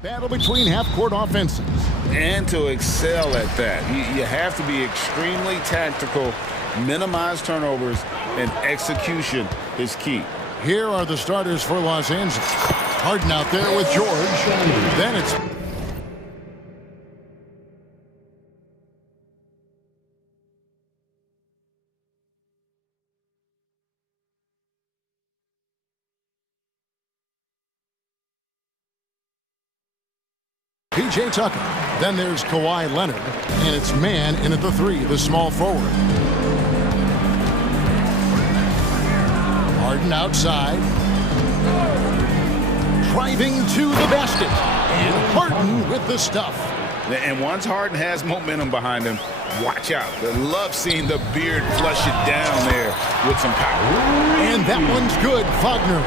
Battle between half-court offenses. And to excel at that, you have to be extremely tactical, minimize turnovers, and execution is key. Here are the starters for Los Angeles. Harden out there with George. Then it's P.J. Tucker. Then there's Kawhi Leonard. And it's man in at the three, the small forward. Harden outside. Driving to the basket. And Harden with the stuff. And once Harden has momentum behind him, watch out. I love seeing the beard flush it down there with some power. And that one's good, Wagner.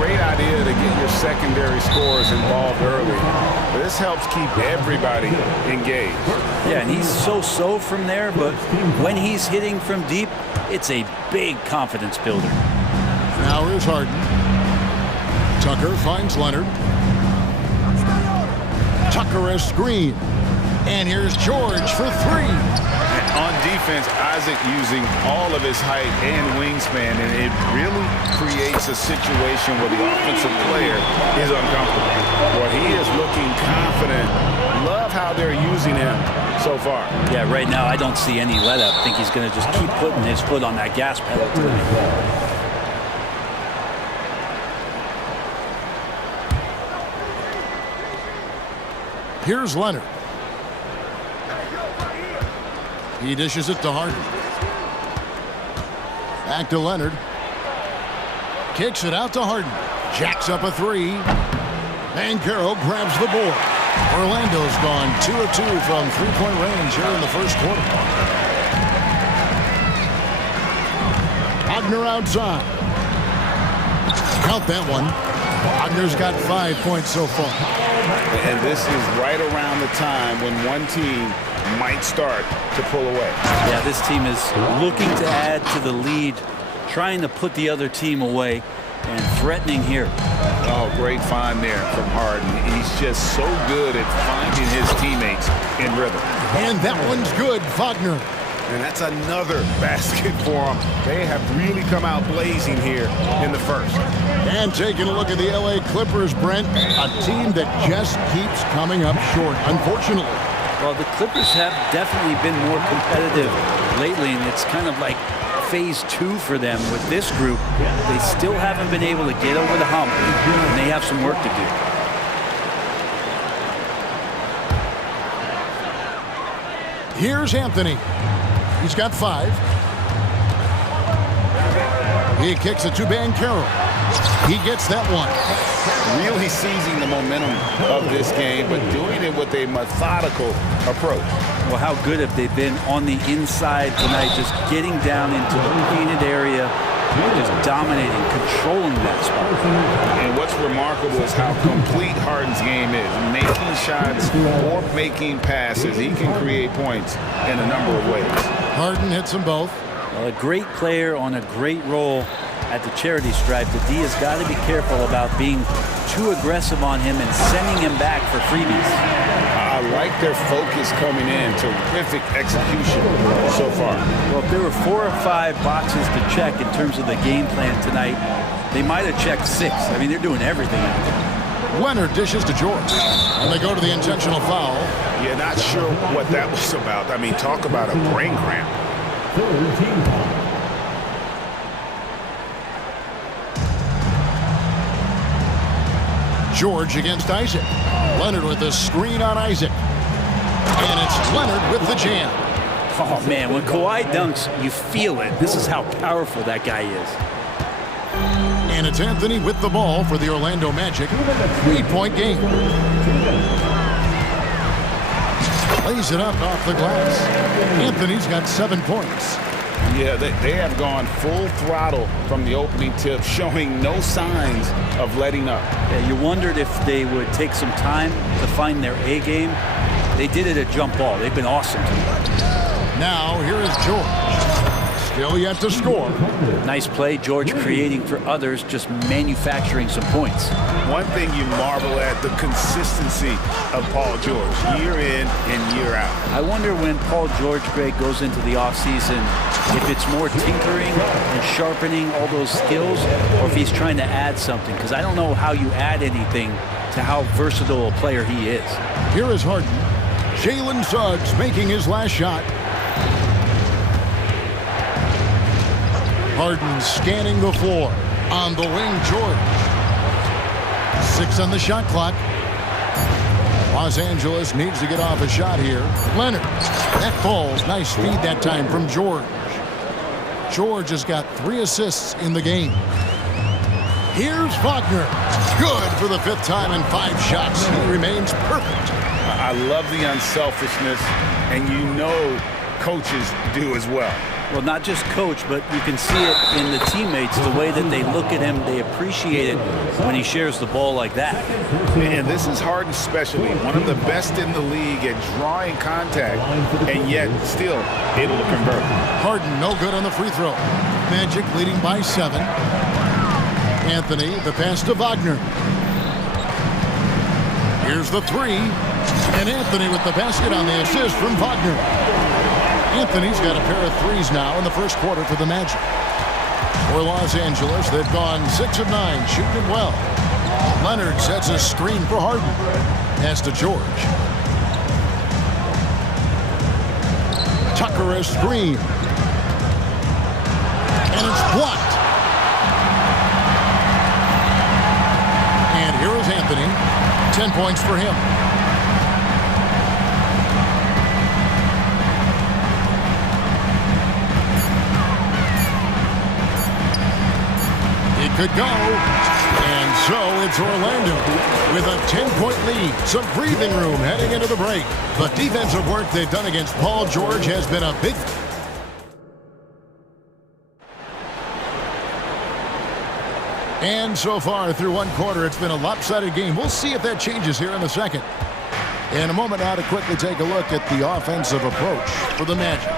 Great idea to get your secondary scorers involved early. This helps keep everybody engaged. Yeah, and he's so from there, but when he's hitting from deep, it's a big confidence builder. Now here's Harden. Tucker finds Leonard. Tucker a screen. And here's George for three. On defense, Isaac using all of his height and wingspan, and it really creates a situation where the offensive player is uncomfortable. Well, he is looking confident. Love how they're using him so far. Yeah, right now I don't see any let up. I think he's going to just keep putting his foot on that gas pedal tonight. Here's Leonard. He dishes it to Harden. Back to Leonard. Kicks it out to Harden. Jacks up a three. Banchero grabs the board. Orlando's gone 2 of 2 from three-point range here in the first quarter. Wagner outside. Count that one. Wagner's got 5 points so far. And this is right around the time when one team might start to pull away. Yeah, this team is looking to add to the lead, trying to put the other team away, and threatening here. Oh, great find there from Harden. He's just so good at finding his teammates in rhythm. And that one's good, Wagner. And that's another basket for them. They have really come out blazing here in the first. And taking a look at the LA Clippers, Brent, a team that just keeps coming up short, unfortunately. Well, the Clippers have definitely been more competitive lately, and it's kind of like phase 2 for them with this group. They still haven't been able to get over the hump, and they have some work to do. Here's Anthony. He's got 5. He kicks it to Banchero. He gets that one. Really seizing the momentum of this game, but doing it with a methodical approach. Well, how good have they been on the inside tonight, just getting down into the painted area, just dominating, controlling that spot. And what's remarkable is how complete Harden's game is. Making shots or making passes. He can create points in a number of ways. Harden hits them both. Well, a great player on a great role at the charity stripe. The D has got to be careful about being too aggressive on him and sending him back for freebies. I like their focus coming in. Terrific execution so far. Well, if there were 4 or 5 boxes to check in terms of the game plan tonight, they might have checked 6. I mean, they're doing everything out there. Leonard dishes to George. And they go to the intentional foul. Yeah, not sure what that was about. I mean, talk about a brain cramp. George against Isaac. Leonard with the screen on Isaac. And it's Leonard with the jam. Oh, man, when Kawhi dunks, you feel it. This is how powerful that guy is. And it's Anthony with the ball for the Orlando Magic. 3-point game. Lays it up off the glass. Anthony's got 7 points. Yeah, they have gone full throttle from the opening tip, showing no signs of letting up. Yeah, you wondered if they would take some time to find their A game. They did it at jump ball. They've been awesome tonight. Now, here is George. Still yet to score. Nice play, George creating for others, just manufacturing some points. One thing you marvel at, the consistency of Paul George, year in and year out. I wonder when Paul George, Greg, goes into the offseason, if it's more tinkering and sharpening all those skills, or if he's trying to add something, because I don't know how you add anything to how versatile a player he is. Here is Harden. Jalen Suggs making his last shot. Harden scanning the floor. On the wing, George. 6 on the shot clock. Los Angeles needs to get off a shot here. Leonard. That falls. Nice feed that time from George. George has got 3 assists in the game. Here's Wagner. Good for the 5th time in 5 shots. He remains perfect. I love the unselfishness, and you know coaches do as well. Well, not just coach, but you can see it in the teammates, the way that they look at him, they appreciate it when he shares the ball like that. And this is Harden especially, one of the best in the league at drawing contact, and yet still able to convert. Harden no good on the free throw. Magic leading by 7. Anthony, the pass to Wagner. Here's the 3. And Anthony with the basket on the assist from Wagner. Anthony's got a pair of 3s now in the first quarter for the Magic. For Los Angeles, they've gone 6 of 9, shooting it well. Leonard sets a screen for Harden. Pass to George. Tucker a screen. And it's blocked. And here is Anthony. 10 points for him. Could go, and so it's Orlando with a 10-point lead. Some breathing room heading into the break. The defensive work they've done against Paul George has been a big... And so far through one quarter, it's been a lopsided game. We'll see if that changes here in the second. In a moment now to quickly take a look at the offensive approach for the Magic.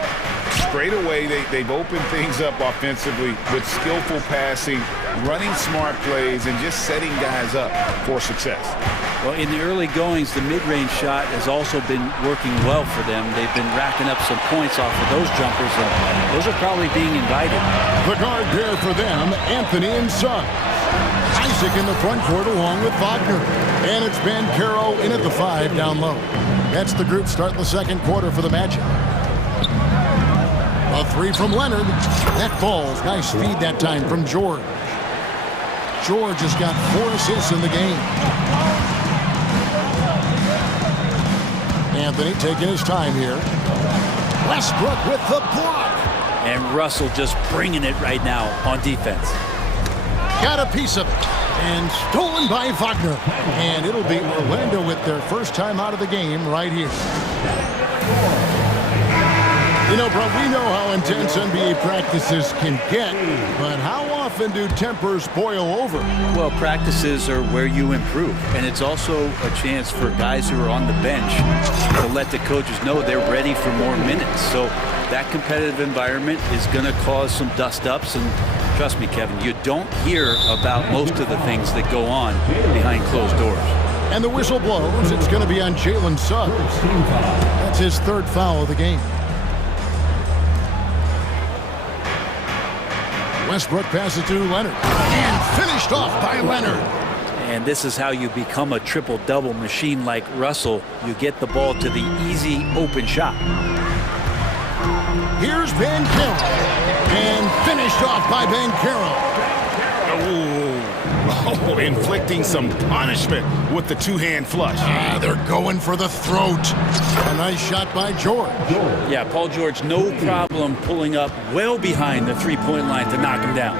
Straight away, they've opened things up offensively with skillful passing, running smart plays, and just setting guys up for success. Well, in the early goings, the mid-range shot has also been working well for them. They've been racking up some points off of those jumpers, and those are probably being invited. The guard there for them, Anthony and Suggs. Isaac in the front court along with Wagner. And it's Banchero in at the 5 down low. That's the group starting the second quarter for the Magic. A 3 from Leonard. That falls. Nice feed that time from George. George has got 4 assists in the game. Anthony taking his time here. Westbrook with the block. And Russell just bringing it right now on defense. Got a piece of it. And stolen by Wagner. And it'll be Orlando with their first time out of the game right here. You know, bro, we know how intense NBA practices can get, but how often do tempers boil over? Well, practices are where you improve, and it's also a chance for guys who are on the bench to let the coaches know they're ready for more minutes. So that competitive environment is going to cause some dust-ups, and trust me, Kevin, you don't hear about most of the things that go on behind closed doors. And the whistle blows. It's going to be on Jalen Suggs. That's his 3rd foul of the game. Westbrook passes to Leonard. And finished off by Leonard. And this is how you become a triple-double machine like Russell. You get the ball to the easy open shot. Here's Banchero. And finished off by Banchero. Oh, inflicting some punishment with the 2-hand flush. They're going for the throat. A nice shot by George. Yeah, Paul George, no problem pulling up well behind the three-point line to knock him down.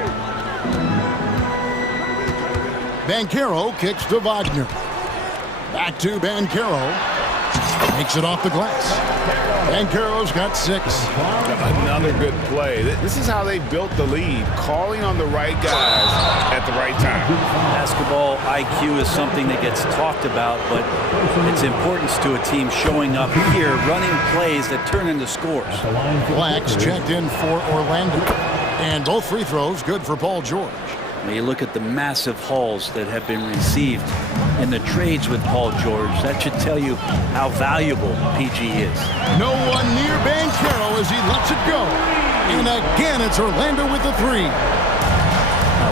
Banchero kicks to Wagner. Back to Banchero. Makes it off the glass. Banchero's got 6. Another good play. This is how they built the lead, calling on the right guys at the right time. Basketball IQ is something that gets talked about, but its importance to a team showing up here, running plays that turn into scores. Black's checked in for Orlando. And both free throws good for Paul George. Now you look at the massive hauls that have been received in the trades with Paul George. That should tell you how valuable PG is. No one near Banchero as he lets it go. And again, it's Orlando with the 3.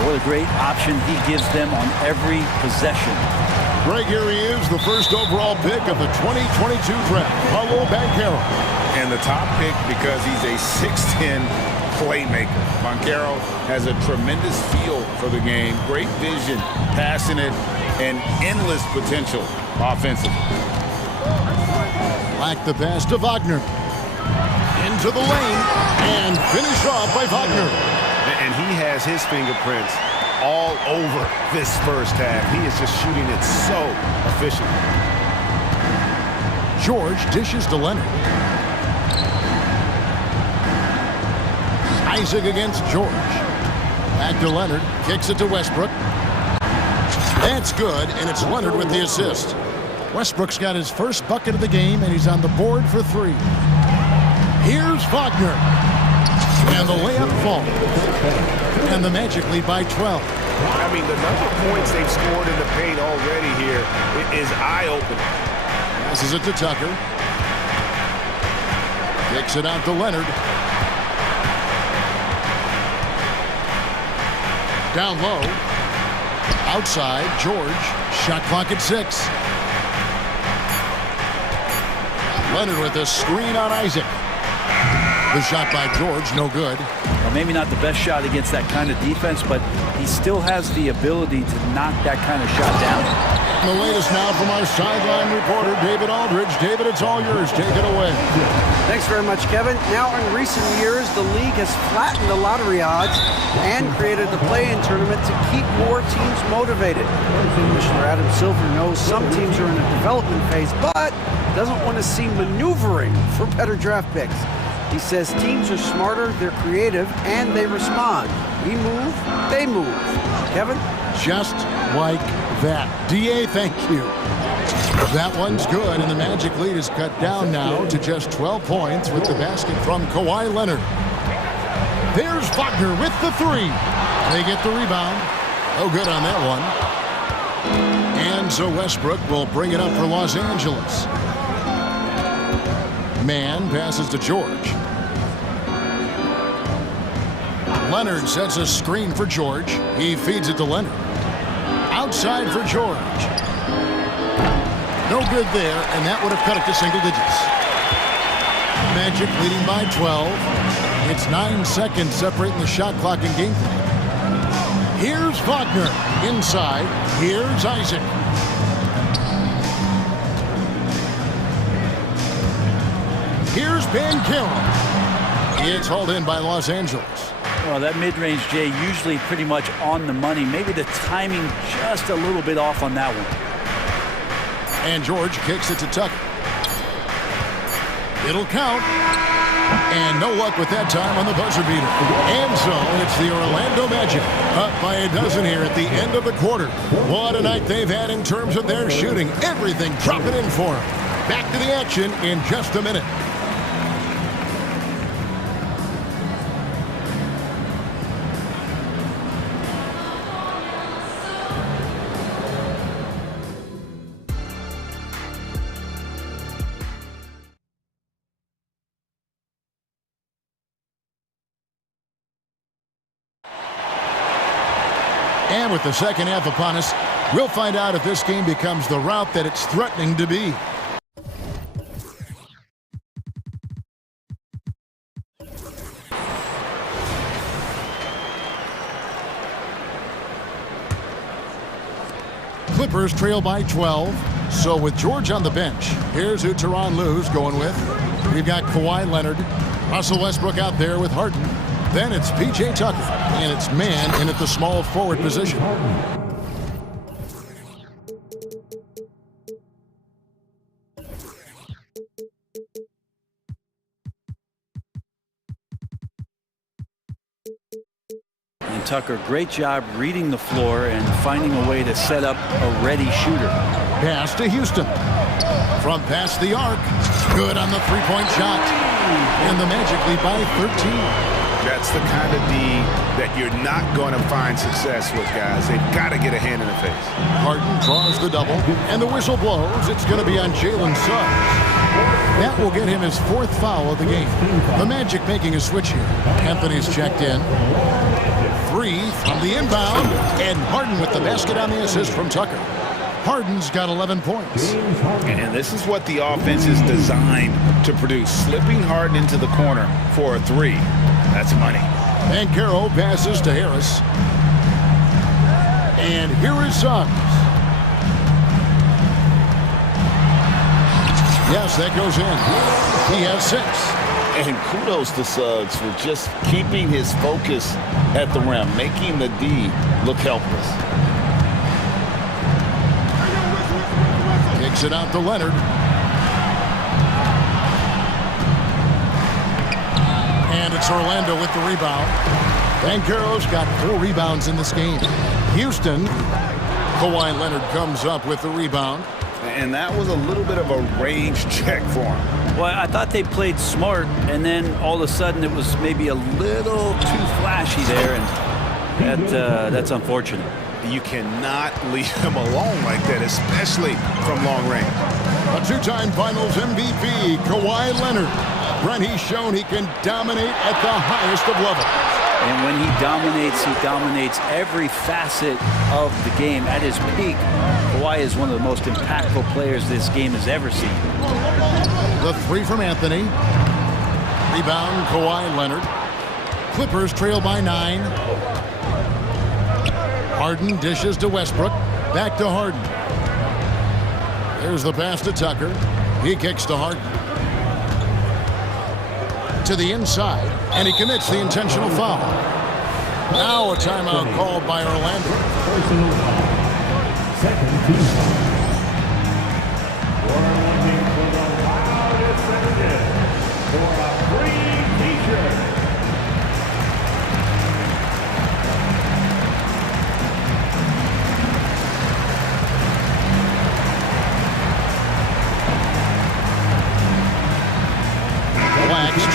What a great option he gives them on every possession. Right here he is, the first overall pick of the 2022 draft, Paulo Banchero. And the top pick because he's a 6'10" playmaker. Banchero has a tremendous feel for the game, great vision, passing it, and endless potential offensively. Black the pass to Wagner. Into the lane, and finish off by Wagner. And he has his fingerprints all over this first half. He is just shooting it so efficiently. George dishes to Leonard. Isaac against George. Back to Leonard. Kicks it to Westbrook. That's good, and it's Leonard with the assist. Westbrook's got his first bucket of the game, and he's on the board for 3. Here's Wagner. And the layup falls. And the Magic lead by 12. I mean, the number of points they've scored in the paint already here is eye-opening. Passes it to Tucker. Kicks it out to Leonard. Down low. Outside, George. Shot clock at 6. Leonard with a screen on Isaac. The shot by George, no good. Well, maybe not the best shot against that kind of defense, but he still has the ability to knock that kind of shot down. The latest now from our sideline reporter, David Aldridge. David, it's all yours. Take it away. Thanks very much, Kevin. Now, in recent years, the league has flattened the lottery odds and created the play-in tournament to keep more teams motivated. Commissioner Adam Silver knows some teams are in a development phase, but doesn't want to see maneuvering for better draft picks. He says teams are smarter, they're creative, and they respond. We move, they move. Kevin? Just like that. DA, thank you. That one's good, and the Magic lead is cut down now to just 12 points with the basket from Kawhi Leonard. There's Wagner with the 3. They get the rebound. Oh, good on that one. And so Westbrook will bring it up for Los Angeles. Man passes to George. Leonard sets a screen for George. He feeds it to Leonard. Outside for George. No good there, and that would have cut it to single digits. Magic leading by 12. It's 9 seconds separating the shot clock and game clock. Here's Wagner. Inside. Here's Isaac. Here's Banchero. It's hauled in by Los Angeles. Well, that mid-range, Jay, usually pretty much on the money. Maybe the timing just a little bit off on that one. And George kicks it to Tucker. It'll count. And no luck with that time on the buzzer beater. And so it's the Orlando Magic up by a dozen here at the end of the quarter. What a night they've had in terms of their shooting. Everything dropping in for them. Back to the action in just a minute. And with the second half upon us, we'll find out if this game becomes the route that it's threatening to be. Clippers trail by 12. So with George on the bench, here's who Tyronn Lue's going with. We've got Kawhi Leonard, Russell Westbrook out there with Harden. Then it's P.J. Tucker, and it's man in at the small forward position. And Tucker, great job reading the floor and finding a way to set up a ready shooter. Pass to Houston. From past the arc. Good on the three-point shot. And the Magic lead by 13. That's the kind of D that you're not going to find success with, guys. They've got to get a hand in the face. Harden draws the double, and the whistle blows. It's going to be on Jalen Suggs. That will get him his fourth foul of the game. The Magic making a switch here. Anthony's checked in. 3 from the inbound, and Harden with the basket on the assist from Tucker. Harden's got 11 points. And this is what the offense is designed to produce. Slipping Harden into the corner for a 3. That's money. And Carroll passes to Harris. And here is Suggs. Yes, that goes in. He has 6. And kudos to Suggs for just keeping his focus at the rim, making the D look helpless. Kicks it out to Leonard. And it's Orlando with the rebound. Banchero's got 4 rebounds in this game. Houston, Kawhi Leonard comes up with the rebound. And that was a little bit of a range check for him. Well, I thought they played smart, and then all of a sudden it was maybe a little too flashy there, and that's unfortunate. You cannot leave him alone like that, especially from long range. A 2-time Finals MVP, Kawhi Leonard. Brent, he's shown he can dominate at the highest of levels. And when he dominates every facet of the game. At his peak, Kawhi is one of the most impactful players this game has ever seen. The 3 from Anthony. Rebound, Kawhi Leonard. Clippers trail by 9. Harden dishes to Westbrook. Back to Harden. There's the pass to Tucker. He kicks to Harden. To the inside, and he commits the intentional foul. Now a timeout called by Orlando. Second team. For a free t-shirt.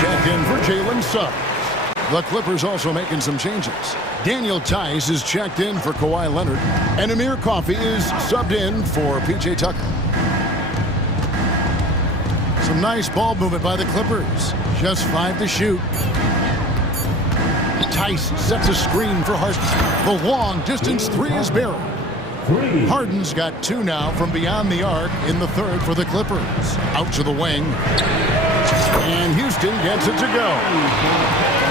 Checked in for Jalen Suggs. The Clippers also making some changes. Daniel Tice is checked in for Kawhi Leonard, and Amir Coffey is subbed in for P.J. Tucker. Some nice ball movement by the Clippers. Just 5 to shoot. Tice sets a screen for Harden. The long-distance 3 is buried. Harden's got 2 now from beyond the arc in the 3rd for the Clippers. Out to the wing. And Houston gets it to go.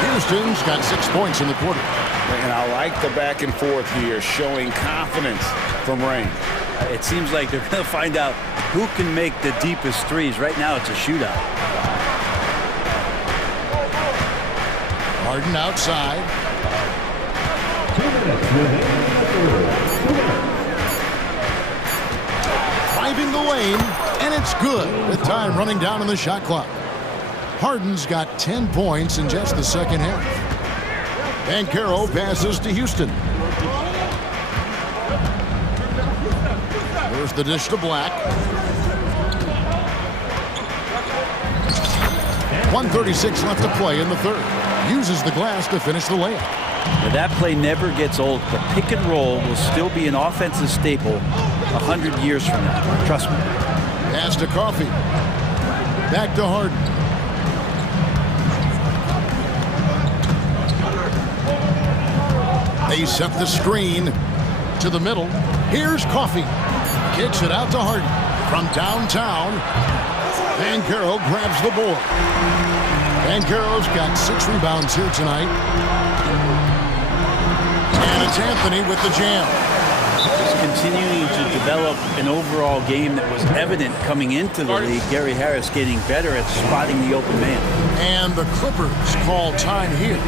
Houston's got 6 points in the quarter. And I like the back and forth here, showing confidence from range. It seems like they're going to find out who can make the deepest threes. Right now, it's a shootout. Harden outside. Driving the lane, and it's good with time running down on the shot clock. Harden's got 10 points in just the second half. And Carroll passes to Houston. There's the dish to Black. 1:36 left to play in the 3rd. Uses the glass to finish the layup. Now that play never gets old. The pick and roll will still be an offensive staple 100 years from now. Trust me. Pass to Coffey. Back to Harden. They set the screen to the middle. Here's Coffey. Kicks it out to Harden from downtown. Banchero grabs the board. Banchero's got 6 rebounds here tonight. And it's Anthony with the jam. Just continuing to develop an overall game that was evident coming into the league. Gary Harris getting better at spotting the open man. And the Clippers call time here.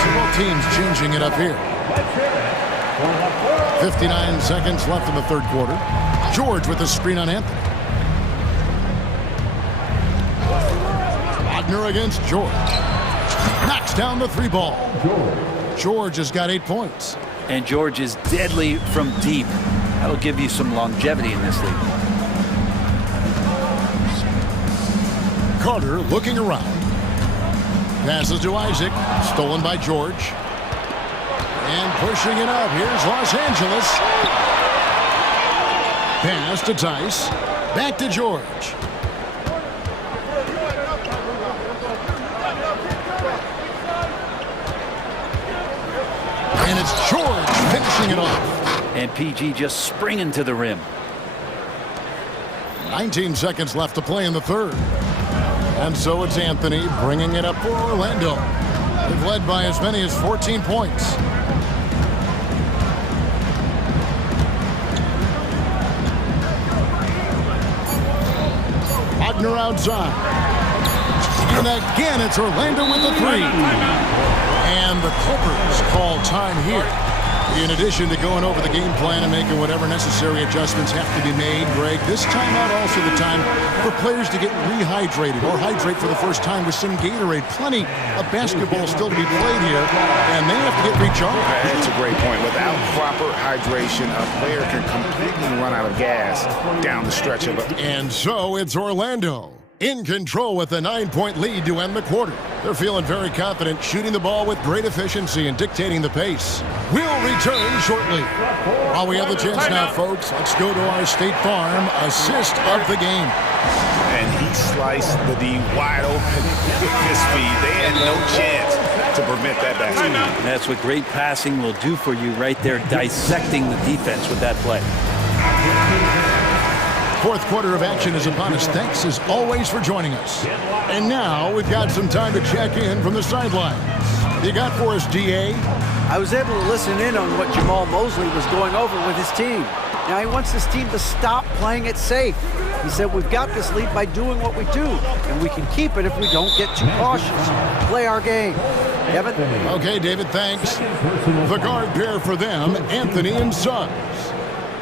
So both teams changing it up here. 59 seconds left in the third quarter. George with the screen on Anthony. Wagner against George. Knocks down the three ball. George has got 8 points. And George is deadly from deep. That'll give you some longevity in this league. Carter looking around. Passes to Isaac. Stolen by George. And pushing it up. Here's Los Angeles. Pass to Tice. Back to George. And it's George finishing it off. And PG just springing to the rim. 19 seconds left to play in the third. And so it's Anthony bringing it up for Orlando. They've led by as many as 14 points. Wagner outside. And again, it's Orlando with the three. And the Clippers call time here. In addition to going over the game plan and making whatever necessary adjustments have to be made, Greg, this timeout also the time for players to get rehydrated or hydrate for the first time with some Gatorade. Plenty of basketball still to be played here, and they have to get recharged. That's a great point. Without proper hydration, a player can completely run out of gas down the stretch of it. And so it's Orlando in control with a 9-point lead to end the quarter. They're feeling very confident, shooting the ball with great efficiency and dictating the pace. We'll return shortly. While we have the chance now, folks, let's go to our State Farm assist of the game. And he sliced the D wide open with his speed. They had no chance to prevent that basket. That's what great passing will do for you right there, dissecting the defense with that play. Fourth quarter of action is upon us. Thanks, as always, for joining us. And now we've got some time to check in from the sidelines. You got for us, DA? I was able to listen in on what Jamal Mosley was going over with his team. Now he wants his team to stop playing it safe. He said, we've got this lead by doing what we do, and we can keep it if we don't get too cautious. Play our game. Kevin? Okay, David, thanks. The guard pair for them, Anthony and Suggs.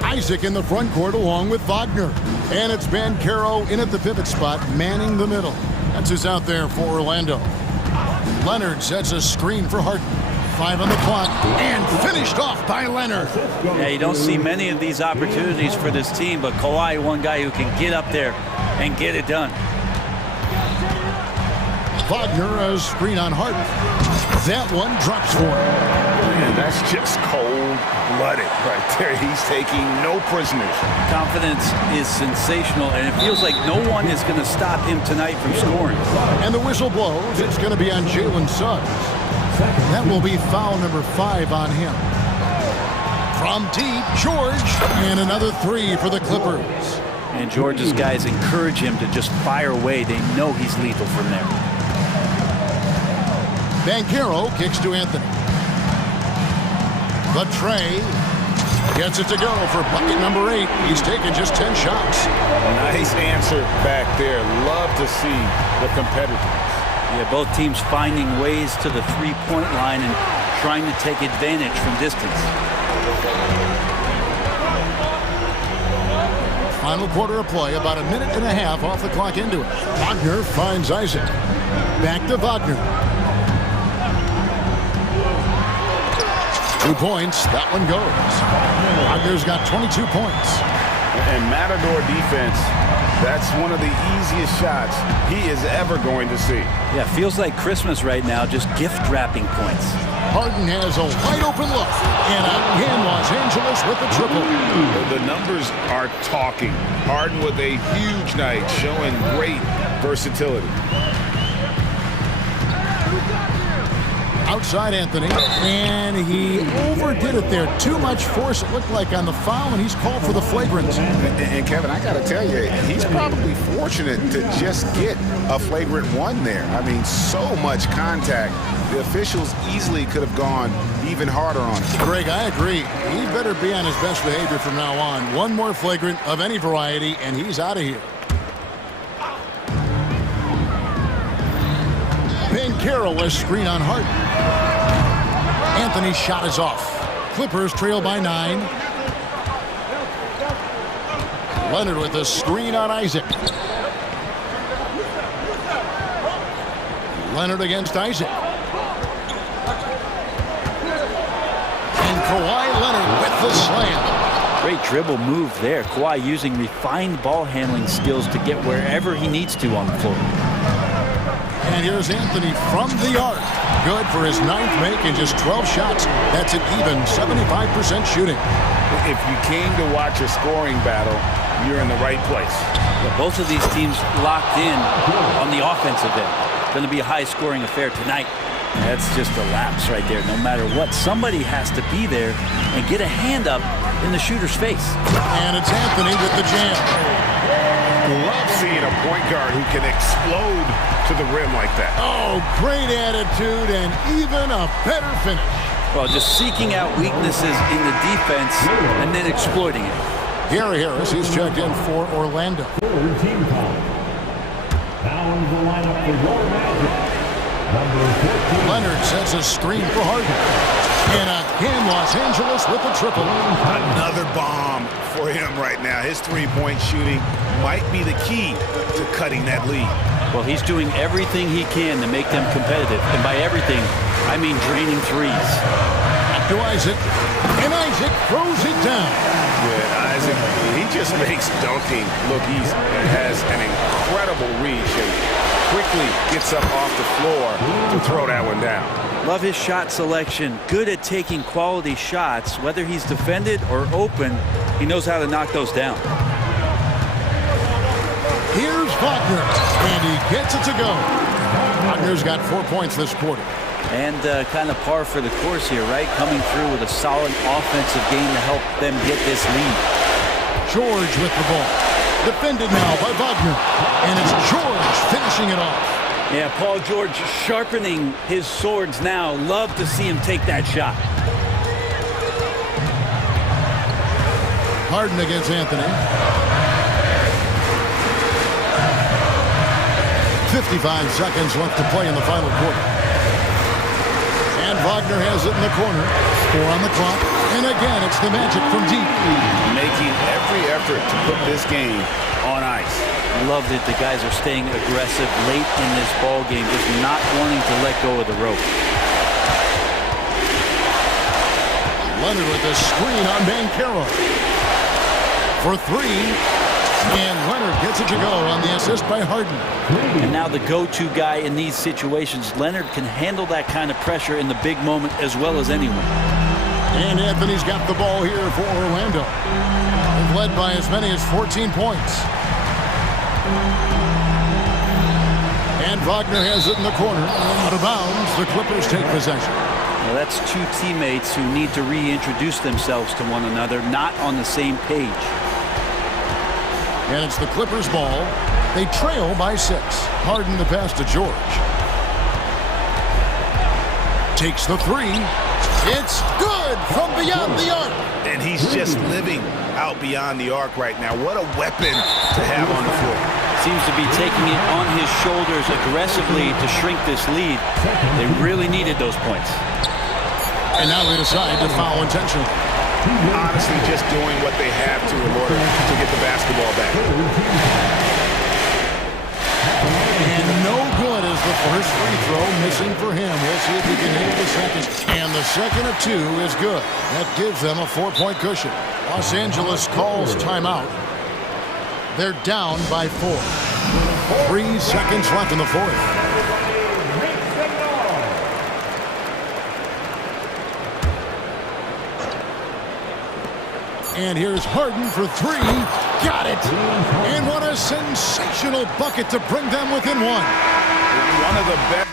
Isaac in the front court along with Wagner. And it's Banchero in at the pivot spot, manning the middle. That's who's out there for Orlando. Leonard sets a screen for Harden. 5 on the clock, and finished off by Leonard. Yeah, you don't see many of these opportunities for this team, but Kawhi, one guy who can get up there and get it done. Wagner, a screen on Harden. That one drops for him. Man, that's just cold-blooded right there. He's taking no prisoners. Confidence is sensational, and it feels like no one is going to stop him tonight from scoring. And the whistle blows. It's going to be on Jalen Suggs. That will be foul number 5 on him. From deep, George, and another 3 for the Clippers. And George's guys encourage him to just fire away. They know he's lethal from there. Banchero kicks to Anthony. The tray gets it to go for bucket number 8. He's taken just 10 shots. Nice answer back there. Love to see the competitiveness. Yeah, both teams finding ways to the three-point line and trying to take advantage from distance. Final quarter of play, about a minute and a half off the clock into it. Wagner finds Isaac. Back to Wagner. 2 points. That one goes. Wagner's got 22 points. And Matador defense, that's one of the easiest shots he is ever going to see. Yeah, feels like Christmas right now, just gift wrapping points. Harden has a wide open look. And again, Los Angeles with the triple. The numbers are talking. Harden with a huge night, showing great versatility. Outside Anthony, and he overdid it there. Too much force, it looked like, on the foul, and he's called for the flagrant. And Kevin, I got to tell you, he's probably fortunate to just get a flagrant 1 there. I mean, so much contact. The officials easily could have gone even harder on him. Greg, I agree. He better be on his best behavior from now on. One more flagrant of any variety, and he's out of here. Banchero, a screen on Harden. Anthony's shot is off. Clippers trail by 9. Leonard with a screen on Isaac. Leonard against Isaac. And Kawhi Leonard with the slam. Great dribble move there. Kawhi using refined ball handling skills to get wherever he needs to on the floor. And here's Anthony from the arc. Good for his 9th make in just 12 shots. That's an even 75% shooting. If you came to watch a scoring battle, you're in the right place. Yeah, both of these teams locked in on the offensive end. Going to be a high-scoring affair tonight. That's just a lapse right there. No matter what, somebody has to be there and get a hand up in the shooter's face. And it's Anthony with the jam. Love seeing a point guard who can explode to the rim like that. Oh, great attitude and even a better finish. Well, just seeking out weaknesses in the defense and then exploiting it. Gary Harris, he's checked in for Orlando. Team foul. Now into the lineup for your Magic. Number 14. Leonard sets a screen for Harden. And again, Los Angeles with the triple. Another bomb for him right now. His three-point shooting might be the key to cutting that lead. Well, he's doing everything he can to make them competitive. And by everything, I mean draining threes. To Isaac. And Isaac throws it down. Yeah, Isaac, he just makes dunking look easy. Has an incredible reach and quickly gets up off the floor to throw that one down. Love his shot selection. Good at taking quality shots. Whether he's defended or open, he knows how to knock those down. Here's Wagner, and he gets it to go. Wagner's got 4 points this quarter. And kind of par for the course here, right? Coming through with a solid offensive game to help them get this lead. George with the ball. Defended now by Wagner. And it's George finishing it off. Yeah, Paul George sharpening his swords now. Love to see him take that shot. Harden against Anthony. 55 seconds left to play in the final quarter. And Wagner has it in the corner. 4 on the clock. And again, it's the Magic from deep. Making every effort to put this game on ice. Love that the guys are staying aggressive late in this ball game, just not wanting to let go of the rope. Leonard with a screen on Bankero. For 3. And Leonard gets it to go on the assist by Harden. And now the go-to guy in these situations. Leonard can handle that kind of pressure in the big moment as well as anyone. And Anthony's got the ball here for Orlando. They've led by as many as 14 points. And Wagner has it in the corner. Out of bounds, the Clippers take possession. Well, that's two teammates who need to reintroduce themselves to one another, not on the same page. And it's the Clippers' ball. They trail by 6. Harden the pass to George. Takes the 3. It's good from beyond the arc. And he's just living out beyond the arc right now. What a weapon to have on the floor. Seems to be taking it on his shoulders aggressively to shrink this lead. They really needed those points. And now they decide to foul intentionally. Honestly, just doing what they have to in order to get the basketball back. And no good as the first free throw missing for him. We'll see if he can hit the second. And the second of 2 is good. That gives them a 4-point cushion. Los Angeles calls timeout. They're down by 4. 3 seconds left in the fourth. And here's Harden for 3. Got it. And what a sensational bucket to bring them within 1. One of the best.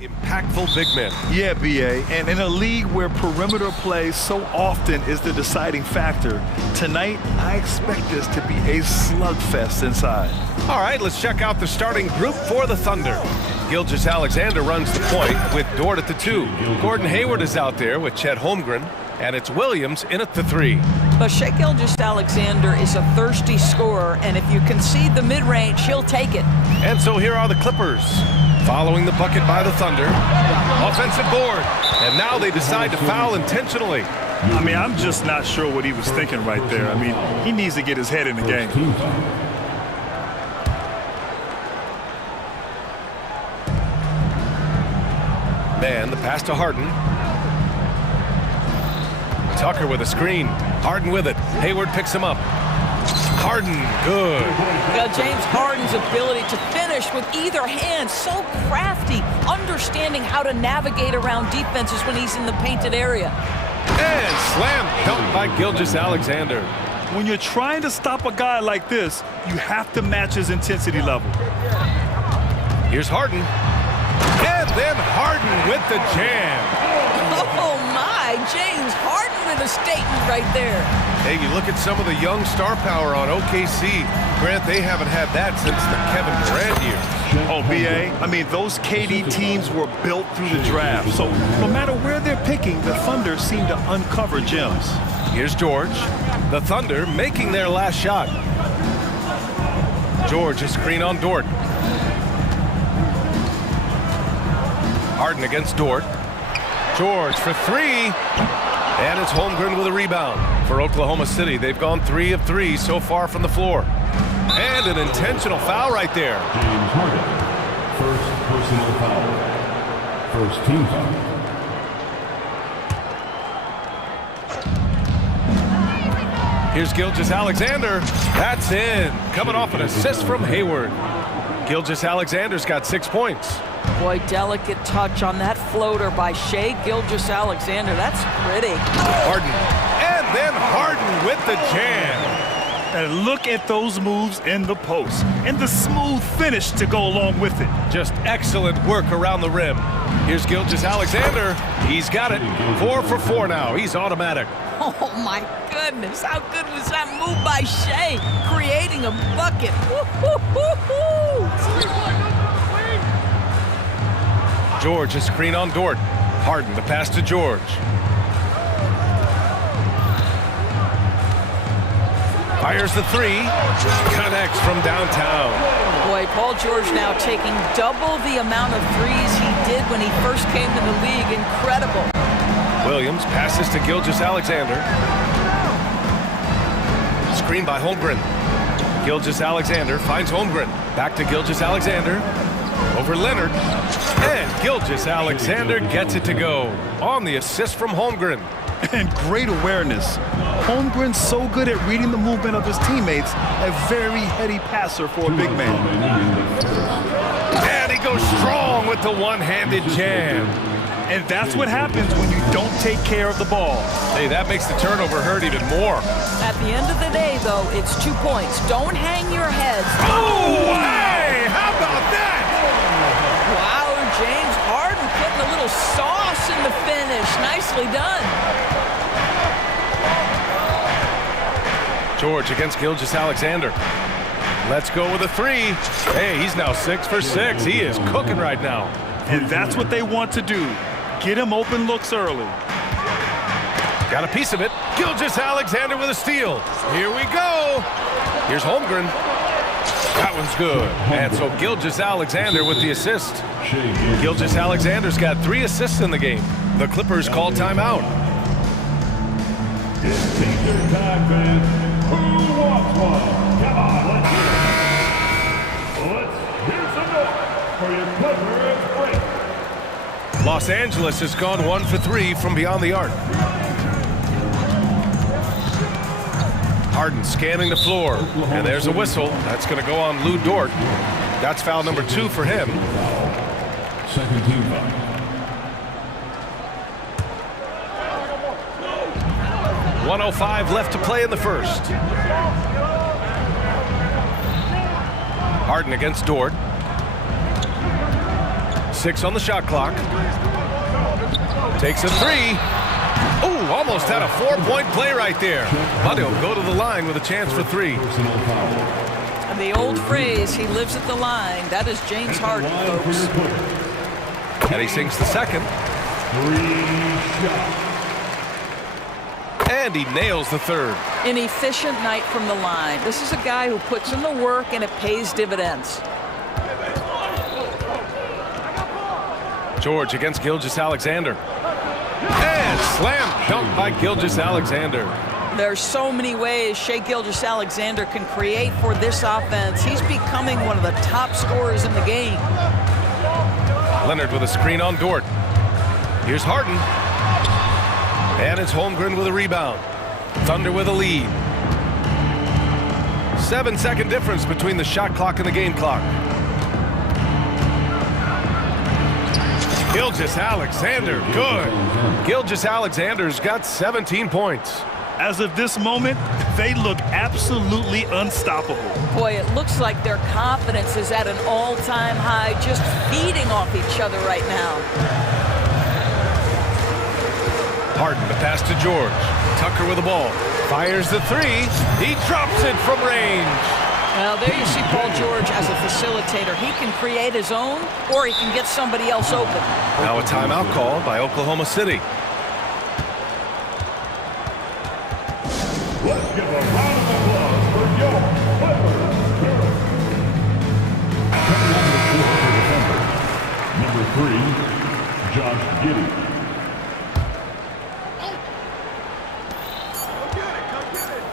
Impactful big men. Yeah, BA, and in a league where perimeter play so often is the deciding factor, tonight I expect this to be a slugfest inside. All right, let's check out the starting group for the Thunder. Gilgeous-Alexander runs the point with Dort at the 2. Gordon Hayward is out there with Chet Holmgren, and it's Williams in at the 3. But Shai Gilgeous-Alexander is a thirsty scorer, and if you concede the mid-range, he'll take it. And so here are the Clippers. Following the bucket by the Thunder. Offensive board. And now they decide to foul intentionally. I mean, I'm just not sure what he was thinking right there. I mean, he needs to get his head in the game. Man, the pass to Harden. Tucker with a screen. Harden with it. Hayward picks him up. Harden, good. James Harden's ability to finish with either hand, so crafty, understanding how to navigate around defenses when he's in the painted area. And slam dunk by Gilgeous-Alexander. When you're trying to stop a guy like this, you have to match his intensity level. Here's Harden. And then Harden with the jam. Oh my, James Harden with a statement right there. Hey, you look at some of the young star power on OKC. Grant, they haven't had that since the Kevin Durant years. Oh, BA, I mean, those KD teams were built through the draft. So no matter where they're picking, the Thunder seem to uncover gems. Here's George. The Thunder making their last shot. George, a screen on Dort. Harden against Dort. George for 3. And it's Holmgren with a rebound. For Oklahoma City, they've gone 3 of 3 so far from the floor. And an intentional foul right there. James Harden. First personal foul. First team foul. Here's Gilgeous-Alexander. That's in. Coming off an assist from Hayward. Gilgeous-Alexander's got 6 points. Boy, delicate touch on that floater by Shai Gilgeous-Alexander. That's pretty. Harden. And then Harden with the jam. And look at those moves in the post. And the smooth finish to go along with it. Just excellent work around the rim. Here's Gilgeous-Alexander. He's got it. 4 for 4 now. He's automatic. Oh, my goodness. How good was that move by Shai? Creating a bucket. Woo-hoo-hoo-hoo. George, a screen on Dort. Harden, the pass to George. Fires the 3. Connects from downtown. Boy, Paul George now taking double the amount of threes he did when he first came to the league. Incredible. Williams passes to Gilgeous-Alexander. Screen by Holmgren. Gilgeous-Alexander finds Holmgren. Back to Gilgeous-Alexander. Over Leonard. And Gilgeous-Alexander gets it to go on the assist from Holmgren. And great awareness. Holmgren's so good at reading the movement of his teammates, a very heady passer for a big man. And he goes strong with the one-handed jam. And that's what happens when you don't take care of the ball. Hey, that makes the turnover hurt even more. At the end of the day, though, it's 2 points. Don't hang your heads. Oh, hey! How about that? Wow, James Harden putting a little sauce in the finish. Nicely done. George against Gilgeous-Alexander. Let's go with a 3. Hey, he's now 6 for 6. He is cooking right now. And that's what they want to do. Get him open looks early. Got a piece of it. Gilgeous-Alexander with a steal. Here we go. Here's Holmgren. That one's good. And so Gilgeous-Alexander with the assist. Gilgeous-Alexander's got 3 assists in the game. The Clippers call timeout. It's take your time, man. Who wants one? Come on, let's hear it. Let's hear some noise for your Clippers break. Los Angeles has gone 1 for 3 from beyond the arc. Harden scanning the floor, and there's a whistle. That's going to go on Lou Dort. That's foul number 2 for him. Second team foul. 1:05 left to play in the first. Harden against Dort. 6 on the shot clock. Takes a 3. Ooh, almost had a 4-point play right there. But he'll go to the line with a chance for 3. And the old phrase, he lives at the line, that is James Harden, folks. And he sinks the second. And he nails the third. An efficient night from the line. This is a guy who puts in the work and it pays dividends. George against Gilgeous-Alexander. And slam dunk by Gilgeous-Alexander. There's so many ways Shai Gilgeous-Alexander can create for this offense. He's becoming one of the top scorers in the game. Leonard with a screen on Dort. Here's Harden. And it's Holmgren with a rebound. Thunder with a lead. 7-second difference between the shot clock and the game clock. Gilgeous-Alexander, good. Gilgeous-Alexander's got 17 points. As of this moment, they look absolutely unstoppable. Boy, it looks like their confidence is at an all-time high, just feeding off each other right now. Harden, the pass to George. Tucker with the ball. Fires the 3. He drops it from range. Well, there you see Paul George as a facilitator. He can create his own, or he can get somebody else open. Now a timeout call by Oklahoma City. Let's give a round of applause for your Clippers. Coming on the floor for the Thunder, number 3, Josh Giddey.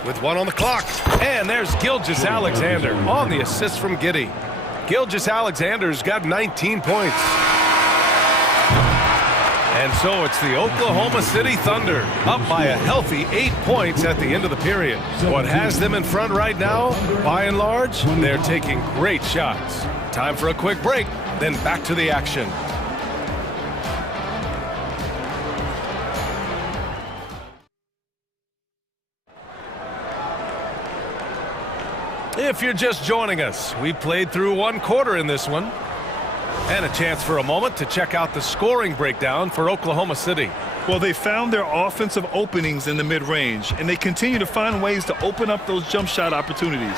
With 1 on the clock. And there's Gilgeous-Alexander on the assist from Giddey. Gilgeous-Alexander's got 19 points. And so it's the Oklahoma City Thunder up by a healthy 8 points at the end of the period. What has them in front right now, by and large, they're taking great shots. Time for a quick break, then back to the action. If you're just joining us, we played through 1 quarter in this one. And a chance for a moment to check out the scoring breakdown for Oklahoma City. Well, they found their offensive openings in the mid-range, and they continue to find ways to open up those jump shot opportunities.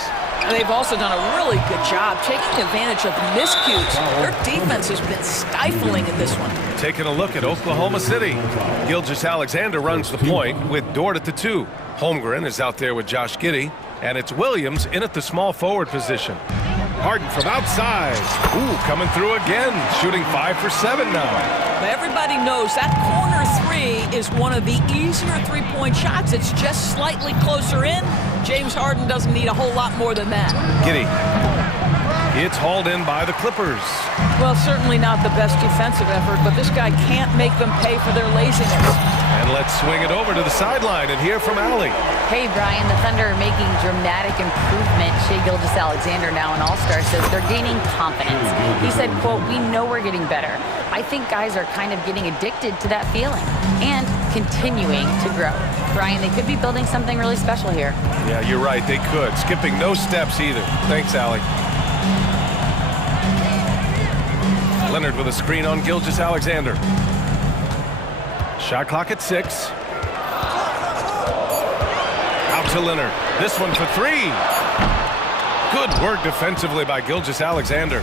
They've also done a really good job taking advantage of miscues. Their defense has been stifling in this one. Taking a look at Oklahoma City. Gilgeous-Alexander runs the point with Dort at the 2. Holmgren is out there with Josh Giddey, and it's Williams in at the small forward position. Harden from outside. Ooh, coming through again. Shooting 5 for 7 now. Everybody knows that corner 3 is one of the easier three-point shots. It's just slightly closer in. James Harden doesn't need a whole lot more than that. Giddey. It's hauled in by the Clippers. Well, certainly not the best defensive effort, but this guy can't make them pay for their laziness. And let's swing it over to the sideline and hear from Allie. Hey, Brian, the Thunder are making dramatic improvement. Shai Gilgeous-Alexander, now an all-star, says they're gaining confidence. He said, quote, "We know we're getting better. I think guys are kind of getting addicted to that feeling and continuing to grow." Brian, they could be building something really special here. Yeah, you're right. They could. Skipping no steps either. Thanks, Allie. Leonard with a screen on Gilgeous-Alexander. Shot clock at 6. Out to Leonard. This one for 3. Good work defensively by Gilgeous-Alexander.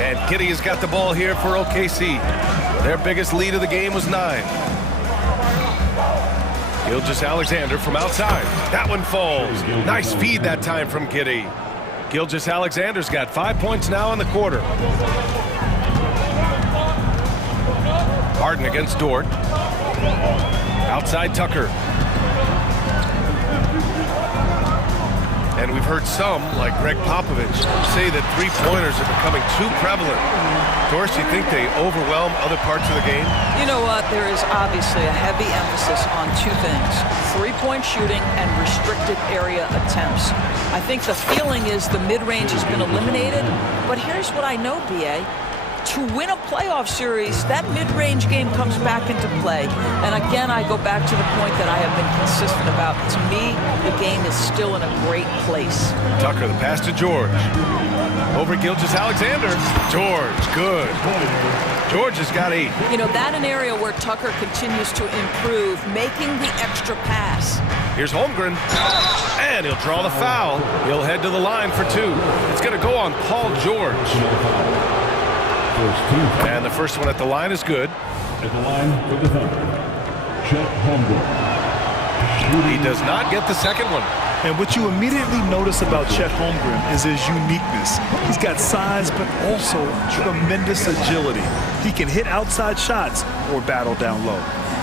And Giddey has got the ball here for OKC. Their biggest lead of the game was 9. Gilgeous-Alexander from outside. That one falls. Nice feed that time from Giddey. Gilgeous-Alexander's got 5 points now in the quarter. Harden against Dort. Outside Tucker. And we've heard some, like Greg Popovich, say that three-pointers are becoming too prevalent. Doris, you think they overwhelm other parts of the game? You know what? There is obviously a heavy emphasis on 2 things. Three-point shooting and restricted area attempts. I think the feeling is the mid-range has been eliminated. But here's what I know, B.A. to win a playoff series, that mid-range game comes back into play. And again, I go back to the point that I have been consistent about. To me, the game is still in a great place. Tucker, the pass to George. Over Gilgeous-Alexander. George, good. George has got 8. You know, that's an area where Tucker continues to improve, making the extra pass. Here's Holmgren, and he'll draw the foul. He'll head to the line for 2. It's going to go on Paul George. And the first one at the line is good. At the line for the Thunder, Chet Holmgren. He does not get the second one. And what you immediately notice about Chet Holmgren is his uniqueness. He's got size, but also tremendous agility. He can hit outside shots or battle down low.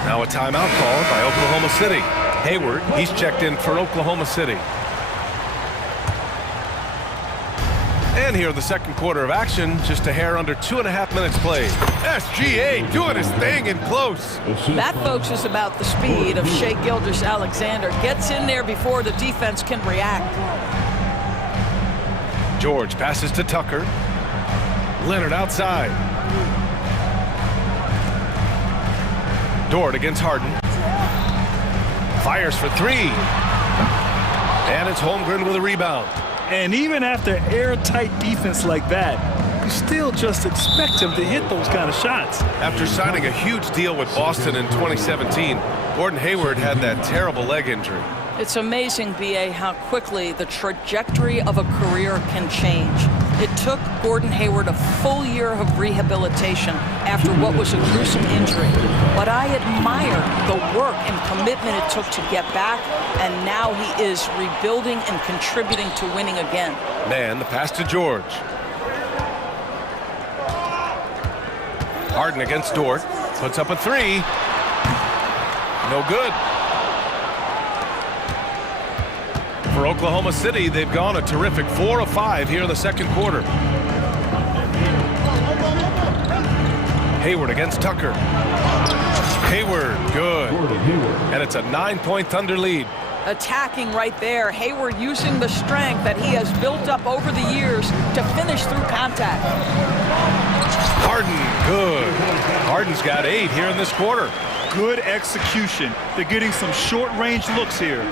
Now a timeout called by Oklahoma City. Hayward, he's checked in for Oklahoma City. And here in the second quarter of action, just a hair under 2.5 minutes played. SGA doing his thing in close. That, folks, is about the speed of Shai Gilgeous-Alexander. Gets in there before the defense can react. George passes to Tucker. Leonard outside. Dort against Harden. Fires for 3. And it's Holmgren with a rebound. And even after airtight defense like that, you still just expect him to hit those kind of shots. After signing a huge deal with Boston in 2017, Gordon Hayward had that terrible leg injury. It's amazing, B.A., how quickly the trajectory of a career can change. It took Gordon Hayward a full year of rehabilitation after what was a gruesome injury. But I admire the work and commitment it took to get back, and now he is rebuilding and contributing to winning again. Man, the pass to George. Harden against Dort. Puts up a 3. No good. For Oklahoma City, they've gone a terrific 4 of 5 here in the second quarter. Hayward against Tucker. Hayward, good. And it's a 9-point Thunder lead. Attacking right there. Hayward using the strength that he has built up over the years to finish through contact. Harden, good. Harden's got 8 here in this quarter. Good execution. They're getting some short-range looks here.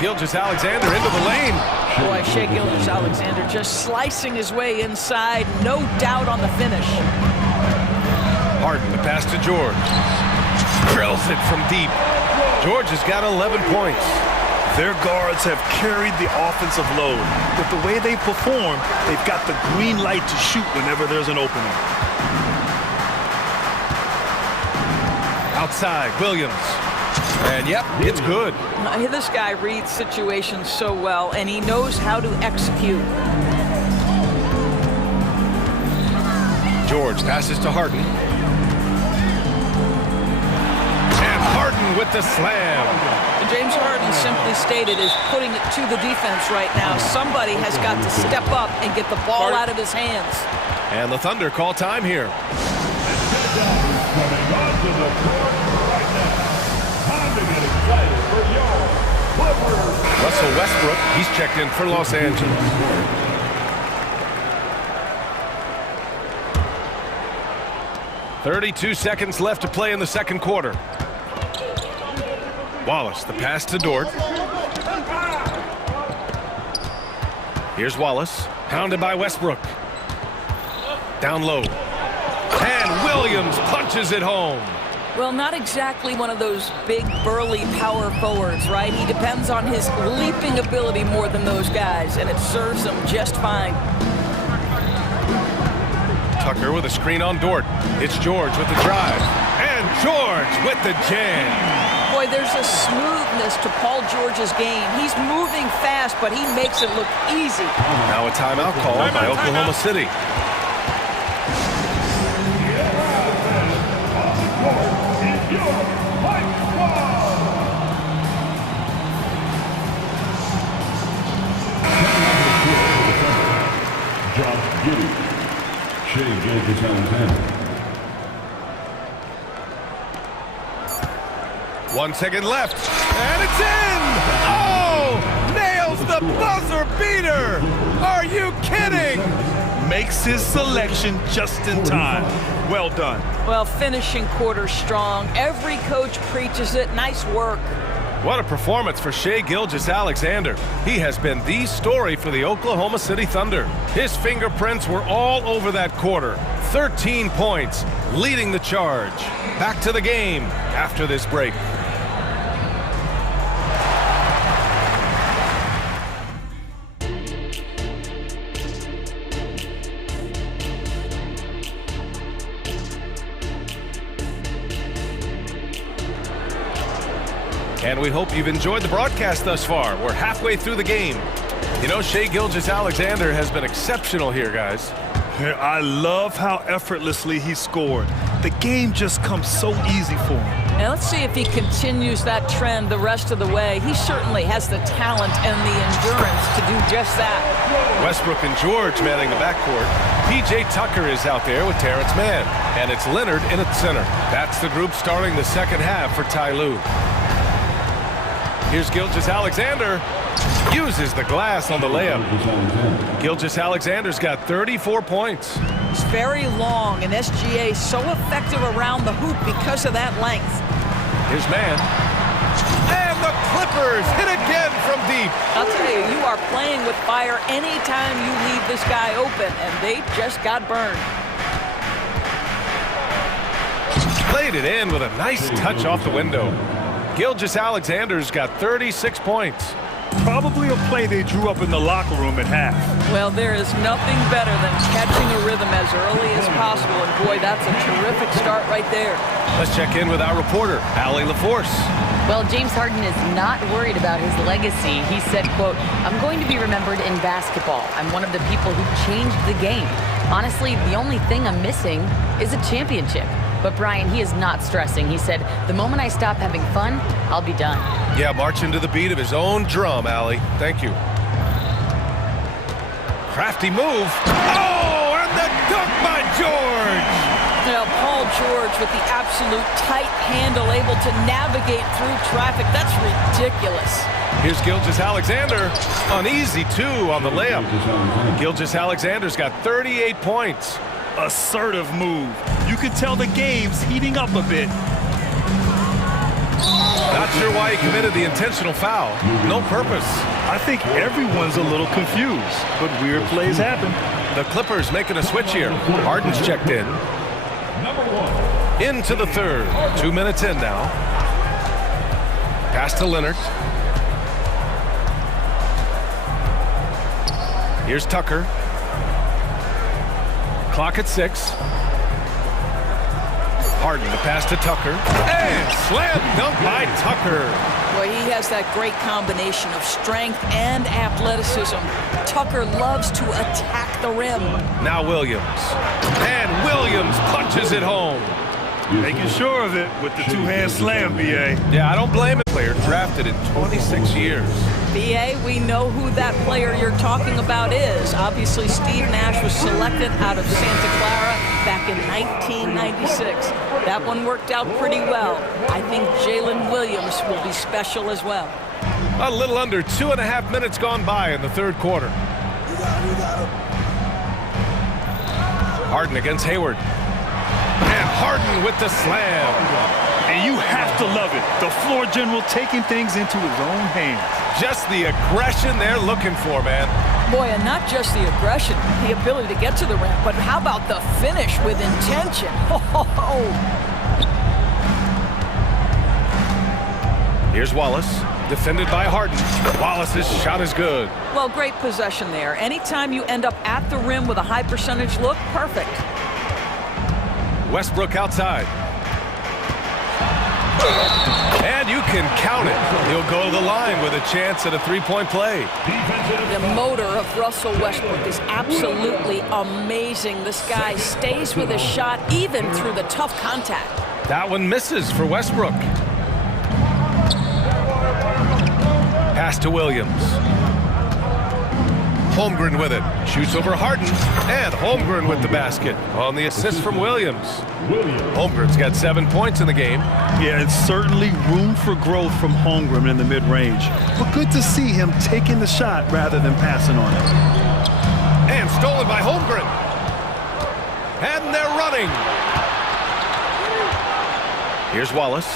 Gilgeous-Alexander into the lane. Boy, Shai Gilgeous-Alexander just slicing his way inside. No doubt on the finish. Harden, the pass to George. Drills it from deep. George has got 11 points. Their guards have carried the offensive load. With the way they perform, they've got the green light to shoot whenever there's an opening. Outside, Williams. And yep, it's good. This guy reads situations so well, and he knows how to execute. George passes to Harden. And Harden with the slam. And James Harden, simply stated, is putting it to the defense right now. Somebody has got to step up and get the ball out of his hands. And the Thunder call time here. Coming onto the court right now. Time to get excited for your Clippers. Russell Westbrook, he's checked in for Los Angeles. .32 seconds left to play in the second quarter. Wallace, the pass to Dort. Here's Wallace, pounded by Westbrook. Down low. And Williams punches it home. Well, not exactly one of those big, burly power forwards, right? He depends on his leaping ability more than those guys, and it serves him just fine. Tucker with a screen on Dort. It's George with the drive. And George with the jam. Boy, there's a smoothness to Paul George's game. He's moving fast, but he makes it look easy. Now a timeout called by Oklahoma City. Shai Gilgeous-Alexander. 1 second left, and it's in! Oh! Nails the buzzer beater! Are you kidding? Makes his selection just in time. Well done. Well, finishing quarter strong. Every coach preaches it. Nice work. What a performance for Shai Gilgeous-Alexander. He has been the story for the Oklahoma City Thunder. His fingerprints were all over that quarter. 13 points, leading the charge. Back to the game after this break. And we hope you've enjoyed the broadcast thus far. We're halfway through the game. You know, Shai Gilgeous-Alexander has been exceptional here, guys. I love how effortlessly he scored. The game just comes so easy for him. Now let's see if he continues that trend the rest of the way. He certainly has the talent and the endurance to do just that. Westbrook and George manning the backcourt. P.J. Tucker is out there with Terrence Mann. And it's Leonard in at center. That's the group starting the second half for Ty Lue. Here's Gilgeous-Alexander. Uses the glass on the layup. Gilgeous-Alexander's got 34 points. It's very long, and SGA so effective around the hoop because of that length. Here's Mann. And the Clippers hit again from deep. I'll tell you, you are playing with fire anytime you leave this guy open, and they just got burned. Played it in with a nice touch off the window. Gilgeous-Alexander's got 36 points. Probably a play they drew up in the locker room at half. Well, there is nothing better than catching a rhythm as early as possible, and boy, that's a terrific start right there. Let's check in with our reporter, Allie LaForce. Well, James Harden is not worried about his legacy. He said, quote, "I'm going to be remembered in basketball. I'm one of the people who changed the game. Honestly, the only thing I'm missing is a championship." But Brian, he is not stressing. He said, "The moment I stop having fun, I'll be done." Yeah, marching to the beat of his own drum, Allie. Thank you. Crafty move. Oh, and the dunk by George! Now, Paul George with the absolute tight handle, able to navigate through traffic. That's ridiculous. Here's Gilgeous-Alexander. Uneasy, too, on the layup. Gilgeous-Alexander's got 38 points. Assertive move. You can tell the game's heating up a bit. Not sure why he committed the intentional foul. No purpose. I think everyone's a little confused, but weird plays happen. The Clippers making a switch here. Harden's checked in. Into the third. 2 minutes in now. Pass to Leonard. Here's Tucker. Clock at 6. Harden, the pass to Tucker. And slam dunk by Tucker. Boy, he has that great combination of strength and athleticism. Tucker loves to attack the rim. Now Williams. And Williams punches it home. Making sure of it with the two-hand slam, B.A. Yeah, I don't blame it. Player drafted in 26 years. B.A., we know who that player you're talking about is. Obviously, Steve Nash was selected out of Santa Clara back in 1996. That one worked out pretty well. I think Jalen Williams will be special as well. A little under 2.5 minutes gone by in the third quarter. Harden against Hayward. And Harden with the slam. And you have to love it. The floor general taking things into his own hands. Just the aggression they're looking for, man. Boy, and not just the aggression, the ability to get to the rim, but how about the finish with intention? Here's Wallace, defended by Harden. Wallace's shot is good. Well, great possession there. Anytime you end up at the rim with a high percentage look, perfect. Westbrook outside. And you can count it. He'll go to the line with a chance at a three-point play. The motor of Russell Westbrook is absolutely amazing. This guy stays with his shot even through the tough contact. That one misses for Westbrook. Pass to Williams. Holmgren with it. Shoots over Harden. And Holmgren with the basket on the assist from Williams. Holmgren's got 7 points in the game. Yeah, it's certainly room for growth from Holmgren in the mid-range. But good to see him taking the shot rather than passing on it. And stolen by Holmgren. And they're running. Here's Wallace.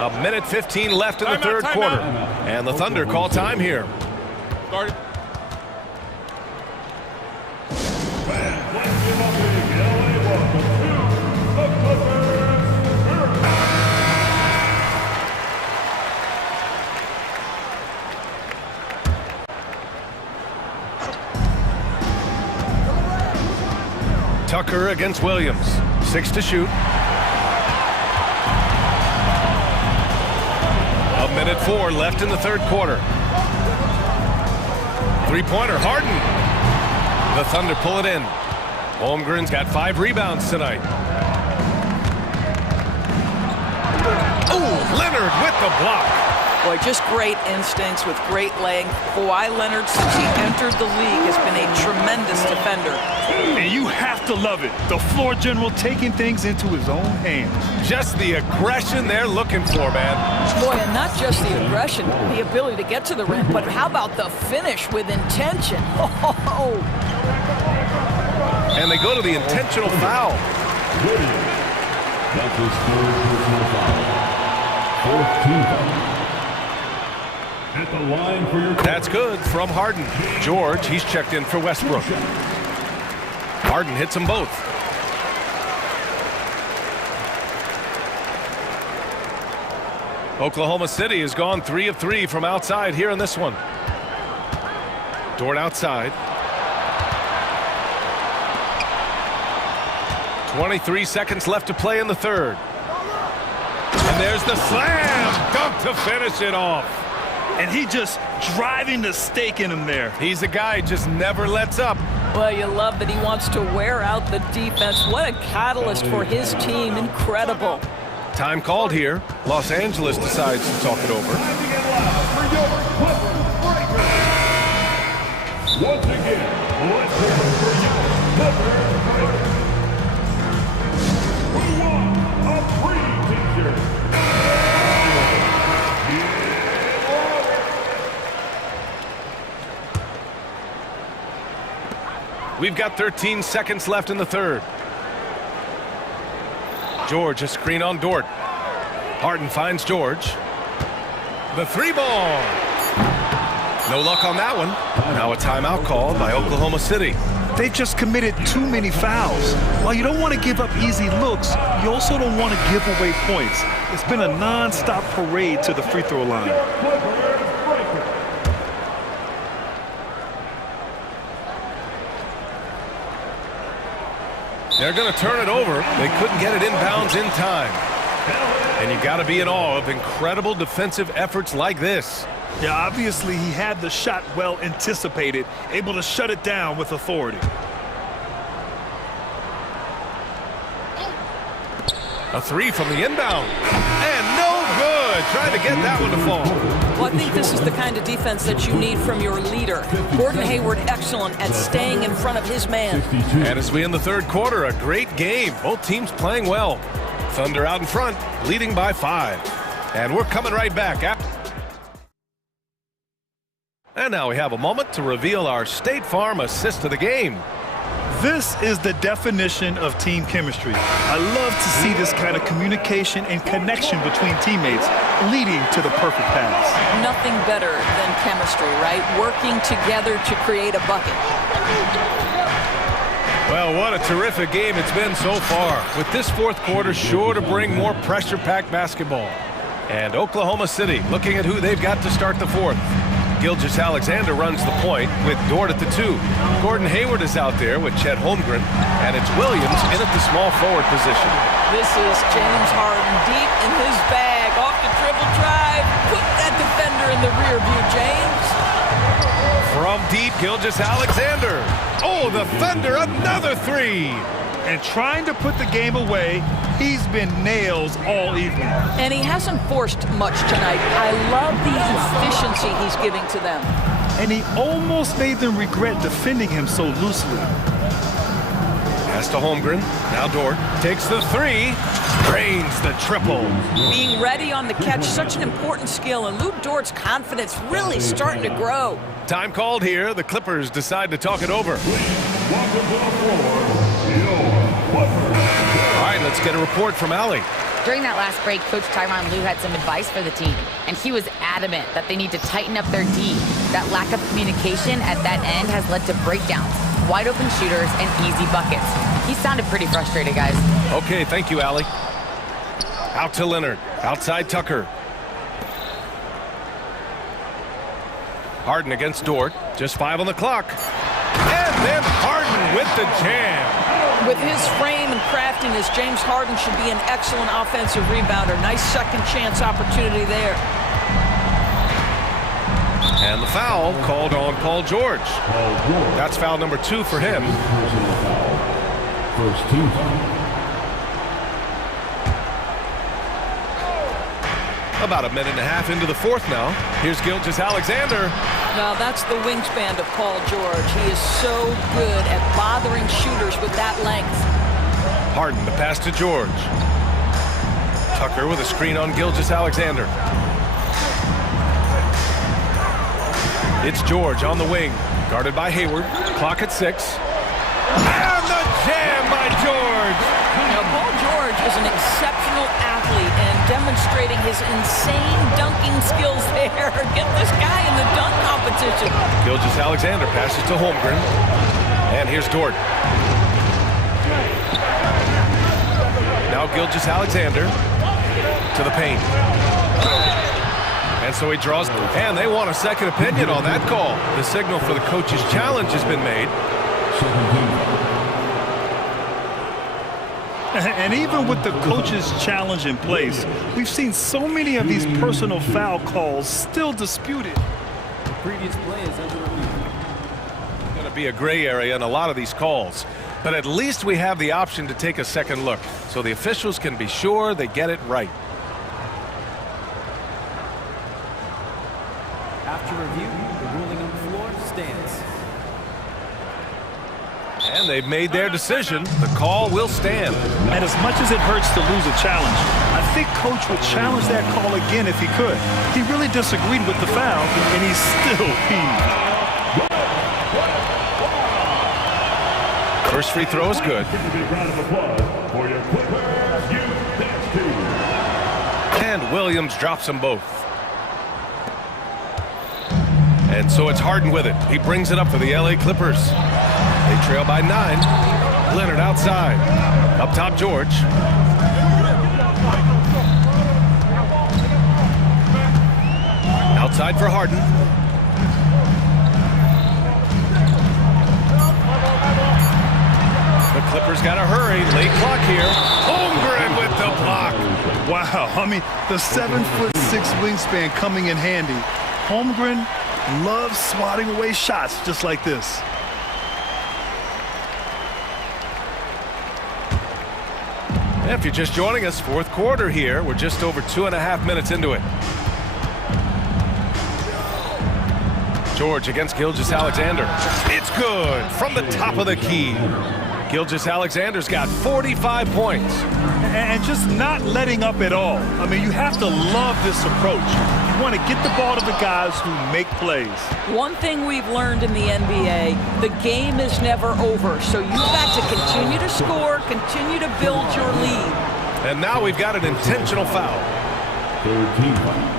A minute 15 left in the third quarter. And the Thunder call time here. Guarded. Tucker against Williams. 6 to shoot. A minute 4 left in the third quarter. Three-pointer, Harden. The Thunder pull it in. Holmgren's got 5 rebounds tonight. Oh, Leonard with the block. Boy, just great instincts with great length. Kawhi Leonard, since he entered the league, has been a tremendous defender. And you have to love it. The floor general taking things into his own hands. Just the aggression they're looking for, man. Boy, and not just the aggression, the ability to get to the rim, but how about the finish with intention? Oh. And they go to the intentional foul. That's his third personal foul. 14. At the line for your... That's good from Harden. George, he's checked in for Westbrook. Harden hits them both. Oklahoma City has gone 3 of 3 from outside here in this one. Dort outside. 23 seconds left to play in the third. And there's the slam dunk to finish it off. And he just driving the stake in him there. He's a guy who just never lets up. Well, you love that he wants to wear out the defense. What a catalyst for his team. Incredible. Time called here. Los Angeles decides to talk it over. Once again, let's hear it for your Clippers Breakers. Who won a free t-shirt? We've got 13 seconds left in the third. George, a screen on Dort. Harden finds George. The 3-ball. No luck on that one. Now a timeout called by Oklahoma City. They just committed too many fouls. While you don't want to give up easy looks, you also don't want to give away points. It's been a non-stop parade to the free throw line. They're going to turn it over. They couldn't get it inbounds in time. And you got to be in awe of incredible defensive efforts like this. Yeah, obviously he had the shot well anticipated, able to shut it down with authority. A 3 from the inbound. And no good. Trying to get that one to fall. Well, I think this is the kind of defense that you need from your leader. Gordon Hayward, excellent at staying in front of his man. And as we end the third quarter, a great game. Both teams playing well. Thunder out in front, leading by 5. And we're coming right back. And now we have a moment to reveal our State Farm assist of the game. This is the definition of team chemistry. I love to see this kind of communication and connection between teammates leading to the perfect pass. Nothing better than chemistry, right? Working together to create a bucket. Well, what a terrific game it's been so far. With this fourth quarter sure to bring more pressure-packed basketball. And Oklahoma City looking at who they've got to start the fourth. Gilgeous-Alexander runs the point with Dort at the 2. Gordon Hayward is out there with Chet Holmgren, and it's Williams in at the small forward position. This is James Harden deep in his bag, off the dribble drive. Put that defender in the rear view, James. From deep, Gilgeous-Alexander. Oh, the Thunder, another 3. And trying to put the game away, he's been nails all evening. And he hasn't forced much tonight. I love the efficiency he's giving to them. And he almost made them regret defending him so loosely. Pass to Holmgren. Now Dort takes the 3. Drains the triple. Being ready on the catch, such an important skill, and Lou Dort's confidence really starting to grow. Time called here. The Clippers decide to talk it over. Welcome to the floor, your Clippers. All right, let's get a report from Allie. During that last break, Coach Tyronn Lue had some advice for the team, and he was adamant that they need to tighten up their D. That lack of communication at that end has led to breakdowns, wide open shooters, and easy buckets. He sounded pretty frustrated, guys. Okay, thank you, Allie. Out to Leonard. Outside Tucker. Harden against Dort. Just 5 on the clock. And then Harden with the jam. With his frame and craftiness, James Harden should be an excellent offensive rebounder. Nice second chance opportunity there. And the foul called on Paul George. That's foul number 2 for him. First team. About a minute and a half into the fourth now. Here's Gilgeous-Alexander. Now that's the wingspan of Paul George. He is so good at bothering shooters with that length. Harden, the pass to George. Tucker with a screen on Gilgeous-Alexander. It's George on the wing, guarded by Hayward. Clock at 6. And the jam by George! Now, Paul George is an exceptional athlete and demonstrating his insane dunking skills there. Get this guy in the dunk competition. Gilgeous-Alexander passes to Holmgren. And here's Dort. Now Gilgeous-Alexander to the paint. And so he draws, and they want a second opinion on that call. The signal for the coach's challenge has been made. And even with the coach's challenge in place, we've seen so many of these personal foul calls still disputed. Previous play is under review. It's going to be a gray area in a lot of these calls. But at least we have the option to take a second look, so the officials can be sure they get it right. After review, the ruling on the floor stands. And they've made their decision. The call will stand. And as much as it hurts to lose a challenge, I think Coach would challenge that call again if he could. He really disagreed with the foul, and he's still peeved. First free throw is good. And Williams drops them both. And so it's Harden with it. He brings it up for the LA Clippers. They trail by 9. Leonard outside. Up top, George. Outside for Harden. The Clippers got to hurry. Late clock here. Holmgren with the block. Wow, I mean, the 7'6" wingspan coming in handy. Holmgren loves swatting away shots just like this. If you're just joining us, fourth quarter here. We're just over 2.5 minutes into it. George against Gilgeous-Alexander. It's good from the top of the key. Gilgeous-Alexander's got 45 points. And just not letting up at all. I mean, you have to love this approach. You want to get the ball to the guys who make plays. One thing we've learned in the NBA, the game is never over. So you've got to continue to score, continue to build your lead. And now we've got an intentional foul. Third team foul.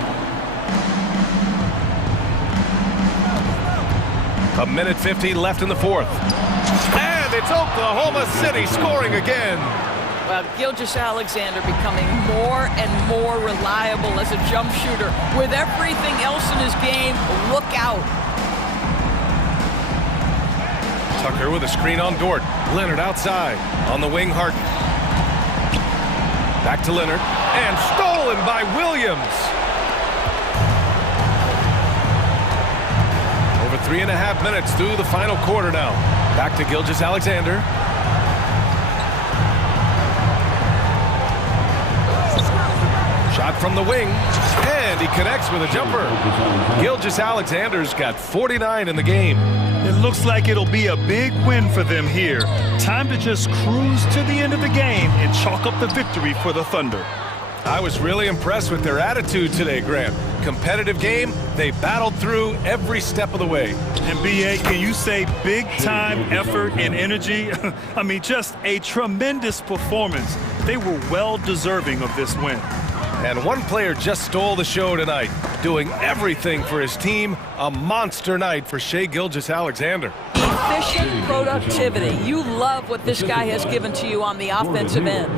A minute 15 left in the fourth. And it's Oklahoma City scoring again. Well, Gilgeous-Alexander becoming more and more reliable as a jump shooter. With everything else in his game, look out. Tucker with a screen on Dort. Leonard outside. On the wing, Harden. Back to Leonard. And stolen by Williams. Over 3.5 minutes through the final quarter now. Back to Gilgeous-Alexander. Shot from the wing, and he connects with a jumper. Gilgeous-Alexander's got 49 in the game. It looks like it'll be a big win for them here. Time to just cruise to the end of the game and chalk up the victory for the Thunder. I was really impressed with their attitude today, Grant. Competitive game, they battled through every step of the way. And B.A., can you say big-time effort and energy? I mean, just a tremendous performance. They were well-deserving of this win. And one player just stole the show tonight, doing everything for his team. A monster night for Shai Gilgeous-Alexander. Efficient productivity. You love what this guy has given to you on the offensive end.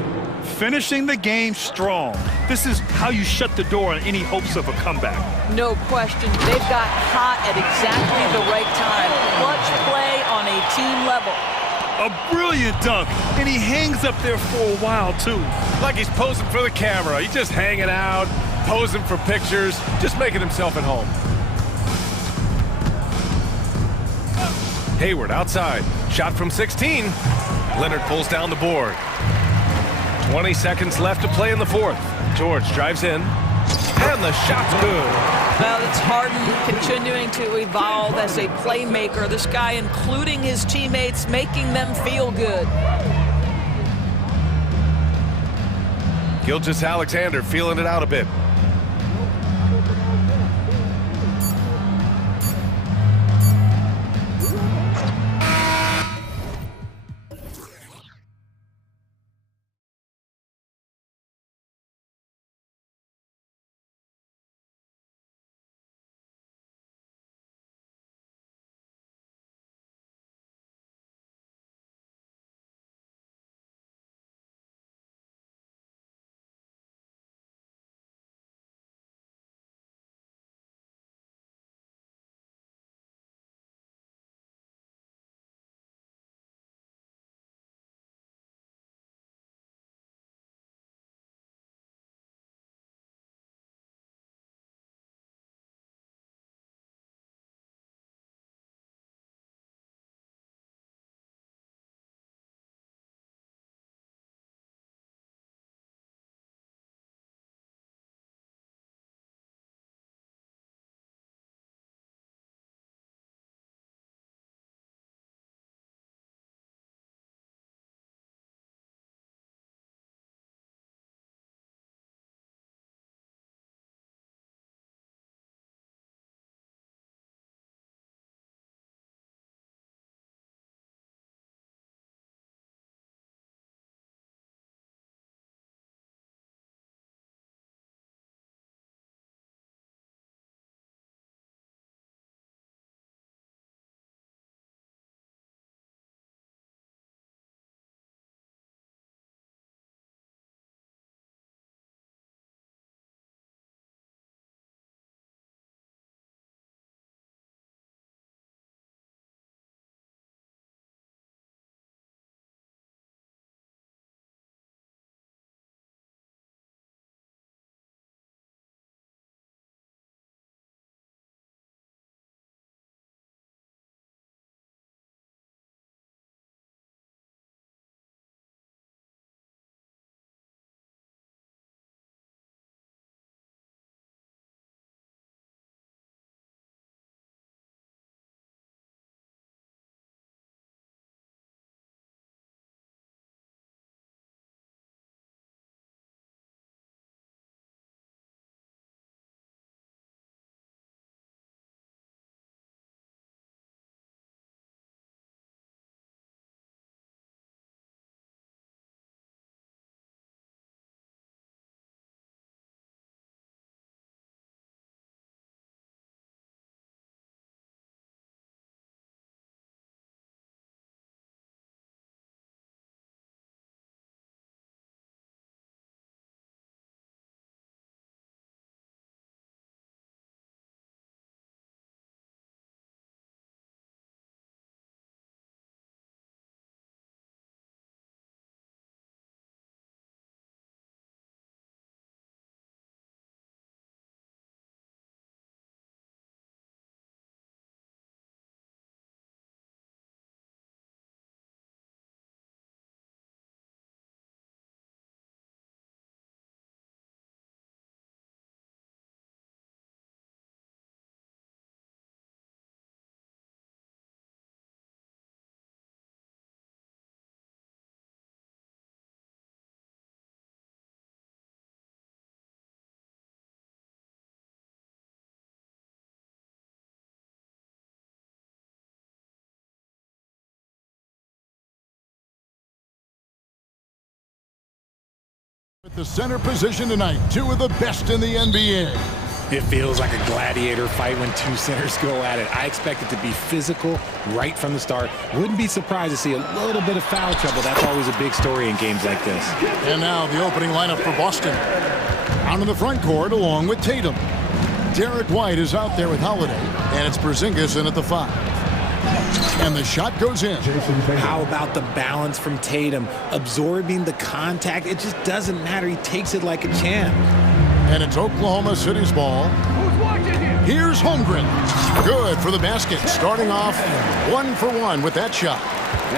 Finishing the game strong. This is how you shut the door on any hopes of a comeback. No question. They've got hot at exactly the right time. Clutch play on a team level. A brilliant dunk, and he hangs up there for a while, too. Like he's posing for the camera. He's just hanging out, posing for pictures, just making himself at home. Hayward outside. Shot from 16. Leonard pulls down the board. 20 seconds left to play in the fourth. George drives in, and the shot's good. Well, it's Harden continuing to evolve as a playmaker. This guy, including his teammates, making them feel good. Gilgeous-Alexander feeling it out a bit. At the center position tonight, two of the best in the NBA. It feels like a gladiator fight when two centers go at it. I expect it to be physical right from the start. Wouldn't be surprised to see a little bit of foul trouble. That's always a big story in games like this. And now the opening lineup for Boston. Out in the front court along with Tatum. Derek White is out there with Holiday, and it's Porzingis in at the 5. And the shot goes in. How about the balance from Tatum? Absorbing the contact, it just doesn't matter. He takes it like a champ. And it's Oklahoma City's ball. Here's Holmgren. Good for the basket. Starting off 1 for 1 with that shot.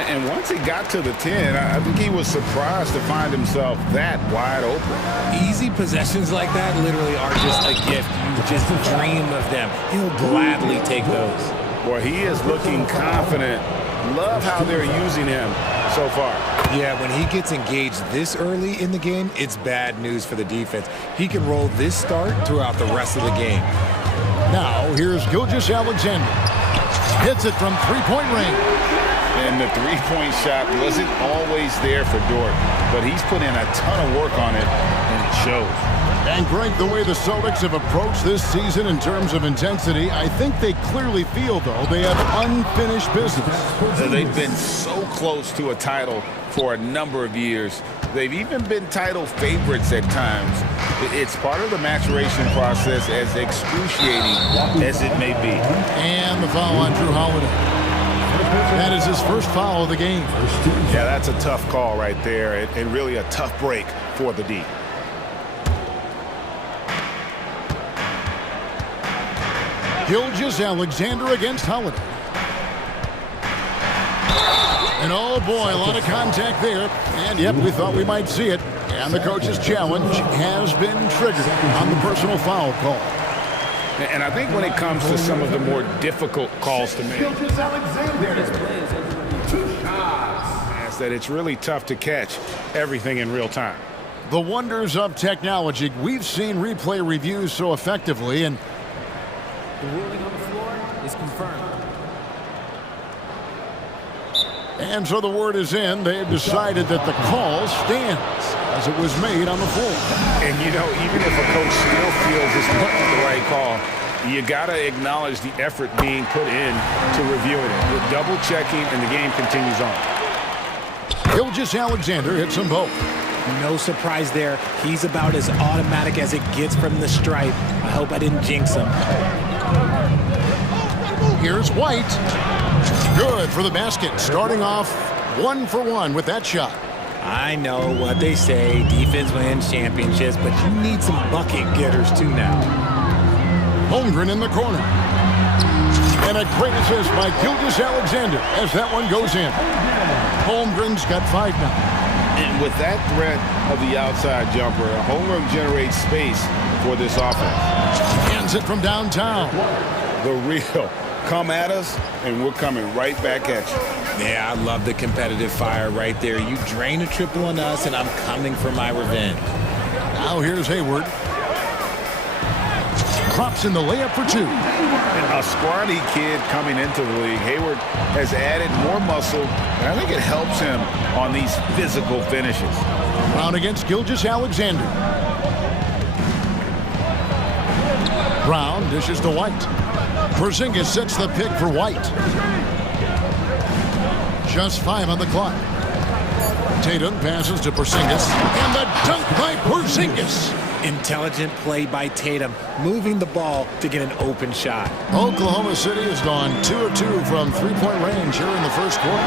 And once he got to the 10, I think he was surprised to find himself that wide open. Easy possessions like that literally are just a gift. You just dream of them. He'll gladly take those. Boy, he is looking confident. Love how they're using him so far. Yeah, when he gets engaged this early in the game, it's bad news for the defense. He can roll this start throughout the rest of the game. Now, here's Gilgeous-Alexander. Hits it from three-point range. And the three-point shot wasn't always there for Dort, but he's put in a ton of work on it, and it shows. And Greg, the way the Celtics have approached this season in terms of intensity, I think they clearly feel, though, they have unfinished business. They've been so close to a title for a number of years. They've even been title favorites at times. It's part of the maturation process, as excruciating as it may be. And the foul on Drew Holiday. That is his first foul of the game. Yeah, that's a tough call right there, and really a tough break for the D. Gilgeous-Alexander against Holiday. And oh boy, a lot of contact there. And yep, we thought we might see it. And the coach's challenge has been triggered on the personal foul call. And I think when it comes to some of the more difficult calls to make, is that it's really tough to catch everything in real time. The wonders of technology. We've seen replay reviews so effectively, and The ruling on the floor is confirmed. And so the word is in. They've decided that the call stands as it was made on the floor. And, you know, even if a coach still feels this wasn't the right call, you got to acknowledge the effort being put in to reviewing it. With double-checking, and the game continues on. Gilgeous-Alexander hits them both. No surprise there. He's about as automatic as it gets from the stripe. I hope I didn't jinx him. Here's White. Good for the basket. Starting off 1 for 1 with that shot. I know what they say, defense wins championships, but you need some bucket getters too now. Holmgren in the corner. And a great assist by Gilgeous-Alexander as that one goes in. Holmgren's got 5 now. And with that threat of the outside jumper, Holmgren generates space for this offense. Hands it from downtown. The real come at us, and we're coming right back at you. Yeah, I love the competitive fire right there. You drain a triple on us, and I'm coming for my revenge. Now here's Hayward. Drops in the layup for 2. And a scrawny kid coming into the league. Hayward has added more muscle, and I think it helps him on these physical finishes. Brown against Gilgeous-Alexander. Brown dishes to White. Porzingis sets the pick for White. Just 5 on the clock. Tatum passes to Porzingis. And the dunk by Porzingis. Intelligent play by Tatum, moving the ball to get an open shot. Oklahoma City has gone 2 of 2 from three-point range here in the first quarter.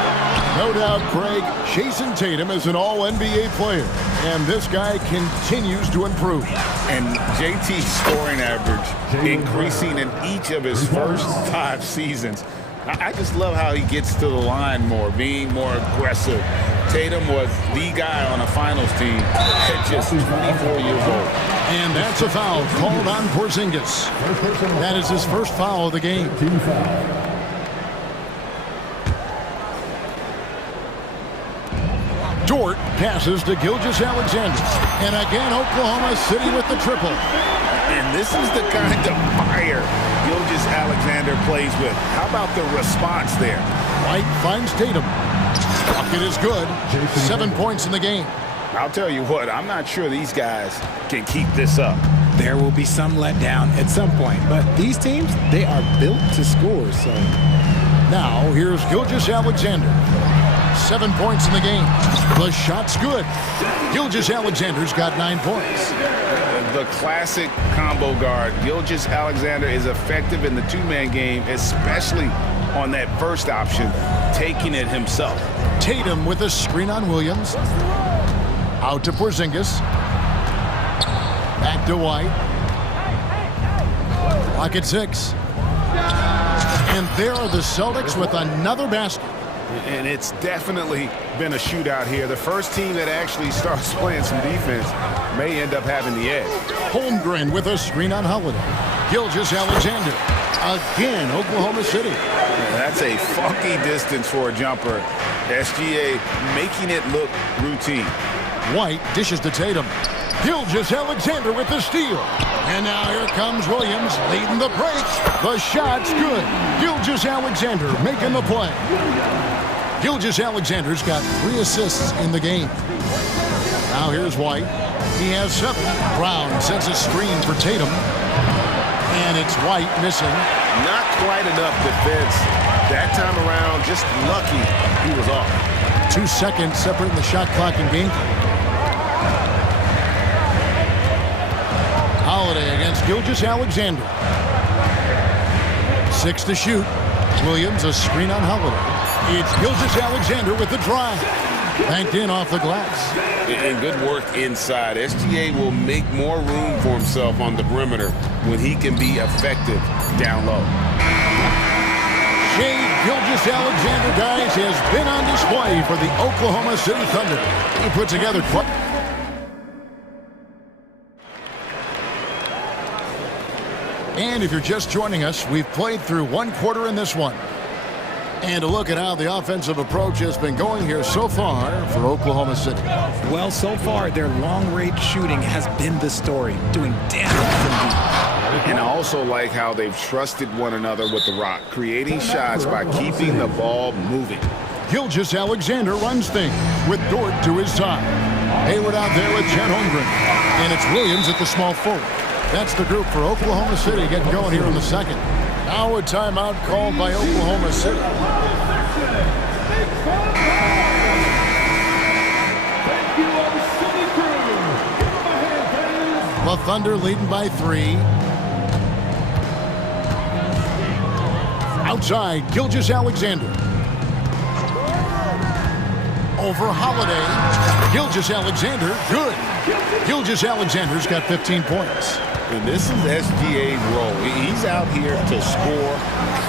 No doubt, Craig, Jason Tatum is an all-NBA player, and this guy continues to improve. And JT's scoring average increasing in each of his first 5 seasons. I just love how he gets to the line more, being more aggressive. Tatum was the guy on a finals team at just 24 years old. And that's a foul called on Porzingis. That is his first foul of the game. Dort passes to Gilgeous-Alexander. And again, Oklahoma City with the triple. And this is the kind of fire Gilgeous-Alexander plays with. How about the response there? White finds Tatum. Bucket is good. 7 points in the game. I'll tell you what, I'm not sure these guys can keep this up. There will be some letdown at some point, but these teams, they are built to score, so. Now, here's Gilgeous Alexander. 7 points in the game. The shot's good. Gilgeous Alexander's got 9 points. The classic combo guard. Gilgeous Alexander is effective in the two-man game, especially on that first option, taking it himself. Tatum with a screen on Williams. Out to Porzingis. Back to White. Clock at 6. And there are the Celtics with another basket. And it's definitely been a shootout here. The first team that actually starts playing some defense may end up having the edge. Holmgren with a screen on Holiday. Gilgeous Alexander. Again, Oklahoma City. That's a funky distance for a jumper. SGA making it look routine. White dishes to Tatum. Gilgeous Alexander with the steal. And now here comes Williams leading the break. The shot's good. Gilgeous Alexander making the play. Gilgeous Alexander's got 3 assists in the game. Now here's White. He has 7. Brown sets a screen for Tatum. And it's White missing. Not quite enough defense that time around. Just lucky he was off. 2 seconds separating the shot clock and game clock. Holiday against Gilgeous Alexander. 6 to shoot. Williams a screen on Holiday. It's Gilgeous Alexander with the drive. Banked in off the glass. And good work inside. SGA will make more room for himself on the perimeter when he can be effective down low. Gilgeous Alexander, guys, has been on display for the Oklahoma City Thunder. He put together quite... And if you're just joining us, we've played through 1 quarter in this one. And a look at how the offensive approach has been going here so far for Oklahoma City. Well, so far, their long-range shooting has been the story, doing damage from deep. And I also like how they've trusted one another with the rock, creating shots by keeping the ball moving. Gilgeous Alexander runs things with Dort to his side. Hayward out there with Chet Holmgren. And it's Williams at the small forward. That's the group for Oklahoma City getting going here in the second. Now a timeout called by Oklahoma City. The Thunder leading by 3. Outside, Gilgeous Alexander. Over Holiday. Gilgeous Alexander, good. Gilgeous Alexander's got 15 points. And this is SGA's role. He's out here to score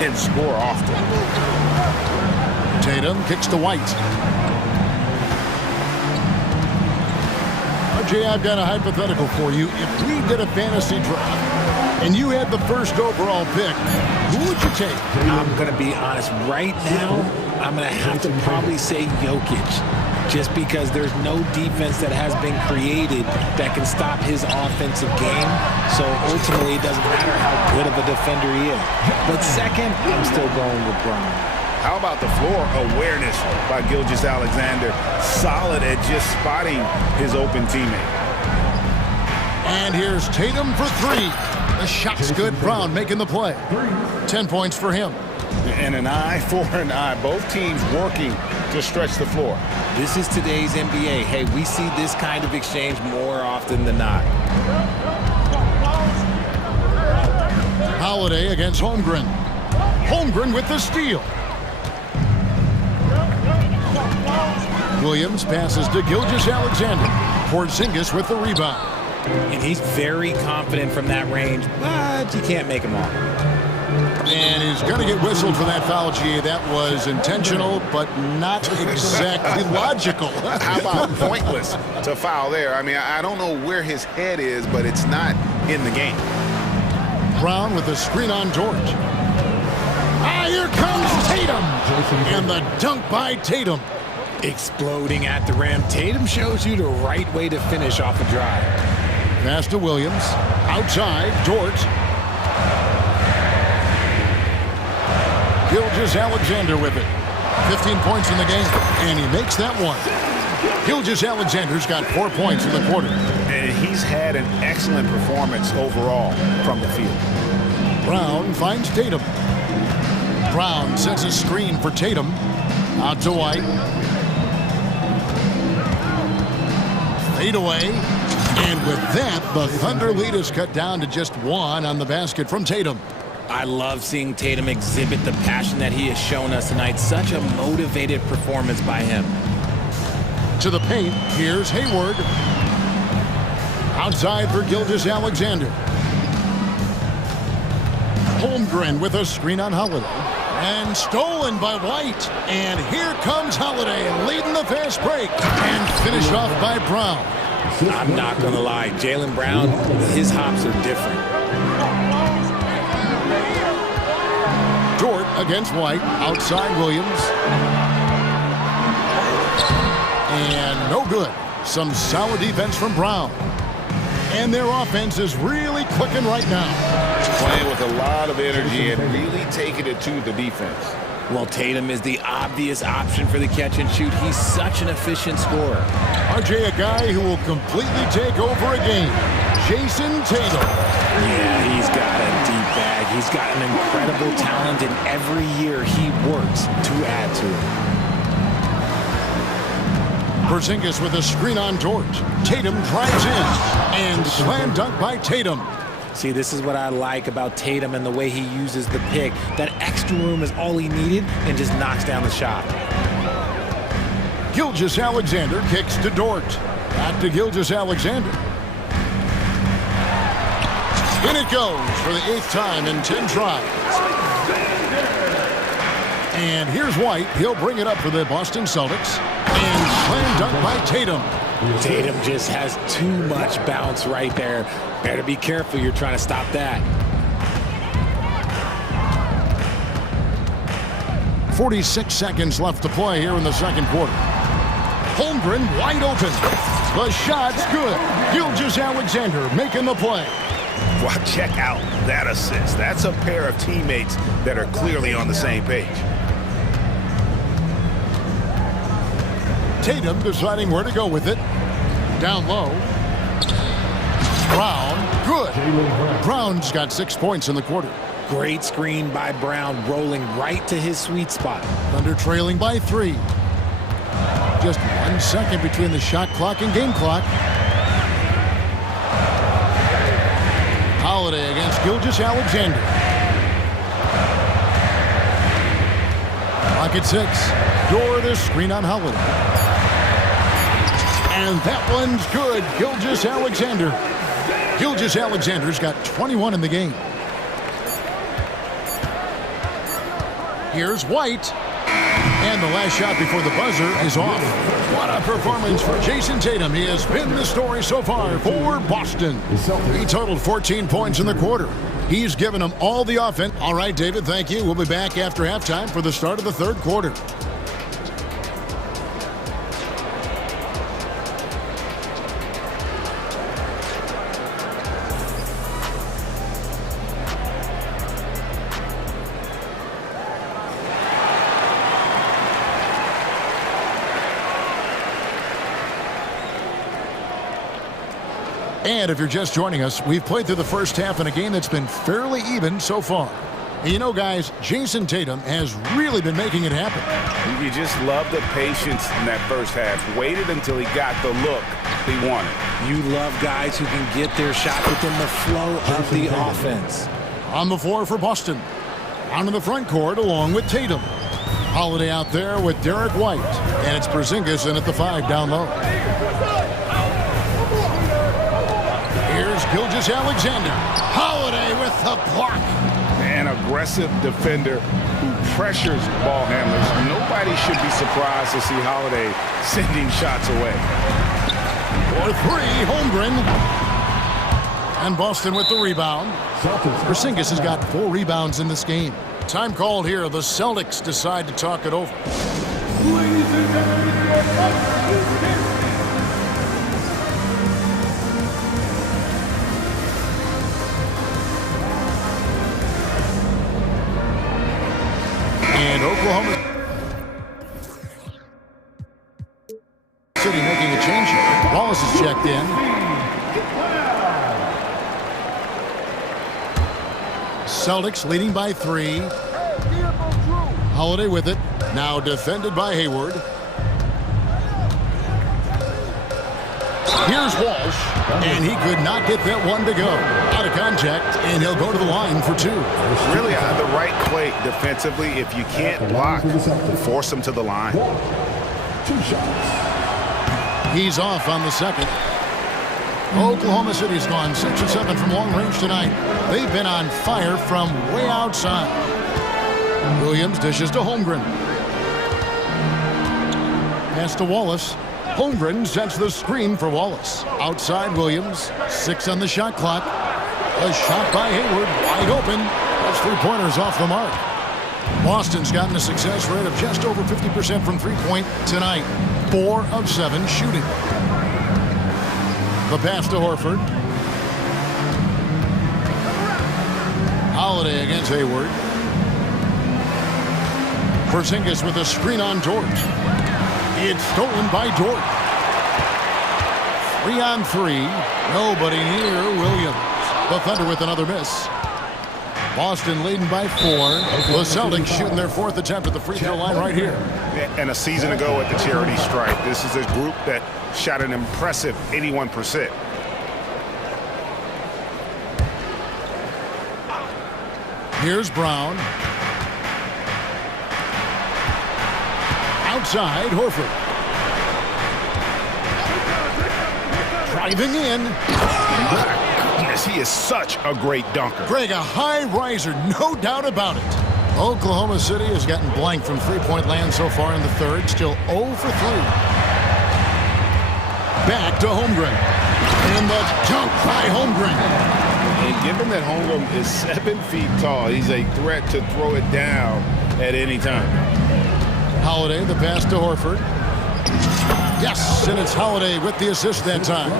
and score often. Tatum kicks to White. RJ, I've got a hypothetical for you. If we did a fantasy draft and you had the first overall pick, who would you take? I'm going to be honest. Right now, I'm going to have to probably say Jokic. Just because there's no defense that has been created that can stop his offensive game. So ultimately, it doesn't matter how good of a defender he is. But second, I'm still going with Brown. How about the floor awareness by Gilgeous Alexander? Solid at just spotting his open teammate. And here's Tatum for 3. The shot's good. Brown making the play. 10 points for him. And an eye for an eye. Both teams working to stretch the floor. This is today's NBA. Hey, we see this kind of exchange more often than not. Holiday against Holmgren. Holmgren with the steal. Williams passes to Gilgeous Alexander. Porzingis with the rebound. And he's very confident from that range, but you can't make him all. And he's going to get whistled for that foul, G. That was intentional, but not exactly logical. How about pointless to foul there? I mean, I don't know where his head is, but it's not in the game. Brown with the screen on George. Here comes Tatum. And the dunk by Tatum. Exploding at the rim. Tatum shows you the right way to finish off a drive. Pass to Williams. Outside, George. Gilgeous Alexander with it. 15 points in the game, and he makes that one. Gilgeous-Alexander's got 4 points in the quarter. And he's had an excellent performance overall from the field. Brown finds Tatum. Brown sets a screen for Tatum. Out to White. Fade away. And with that, the Thunder lead is cut down to just 1 on the basket from Tatum. I love seeing Tatum exhibit the passion that he has shown us tonight. Such a motivated performance by him. To the paint, here's Hayward. Outside for Gilgeous-Alexander. Holmgren with a screen on Holiday. And stolen by White. And here comes Holiday leading the fast break. And finished off by Brown. I'm not going to lie. Jaylen Brown, his hops are different. Dort against White. Outside Williams. And no good. Some solid defense from Brown. And their offense is really clicking right now. Playing with a lot of energy and really taking it to the defense. Well, Tatum is the obvious option for the catch and shoot. He's such an efficient scorer. RJ, a guy who will completely take over a game. Jason Tatum. Yeah, he's got a deep bag. He's got an incredible talent, and every year he works to add to it. Porzingis with a screen on Dort. Tatum drives in and slam dunk by Tatum. See, this is what I like about Tatum and the way he uses the pick. That extra room is all he needed and just knocks down the shot. Gilgeous-Alexander kicks to Dort. Back to Gilgeous-Alexander. In it goes for the 8th time in 10 tries. And here's White. He'll bring it up for the Boston Celtics. And slam dunk by Tatum. Tatum just has too much bounce right there. Better be careful. You're trying to stop that. 46 seconds left to play here in the second quarter. Holmgren wide open. The shot's good. Gilgeous-Alexander making the play. Well, check out that assist. That's a pair of teammates that are clearly on the same page. Tatum deciding where to go with it. Down low. Brown, good. Brown's got 6 points in the quarter. Great screen by Brown, rolling right to his sweet spot. Thunder trailing by 3. Just 1 second between the shot clock and game clock. Holiday against Gilgeous-Alexander. Clock at 6. Dort a screen on Holiday. And that one's good. Gilgeous-Alexander. Gilgeous-Alexander's got 21 in the game. Here's White. And the last shot before the buzzer is off. What a performance for Jason Tatum. He has been the story so far for Boston. He totaled 14 points in the quarter. He's given them all the offense. All right, David, thank you. We'll be back after halftime for the start of the third quarter. And if you're just joining us, we've played through the first half in a game that's been fairly even so far. And you know, guys, Jason Tatum has really been making it happen. You just love the patience in that first half. Waited until he got the look he wanted. You love guys who can get their shot within the flow of the offense. On the floor for Boston. Down in the front court along with Tatum. Holiday out there with Derek White. And it's Porzingis in at the 5 down low. Here's Gilgeous-Alexander. Holiday with the block. An aggressive defender who pressures ball handlers. Nobody should be surprised to see Holiday sending shots away. For 3, Holmgren. And Boston with the rebound. Porzingis has got 4 rebounds in this game. Time called here. The Celtics decide to talk it over. Ladies and gentlemen, And Oklahoma City making Celtics leading by 3. Holiday with it. Now defended by Hayward. Here's Walsh, and he could not get that one to go. Out of contact, and he'll go to the line for 2. Really the right play defensively. If you can't block, force him to the line. 2 shots. He's off on the second. Oklahoma City's gone 6 of 7 from long range tonight. They've been on fire from way outside. Williams dishes to Holmgren. Pass to Wallace. Holmgren sets the screen for Wallace. Outside Williams. 6 on the shot clock. A shot by Hayward. Wide open. That's 3-pointers off the mark. Boston's gotten a success rate of just over 50% from 3-point tonight. 4 of 7 shooting. The pass to Horford. Holiday against Hayward. Porzingis with a screen on Dort. It's stolen by Dort. 3 on 3. Nobody near Williams. The Thunder with another miss. Boston leading by 4. The Celtics shooting their 4th attempt at the free throw line right here. And a season ago at the charity stripe, this is a group that shot an impressive 81%. Here's Brown. Outside, Horford. Driving in. My goodness, he is such a great dunker. Greg, a high riser, no doubt about it. Oklahoma City has gotten blank from 3-point land so far in the third. Still 0 for 3. Back to Holmgren. And the dunk by Holmgren. And given that Holmgren is 7 feet tall, he's a threat to throw it down at any time. Holiday, the pass to Horford. Yes, and it's Holiday with the assist that time.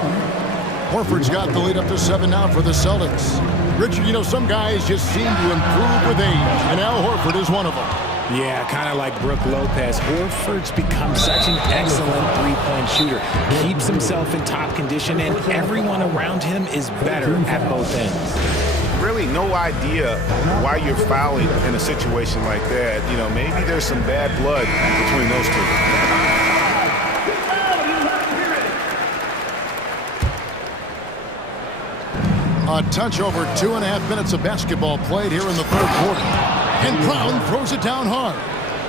Horford's got the lead up to 7 now for the Celtics. Richard, you know, some guys just seem to improve with age, and Al Horford is one of them. Yeah, kind of like Brook Lopez. Horford's become such an excellent 3-point shooter. Keeps himself in top condition, and everyone around him is better at both ends. Really no idea why you're fouling in a situation like that. You know, maybe there's some bad blood between those two. A touch over 2.5 minutes of basketball played here in the third quarter. And Brown throws it down hard.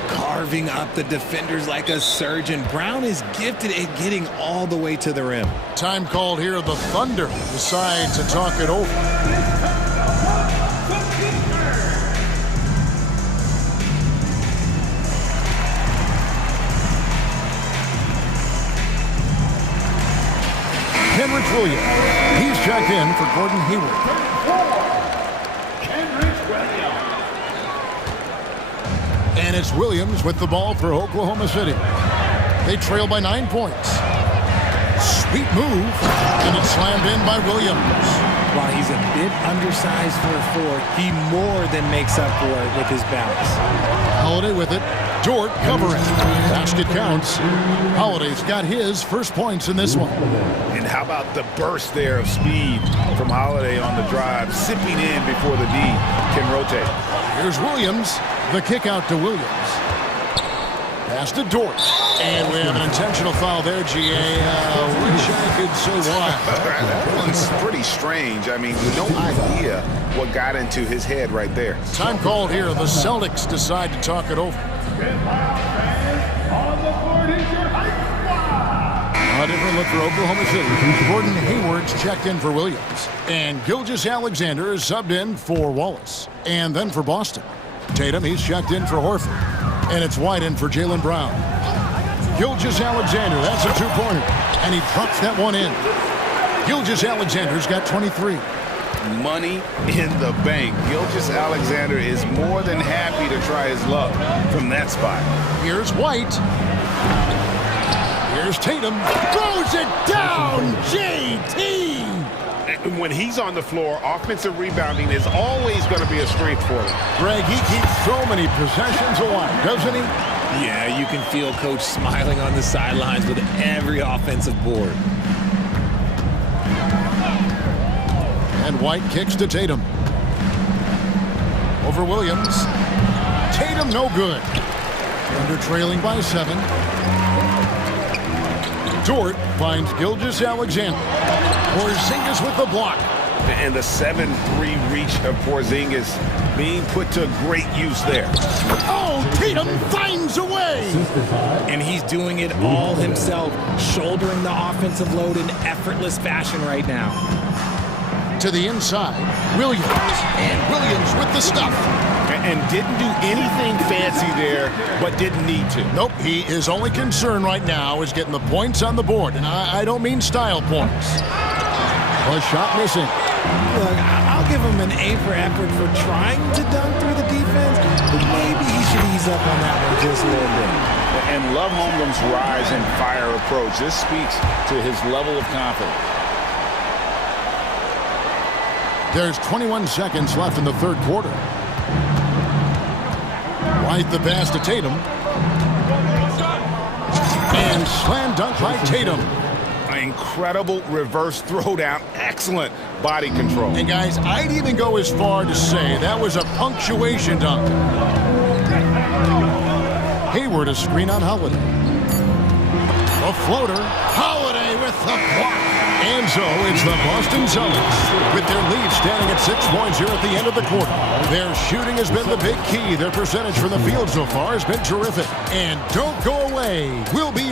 Carving up the defenders like a surgeon. Brown is gifted at getting all the way to the rim. Time called here. The Thunder decide to talk it over. Kenrich Williams. He's checked in for Gordon Hayward. And it's Williams with the ball for Oklahoma City. They trail by 9 points. Sweet move. And it's slammed in by Williams. While he's a bit undersized for a 4, he more than makes up for it with his bounce. Holiday with it. Dort covering. Basket counts. Holiday's got his first points in this one. And how about the burst there of speed from Holiday on the drive, sipping in before the D can rotate. Here's Williams. The kick out to Williams. Pass to Dort. And we have an intentional foul there, GA. Wish I could say why. That one's pretty strange. I mean, no idea what got into his head right there. Time called here. The Celtics decide to talk it over. A different look for Oklahoma City. Gordon Hayward's checked in for Williams. And Gilgeous-Alexander is subbed in for Wallace. And then for Boston. Tatum, he's checked in for Horford. And it's White in for Jaylen Brown. Gilgeous-Alexander, that's a 2-pointer. And he drops that one in. Gilgeous-Alexander's got 23. Money in the bank. Gilgeous-Alexander is more than happy to try his luck from that spot. Here's White. Here's Tatum. Throws it down. JT. When he's on the floor, offensive rebounding is always going to be a strength for him. Greg, he keeps so many possessions alive, doesn't he? Yeah, you can feel Coach smiling on the sidelines with every offensive board. And White kicks to Tatum. over Williams. Tatum no good. Thunder trailing by 7. Dort finds Gilgeous-Alexander. Porzingis with the block. And the 7-3 reach of Porzingis being put to great use there. Oh, Tatum finds a way. And he's doing it all himself, shouldering the offensive load in effortless fashion right now. To the inside, Williams. And Williams with the stuff. And didn't do anything fancy there, but didn't need to. Nope, his only concern right now is getting the points on the board. And I don't mean style points. A shot missing. Look, I'll give him an A for effort for trying to dunk through the defense, but maybe he should ease up on that one just a little bit. And love Holmgren's rise and fire approach. This speaks to his level of confidence. There's 21 seconds left in the third quarter. Right the pass to Tatum. And slam dunk by Tatum. Incredible reverse throwdown. Excellent body control. And guys, I'd even go as far to say that was a punctuation dunk. Hayward a screen on Holiday. A floater. Holiday with the block. And so it's the Boston Celtics with their lead standing at 6 points here at the end of the quarter. Their shooting has been the big key. Their percentage from the field so far has been terrific. And don't go away. We'll be...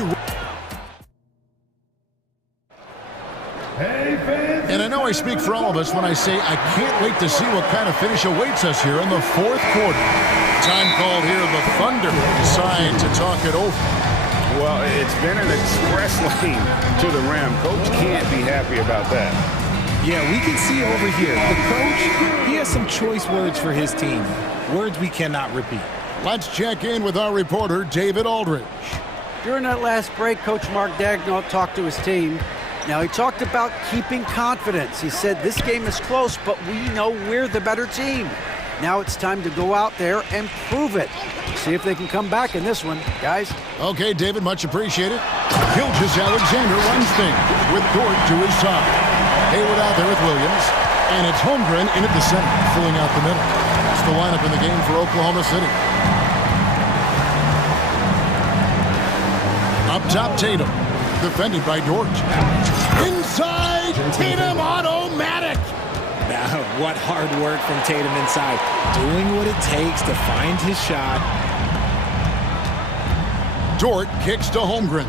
And I know I speak for all of us when I say I can't wait to see what kind of finish awaits us here in the fourth quarter. Time called here. The Thunder decide to talk it over. Well, it's been an express lane to the rim. Coach can't be happy about that. Yeah, we can see over here. The coach, he has some choice words for his team. Words we cannot repeat. Let's check in with our reporter, David Aldridge. During that last break, Coach Mark Daigneault talked to his team. Now, he talked about keeping confidence. He said, this game is close, but we know we're the better team. Now it's time to go out there and prove it. See if they can come back in this one, guys. Okay, David, much appreciated. Gilgeous-Alexander runs things with Dort to his side. Hayward out there with Williams. And it's Holmgren in at the center, filling out the middle. That's the lineup in the game for Oklahoma City. Up top, Tatum. Defended by Dort. Inside, Tatum automatic. Now, what hard work from Tatum inside. Doing what it takes to find his shot. Dort kicks to Holmgren.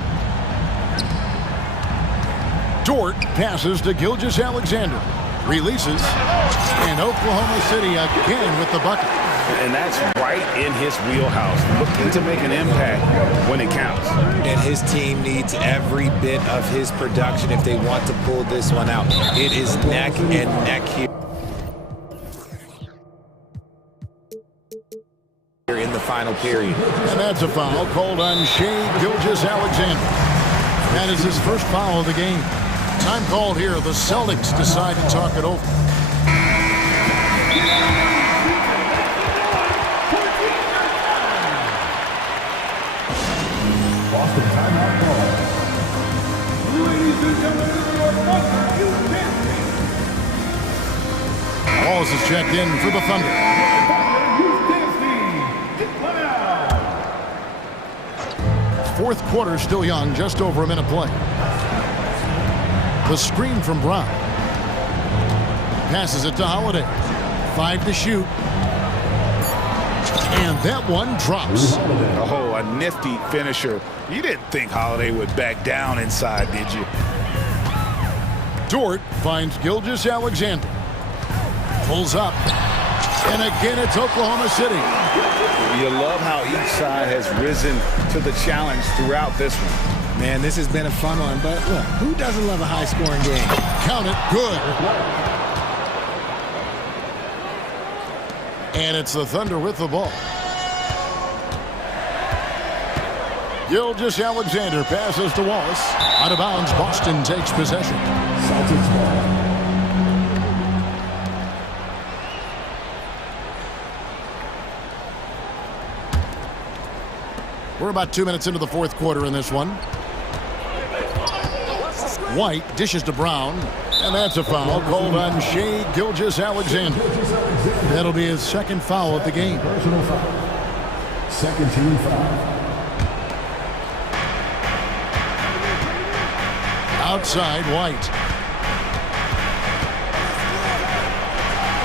Dort passes to Gilgeous-Alexander. Releases. And Oklahoma City again with the bucket. And that's right in his wheelhouse. Looking to make an impact when it counts. And his team needs every bit of his production if they want to pull this one out. It is neck and neck here in the final period. And that's a foul called on Shai Gilgeous-Alexander. That is his first foul of the game. Time called here. The Celtics decide to talk it over. Boston timeout call. Ladies and gentlemen, Wallace is checked in for the Thunder. Fourth quarter still young, just over a minute play. The screen from Brown. Passes it to Holiday. 5 to shoot. And that one drops. Oh, a nifty finisher. You didn't think Holiday would back down inside, did you? Dort finds Gilgeous-Alexander. Pulls up. And again, it's Oklahoma City. You love how each side has risen to the challenge throughout this one. Man, this has been a fun one, but look, who doesn't love a high-scoring game? Count it, good. And it's the Thunder with the ball. Gilgeous-Alexander passes to Wallace. Out of bounds, Boston takes possession. Celtics ball. We're about 2 minutes into the fourth quarter in this one. White dishes to Brown. And that's a foul called on Shai Gilgeous-Alexander. That'll be his second foul of the game. Personal foul. Second team foul. Outside, White.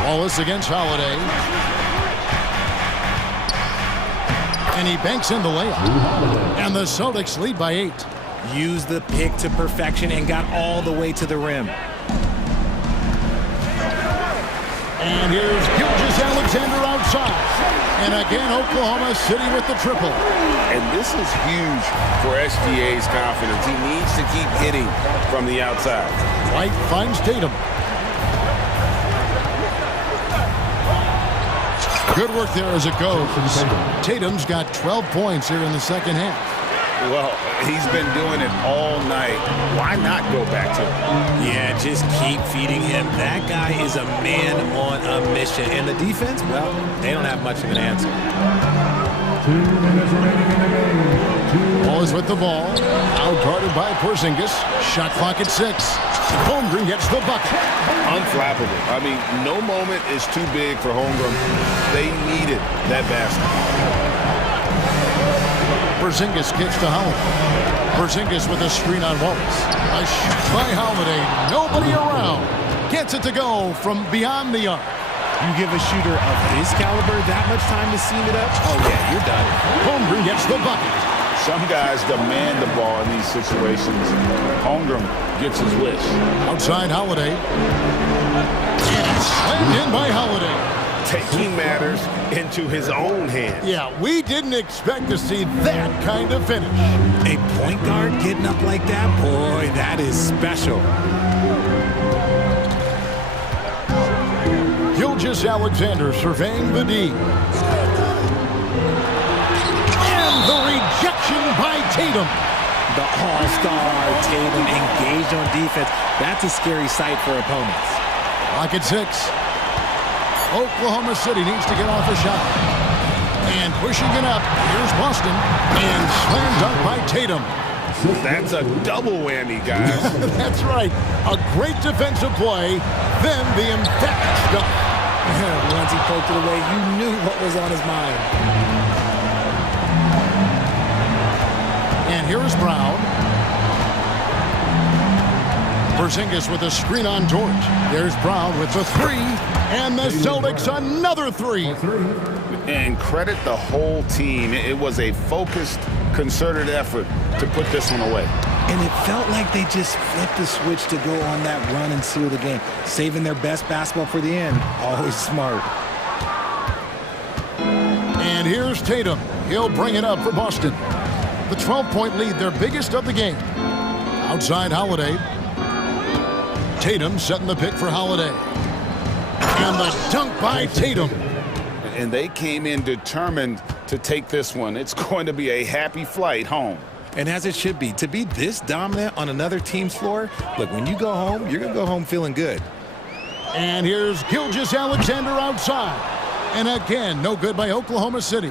Wallace against Holiday. And he banks in the layup. And the Celtics lead by 8. Used the pick to perfection and got all the way to the rim. And here's Gilgeous-Alexander outside. And again, Oklahoma City with the triple. And this is huge for SGA's confidence. He needs to keep hitting from the outside. White finds Tatum. Good work there as it goes. Tatum's got 12 points here in the second half. Well, he's been doing it all night. Why not go back to him? Yeah, just keep feeding him. That guy is a man on a mission. And the defense, well, they don't have much of an answer. 2 minutes remaining in the game. Wallace with the ball. Out guarded by Porzingis. Shot clock at 6. Holmgren gets the bucket. Unflappable. I mean, no moment is too big for Holmgren. They needed that basket. Porzingis kicks to Holiday. Porzingis with a screen on Wallace. A shot by Holiday. Nobody around. Gets it to go from beyond the arc. You give a shooter of his caliber that much time to seam it up, oh yeah, you're done. Holmgren gets the bucket. Some guys demand the ball in these situations. Holmgren gets his wish. Outside Holiday. And slammed in by Holiday. Taking matters into his own hands. Yeah, we didn't expect to see that kind of finish. A point guard getting up like that, boy, that is special. Gilgeous-Alexander surveying the D. And the rejection by Tatum. The all-star Tatum engaged on defense. That's a scary sight for opponents. Clock at 6. Oklahoma City needs to get off a shot. And pushing it up, here's Boston. And slam dunk by Tatum. That's a double whammy, guys. That's right. A great defensive play, then the emphatic dunk. Once he poked it away, you knew what was on his mind. And here's Brown. Porzingis with a screen on George. There's Brown with the 3. And the Celtics another 3. And credit the whole team. It was a focused, concerted effort to put this one away. And it felt like they just flipped the switch to go on that run and seal the game. Saving their best basketball for the end. Always smart. And here's Tatum. He'll bring it up for Boston. The 12-point lead, their biggest of the game. Outside Holiday. Tatum setting the pick for Holiday. And the dunk by Tatum. And they came in determined to take this one. It's going to be a happy flight home. And as it should be, to be this dominant on another team's floor, look, when you go home, you're going to go home feeling good. And here's Gilgeous-Alexander outside. And again, no good by Oklahoma City.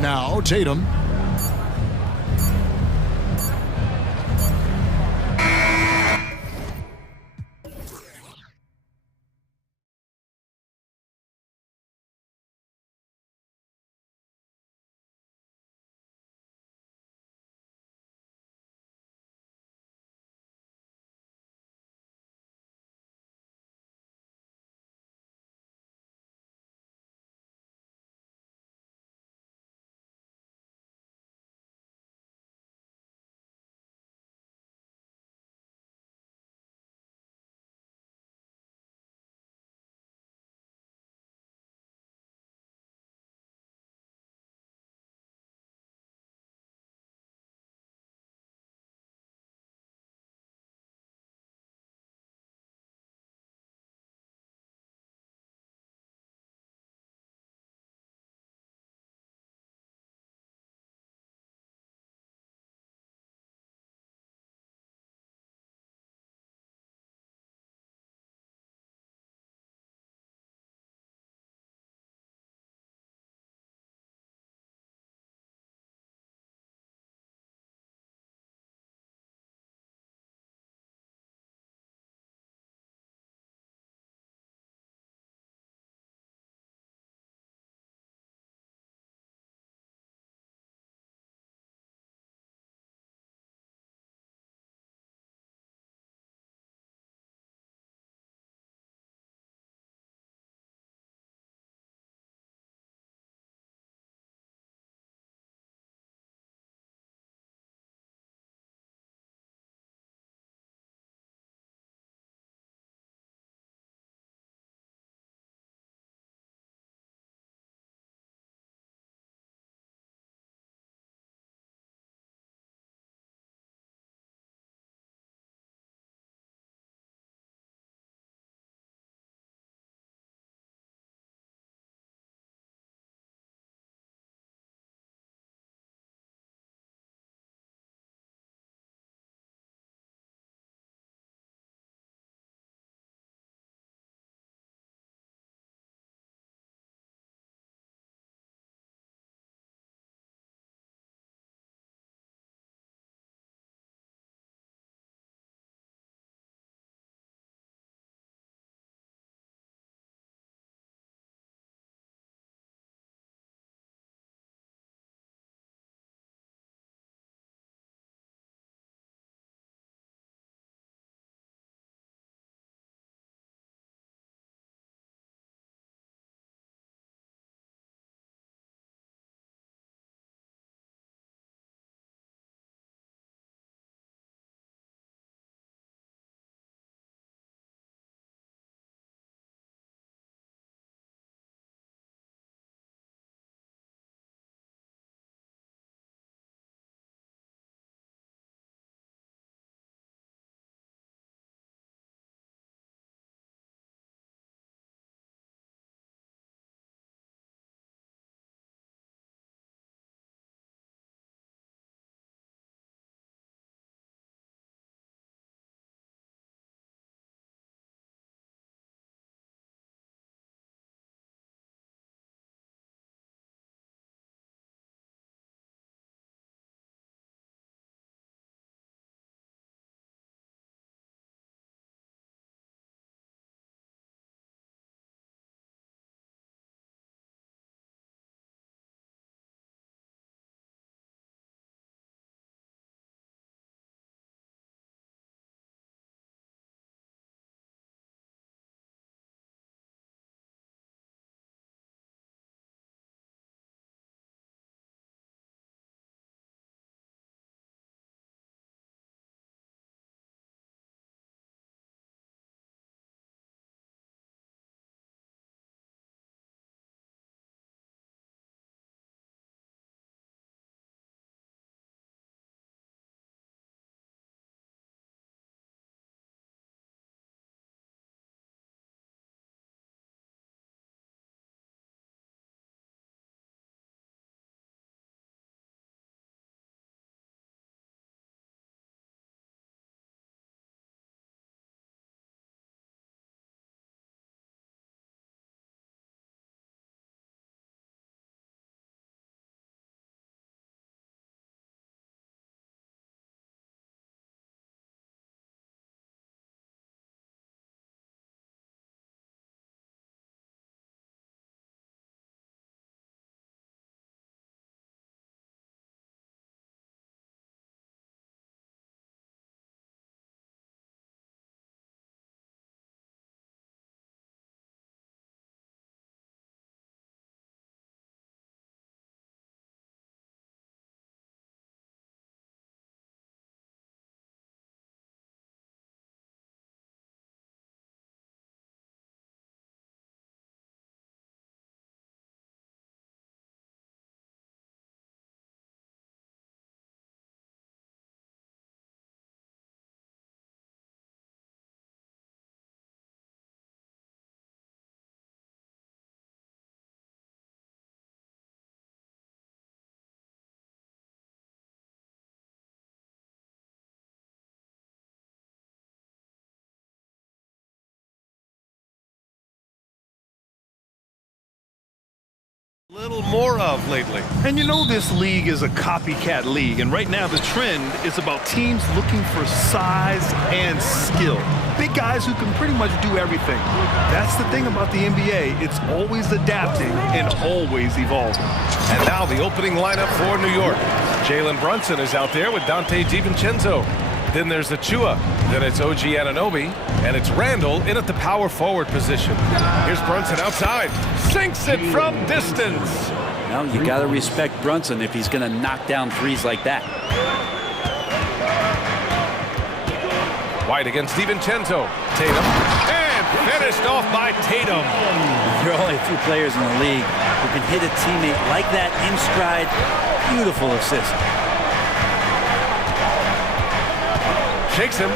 Now Tatum. Little more of lately. And you know this league is a copycat league, and right now the trend is about teams looking for size and skill. Big guys who can pretty much do everything. That's the thing about the NBA. It's always adapting and always evolving. And now the opening lineup for New York. Jalen Brunson is out there with Dante DiVincenzo. Then there's Achua. Then it's OG Anunoby. And it's Randall in at the power forward position. Here's Brunson outside. Sinks it from distance. Now you got to respect Brunson if he's going to knock down threes like that. White against DiVincenzo. Tatum. And finished off by Tatum. There are only a few players in the league who can hit a teammate like that in stride. Beautiful assist. Shakes him.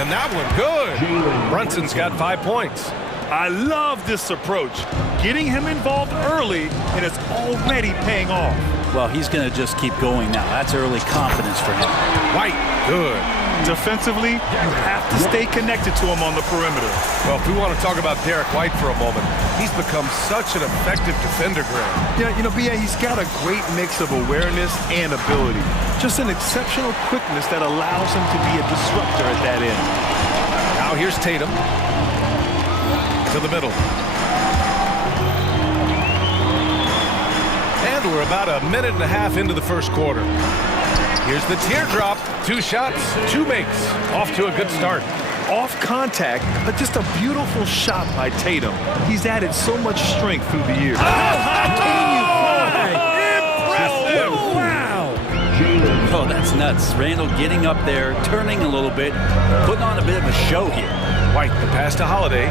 And that one good. Brunson's got 5 points. I love this approach. Getting him involved early, and it's already paying off. Well, he's going to just keep going now. That's early confidence for him. White, good. Defensively, you have to stay connected to him on the perimeter. Well, if we want to talk about Derek White for a moment, he's become such an effective defender, Graham. Yeah, you know, B.A., he's got a great mix of awareness and ability. Just an exceptional quickness that allows him to be a disruptor at that end. Now here's Tatum. To the middle. And we're about a minute and a half into the first quarter. Here's the teardrop. 2 shots, 2 makes. Off to a good start. Off contact, but just a beautiful shot by Tatum. He's added so much strength through the years. Impressive! Wow! Oh, that's nuts. Randall getting up there, turning a little bit, putting on a bit of a show here. White, the pass to Holiday.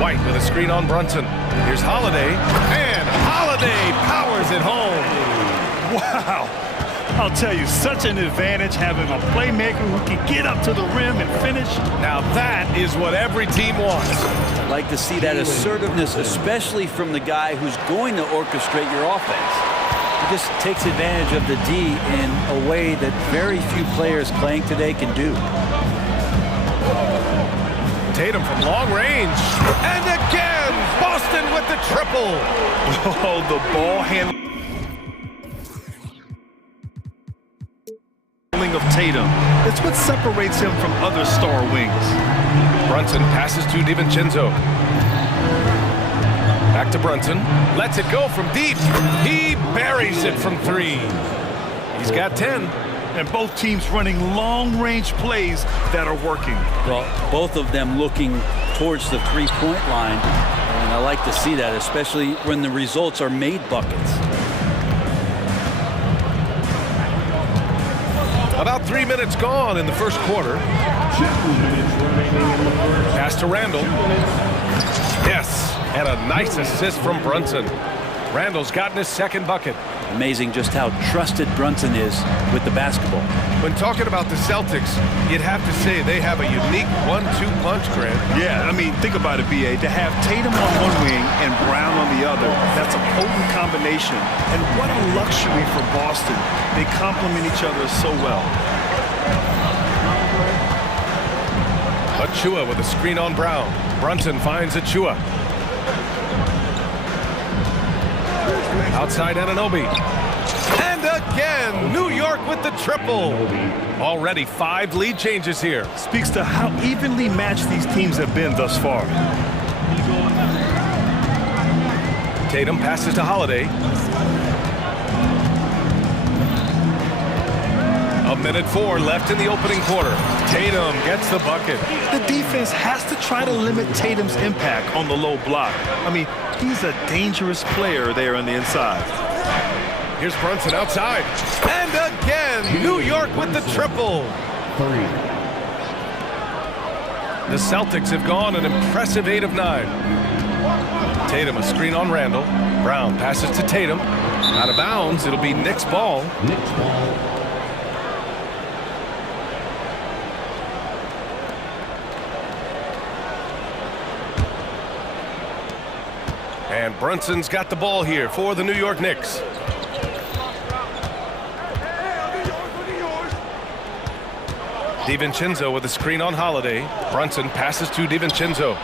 White with a screen on Brunson. Here's Holiday, and Holiday powers it home. Wow! I'll tell you, such an advantage having a playmaker who can get up to the rim and finish. Now that is what every team wants. I'd like to see that assertiveness, especially from the guy who's going to orchestrate your offense. He just takes advantage of the D in a way that very few players playing today can do. Tatum from long range. And again, Boston with the triple. Oh, the ball handling of Tatum. It's what separates him from other star wings. Brunson passes to DiVincenzo. Back to Brunson. Lets it go from deep. He buries it from 3. He's got 10. And both teams running long-range plays that are working. Well, both of them looking towards the three-point line. And I like to see that, especially when the results are made buckets. About 3 minutes gone in the first quarter. Pass to Randall. Yes, and a nice assist from Brunson. Randall's gotten his second bucket. Amazing just how trusted Brunson is with the basketball. When talking about the Celtics, you'd have to say they have a unique 1-2 punch, Grant. Yeah, I mean, think about it, B.A. To have Tatum on one wing and Brown on the other, that's a potent combination. And what a luxury for Boston. They complement each other so well. Achua with a screen on Brown. Brunson finds Achua. Outside Anunoby. And again, New York with the triple. Already 5 lead changes here. Speaks to how evenly matched these teams have been thus far. Tatum passes to Holiday. A minute 4 left in the opening quarter. Tatum gets the bucket. The defense has to try to limit Tatum's impact on the low block. I mean, he's a dangerous player there on the inside. Here's Brunson outside. And again, New York with the triple. 3. The Celtics have gone an impressive 8 of 9. Tatum a screen on Randall. Brown passes to Tatum. Out of bounds, it'll be Knicks ball. Knicks ball. And Brunson's got the ball here for the New York Knicks. DiVincenzo with a screen on Holiday. Brunson passes to DiVincenzo.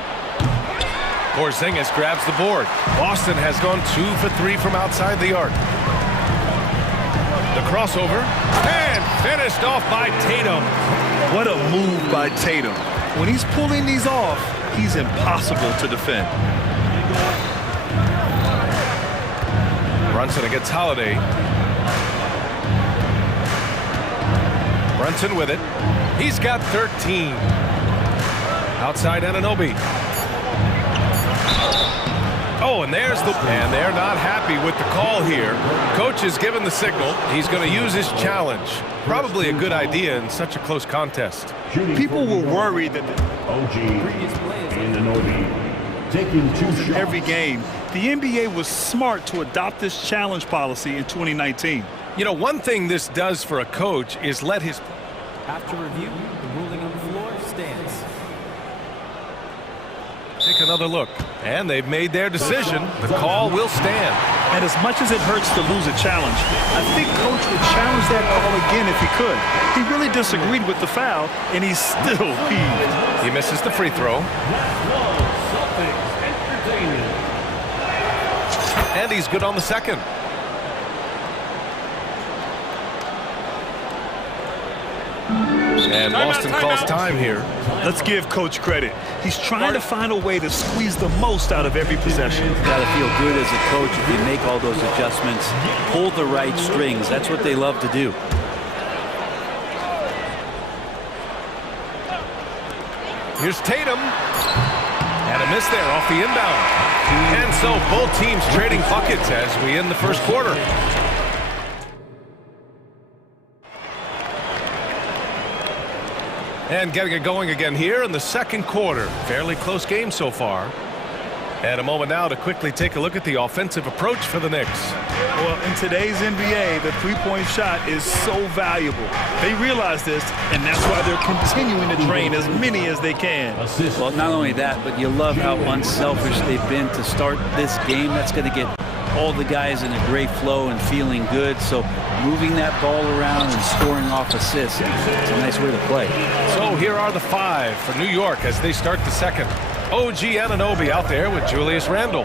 Porzingis grabs the board. Boston has gone 2 for 3 from outside the arc. The crossover, and finished off by Tatum. What a move by Tatum. When he's pulling these off, he's impossible to defend. Brunson against Holiday. Brunson with it. He's got 13. Outside Anunoby. Oh, and there's the... And they're not happy with the call here. Coach has given the signal. He's going to use his challenge. Probably a good idea in such a close contest. People were worried that OG and Anunoby taking 2 shots. in every game, the NBA was smart to adopt this challenge policy in 2019. You know, one thing this does for a coach is let his... After review, the ruling on the floor stands. Take another look. And they've made their decision. The call will stand. And as much as it hurts to lose a challenge, I think Coach would challenge that call again if he could. He really disagreed with the foul, and he's still peeved. He misses the free throw. And he's good on the second. And Boston calls time here. Let's give Coach credit. He's trying to find a way to squeeze the most out of every possession. Got to feel good as a coach if you make all those adjustments, pull the right strings. That's what they love to do. Here's Tatum. And a miss there off the inbound. And so both teams trading buckets as we end the first quarter. And getting it going again here in the second quarter. Fairly close game so far. And a moment now to quickly take a look at the offensive approach for the Knicks. Well, in today's NBA, the three-point shot is so valuable. They realize this, and that's why they're continuing to drain as many as they can. Well, not only that, but you love how unselfish they've been to start this game. That's going to get all the guys in a great flow and feeling good. So moving that ball around and scoring off assists, it's a nice way to play. So here are the 5 for New York as they start the second. OG Anunoby out there with Julius Randle.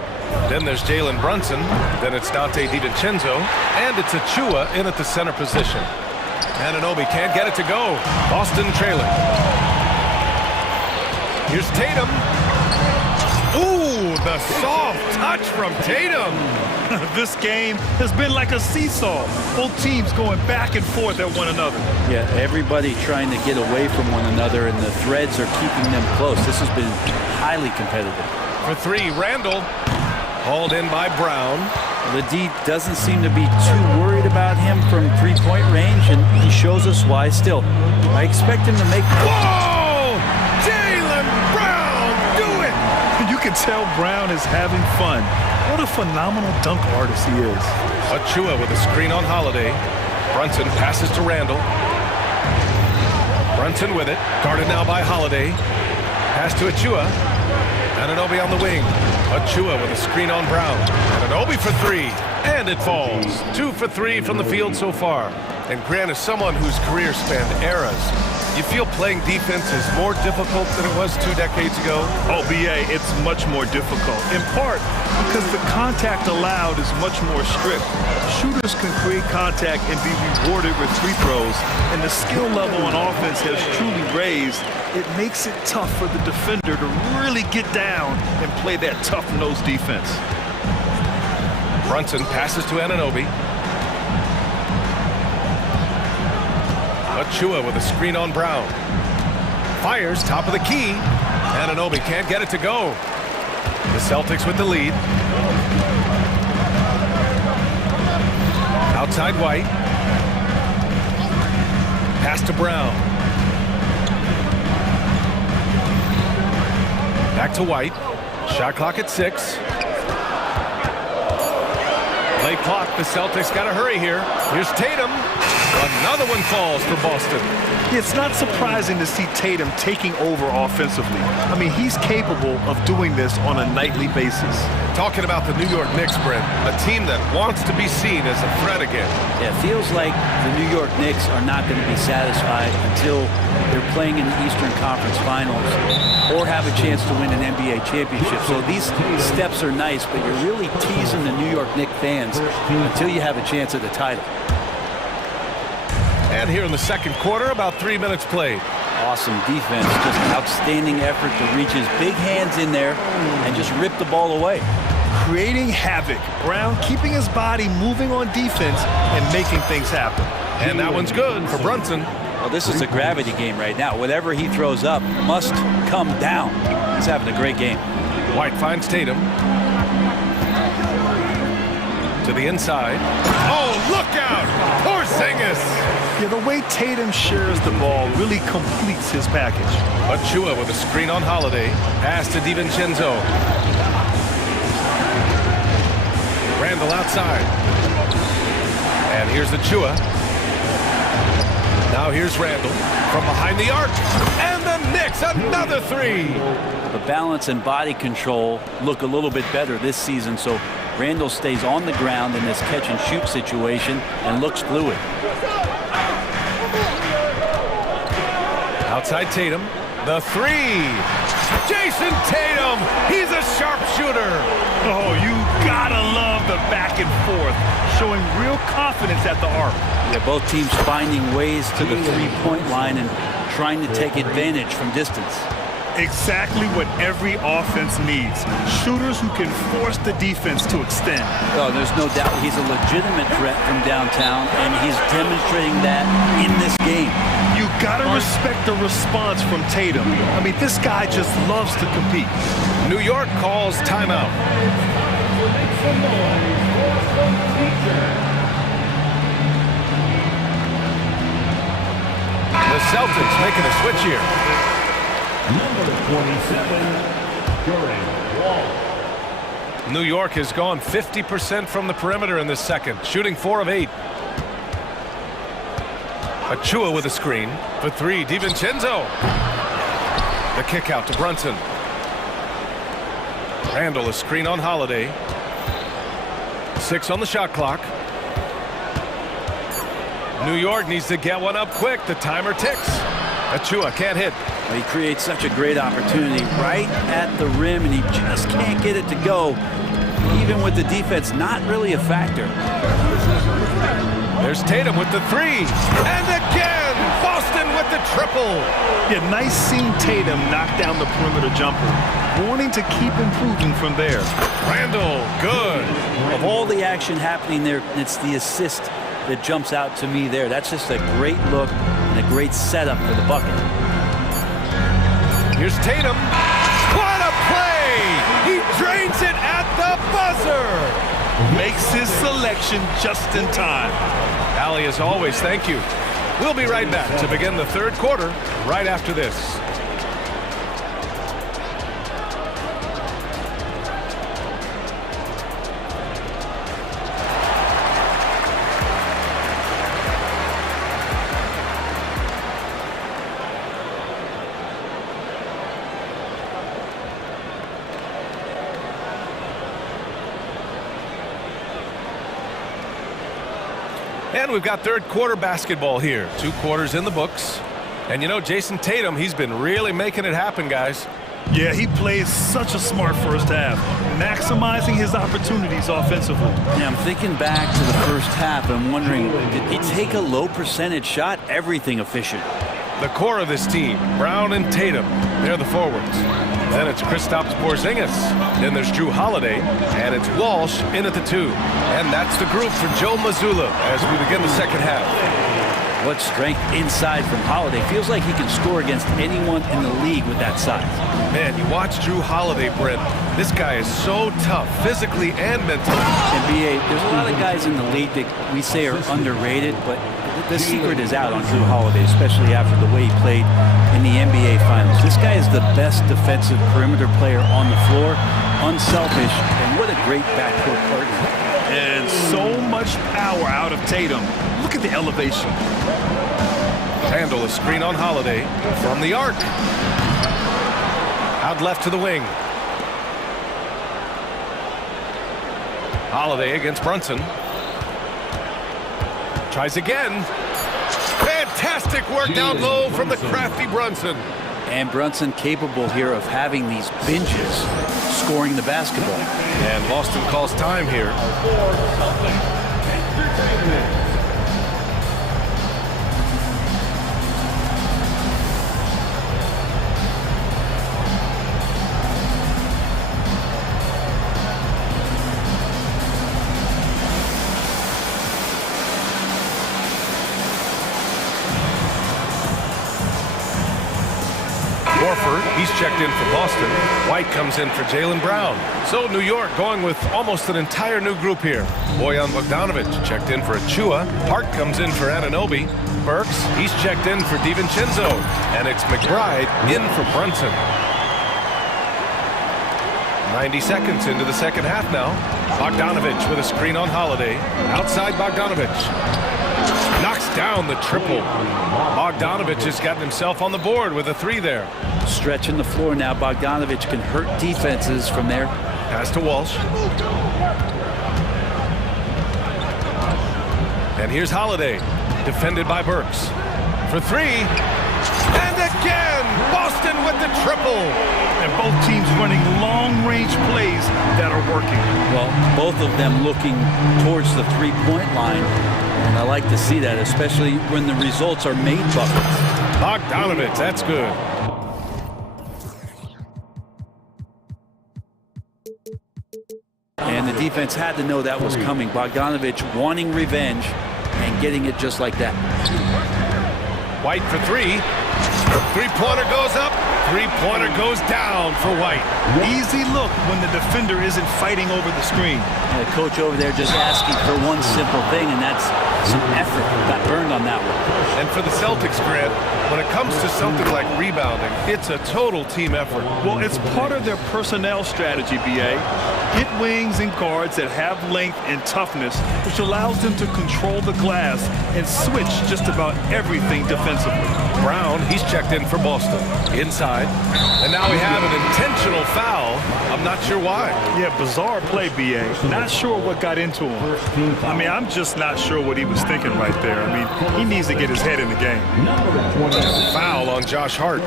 Then there's Jalen Brunson. Then it's Dante DiVincenzo. And it's Achua in at the center position. Anunoby can't get it to go. Boston trailing. Here's Tatum. Ooh, the soft touch from Tatum. This game has been like a seesaw. Both teams going back and forth at one another. Yeah, everybody trying to get away from one another, and the threads are keeping them close. This has been highly competitive. For 3, Randle. Hauled in by Brown. The D doesn't seem to be too worried about him from three-point range, and he shows us why still. I expect him to make... Whoa! Jalen Brown, do it! You can tell Brown is having fun. What a phenomenal dunk artist he is. Achua with a screen on Holiday. Brunson passes to Randle. Brunson with it. Guarded now by Holiday. Pass to Achua. Anunoby on the wing. Achua with a screen on Brown. Anunoby for 3. And it falls. 2 for 3 from the field so far. And Grant is someone whose career spanned eras. You feel playing defense is more difficult than it was 2 decades ago? Oh, BA, it's much more difficult. In part because the contact allowed is much more strict. Shooters can create contact and be rewarded with free throws, and the skill level on offense has truly raised. It makes it tough for the defender to really get down and play that tough-nosed defense. Brunson passes to Anunoby. Achua with a screen on Brown. Fires, top of the key. Anunoby can't get it to go. The Celtics with the lead. Outside White. Pass to Brown. Back to White. Shot clock at 6. Play clock. The Celtics got to hurry here. Here's Tatum. Another one falls for Boston. It's not surprising to see Tatum taking over offensively. I mean, he's capable of doing this on a nightly basis. Talking about the New York Knicks, Brent, a team that wants to be seen as a threat again. Yeah, it feels like the New York Knicks are not going to be satisfied until they're playing in the Eastern Conference Finals or have a chance to win an NBA championship. So these steps are nice, but you're really teasing the New York Knicks fans until you have a chance at the title. And here in the second quarter, about 3 minutes played. Awesome defense, just outstanding effort to reach his big hands in there and just rip the ball away. Creating havoc. Brown keeping his body moving on defense and making things happen. And that one's good for Brunson. Well, this is a gravity game right now. Whatever he throws up must come down. He's having a great game. White finds Tatum. To the inside. Oh, look out! Porzingis! Yeah, the way Tatum shares the ball really completes his package. Achua with a screen on Holiday. Pass to DiVincenzo. Randall outside. And here's Achua. Now here's Randall from behind the arc. And the Knicks, another three! The balance and body control look a little bit better this season, so Randall stays on the ground in this catch-and-shoot situation and looks fluid. Outside Tatum, the three. Jason Tatum, he's a sharpshooter. Oh, you gotta love the back and forth, showing real confidence at the arc. Yeah, both teams finding ways to the three-point line and trying to take advantage from distance. Exactly what every offense needs. Shooters who can force the defense to extend. Oh, there's no doubt he's a legitimate threat from downtown, and he's demonstrating that in this game. You gotta respect the response from Tatum. I mean, this guy just loves to compete. New York calls timeout. The Celtics making a switch here. Number 27, Durant Wall. New York has gone 50% from the perimeter in this second, shooting 4 of 8. Achua with a screen for three. DiVincenzo. The kick out to Brunson. Randall, a screen on Holiday. 6 on the shot clock. New York needs to get one up quick. The timer ticks. Achua can't hit. Well, he creates such a great opportunity right at the rim, and he just can't get it to go, even with the defense not really a factor. There's Tatum with the three. And again, Boston with the triple. Yeah, nice seeing Tatum knock down the perimeter jumper. Wanting to keep improving from there. Randall, good. Of all the action happening there, it's the assist that jumps out to me there. That's just a great look and a great setup for the bucket. Here's Tatum. What a play! He drains it at the buzzer. Makes his selection just in time. Allie, as always, thank you. We'll be right back to begin the third quarter right after this. And we've got third quarter basketball here. 2 quarters in the books. And you know, Jason Tatum, he's been really making it happen, guys. Yeah, he plays such a smart first half, maximizing his opportunities offensively. Yeah, I'm thinking back to the first half. I'm wondering, did he take a low percentage shot? Everything efficient. The core of this team, Brown and Tatum, they're the forwards. Then it's Kristaps Porzingis. Then there's Drew Holiday. And it's Walsh in at the 2. And that's the group for Joe Mazzulla as we begin the second half. What strength inside from Holiday. Feels like he can score against anyone in the league with that size. Man, you watch Drew Holiday, Brent. This guy is so tough, physically and mentally. NBA, there's a lot of guys in the league that we say are underrated, but the secret is out on Drew Holiday, especially after the way he played in the NBA Finals. This guy is the best defensive perimeter player on the floor, unselfish, and what a great backcourt partner. And so much power out of Tatum. Look at the elevation. Handle a screen on Holiday from the arc. Out left to the wing. Holiday against Brunson. Tries again. Fantastic work down low from the crafty Brunson. And Brunson capable here of having these binges, scoring the basketball. And Boston calls time here. He's checked in for Boston. White comes in for Jaylen Brown. So New York going with almost an entire new group here. Bojan Bogdanovic checked in for Achua. Hart comes in for Anunoby. Burks, he's checked in for DiVincenzo. And it's McBride in for Brunson. 90 seconds into the second half now. Bogdanovic with a screen on Holiday. Outside Bogdanovic. Knocks down the triple. Bogdanovic has gotten himself on the board with a 3 there. Stretching the floor now. Bogdanovic can hurt defenses from there. Pass to Walsh. And here's Holiday, defended by Burks. For 3. And again, Boston with the triple. And both teams running long-range plays that are working. Well, both of them looking towards the three-point line. And I like to see that, especially when the results are made buckets. Bogdanovic, that's good. And the defense had to know that was coming. Bogdanovic wanting revenge and getting it just like that. White for 3. Three-pointer goes up. Three-pointer goes down for White. Easy look when the defender isn't fighting over the screen. The coach over there just asking for one simple thing, and that's some effort. Got burned on that one. And for the Celtics, Grant, when it comes to something like rebounding, it's a total team effort. Well, it's part of their personnel strategy, BA. Get wings and guards that have length and toughness, which allows them to control the glass and switch just about everything defensively. Brown, he's checked in for Boston. Inside. And now we have an intentional foul. I'm not sure why. Yeah, bizarre play, BA. Not sure what got into him. I mean, I'm just not sure what he was thinking right there. I mean, he needs to get his head in the game. Foul on Josh Hart.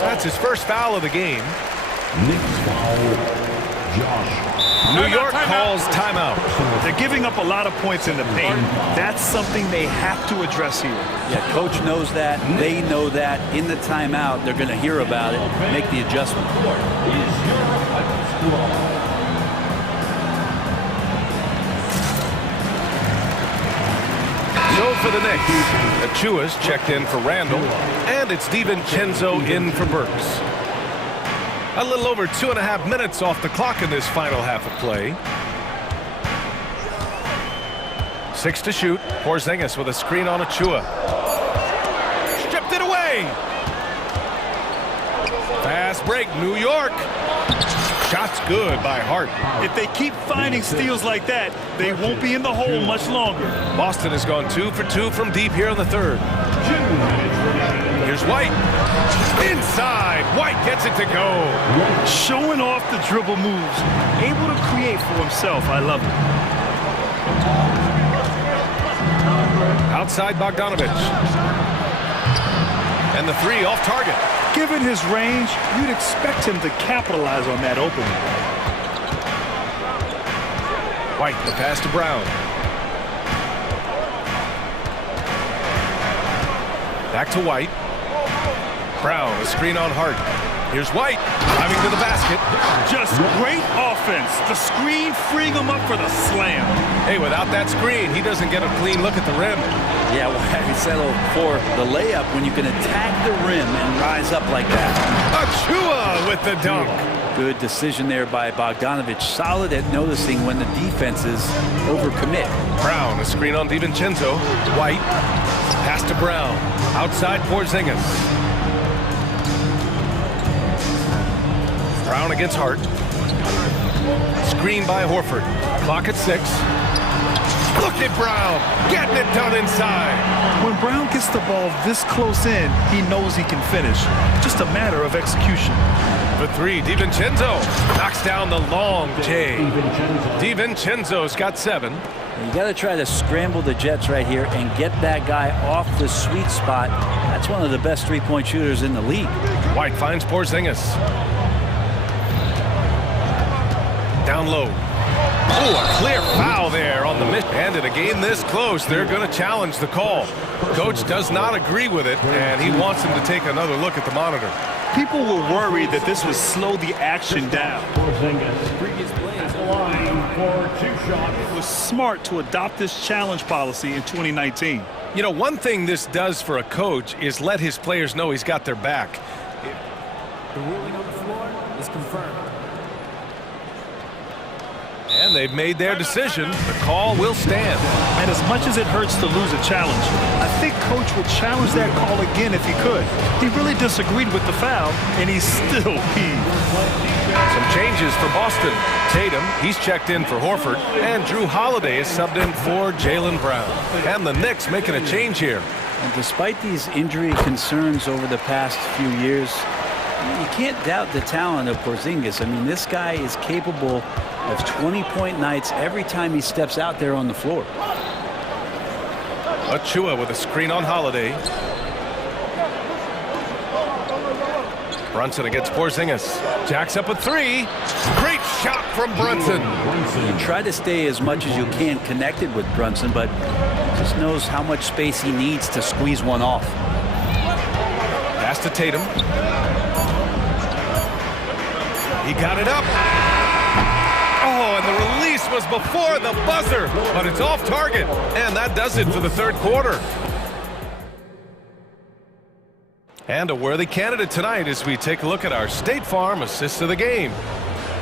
That's his first foul of the game. New York calls timeout. They're giving up a lot of points in the paint. That's something they have to address here. Yeah, coach knows that. They know that. In the timeout, they're going to hear about it, make the adjustment. So for the Knicks, Achua's checked in for Randall, and it's DiVincenzo in for Burks. A little over 2.5 minutes off the clock in this final half of play. 6 to shoot. Porzingis with a screen on Achua. Stripped it away. Fast break, New York. Shot's good by Hart. If they keep finding steals like that, they won't be in the hole much longer. Boston has gone 2 for 2 from deep here in the third. Here's White. Inside. White gets it to go. Showing off the dribble moves. Able to create for himself. I love it. Outside Bogdanovic. And the 3 off target. Given his range, you'd expect him to capitalize on that opening. White, the pass to Brown. Back to White. Brown, a screen on Hart. Here's White, driving to the basket. Just great offense. The screen freeing him up for the slam. Hey, without that screen, he doesn't get a clean look at the rim. Yeah, well, he settled for the layup when you can attack the rim and rise up like that. Achua with the dunk. Good decision there by Bogdanovic. Solid at noticing when the defenses overcommit. Brown, a screen on DiVincenzo. White, pass to Brown. Outside Porzingis. Brown against Hart. Screen by Horford. Clock at 6. Look at Brown getting it done inside. When Brown gets the ball this close in, he knows he can finish. Just a matter of execution. For three, DiVincenzo knocks down the long J. DiVincenzo's got 7. You got to try to scramble the Jets right here and get that guy off the sweet spot. That's one of the best three-point shooters in the league. White finds Porzingis. Down low. Oh, a clear foul there on the miss. And in a game this close, they're going to challenge the call. Coach does not agree with it, and he wants him to take another look at the monitor. People were worried that this would slow the action down. It was smart to adopt this challenge policy in 2019. You know, one thing this does for a coach is let his players know he's got their back. The ruling on the floor is confirmed. And they've made their decision. The call will stand. And as much as it hurts to lose a challenge, I think Coach will challenge that call again if he could. He really disagreed with the foul, and he's still peeved. Some changes for Boston. Tatum, he's checked in for Horford, and Drew Holiday is subbed in for Jaylen Brown. And the Knicks making a change here. And despite these injury concerns over the past few years, you can't doubt the talent of Porzingis. I mean, this guy is capable of 20-point nights every time he steps out there on the floor. Achua with a screen on Holiday. Brunson against Porzingis. Jacks up a 3. Great shot from Brunson. You try to stay as much as you can connected with Brunson, but just knows how much space he needs to squeeze one off. Pass to Tatum. He got it up. Oh, and the release was before the buzzer, but it's off target. And that does it for the third quarter. And a worthy candidate tonight as we take a look at our State Farm assist of the game.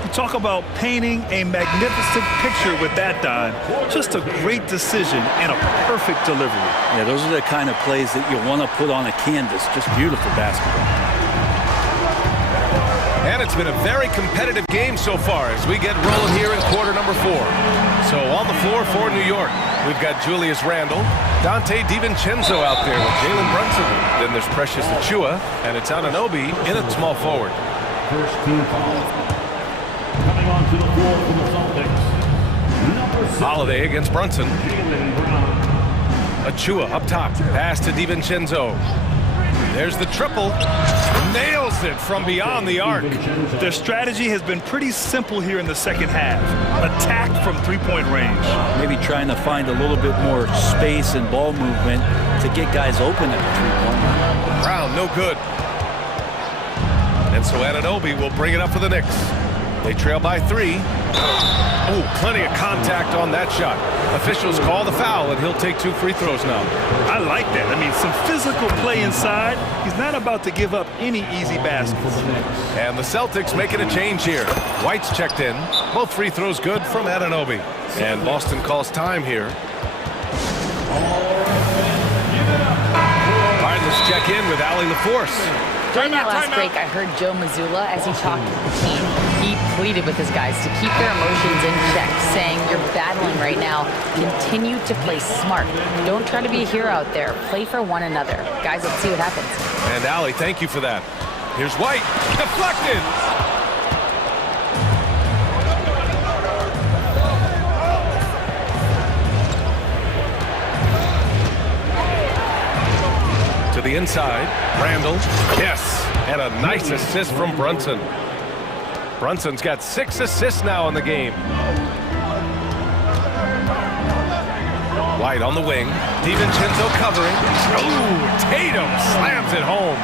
You talk about painting a magnificent picture with that, Don. Just a great decision and a perfect delivery. Yeah, those are the kind of plays that you want to put on a canvas. Just beautiful basketball. And it's been a very competitive game so far as we get rolling here in quarter number 4. So on the floor for New York, we've got Julius Randle, Dante DiVincenzo out there with Jalen Brunson. Then there's Precious Achua, and it's Anunoby in at small forward. First team foul. Coming onto the floor for the Celtics. Number 6. Holiday against Brunson. Jaylen Brown. Achua up top, pass to DiVincenzo. There's the triple. Nails it from beyond the arc. Their strategy has been pretty simple here in the second half. Attack from three-point range. Maybe trying to find a little bit more space and ball movement to get guys open at the three-point line. Brown, no good. And so Anunoby will bring it up for the Knicks. They trail by 3. Oh, plenty of contact on that shot. Officials call the foul, and he'll take 2 free throws now. I like that. I mean, some physical play inside. He's not about to give up any easy baskets. And the Celtics making a change here. White's checked in. Both free throws good from Anunoby. And Boston calls time here. All right, let's check in with Allie LaForce. During that last break, I heard Joe Mazzulla as he talked with the team. He pleaded with his guys to keep their emotions in check, saying, you're battling right now. Continue to play smart. Don't try to be a hero out there. Play for one another. Guys, let's see what happens. And Allie, thank you for that. Here's White. Deflected. To the inside. Randall. Yes. And a nice assist from Brunson. Brunson's got 6 assists now in the game. White on the wing. DiVincenzo covering. Oh, Tatum slams it home.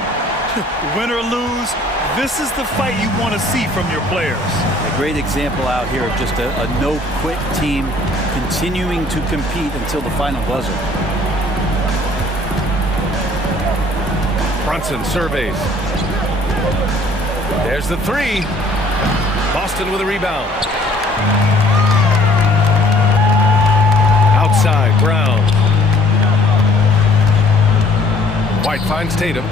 Win or lose, this is the fight you want to see from your players. A great example out here of just a no-quit team continuing to compete until the final buzzer. Brunson surveys. There's the 3. Boston with a rebound. Outside, Brown. White finds Tatum.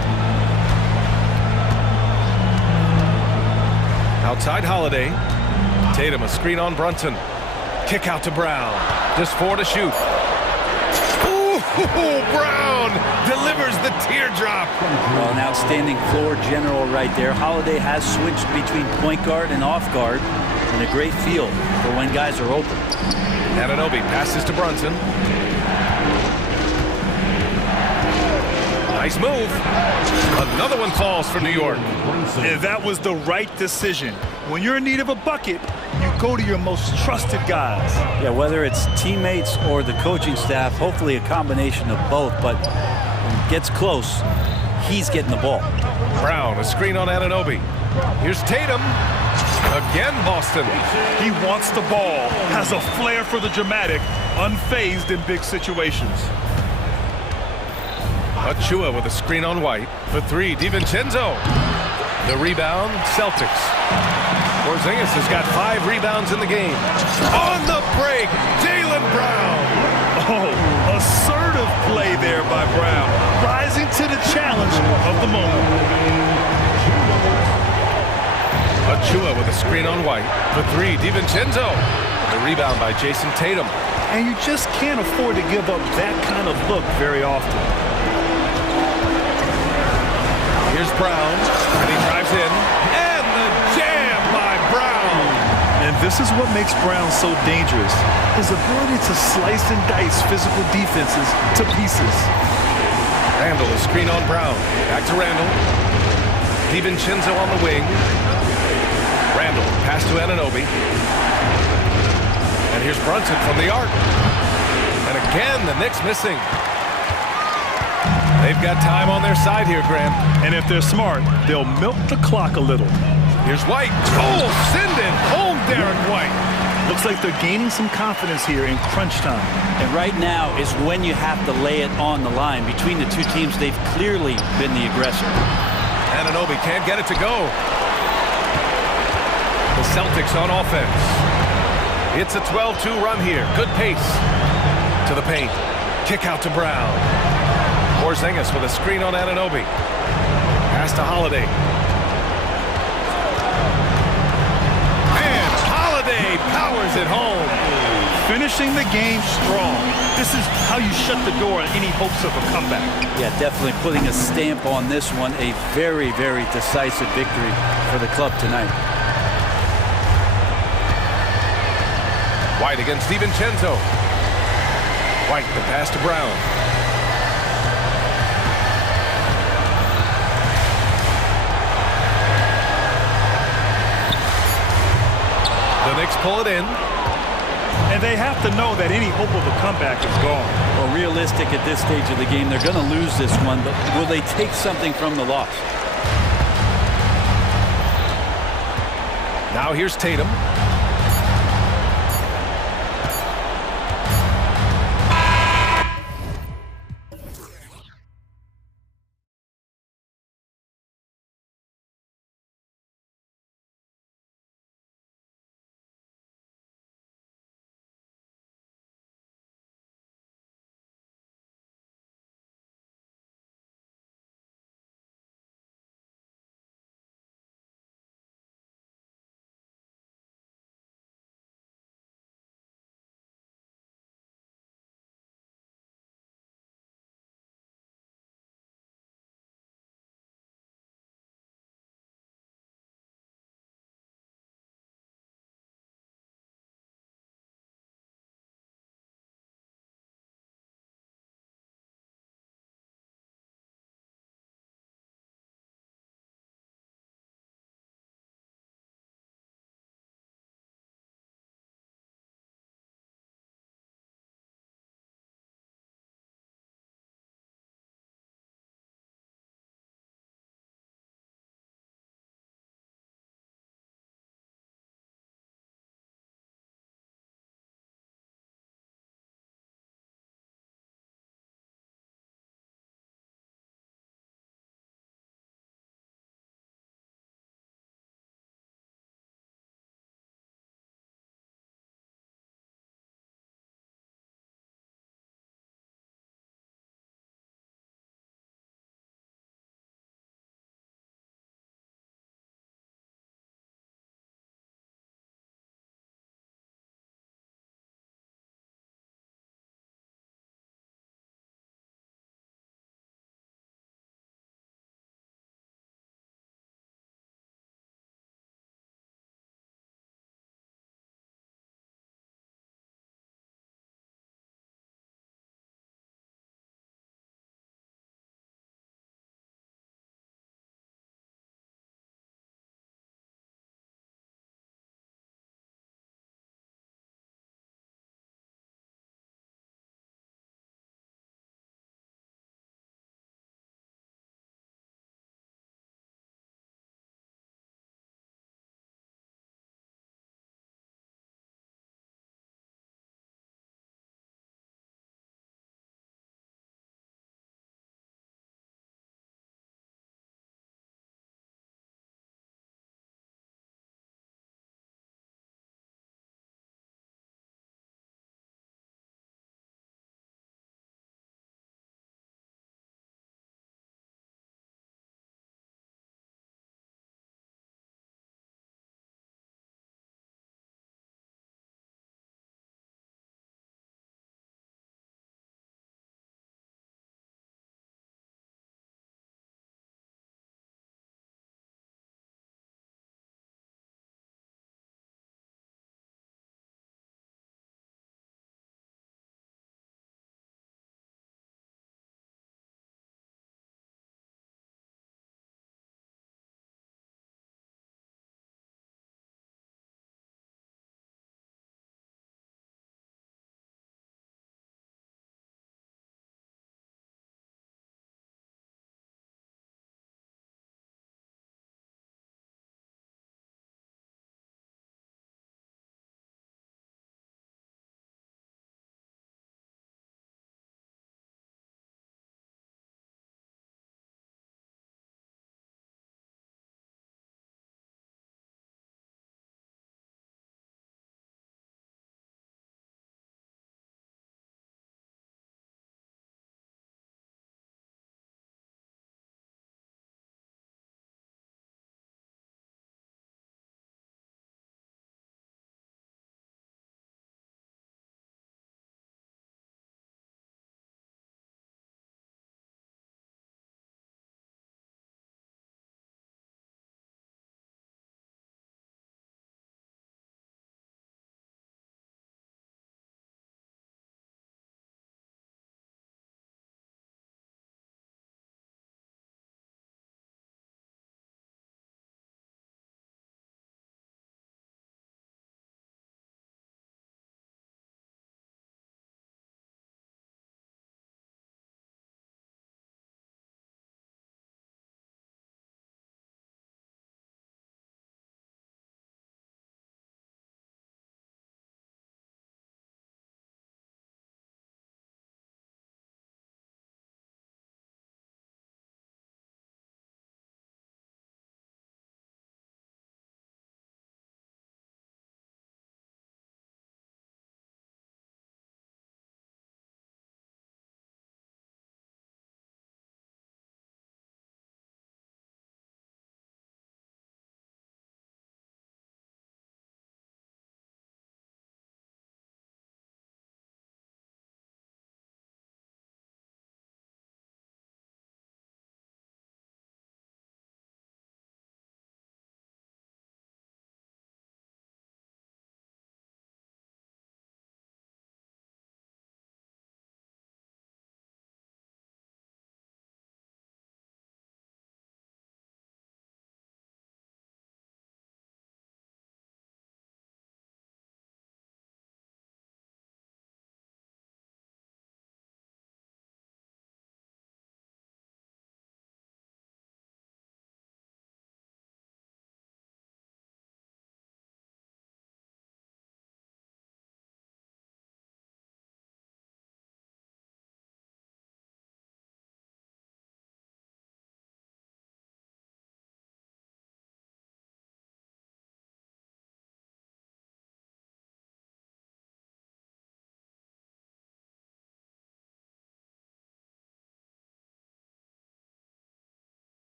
Outside, Holiday. Tatum, a screen on Brunson. Kick out to Brown. Just 4 to shoot. Ooh, Brown delivers the teardrop. Well, an outstanding floor general right there. Holiday has switched between point guard and off guard, and a great feel for when guys are open. Anunoby passes to Brunson. Nice move. Another one falls for New York. And that was the right decision. When you're in need of a bucket, you go to your most trusted guys. Yeah, whether it's teammates or the coaching staff, hopefully a combination of both, but when it gets close, he's getting the ball. Brown, a screen on Anunoby. Here's Tatum. Again, Boston. He wants the ball, has a flair for the dramatic, unfazed in big situations. Achua with a screen on White. For 3, DiVincenzo. The rebound, Celtics. Porzingis has got 5 rebounds in the game. On the break, Jaylen Brown. Oh, assertive play there by Brown, rising to the challenge of the moment. Achua with a screen on White. For 3, DiVincenzo. The rebound by Jason Tatum. And you just can't afford to give up that kind of look very often. Here's Brown, and he drives in, and the jam by Brown. And this is what makes Brown so dangerous. His ability to slice and dice physical defenses to pieces. Randall, a screen on Brown. Back to Randall. DiVincenzo on the wing. Randall, pass to Anunoby. And here's Brunson from the arc. And again, the Knicks missing. They've got time on their side here, Graham. And if they're smart, they'll milk the clock a little. Here's White. Oh, send it home, Derek White. Looks like they're gaining some confidence here in crunch time. And right now is when you have to lay it on the line. Between the two teams, they've clearly been the aggressor. Anunoby can't get it to go. The Celtics on offense. It's a 12-2 run here. Good pace. To the paint. Kick out to Brown. Porzingis with a screen on Anunoby. Pass to Holiday. And Holiday powers it home. Finishing the game strong. This is how you shut the door on any hopes of a comeback. Yeah, definitely putting a stamp on this one. A very, very decisive victory for the club tonight. White against DiVincenzo. White, the pass to Brown. The Knicks pull it in. And they have to know that any hope of a comeback is gone. Well, realistic at this stage of the game, they're going to lose this one, but will they take something from the loss? Now here's Tatum.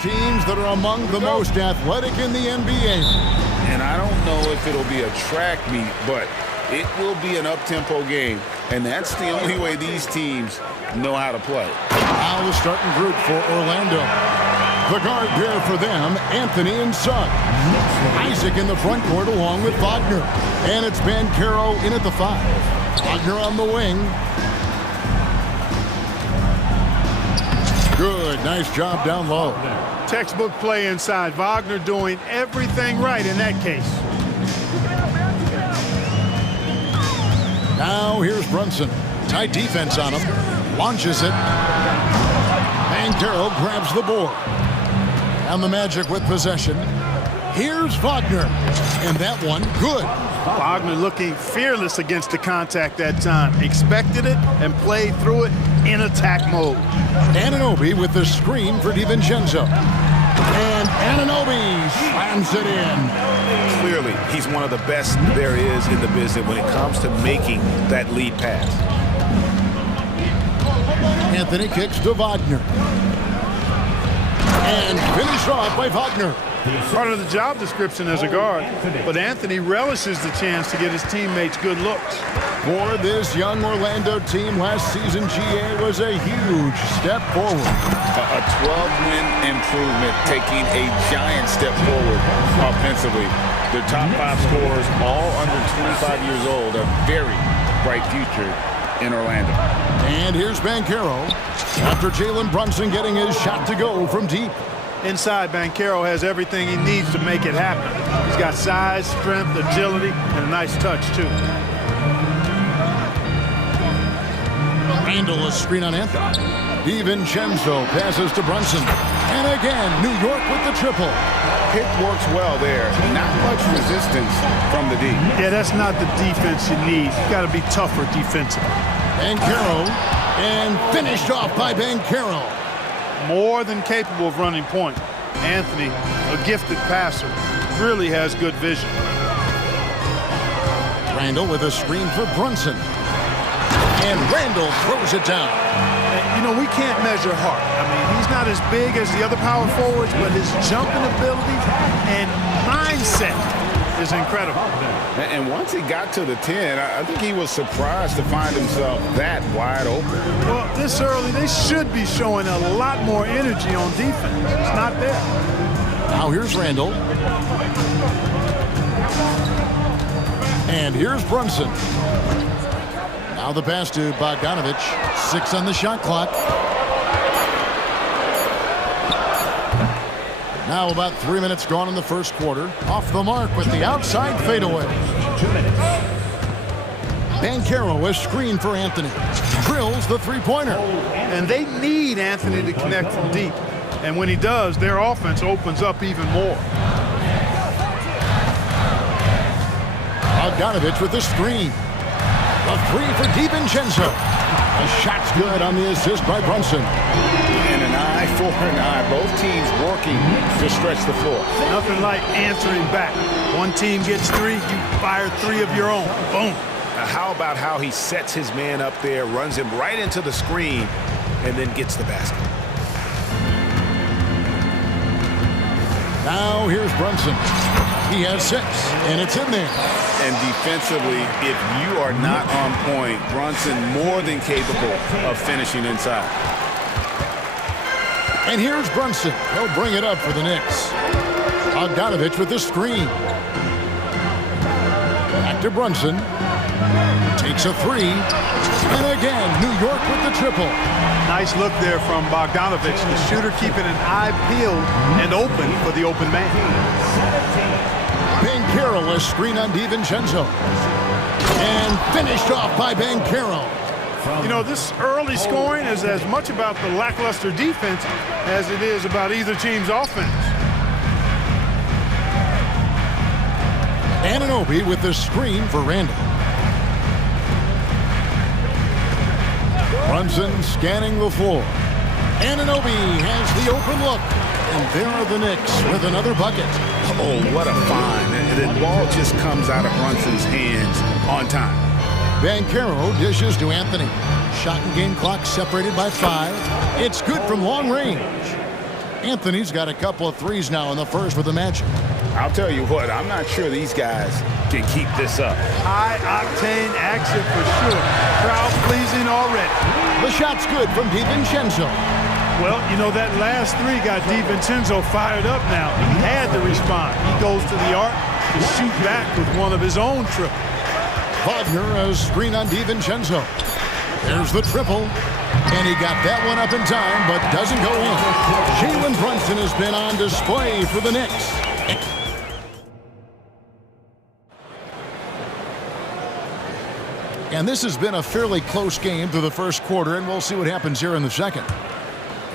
Teams that are among the most athletic in the NBA. And I don't know if it'll be a track meet, but it will be an up-tempo game. And that's the only way these teams know how to play. Now the starting group for Orlando. The guard pair for them, Anthony and Son. Isaac in the front court along with Wagner. And it's Banchero in at the 5. Wagner on the wing. Good, nice job down low. Textbook play inside. Wagner doing everything right in that case. Now here's Brunson. Tight defense on him. Launches it. Banchero grabs the board. And the Magic with possession. Here's Wagner. And that one, good. Wagner looking fearless against the contact that time. Expected it and played through it in attack mode. Anunoby with the screen for DiVincenzo. And Anunoby slams it in. Clearly, he's one of the best there is in the business when it comes to making that lead pass. Anthony kicks to Wagner. And finished off by Wagner. Part of the job description as a guard, but Anthony relishes the chance to get his teammates good looks. For this young Orlando team, last season GA was a huge step forward. A 12-win improvement, taking a giant step forward offensively. Their top 5 scorers, all under 25 years old, a very bright future in Orlando. And here's Banchero after Jalen Brunson getting his shot to go from deep. Inside, Banchero has everything he needs to make it happen. He's got size, strength, agility, and a nice touch, too. Randall, a screen on Anthony. DiVincenzo passes to Brunson. And again, New York with the triple. Pick works well there. Not much resistance from the D. Yeah, that's not the defense you need. You got to be tougher defensively. Banchero, and finished off by Banchero. More than capable of running point. Anthony, a gifted passer, really has good vision. Randall with a screen for Brunson. And Randall throws it down. You know, we can't measure heart. I mean, he's not as big as the other power forwards, but his jumping ability and mindset is incredible. And once he got to the 10, I think he was surprised to find himself that wide open. Well, this early, they should be showing a lot more energy on defense. It's not there. Now here's Randall. And here's Brunson. Now the pass to Bogdanovich. 6 on the shot clock. Now about 3 minutes gone in the first quarter. Off the mark with the outside fadeaway. Banchero, a screen for Anthony. Drills the three-pointer. And they need Anthony to connect from deep. And when he does, their offense opens up even more. Bogdanovich with the screen. A 3 for DiVincenzo. The shot's good on the assist by Brunson. And an eye for an eye. Both teams working to stretch the floor. Nothing like answering back. One team gets 3, you fire 3 of your own. Boom. Now how about how he sets his man up there, runs him right into the screen, and then gets the basket. Now here's Brunson. He has 6, and it's in there. And defensively, if you are not on point, Brunson more than capable of finishing inside. And here's Brunson. He'll bring it up for the Knicks. Bogdanovich with the screen. Back to Brunson. Takes a 3. And again, New York with the triple. Nice look there from Bogdanovich. The shooter keeping an eye peeled and open for the open man. Banchero, a screen on DiVincenzo. And finished off by Banchero. You know, this early scoring is as much about the lackluster defense as it is about either team's offense. Anunoby with the screen for Randall. Brunson scanning the floor. Anunoby has the open look. And there are the Knicks with another bucket. Oh, what a find. And the ball just comes out of Brunson's hands on time. Banchero dishes to Anthony. Shot and game clock separated by 5. It's good from long range. Anthony's got a couple of threes now in the first with the Magic. I'll tell you what, I'm not sure these guys can keep this up. High-octane action for sure. Crowd-pleasing already. The shot's good from DiVincenzo. Well, you know, that last three got DiVincenzo fired up now. He had to respond. He goes to the arc to shoot back with one of his own triples. Wagner, a screen on DiVincenzo. There's the triple. And he got that one up in time, but doesn't go in. Jalen Brunson has been on display for the Knicks. And this has been a fairly close game through the first quarter, and we'll see what happens here in the second.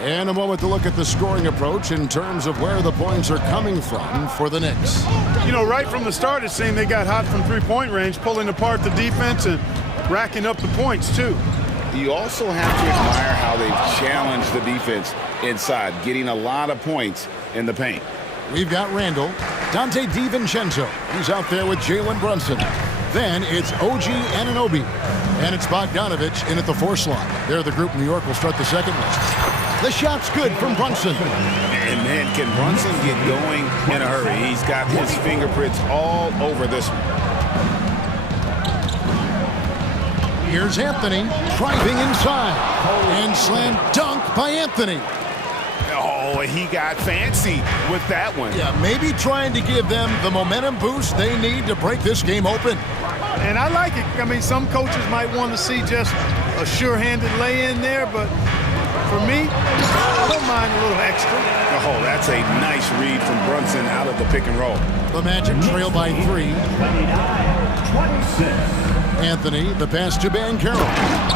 And a moment to look at the scoring approach in terms of where the points are coming from for the Knicks. You know, right from the start, it seemed they got hot from three-point range, pulling apart the defense and racking up the points, too. You also have to admire how they've challenged the defense inside, getting a lot of points in the paint. We've got Randall, Dante DiVincenzo. He's out there with Jalen Brunson. Then it's OG Anunoby. And it's Bogdanovich in at the 4 slot. There, the group New York will start the second one. The shot's good from Brunson. And man, can Brunson get going in a hurry? He's got his fingerprints all over this one. Here's Anthony driving inside. And slam dunk by Anthony. Oh, he got fancy with that one. Yeah, maybe trying to give them the momentum boost they need to break this game open. And I like it. I mean, some coaches might want to see just a sure-handed lay-in there, but for me, I don't mind a little extra. Oh, that's a nice read from Brunson out of the pick and roll. The Magic trail by 3. Anthony, the pass to Banchero.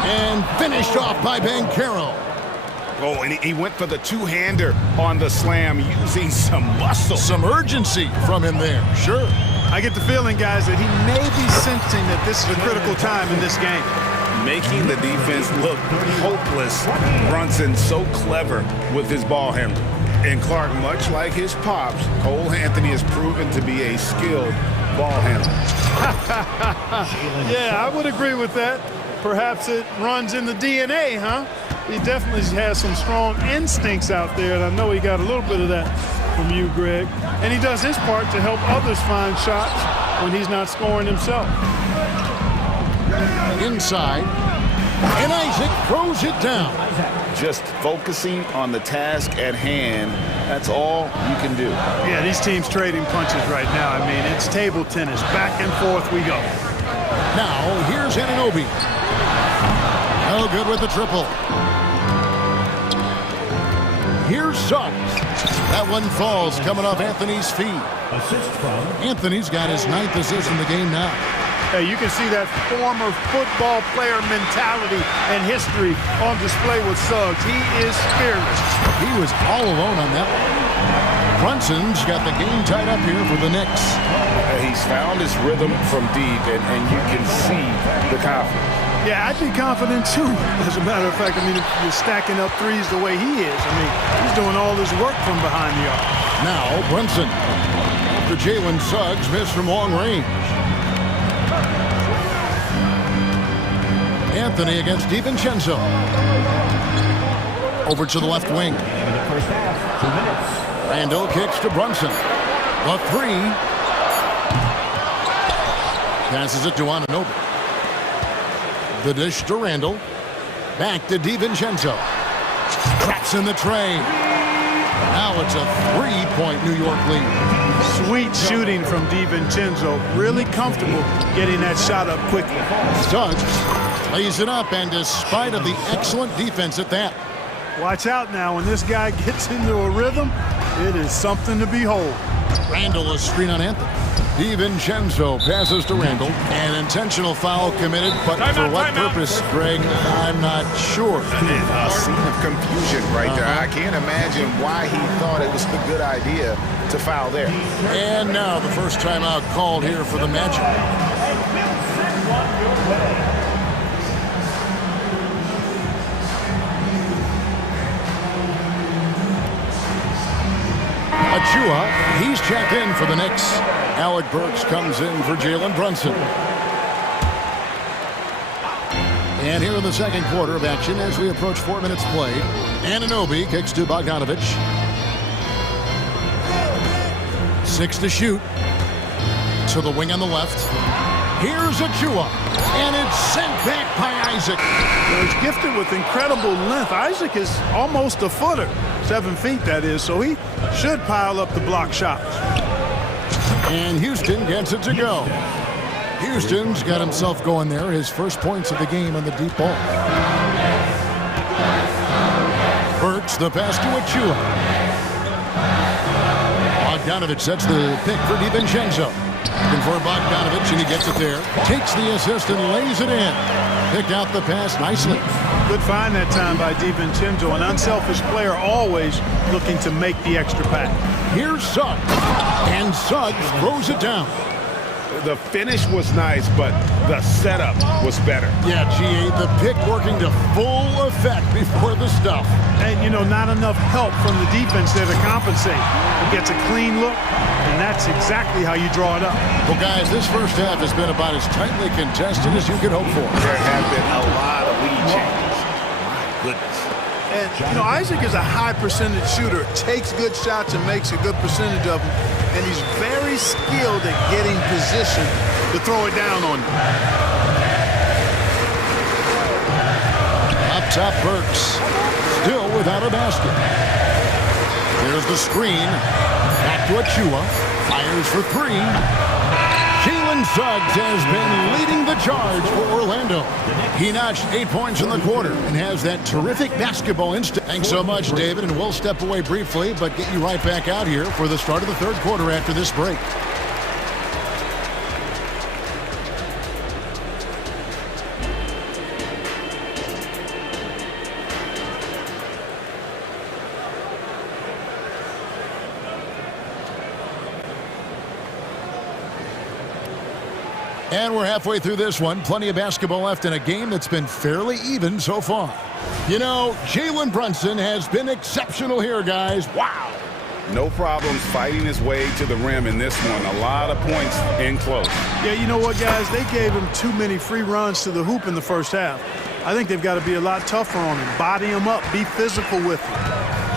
And finished off by Banchero. Oh, and he went for the two-hander on the slam using some muscle. Some urgency from him there, sure. I get the feeling, guys, that he may be sensing that this is a critical time in this game. Making the defense look hopeless. Brunson so clever with his ball handling. And Clark, much like his pops, Cole Anthony has proven to be a skilled ball handler. Yeah, I would agree with that. Perhaps it runs in the DNA, huh? He definitely has some strong instincts out there, and I know he got a little bit of that from you, Greg. And he does his part to help others find shots when he's not scoring himself. Inside, and Isaac throws it down. Just focusing on the task at hand, that's all you can do. Yeah, these teams trading punches right now. I mean, it's table tennis. Back and forth we go. Now, here's Anunoby. No good with the triple. Here's Suggs. That one falls coming off Anthony's feet. Anthony's got his 9th assist in the game now. Hey, you can see that former football player mentality and history on display with Suggs. He is fearless. He was all alone on that one. Brunson's got the game tied up here for the Knicks. He's found his rhythm from deep, and you can see the confidence. Yeah, I'd be confident too. As a matter of fact, I mean, if you're stacking up threes the way he is, I mean, he's doing all this work from behind the arc. Now, Brunson. After Jalen Suggs missed from long range. Anthony against DiVincenzo. Over to the left wing. Randall kicks to Brunson. The 3. Passes it to Anunoby. The dish to Randall. Back to DiVincenzo. Traps in the tray. Now it's a 3-point New York lead. Sweet shooting from DiVincenzo. Really comfortable getting that shot up quickly. Suggs lays it up, and despite of the excellent defense at that. Watch out now. When this guy gets into a rhythm, it is something to behold. Randall is screen on Anthony. DiVincenzo passes to Randall. An intentional foul committed, but for what purpose, Greg, I'm not sure. A scene of confusion right there. I can't imagine why he thought it was a good idea to foul there. And now the first timeout called here for the Magic. Achua, he's checked in for the Knicks. Alec Burks comes in for Jalen Brunson. And here in the second quarter of action as we approach 4 minutes played. Anunoby kicks to Bogdanovich. 6 to shoot. To the wing on the left. Here's Achua, and it's sent back by Isaac. He's gifted with incredible length. Isaac is almost a footer, 7 feet that is, so he should pile up the block shots. And Houston gets it to go. Houston's got himself going there, his first points of the game on the deep ball. Burks the pass to Achua. Bogdanovich sets the pick for DiVincenzo. Looking for Bogdanovich, and he gets it there. Takes the assist and lays it in. Picked out the pass nicely. Good find that time by DiVincenzo, an unselfish player always looking to make the extra pass. Here's Suggs, and Suggs throws it down. The finish was nice, but the setup was better. Yeah, GA, the pick working to full effect before the stuff. And, you know, not enough help from the defense there to compensate. He gets a clean look, and that's exactly how you draw it up. Well, guys, this first half has been about as tightly contested as you could hope for. There have been a lot of lead changes. My goodness. And, you know, Isaac is a high percentage shooter, takes good shots and makes a good percentage of them. And he's very skilled at getting position to throw it down on you. Up top, Burks. Still without a basket. There's the screen. Back to Achua. Fires for 3. Jalen Suggs has been leading the charge for Orlando. He notched 8 points in the quarter and has that terrific basketball instinct. Thanks so much, David, and we'll step away briefly, but get you right back out here for the start of the third quarter after this break. And we're halfway through this one. Plenty of basketball left in a game that's been fairly even so far. You know, Jalen Brunson has been exceptional here, guys. Wow. No problems fighting his way to the rim in this one. A lot of points in close. Yeah, you know what, guys? They gave him too many free runs to the hoop in the first half. I think they've got to be a lot tougher on him. Body him up. Be physical with him.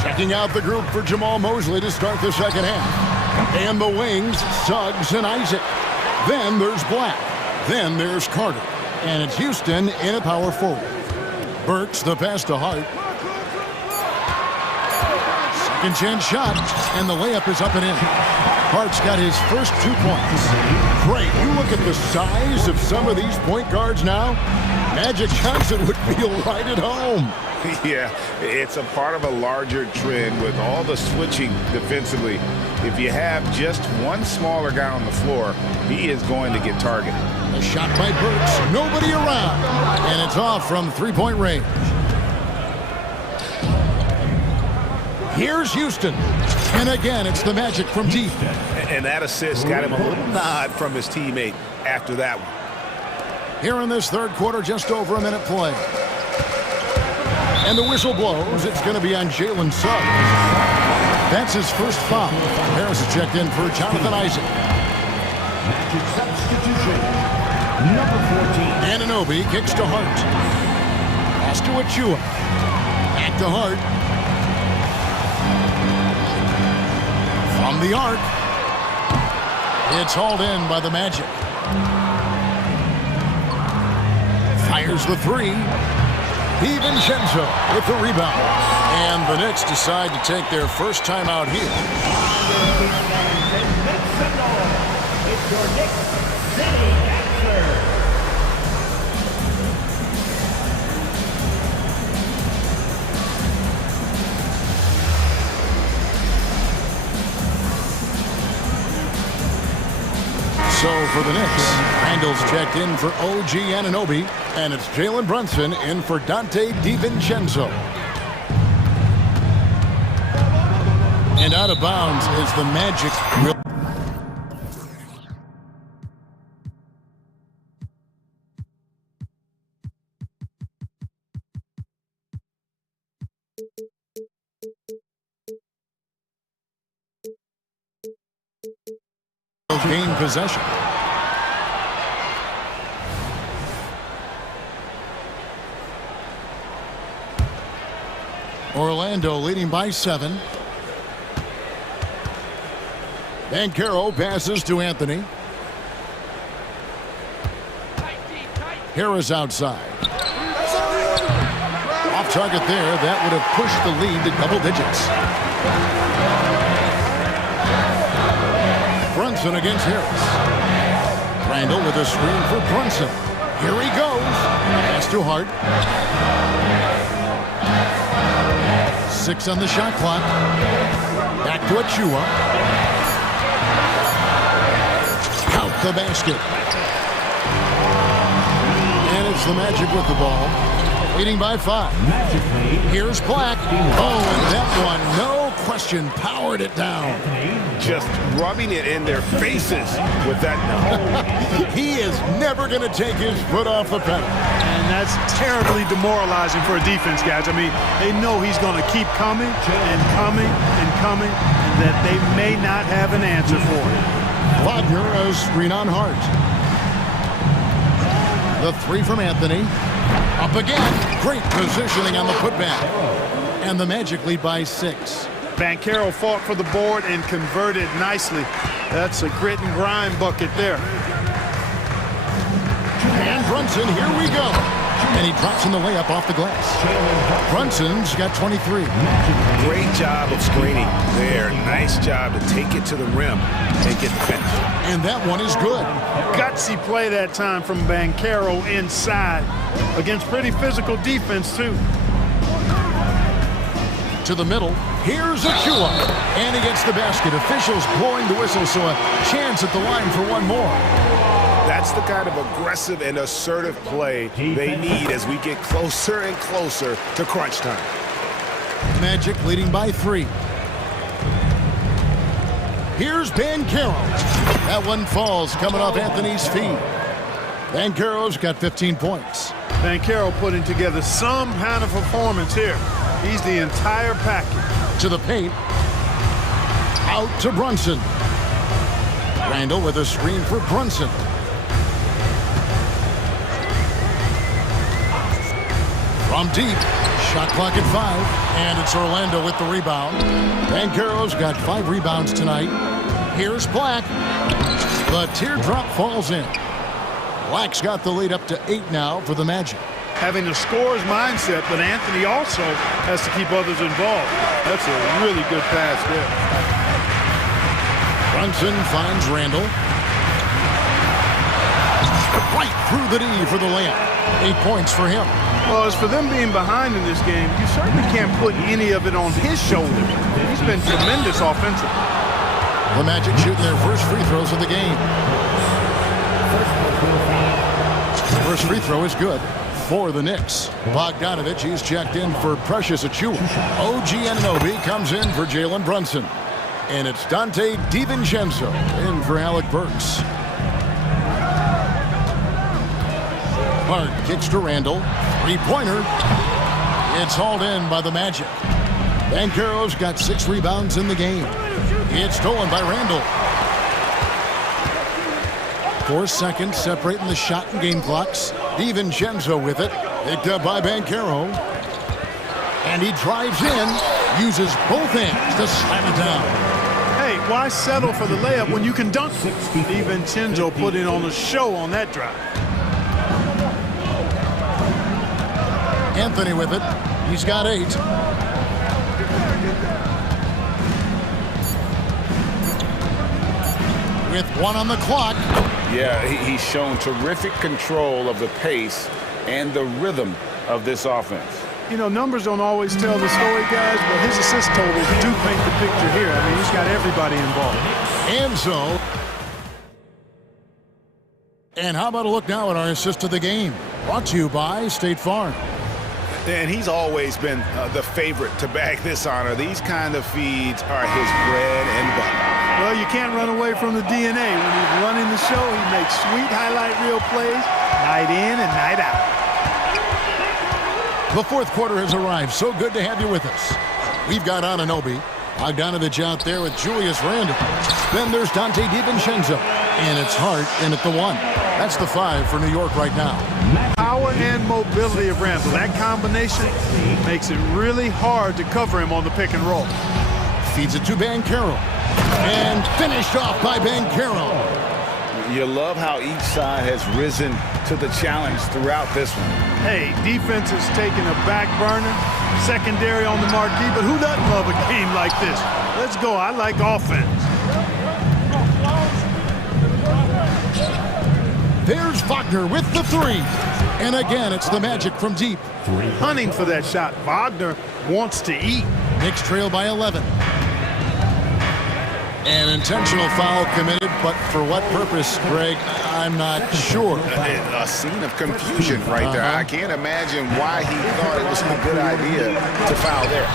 Checking out the group for Jamal Mosley to start the second half. And the wings, Suggs and Isaac. Then there's Black. Then there's Carter. And it's Houston in a power forward. Burks the pass to Hart. Second chance shot. And the layup is up and in. Hart's got his first 2 points. Great. You look at the size of some of these point guards now. Magic Johnson would feel right at home. Yeah, it's a part of a larger trend with all the switching defensively. If you have just one smaller guy on the floor, he is going to get targeted. A shot by Burks. Nobody around. And it's off from three-point range. Here's Houston. And again, it's the Magic from deep. And that assist got him a little nod from his teammate after that one. Here in this third quarter, just over a minute play. And the whistle blows. It's going to be on Jalen Suggs. That's his first foul. Harris is checked in for Jonathan Isaac. Substitution. Number 14. Anunoby kicks to Hart. Pass to Achua. Back to Hart. From the arc. It's hauled in by the Magic. Fires the 3. DiVincenzo with the rebound. And the Knicks decide to take their first time out here. It's your Knicks City answer. So for the Knicks, Randall's checked in for OG Anunoby, and it's Jalen Brunson in for Dante DiVincenzo. And out of bounds is the Magic. Gain possession. Orlando leading by 7. Bankero passes to Anthony. Harris outside. Off target there. That would have pushed the lead to double digits. Brunson against Harris. Randall with a screen for Brunson. Here he goes. Pass to Hart. 6 on the shot clock. Back to Achua. Count the basket. And it's the Magic with the ball. Leading by 5. Here's Black. Oh, and that one, no question, powered it down. Just rubbing it in their faces with that. He is never going to take his foot off the pedal. And that's terribly demoralizing for a defense, guys. I mean, they know he's going to keep coming and coming and coming, and that they may not have an answer for it. Wagner, a screen on Hart. The 3 from Anthony. Up again. Great positioning on the putback. And the Magic lead by 6. Bankero fought for the board and converted nicely. That's a grit and grind bucket there. And Brunson, here we go. And he drops in the layup off the glass. Brunson's got 23. Great job of screening there. Nice job to take it to the rim and get the finish. And that one is good. Gutsy play that time from Bankero inside against pretty physical defense, too. To the middle. Here's Achua. And he gets the basket. Officials blowing the whistle, so a chance at the line for one more. That's the kind of aggressive and assertive play they need as we get closer and closer to crunch time. Magic leading by 3. Here's Bankero. That one falls coming off Anthony's feet. Bankero's got 15 points. Bankero putting together some kind of performance here. He's the entire package. To the paint. Out to Brunson. Randall with a screen for Brunson. From deep. Shot clock at 5. And it's Orlando with the rebound. Bankero's got 5 rebounds tonight. Here's Black. The teardrop falls in. Black's got the lead up to 8 now for the Magic. Having a scorer's mindset, but Anthony also has to keep others involved. That's a really good pass there. Brunson finds Randall. Right through the D for the layup. 8 points for him. Well, as for them being behind in this game, you certainly can't put any of it on his shoulders. He's been tremendous offensively. The Magic shooting their first free throws of the game. The first free throw is good for the Knicks. Bogdanovich, he's checked in for Precious Achua. OG Anunoby comes in for Jalen Brunson. And it's Dante DiVincenzo in for Alec Burks. Hart kicks to Randall. 3-pointer. It's hauled in by the Magic. Bankero's got 6 rebounds in the game. It's stolen by Randall. 4 seconds separating the shot and game clocks. DiVincenzo with it. Picked up by Bankero. And he drives in. Uses both hands to slam it down. Hey, why settle for the layup when you can dunk? DiVincenzo put in on a show on that drive. Anthony with it. He's got 8. With 1 on the clock. Yeah, he's shown terrific control of the pace and the rhythm of this offense. You know, numbers don't always tell the story, guys, but his assist totals do paint the picture here. I mean, he's got everybody involved. And so. And how about a look now at our assist of the game? Brought to you by State Farm. And he's always been the favorite to bag this honor. These kind of feeds are his bread and butter. Well, you can't run away from the DNA. When he's running the show, he makes sweet highlight reel plays night in and night out. The fourth quarter has arrived. So good to have you with us. We've got Anunoby. Bogdanovich out there with Julius Randle. Then there's Dante DiVincenzo. And it's Hart in at the 1. That's the 5 for New York right now. Power and mobility of Randle. That combination makes it really hard to cover him on the pick and roll. Feeds it to Bankero. And finished off by Banchero. You love how each side has risen to the challenge throughout this one. Hey, defense is taking a back burner, secondary on the marquee, but who doesn't love a game like this? Let's go. I like offense. There's Wagner with the three. And again, it's the Magic from deep. Hunting for that shot. Wagner wants to eat. Knicks trail by 11. An intentional foul committed, but for what purpose, Greg, I'm not sure. A scene of confusion right there. I can't imagine why he thought it was a good idea to foul there.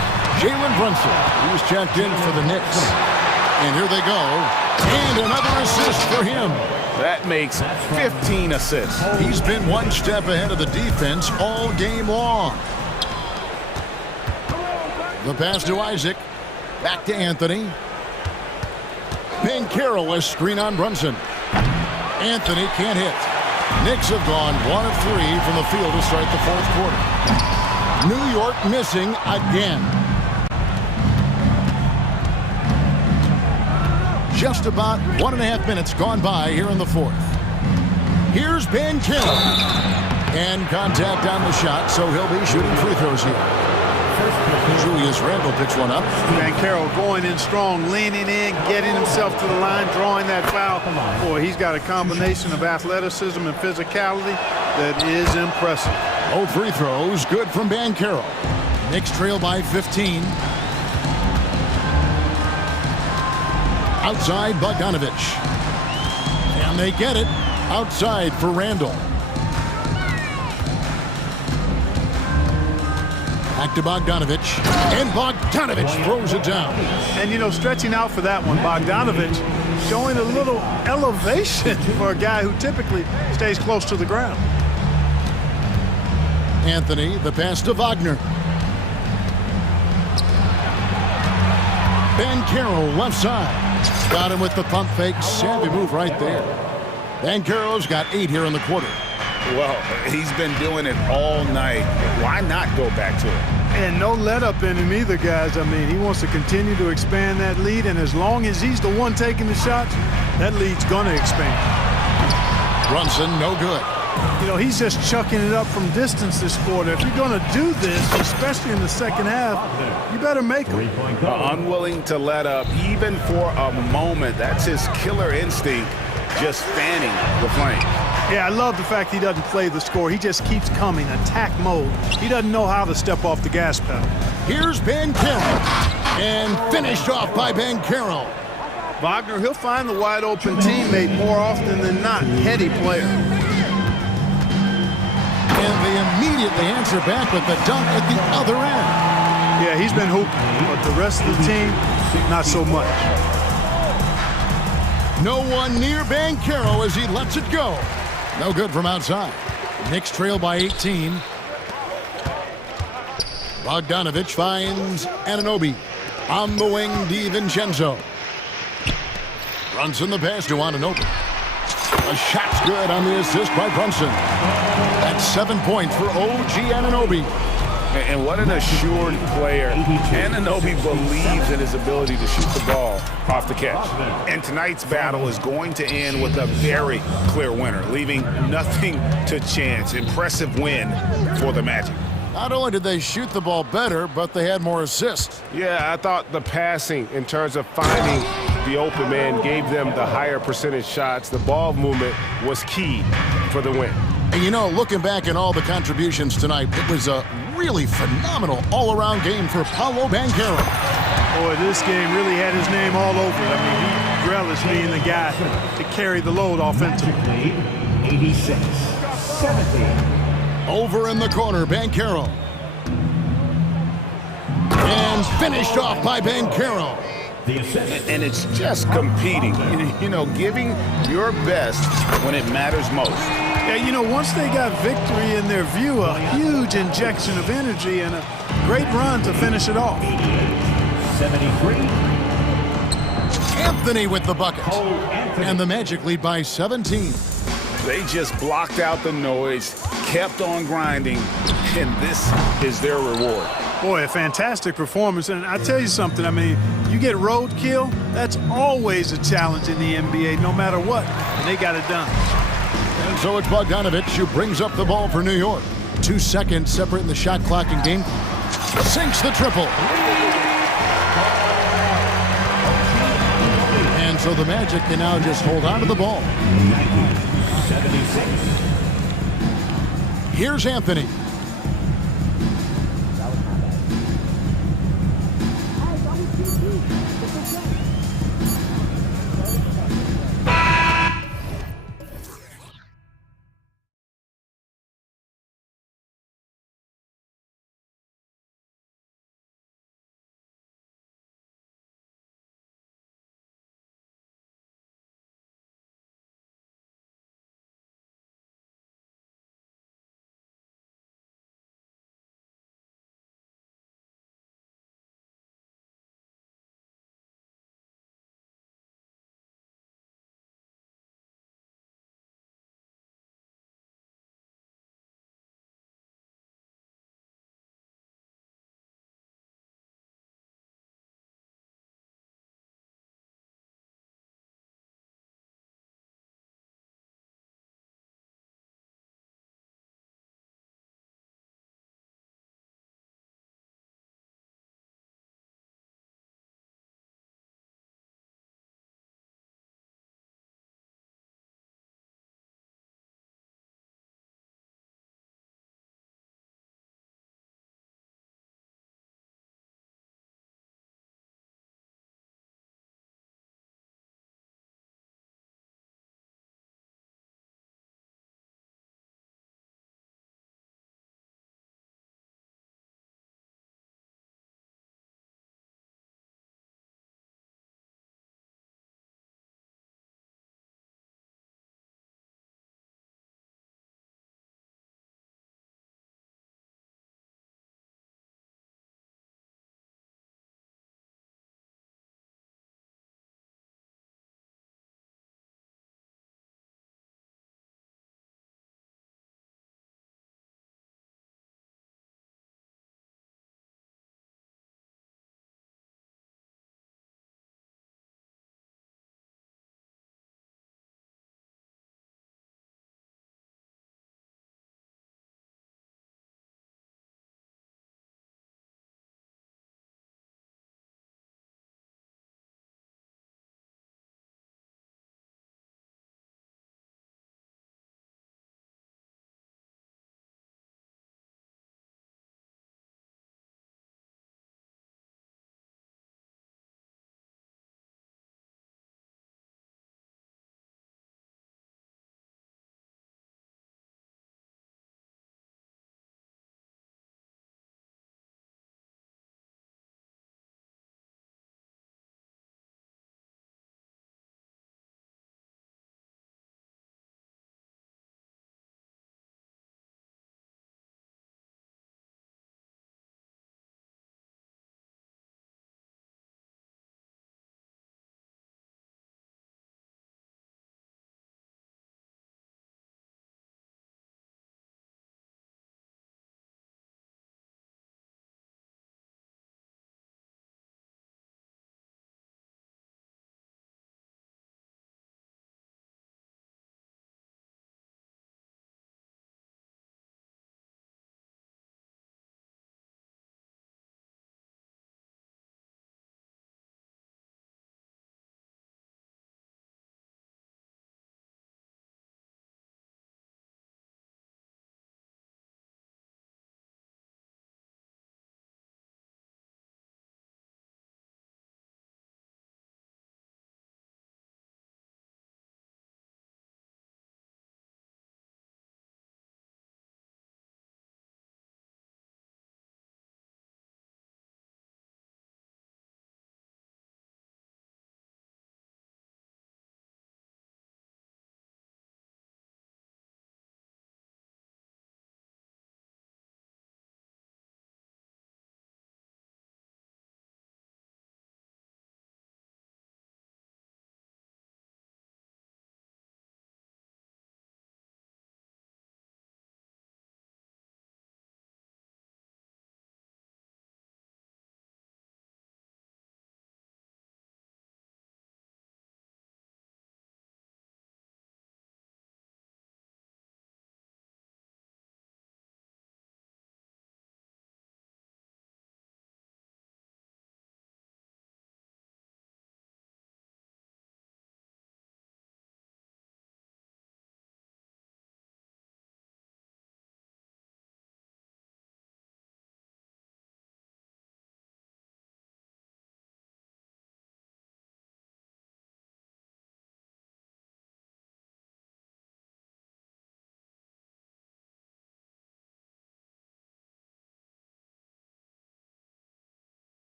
Jalen Brunson, who's checked in for the Knicks. And here they go. And another assist for him. That makes 15 assists. He's been one step ahead of the defense all game long. The pass to Isaac. Back to Anthony. Banchero, a screen on Brunson. Anthony can't hit. Knicks have gone 1 of 3 from the field to start the fourth quarter. New York missing again. Just about 1.5 minutes gone by here in the fourth. Here's Banchero. And contact on the shot, so he'll be shooting free throws here. Julius Randle picks one up. Banchero going in strong, leaning in, getting himself to the line, drawing that foul. Boy, he's got a combination of athleticism and physicality that is impressive. Both free throws good from Banchero. Knicks trail by 15. Outside Bogdanovich. And they get it outside for Randle. Back to Bogdanovich. And Bogdanovich throws it down. And, you know, stretching out for that one, Bogdanovich showing a little elevation for a guy who typically stays close to the ground. Anthony, the pass to Wagner. Banchero left side. Got him with the pump fake. Savvy move right there. Banchero's got 8 here in the quarter. Well, he's been doing it all night. Why not go back to it? And no let up in him either, guys. I mean, he wants to continue to expand that lead, and as long as he's the one taking the shots, that lead's going to expand. Brunson, no good. You know, he's just chucking it up from distance this quarter. If you're going to do this, especially in the second half, you better make them. Unwilling to let up, even for a moment. That's his killer instinct, just fanning the flame. Yeah, I love the fact he doesn't play the score. He just keeps coming, attack mode. He doesn't know how to step off the gas pedal. Here's Banchero. And finished off by Banchero. Wagner, he'll find the wide open teammate more often than not. Heady player. And they immediately answer back with the dunk at the other end. Yeah, he's been hooping, but the rest of the team, not so much. No one near Banchero as he lets it go. No good from outside. Knicks trail by 18. Bogdanovich finds Anunoby. On the wing, DiVincenzo. Brunson the pass to Anunoby. A shot's good on the assist by Brunson. That's 7 points for OG Anunoby. And what an assured player. Anunoby believes in his ability to shoot the ball off the catch. And tonight's battle is going to end with a very clear winner, leaving nothing to chance. Impressive win for the Magic. Not only did they shoot the ball better, but they had more assists. Yeah, I thought the passing in terms of finding the open man gave them the higher percentage shots. The ball movement was key for the win. And you know, looking back at all the contributions tonight, it was a really phenomenal all-around game for Paolo Banchero. Boy, this game really had his name all over it. I mean, he relished being the guy to carry the load offensively. 86-70. Over in the corner, Banchero. And finished off by Banchero. And it's just competing, you know, giving your best when it matters most. Yeah, you know, once they got victory in their view, a huge injection of energy and a great run to finish it off. 73. Anthony with the bucket. And the Magic lead by 17. They just blocked out the noise, kept on grinding, and this is their reward. Boy, a fantastic performance. And I tell you something, I mean, you get roadkill, that's always a challenge in the NBA, no matter what. And they got it done. And so it's Bogdanovich who brings up the ball for New York. 2 seconds separating the shot clock and game. Sinks the triple. And so the Magic can now just hold on to the ball. Here's Anthony.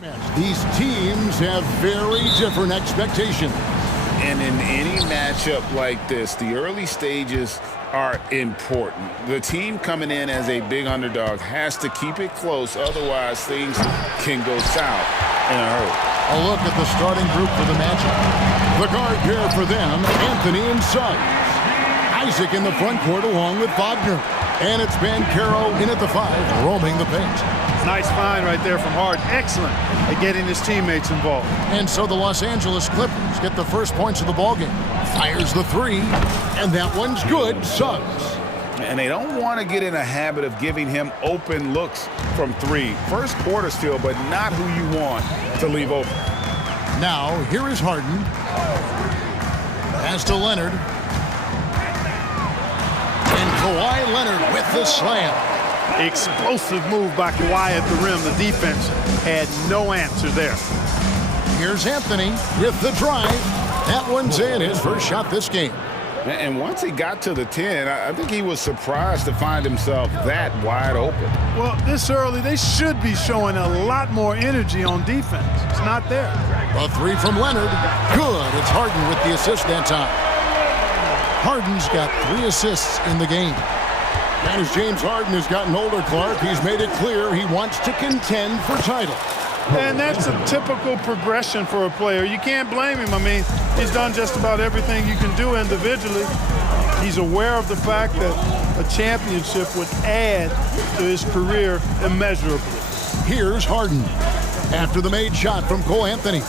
These teams have very different expectations. And in any matchup like this, the early stages are important. The team coming in as a big underdog has to keep it close, otherwise things can go south in a hurry. A look at the starting group for the matchup. The guard pair for them, Anthony and Suggs. Isaac in the front court along with Wagner. And it's Bancaro in at the 5, roaming the paint. Nice find right there from Harden. Excellent at getting his teammates involved. And so the Los Angeles Clippers get the first points of the ballgame. Fires the 3, and that one's good. Suggs. And they don't want to get in a habit of giving him open looks from 3. First quarter still, but not who you want to leave open. Now, here is Harden. Pass to Leonard. And Kawhi Leonard with the slam. Explosive move by Kawhi at the rim. The defense had no answer there. Here's Anthony with the drive. That one's in, his first shot this game. And once he got to the 10, I think he was surprised to find himself that wide open. Well, this early, they should be showing a lot more energy on defense. It's not there. A 3 from Leonard. Good. It's Harden with the assist that time. Harden's got 3 assists in the game. And as James Harden has gotten older, Clark, he's made it clear he wants to contend for title. And that's a typical progression for a player. You can't blame him. I mean, he's done just about everything you can do individually. He's aware of the fact that a championship would add to his career immeasurably. Here's Harden. After the made shot from Cole Anthony.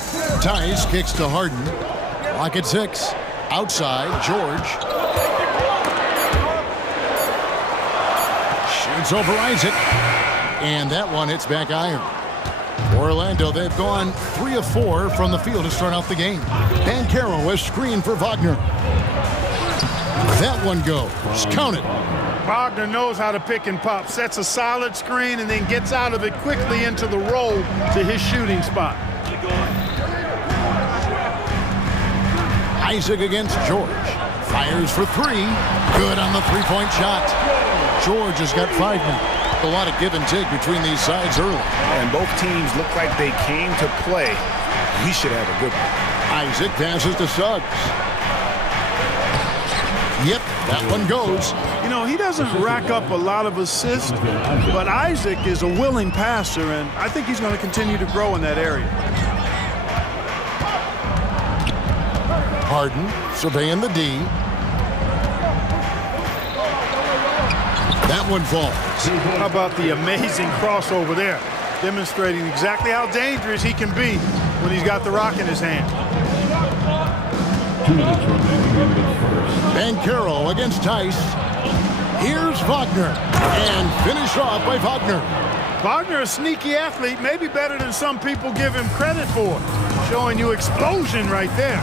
Tice kicks to Harden. Clock at 6. Outside, George. Shoots over Isaac. And that one hits back iron. Orlando, they've gone 3 of 4 from the field to start out the game. Bancaro has screened for Wagner. That one goes. Count it. Wagner knows how to pick and pop. Sets a solid screen and then gets out of it quickly into the roll to his shooting spot. Isaac against George. Fires for 3. Good on the 3-point shot. George has got 5 minutes. A lot of give and take between these sides early. And both teams look like they came to play. We should have a good one. Isaac passes to Suggs. Yep, that one goes. You know, he doesn't rack up a lot of assists, but Isaac is a willing passer, and I think he's going to continue to grow in that area. Harden surveying the D. That one falls. How about the amazing crossover there? Demonstrating exactly how dangerous he can be when he's got the rock in his hand. Bancaro against Tice. Here's Wagner. And finished off by Wagner. Wagner, a sneaky athlete, maybe better than some people give him credit for. Showing you explosion right there.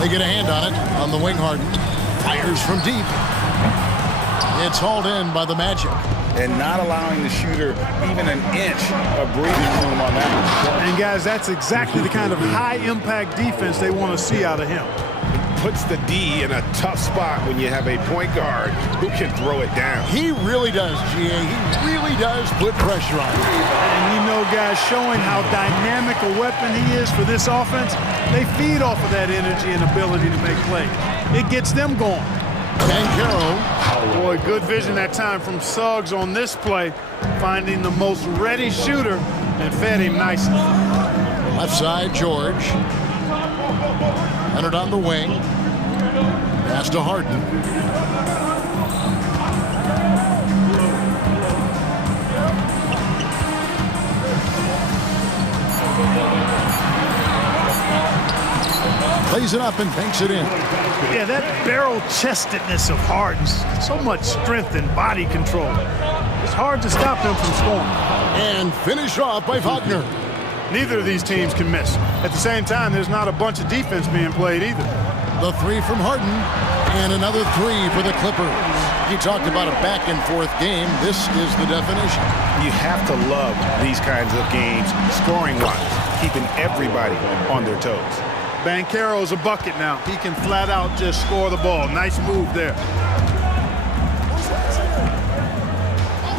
They get a hand on it on the wing. Harden fires from deep. It's hauled in by the Magic. And not allowing the shooter even an inch of breathing room on that one. And guys, that's exactly the kind of high-impact defense they want to see out of him. Puts the D in a tough spot when you have a point guard who can throw it down. He really does, GA. He really does put pressure on him. And you know, guys, showing how dynamic a weapon he is for this offense, they feed off of that energy and ability to make plays. It gets them going. Bancaro. Boy, good vision that time from Suggs on this play, finding the most ready shooter and fed him nicely. Left side, George. Leonard on the wing. Pass to Harden. Plays it up and banks it in. Yeah, that barrel-chestedness of Harden, so much strength and body control. It's hard to stop him from scoring. And finished off by Wagner. Neither of these teams can miss. At the same time, there's not a bunch of defense being played either. The 3 from Harden, and another 3 for the Clippers. You talked about a back-and-forth game. This is the definition. You have to love these kinds of games, scoring-wise, keeping everybody on their toes. Bancaro's a bucket now. He can flat out just score the ball. Nice move there.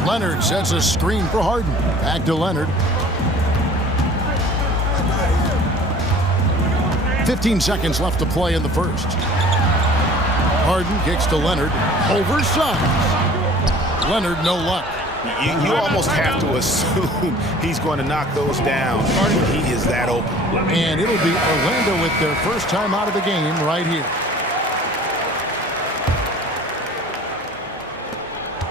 Leonard sets a screen for Harden. Back to Leonard. 15 seconds left to play in the first. Harden kicks to Leonard. Over Suggs. Leonard, no luck. You almost have to assume he's going to knock those down. He is that open. And it'll be Orlando with their first time out of the game right here.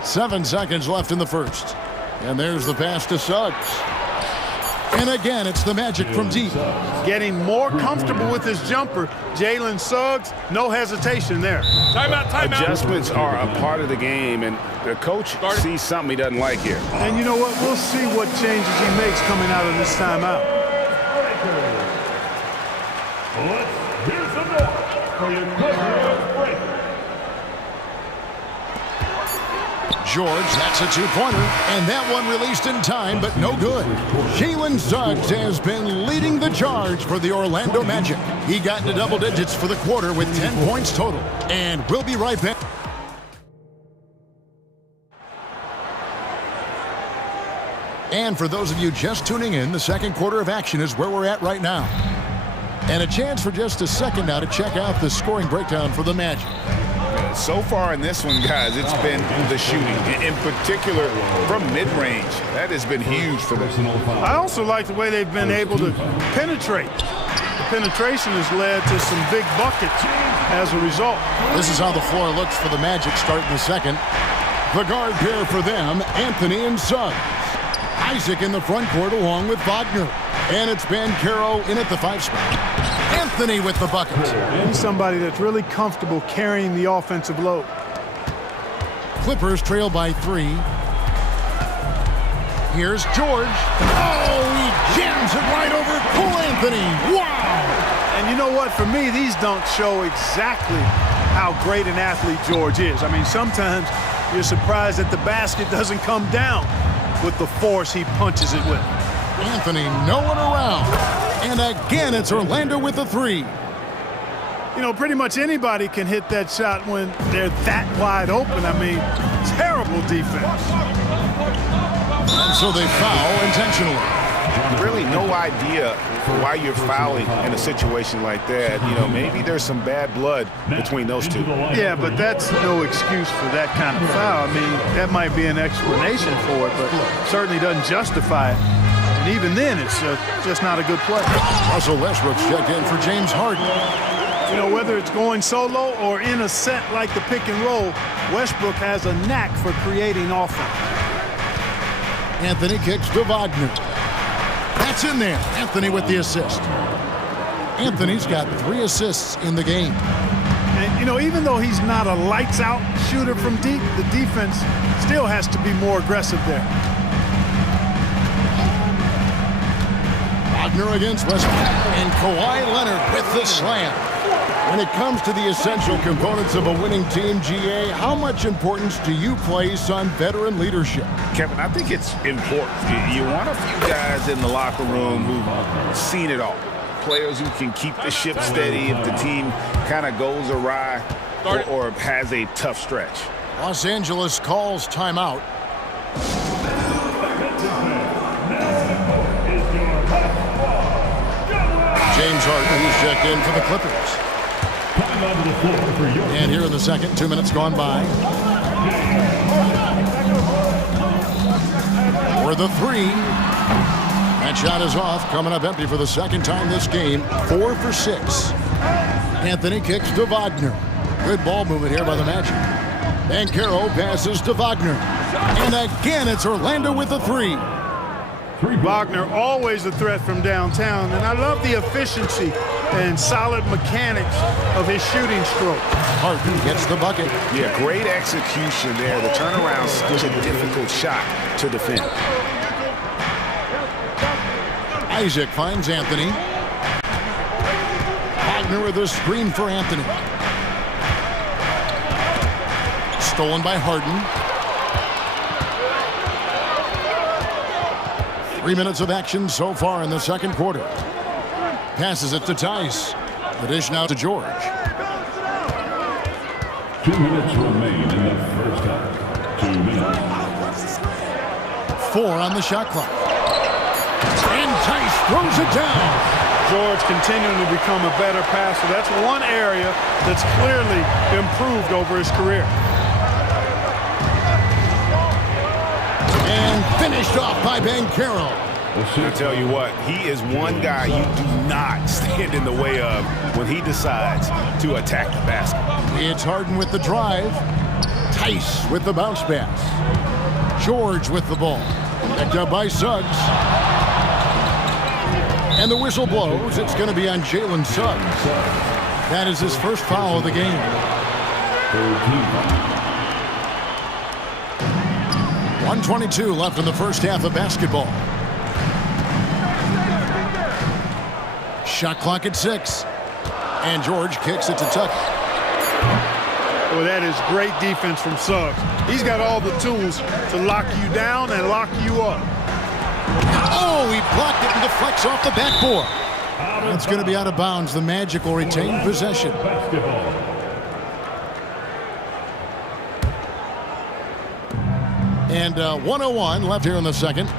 7 seconds left in the first. And there's the pass to Suggs. And again, it's the Magic from deep. Getting more comfortable with his jumper. Jalen Suggs, no hesitation there. Timeout, timeout. Adjustments are a part of the game, and the coach sees something he doesn't like here. And you know what? We'll see what changes he makes coming out of this timeout. Here's the note for your Clippers break. George, that's a two-pointer, and that one released in time, but no good. Jalen Suggs has been leading the charge for the Orlando Magic. He got into double digits for the quarter with 10 points total. And we'll be right back. And for those of you just tuning in, the second quarter of action is where we're at right now. And a chance for just a second now to check out the scoring breakdown for the Magic. So far in this one, guys, it's been the shooting, in particular from mid-range. That has been huge for them. I also like the way they've been able to penetrate. The penetration has led to some big buckets as a result. This is how the floor looks for the Magic starting the second. The guard pair for them, Anthony and Suggs. Isaac in the front court along with Wagner. And it's Banchero in at the 5 spot. Anthony with the bucket. He's somebody that's really comfortable carrying the offensive load. Clippers trail by 3. Here's George. Oh, he jams it right over Cole Anthony. Wow! And you know what? For me, these dunks show exactly how great an athlete George is. I mean, sometimes you're surprised that the basket doesn't come down with the force he punches it with. Anthony, no one around. And again, it's Orlando with a 3. You know, pretty much anybody can hit that shot when they're that wide open. I mean, terrible defense. And so they foul intentionally. Really no idea why you're fouling in a situation like that. You know, maybe there's some bad blood between those two. Yeah, but that's no excuse for that kind of foul. I mean, that might be an explanation for it, but certainly doesn't justify it. And even then, it's just not a good play. Russell Westbrook's checked in for James Harden. You know, whether it's going solo or in a set like the pick and roll, Westbrook has a knack for creating offense. Anthony kicks to Wagner. That's in there. Anthony with the assist. Anthony's got 3 assists in the game. And, you know, even though he's not a lights-out shooter from deep, the defense still has to be more aggressive there. Wagner against Westbrook. And Kawhi Leonard with the slam. When it comes to the essential components of a winning team, GA, how much importance do you place on veteran leadership? Kevin, I think it's important. You want a few guys in the locker room who've seen it all. Players who can keep the ship steady if the team kind of goes awry or has a tough stretch. Los Angeles calls timeout. James Harden, who's checked in for the Clippers. And here in the second, 2 minutes gone by. For the 3. That shot is off, coming up empty for the second time this game. 4 for 6. Anthony kicks to Wagner. Good ball movement here by the Magic. Banchero passes to Wagner. And again, it's Orlando with the 3. Wagner always a threat from downtown, and I love the efficiency and solid mechanics of his shooting stroke. Harden gets the bucket. Yeah, great execution there. The turnaround's such a difficult shot to defend. Isaac finds Anthony. Wagner with a screen for Anthony. Stolen by Harden. 3 minutes of action so far in the second quarter. Passes it to Tice. The dish now to George. 2 minutes remain in the first half. 2 minutes. 4 on the shot clock. And Tice throws it down. George continuing to become a better passer. That's one area that's clearly improved over his career. And finished off by Banchero. I tell you what, he is one guy you do not stand in the way of when he decides to attack the basket. It's Harden with the drive. Tice with the bounce pass. George with the ball. Picked up by Suggs. And the whistle blows. It's going to be on Jalen Suggs. That is his first foul of the game. 1:22 left in the first half of basketball. Shot clock at 6. And George kicks it to Tucker. Well, that is great defense from Suggs. He's got all the tools to lock you down and lock you up. Oh, he blocked it and deflects off the backboard. That's going to be out of bounds. The Magic will retain possession. And 1:01 left here in the second.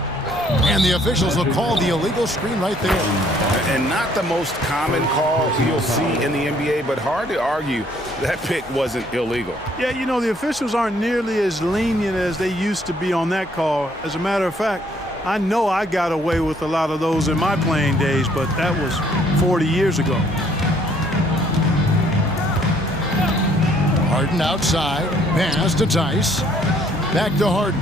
And the officials will call the illegal screen right there. And not the most common call you'll see in the NBA, but hard to argue that pick wasn't illegal. Yeah, you know, the officials aren't nearly as lenient as they used to be on that call. As a matter of fact, I know I got away with a lot of those in my playing days, but that was 40 years ago. Harden outside. Pass to Tice. Back to Harden.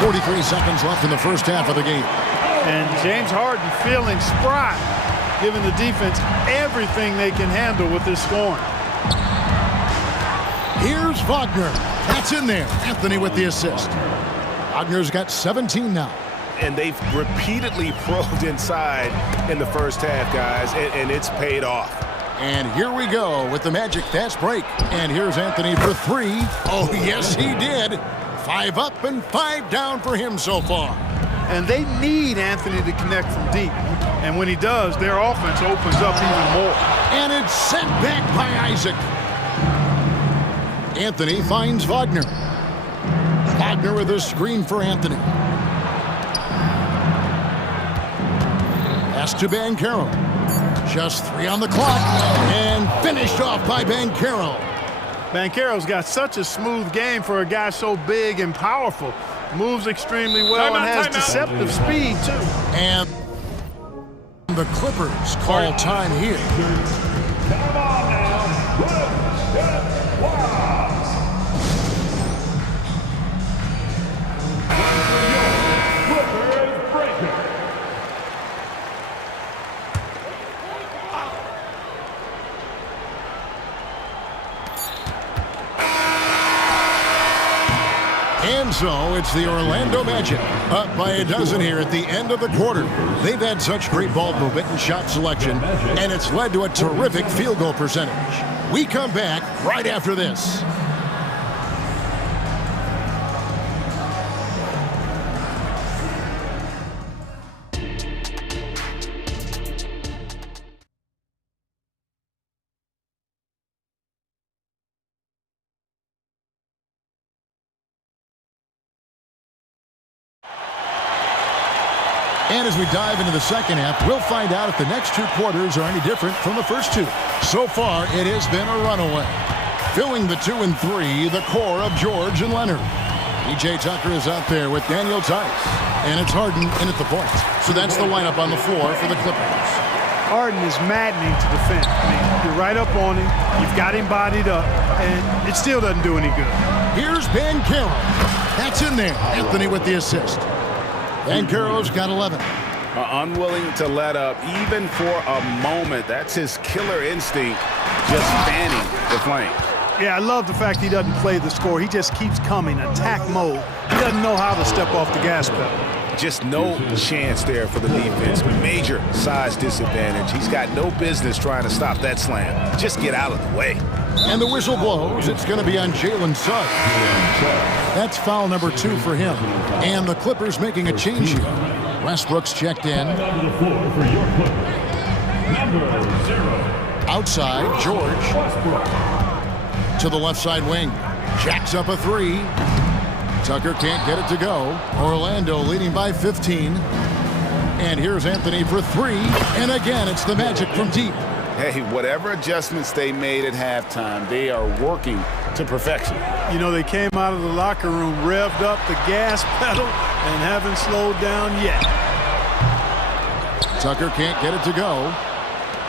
43 seconds left in the first half of the game. And James Harden feeling spry, giving the defense everything they can handle with this scoring. Here's Wagner. That's in there. Anthony with the assist. Wagner's got 17 now. And they've repeatedly probed inside in the first half, guys, and it's paid off. And here we go with the Magic fast break. And here's Anthony for 3. Oh, yes, he did. 5 up and 5 down for him so far. And they need Anthony to connect from deep. And when he does, their offense opens up even more. And it's sent back by Isaac. Anthony finds Wagner. Wagner with a screen for Anthony. Pass to Banchero. Just 3 on the clock. And finished off by Banchero. Banchero's got such a smooth game for a guy so big and powerful. Moves extremely well and has deceptive speed, too. And the Clippers call time here. Come on now. And so it's the Orlando Magic up by a dozen here at the end of the quarter. They've had such great ball movement and shot selection, and it's led to a terrific field goal percentage. We come back right after this. And as we dive into the second half, we'll find out if the next 2 quarters are any different from the first 2. So far, it has been a runaway. Filling the 2 and 3, the core of George and Leonard. PJ Tucker is out there with Daniel Tice. And it's Harden in at the point. So that's the lineup on the floor for the Clippers. Harden is maddening to defend. I mean, you're right up on him. You've got him bodied up, and it still doesn't do any good. Here's Banchero. That's in there. Anthony with the assist. Banchero's got 11. Unwilling to let up, even for a moment. That's his killer instinct, just fanning the flames. Yeah, I love the fact he doesn't play the score. He just keeps coming, attack mode. He doesn't know how to step off the gas pedal. Just no chance there for the defense. Major size disadvantage. He's got no business trying to stop that slam. Just get out of the way. And the whistle blows. It's going to be on Jalen Suggs. That's foul number 2 for him. And the Clippers making a change here. Westbrook's checked in. Outside, George. To the left side wing. Jacks up a three. Tucker can't get it to go. Orlando leading by 15. And here's Anthony for three. And again, it's the Magic from deep. Hey, whatever adjustments they made at halftime, they are working to perfection. You know, they came out of the locker room, revved up the gas pedal, and haven't slowed down yet. Tucker can't get it to go.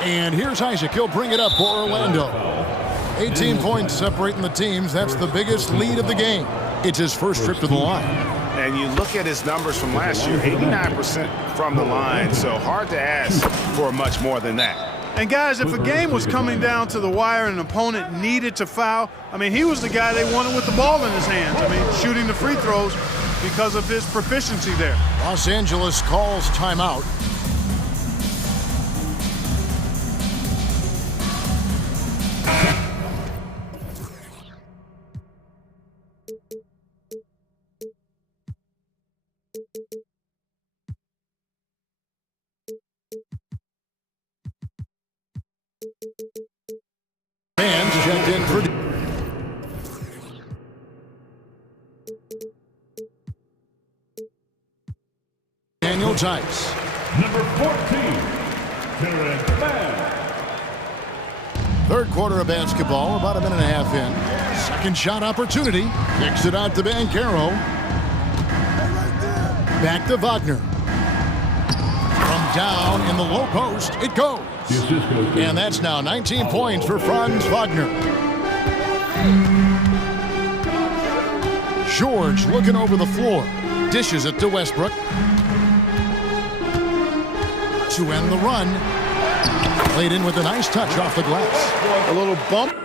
And here's Isaac. He'll bring it up for Orlando. 18 points separating the teams. That's the biggest lead of the game. It's his first trip to the line. And you look at his numbers from last year, 89% from the line, so hard to ask for much more than that. And guys, if a game was coming down to the wire and an opponent needed to foul, I mean, he was the guy they wanted with the ball in his hands. I mean, shooting the free throws because of his proficiency there. Los Angeles calls timeout. Fans checked in for Daniel Tice. Number 14, Derek Mann. Third quarter of basketball, about a minute and a half in. Second shot opportunity. Kicks it out to Banchero. Back to Wagner. From down in the low post, it goes. And that's now 19 points for Franz Wagner. George looking over the floor. Dishes it to Westbrook. To end the run. Played in with a nice touch off the glass. A little bump.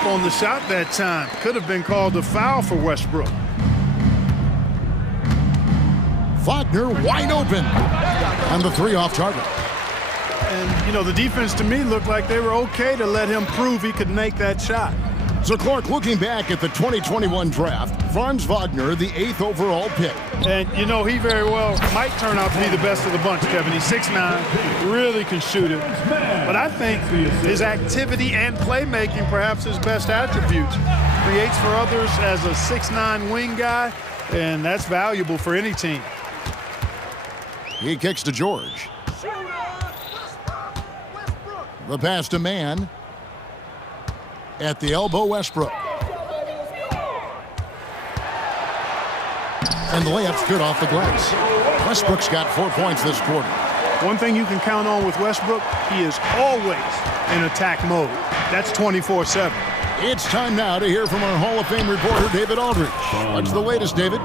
On the shot that time. Could have been called a foul for Westbrook. Wagner wide open. And the three off target. And, you know, the defense to me looked like they were okay to let him prove he could make that shot. So Clark, looking back at the 2021 draft, Franz Wagner, the 8th overall pick. And, you know, he very well might turn out to be the best of the bunch, Kevin. He's 6'9", really can shoot it. But I think his activity and playmaking, perhaps his best attributes, creates for others as a 6'9" wing guy, and that's valuable for any team. He kicks to George. The pass to Mann. At the elbow, Westbrook. And the layup's good off the glass. Westbrook's got 4 points this quarter. One thing you can count on with Westbrook, he is always in attack mode. That's 24/7. It's time now to hear from our Hall of Fame reporter, David Aldridge. What's the latest, David?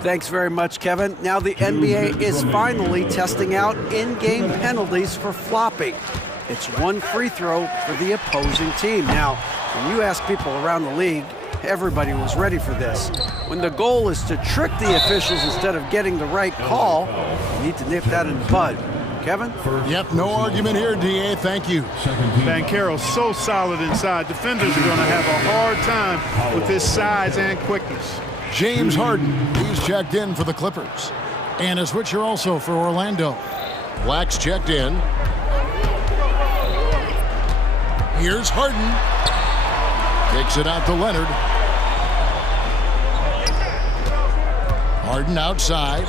Thanks very much, Kevin. Now the NBA is finally testing out in-game penalties for flopping. It's one free throw for the opposing team. Now, when you ask people around the league, everybody was ready for this. When the goal is to trick the officials instead of getting the right call, you need to nip that in the bud. Kevin? Yep, no argument here, DA. Thank you. Banchero so solid inside. Defenders are going to have a hard time with his size and quickness. James Harden, he's checked in for the Clippers. And a switcher also for Orlando. Black's checked in. Here's Harden. Kicks it out to Leonard. Harden outside.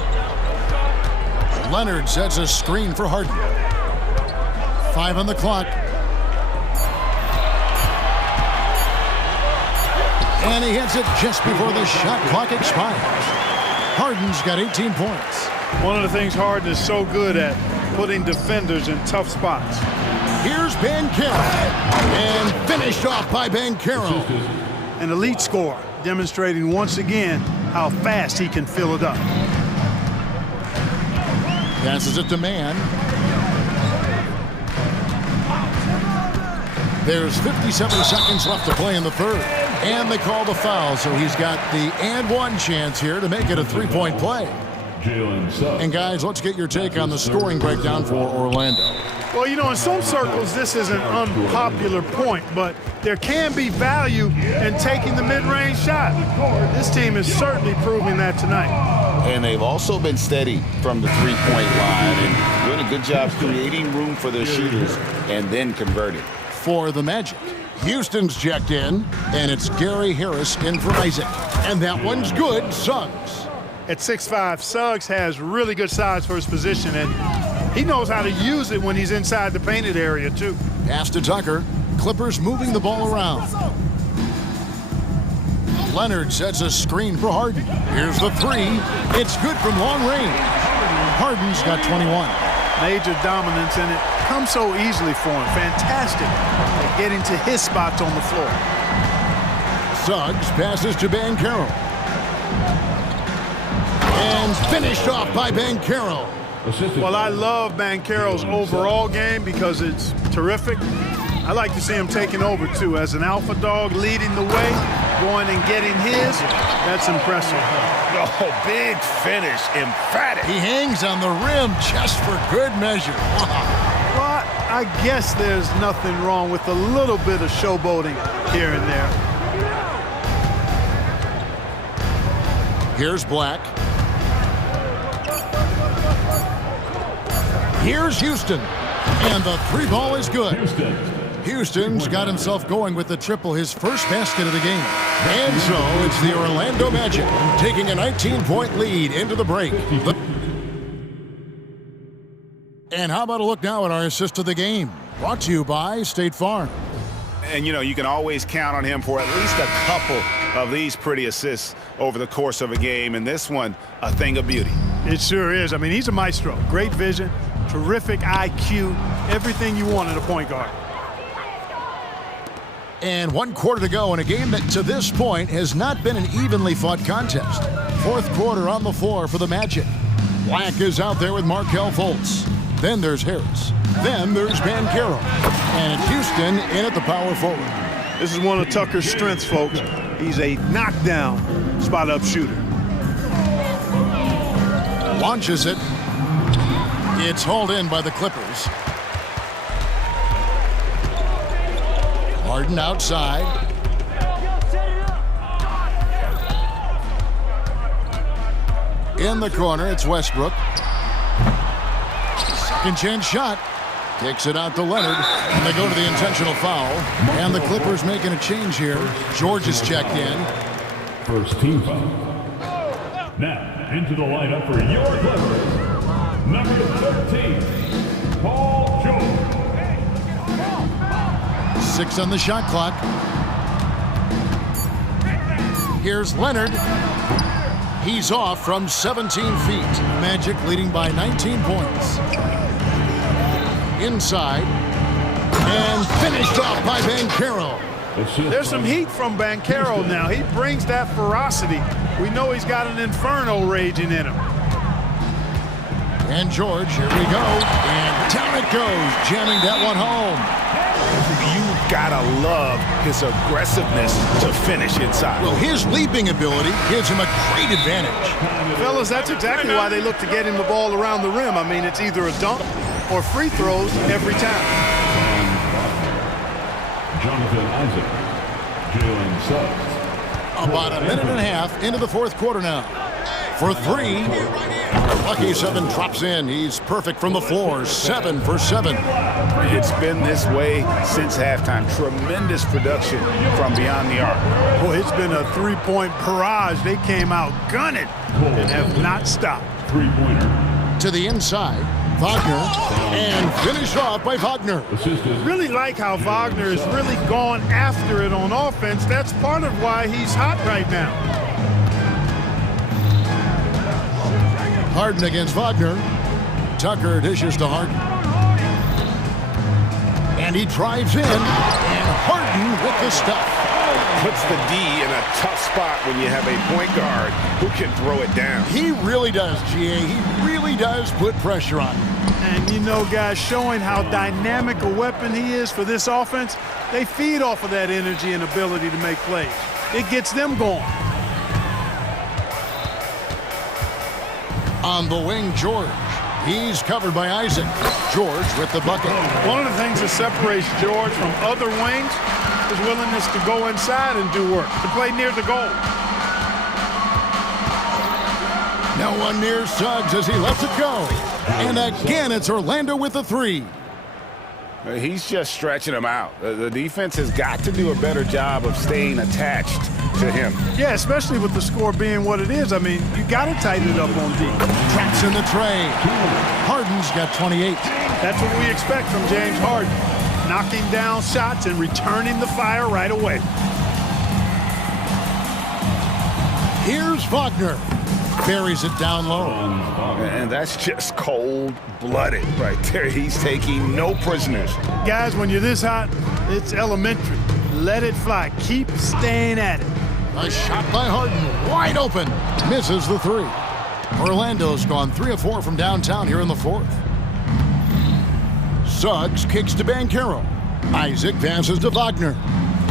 Leonard sets a screen for Harden. 5 on the clock. And he hits it just before the shot clock expires. Harden's got 18 points. One of the things Harden is so good at, putting defenders in tough spots. Here's Banchero. And finished off by Banchero. An elite scorer, demonstrating once again how fast he can fill it up. Passes it to Mann. There's 57 seconds left to play in the third. And they call the foul, so he's got the and one chance here to make it a three-point play. And guys, let's get your take on the scoring breakdown for Orlando. Well, you know, in some circles, this is an unpopular point, but there can be value in taking the mid-range shot. This team is certainly proving that tonight. And they've also been steady from the three-point line and doing a good job creating room for their shooters and then converting. For the Magic, Houston's checked in, and it's Gary Harris in for Isaac. And that one's good, Suggs. At 6'5", Suggs has really good size for his position, and he knows how to use it when he's inside the painted area, too. Pass to Tucker. Clippers moving the ball around. Leonard sets a screen for Harden. Here's the three. It's good from long range. Harden's got 21. Major dominance, and it comes so easily for him. Fantastic at getting to his spots on the floor. Suggs passes to Banchero. And finished off by Banchero. Well, I love Banchero's overall game because it's terrific. I like to see him taking over, too, as an alpha dog leading the way, going and getting his. That's impressive. Oh, big finish, emphatic. He hangs on the rim just for good measure. Well, I guess there's nothing wrong with a little bit of showboating here and there. Here's Black. Here's Houston. And the three ball is good. Houston's got himself going with the triple, his first basket of the game. And so it's the Orlando Magic taking a 19-point lead into the break. And how about a look now at our assist of the game? Brought to you by State Farm. And, you know, you can always count on him for at least a couple of these pretty assists over the course of a game. And this one, a thing of beauty. It sure is. I mean, he's a maestro. Great vision, terrific IQ, everything you want in a point guard. And 1 quarter to go in a game that to this point has not been an evenly fought contest. Fourth quarter on the floor for the Magic. Black is out there with Markelle Fultz. Then there's Harris. Then there's Banchero. And Houston in at the power forward. This is one of Tucker's strengths, folks. He's a knockdown spot-up shooter. Launches it. It's hauled in by the Clippers. Harden outside. In the corner, it's Westbrook. Second chance shot. Kicks it out to Leonard. And they go to the intentional foul. And the Clippers making a change here. George is checked in. First team foul. Now, into the lineup for your Clippers, number 13, Paul George. 6 on the shot clock. Here's Leonard. He's off from 17 feet. Magic leading by 19 points. Inside. And finished off by Banchero. There's some heat from Banchero now. He brings that ferocity. We know he's got an inferno raging in him. And George, here we go. And down it goes, jamming that one home. You've got to love his aggressiveness to finish inside. Well, his leaping ability gives him a great advantage. Fellas, that's exactly why they look to get him the ball around the rim. I mean, it's either a dunk or free throws every time. Jonathan Isaac, Jalen Suggs. About a minute and a half into the fourth quarter now. For three, Lucky 7 drops in. He's perfect from the floor, 7 for 7. It's been this way since halftime. Tremendous production from beyond the arc. Boy, it's been a three-point barrage. They came out gunning and have not stopped. Three-pointer. To the inside, Wagner, and finished off by Wagner. Really like how Wagner has really gone after it on offense. That's part of why he's hot right now. Harden against Wagner. Tucker dishes to Harden. And he drives in, and Harden with the stuff. Puts the D in a tough spot when you have a point guard who can throw it down. He really does, GA. He really does put pressure on him. And you know, guys, showing how dynamic a weapon he is for this offense, they feed off of that energy and ability to make plays. It gets them going. On the wing, George. He's covered by Isaac. George with the bucket. One of the things that separates George from other wings is willingness to go inside and do work, to play near the goal. No one near Suggs as he lets it go. And again, it's Orlando with the three. He's just stretching him out. The defense has got to do a better job of staying attached to him. Yeah, especially with the score being what it is. I mean, you got to tighten it up on D. Traps in the tray. Harden's got 28. That's what we expect from James Harden. Knocking down shots and returning the fire right away. Here's Wagner. Buries it down low. And that's just cold-blooded right there. He's taking no prisoners. Guys, when you're this hot, it's elementary. Let it fly. Keep staying at it. A shot by Harden. Wide open. Misses the three. Orlando's gone 3 of 4 from downtown here in the fourth. Suggs kicks to Banchero. Isaac passes to Wagner.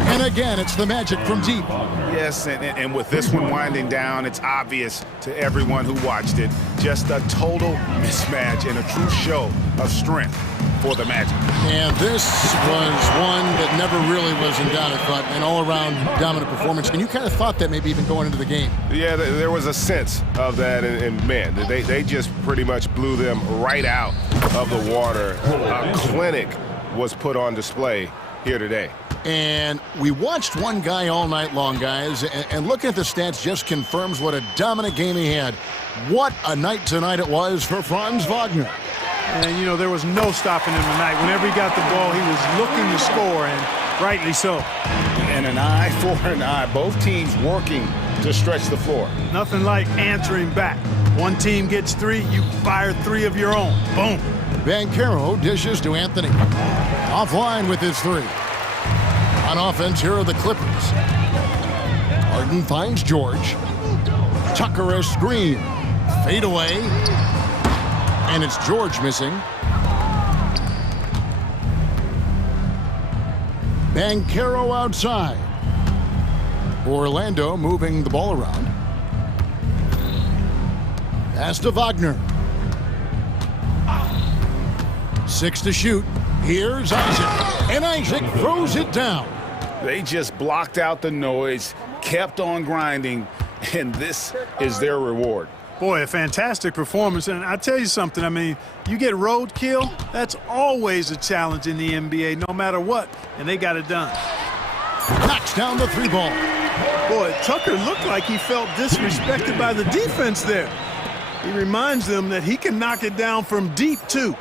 And again, it's the Magic from deep. Yes, and with this one winding down, it's obvious to everyone who watched it. Just a total mismatch and a true show of strength for the Magic. And this was one that never really was in doubt, I thought, an all-around dominant performance. And you kind of thought that maybe even going into the game. Yeah, there was a sense of that, and man, they just pretty much blew them right out of the water. A clinic was put on display here today. And we watched one guy all night long, guys, and looking at the stats just confirms what a dominant game he had. What a night tonight it was for Franz Wagner. And, you know, there was no stopping him tonight. Whenever he got the ball, he was looking to score, and rightly so. And an eye for an eye. Both teams working to stretch the floor. Nothing like answering back. One team gets 3, you fire 3 of your own. Boom. Banchero dishes to Anthony. Offline with his 3. On offense, here are the Clippers. Harden finds George. Tucker a screen. Fade away. And it's George missing. Banchero outside. Orlando moving the ball around. Pass to Wagner. 6 to shoot. Here's Isaac. And Isaac throws it down. They just blocked out the noise, kept on grinding, and this is their reward. Boy, a fantastic performance. And I tell you something, I mean, you get roadkill, that's always a challenge in the NBA, no matter what, and they got it done. Knocks down the 3 ball. Boy, Tucker looked like he felt disrespected by the defense there. He reminds them that he can knock it down from deep, too.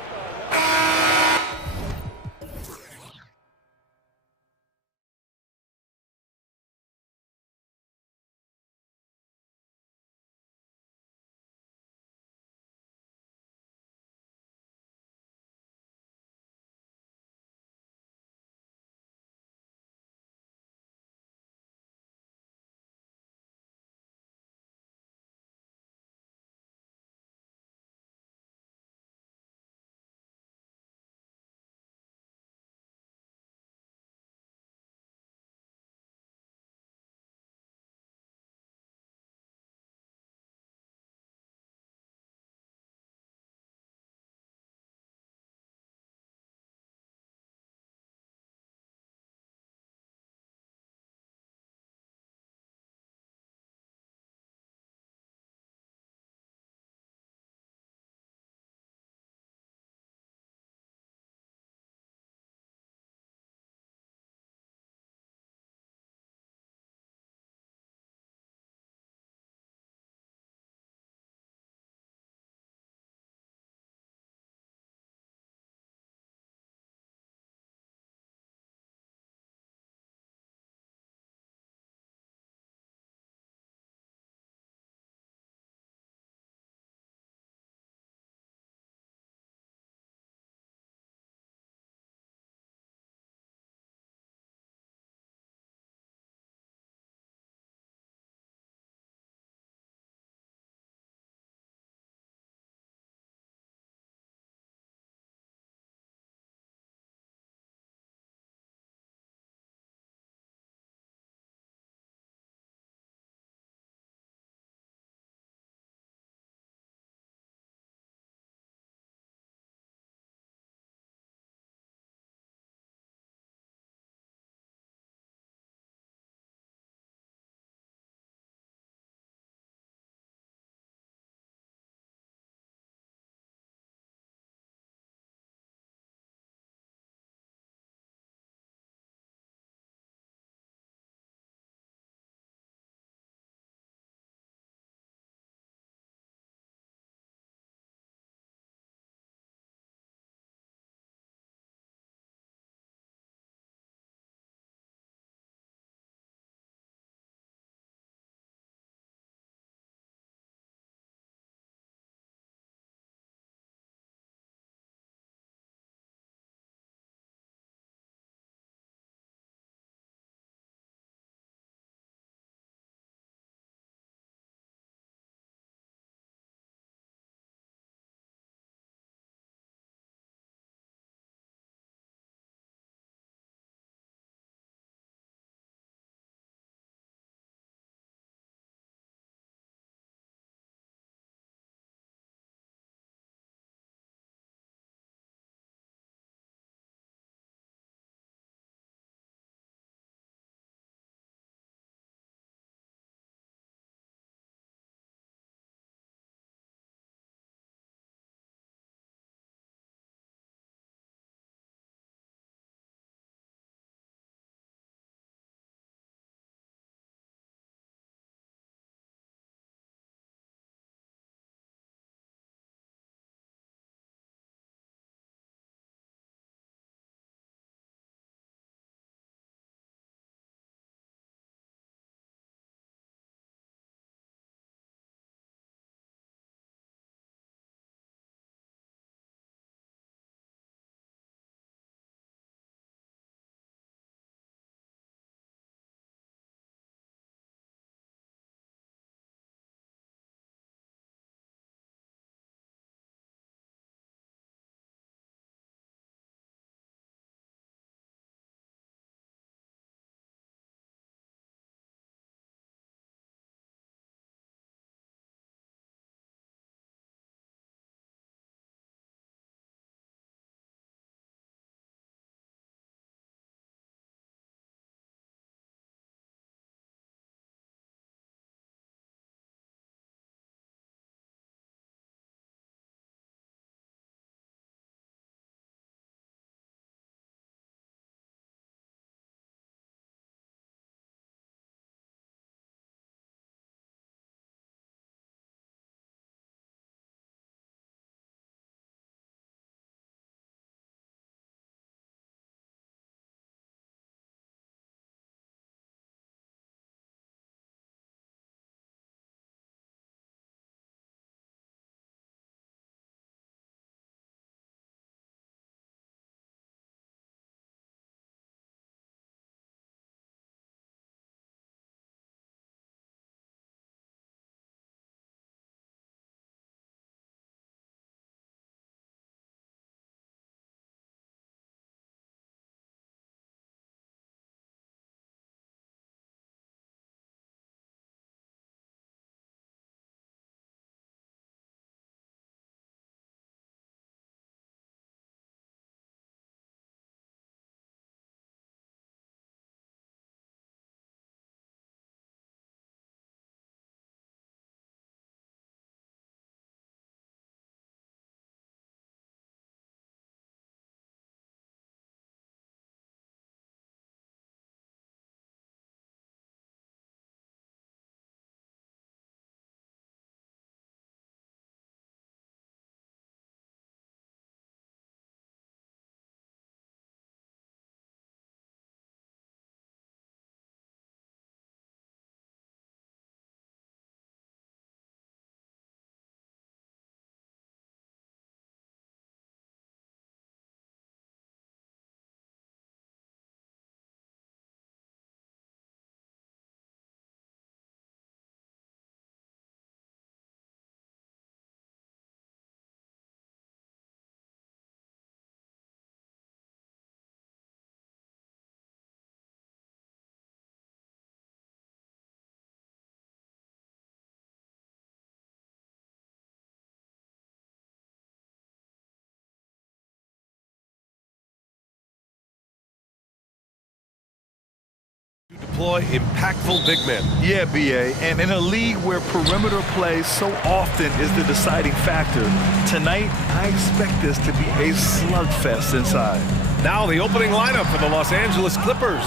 deploy impactful big men. Yeah, BA, and in a league where perimeter play so often is the deciding factor, tonight I expect this to be a slugfest inside. Now the opening lineup for the Los Angeles Clippers.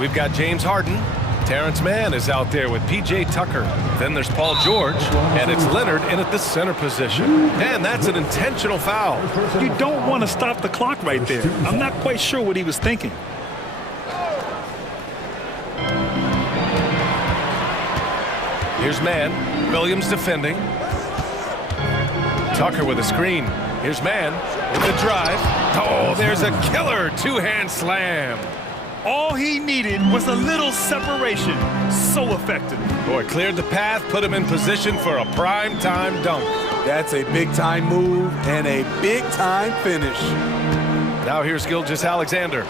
We've got James Harden. Terrence Mann is out there with P.J. Tucker. Then there's Paul George, and it's Leonard in at the center position. And that's an intentional foul. You don't want to stop the clock right there. I'm not quite sure what he was thinking. Here's Mann. Williams defending. Tucker with a screen. Here's Mann with the drive. Oh, there's a killer two-hand slam. All he needed was a little separation. So effective. Boy, cleared the path, put him in position for a prime-time dunk. That's a big-time move and a big-time finish. Now here's Gilgeous-Alexander.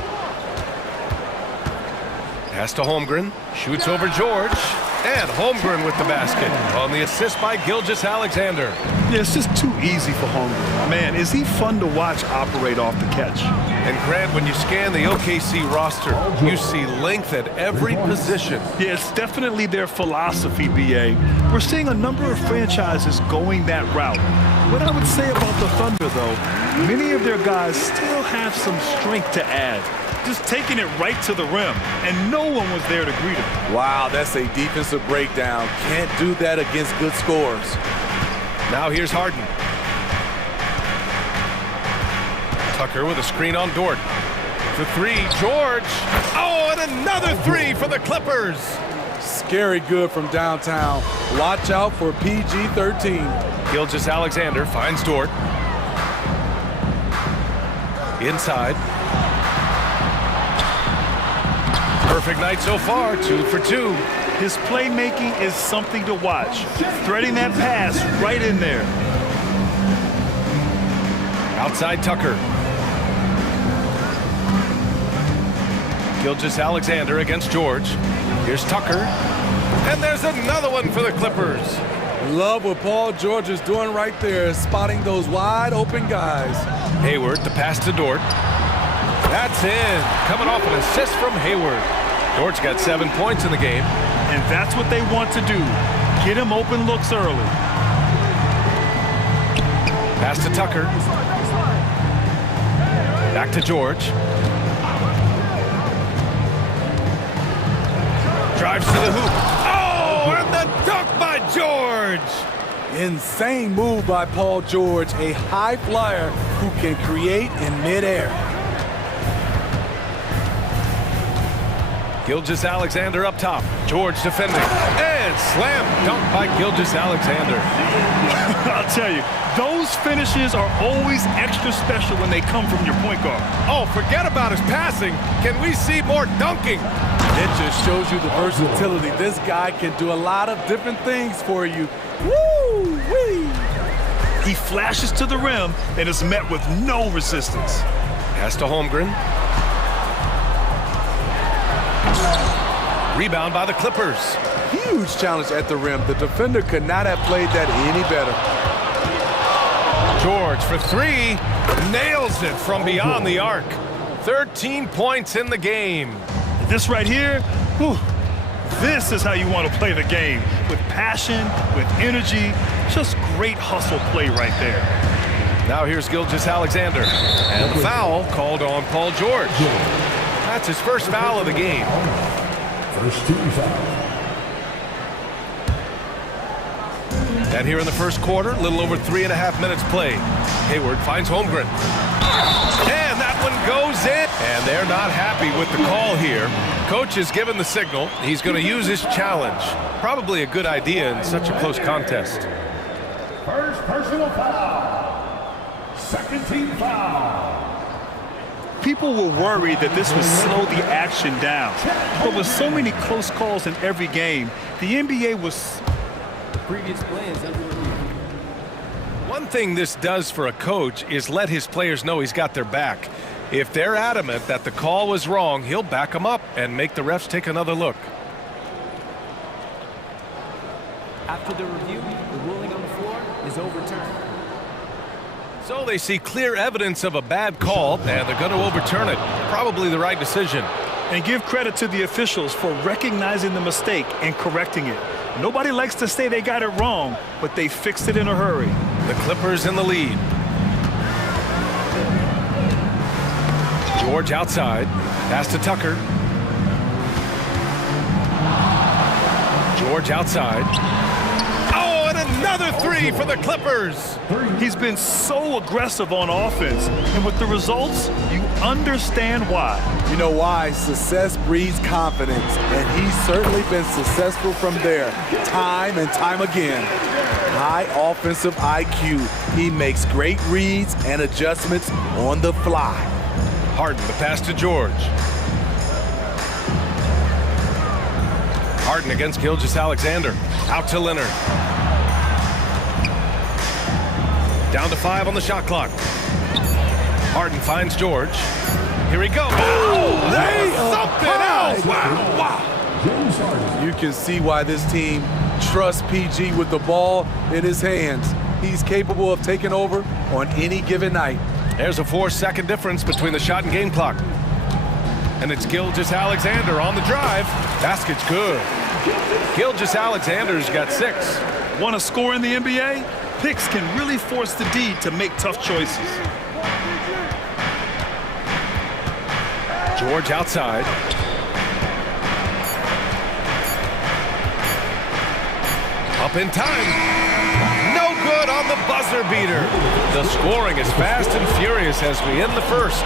Pass to Holmgren. Shoots over George. And Holmgren with the basket on the assist by Gilgeous-Alexander. Yeah, it's just too easy for Holmgren. Man, is he fun to watch operate off the catch. And Grant, when you scan the OKC roster, you see length at every position. Yeah, it's definitely their philosophy, BA. We're seeing a number of franchises going that route. What I would say about the Thunder, though, many of their guys still have some strength to add. Just taking it right to the rim, and no one was there to greet him. Wow, that's a defensive breakdown. Can't do that against good scores. Now here's Harden. Tucker with a screen on Dort. For three, George. Oh, and another three for the Clippers. Scary good from downtown. Watch out for PG-13. Gilgeous-Alexander finds Dort. Inside. Perfect night so far, 2 for 2. His playmaking is something to watch. Threading that pass right in there. Outside Tucker. Gilgeous-Alexander against George. Here's Tucker. And there's another one for the Clippers. Love what Paul George is doing right there, spotting those wide open guys. Hayward, the pass to Dort. That's in. Coming off an assist from Hayward. Dort's got 7 points in the game. And that's what they want to do. Get him open looks early. Pass to Tucker. Back to George. Drives to the hoop. Oh, and the dunk by George. Insane move by Paul George, a high flyer who can create in midair. Gilgeous-Alexander up top. George defending. And slam dunk by Gilgeous-Alexander. I'll tell you, those finishes are always extra special when they come from your point guard. Oh, forget about his passing. Can we see more dunking? It just shows you the versatility. This guy can do a lot of different things for you. Woo-wee! He flashes to the rim and is met with no resistance. Pass to Holmgren. Rebound by the Clippers. Huge challenge at the rim. The defender could not have played that any better. George for three. Nails it from beyond the arc. 13 points in the game. This right here, whew, this is how you want to play the game. With passion, with energy, just great hustle play right there. Now here's Gilgeous-Alexander. And the foul called on Paul George. That's his first foul of the game. First team foul. And here in the first quarter, a little over 3.5 minutes played. Hayward finds Holmgren. And that one goes in. And they're not happy with the call here. Coach has given the signal. He's going to use his challenge. Probably a good idea in such a close contest. First personal foul. Second team foul. People were worried that this would slow the action down. But with so many close calls in every game, the NBA was... The previous play is under review. One thing this does for a coach is let his players know he's got their back. If they're adamant that the call was wrong, he'll back them up and make the refs take another look. After the review, the ruling on the floor is overturned. So they see clear evidence of a bad call, and they're going to overturn it. Probably the right decision. And give credit to the officials for recognizing the mistake and correcting it. Nobody likes to say they got it wrong, but they fixed it in a hurry. The Clippers in the lead. George outside. Pass to Tucker. George outside. Oh, and another three for the Clippers. He's been so aggressive on offense, and with the results, you understand why. You know why? Success breeds confidence, and he's certainly been successful from there, time and time again. High offensive IQ. He makes great reads and adjustments on the fly. Harden, the pass to George. Harden against Gilgeous-Alexander. Out to Leonard. Down to 5 on the shot clock. Harden finds George. Here he goes. Oh, there's something else. Wow, wow. You can see why this team trusts PG with the ball in his hands. He's capable of taking over on any given night. There's a 4-second difference between the shot and game clock. And it's Gilgeous-Alexander on the drive. Basket's good. Gilgeous-Alexander's got 6. Want to score in the NBA? Picks can really force the D to make tough choices. George outside. Up in time. No good on the buzzer beater. The scoring is fast and furious as we end the first.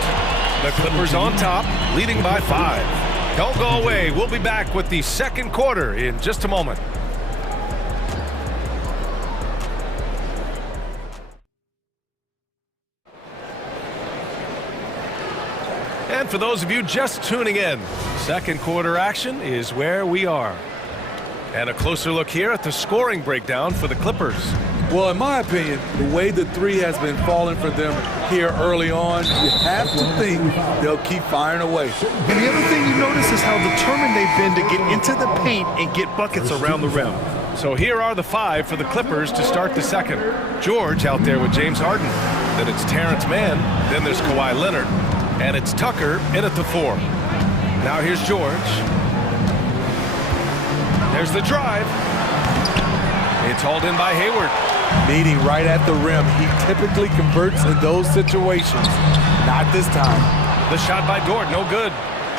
The Clippers on top, leading by 5. Don't go away. We'll be back with the second quarter in just a moment. And for those of you just tuning in, second quarter action is where we are. And a closer look here at the scoring breakdown for the Clippers. Well, in my opinion, the way the three has been falling for them here early on, you have to think they'll keep firing away. And the other thing you notice is how determined they've been to get into the paint and get buckets around the rim. So here are the 5 for the Clippers to start the second. George out there with James Harden. Then it's Terrence Mann. Then there's Kawhi Leonard. And it's Tucker in at the 4. Now here's George. There's the drive. It's hauled in by Hayward. Meeting right at the rim. He typically converts in those situations. Not this time. The shot by Dort, no good.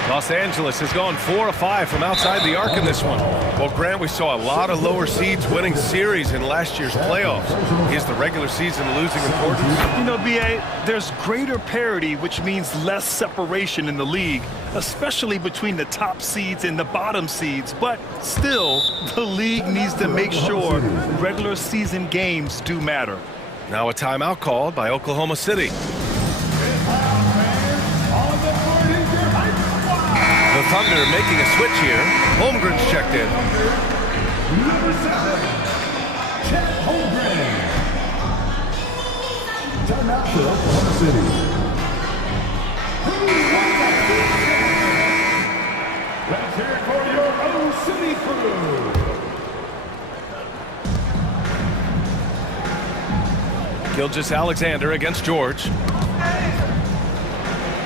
Los Angeles has gone 4 of 5 from outside the arc in this one. Well, Grant, we saw a lot of lower seeds winning series in last year's playoffs. Is the regular season losing importance? You know, B.A., there's greater parity, which means less separation in the league, especially between the top seeds and the bottom seeds. But still, the league needs to make sure regular season games do matter. Now a timeout called by Oklahoma City. The Thunder making a switch here. Holmgren's checked in. Number 7, Chet Holmgren. Timeout for Oklahoma City. Let's hear it for your O City crew. Gilgeous-Alexander against George.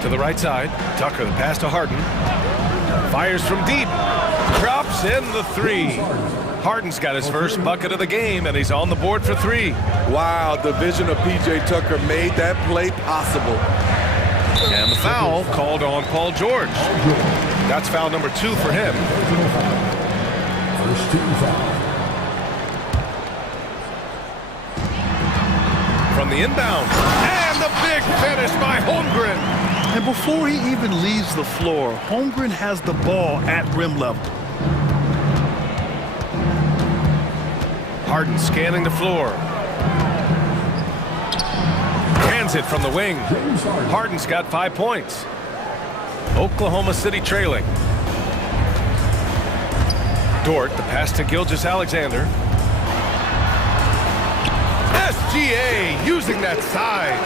To the right side. Tucker, the pass to Harden. Fires from deep. Drops in the 3. Harden's got his first bucket of the game, and he's on the board for 3. Wow, the vision of P.J. Tucker made that play possible. And the foul called on Paul George. That's foul number 2 for him. First team foul. From the inbound. And the big finish by Holmgren. And before he even leaves the floor, Holmgren has the ball at rim level. Harden scanning the floor. Hands it from the wing. Harden's got 5 points. Oklahoma City trailing. Dort, the pass to Gilgeous-Alexander. SGA using that size.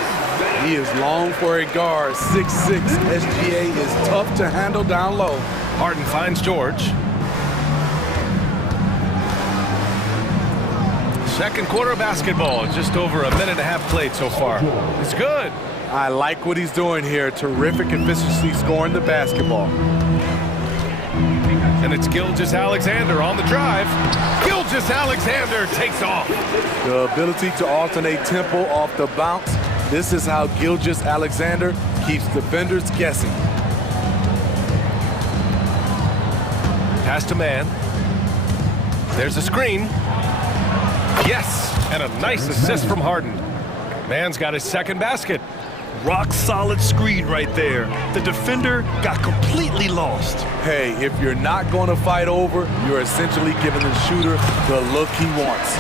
He is long for a guard. 6'6". SGA is tough to handle down low. Harden finds George. Second quarter of basketball. Just over a minute and a half played so far. It's good. I like what he's doing here. Terrific efficiency scoring the basketball. And it's Gilgeous-Alexander on the drive. Gilgeous-Alexander takes off. The ability to alternate tempo off the bounce. This is how Gilgeous-Alexander keeps defenders guessing. Pass to man. There's a screen. Yes, and a nice assist from Harden. Man's got his second basket. Rock solid screen right there. The defender got completely lost. Hey, if you're not going to fight over, you're essentially giving the shooter the look he wants.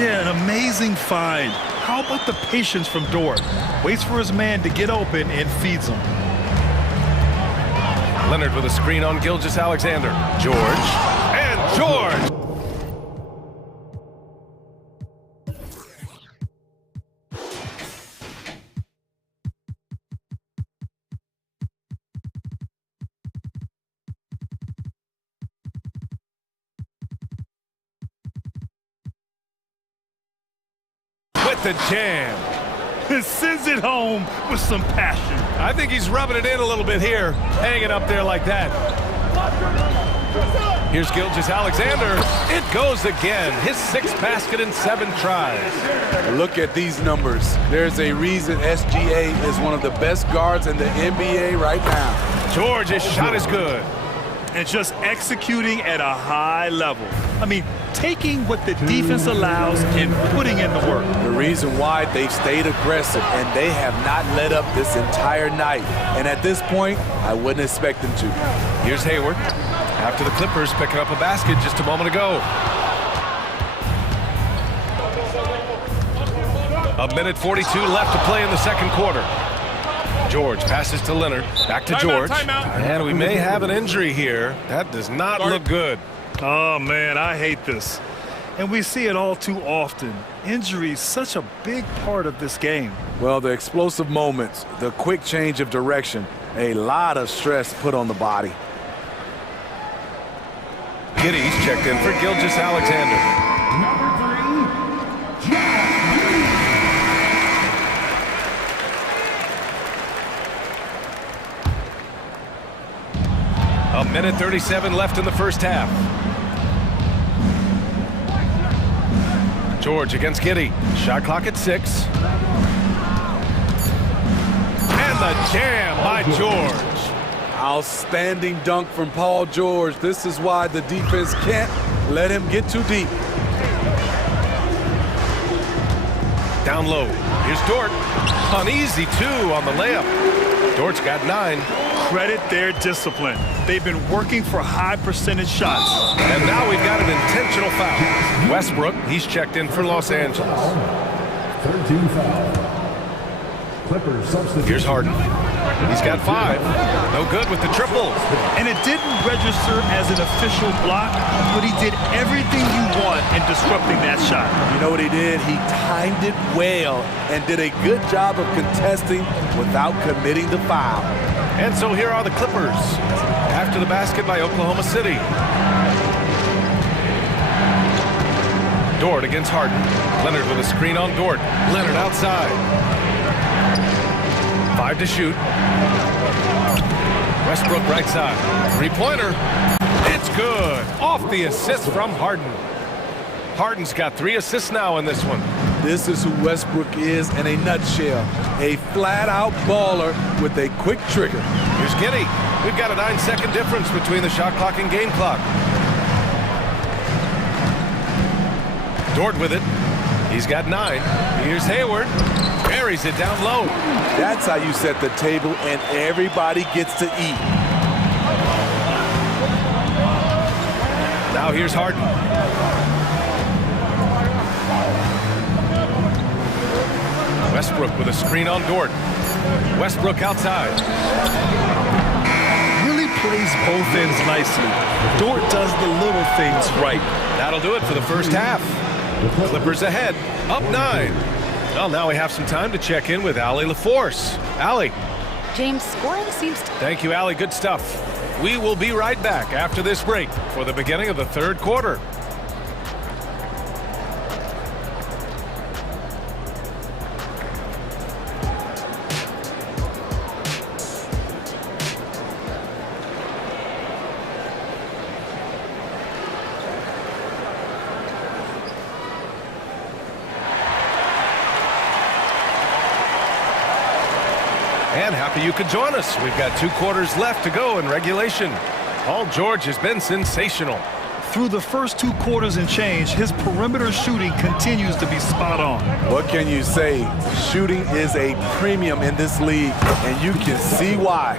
Yeah, an amazing find. How about the patience from Dort? Waits for his man to get open and feeds him. Leonard with a screen on Gilgeous-Alexander. George. And George! With the jam. He sends it home with some passion. I think he's rubbing it in a little bit here, hanging up there like that. Here's Gilgeous-Alexander. It goes again. His 6th basket in 7 tries. Look at these numbers. There's a reason SGA is one of the best guards in the NBA right now. George's shot is good. And just executing at a high level. I mean, taking what the defense allows and putting in the work. The reason why they've stayed aggressive and they have not let up this entire night. And at this point, I wouldn't expect them to. Here's Hayward. After the Clippers picking up a basket just a moment ago. A minute 42 left to play in the second quarter. George passes to Leonard. Back to George. And we may have an injury here. That does not look good. Oh, man, I hate this. And we see it all too often. Injury is such a big part of this game. Well, the explosive moments, the quick change of direction, a lot of stress put on the body. Giddy's checked in for Gilgeous-Alexander. A minute 37 left in the first half. George against Giddey. Shot clock at 6. And the jam by George. Outstanding dunk from Paul George. This is why the defense can't let him get too deep. Down low. Here's Dort. Uneasy 2 on the layup. Dort's got 9. Credit their discipline. They've been working for high percentage shots. And now we've got an intentional foul. Westbrook, he's checked in for Los Angeles. 13 foul. Clippers substitute. Here's Harden. He's got 5. No good with the triple. And it didn't register as an official block, but he did everything you want in disrupting that shot. You know what he did? He timed it well and did a good job of contesting without committing the foul. And so here are the Clippers after the basket by Oklahoma City. Dort against Harden. Leonard with a screen on Dort. Leonard outside. 5 to shoot. Westbrook right side. 3-pointer. It's good. Off the assist from Harden. Harden's got 3 assists now in this one. This is who Westbrook is in a nutshell. A flat-out baller with a quick trigger. Here's Giddey. We've got a 9-second difference between the shot clock and game clock. Dort with it. He's got 9. Here's Hayward. Buries it down low. That's how you set the table and everybody gets to eat. Now here's Harden. Westbrook with a screen on Dort. Westbrook outside. Really plays both ends nicely. Dort does the little things right. That'll do it for the first half. Clippers ahead, up 9. Well, now we have some time to check in with Allie LaForce. Allie. James, scoring seems to... Thank you, Allie. Good stuff. We will be right back after this break for the beginning of the third quarter. and happy you could join us. We've got 2 quarters left to go in regulation. Paul George has been sensational. Through the first 2 quarters and change, his perimeter shooting continues to be spot on. What can you say? Shooting is a premium in this league, and you can see why.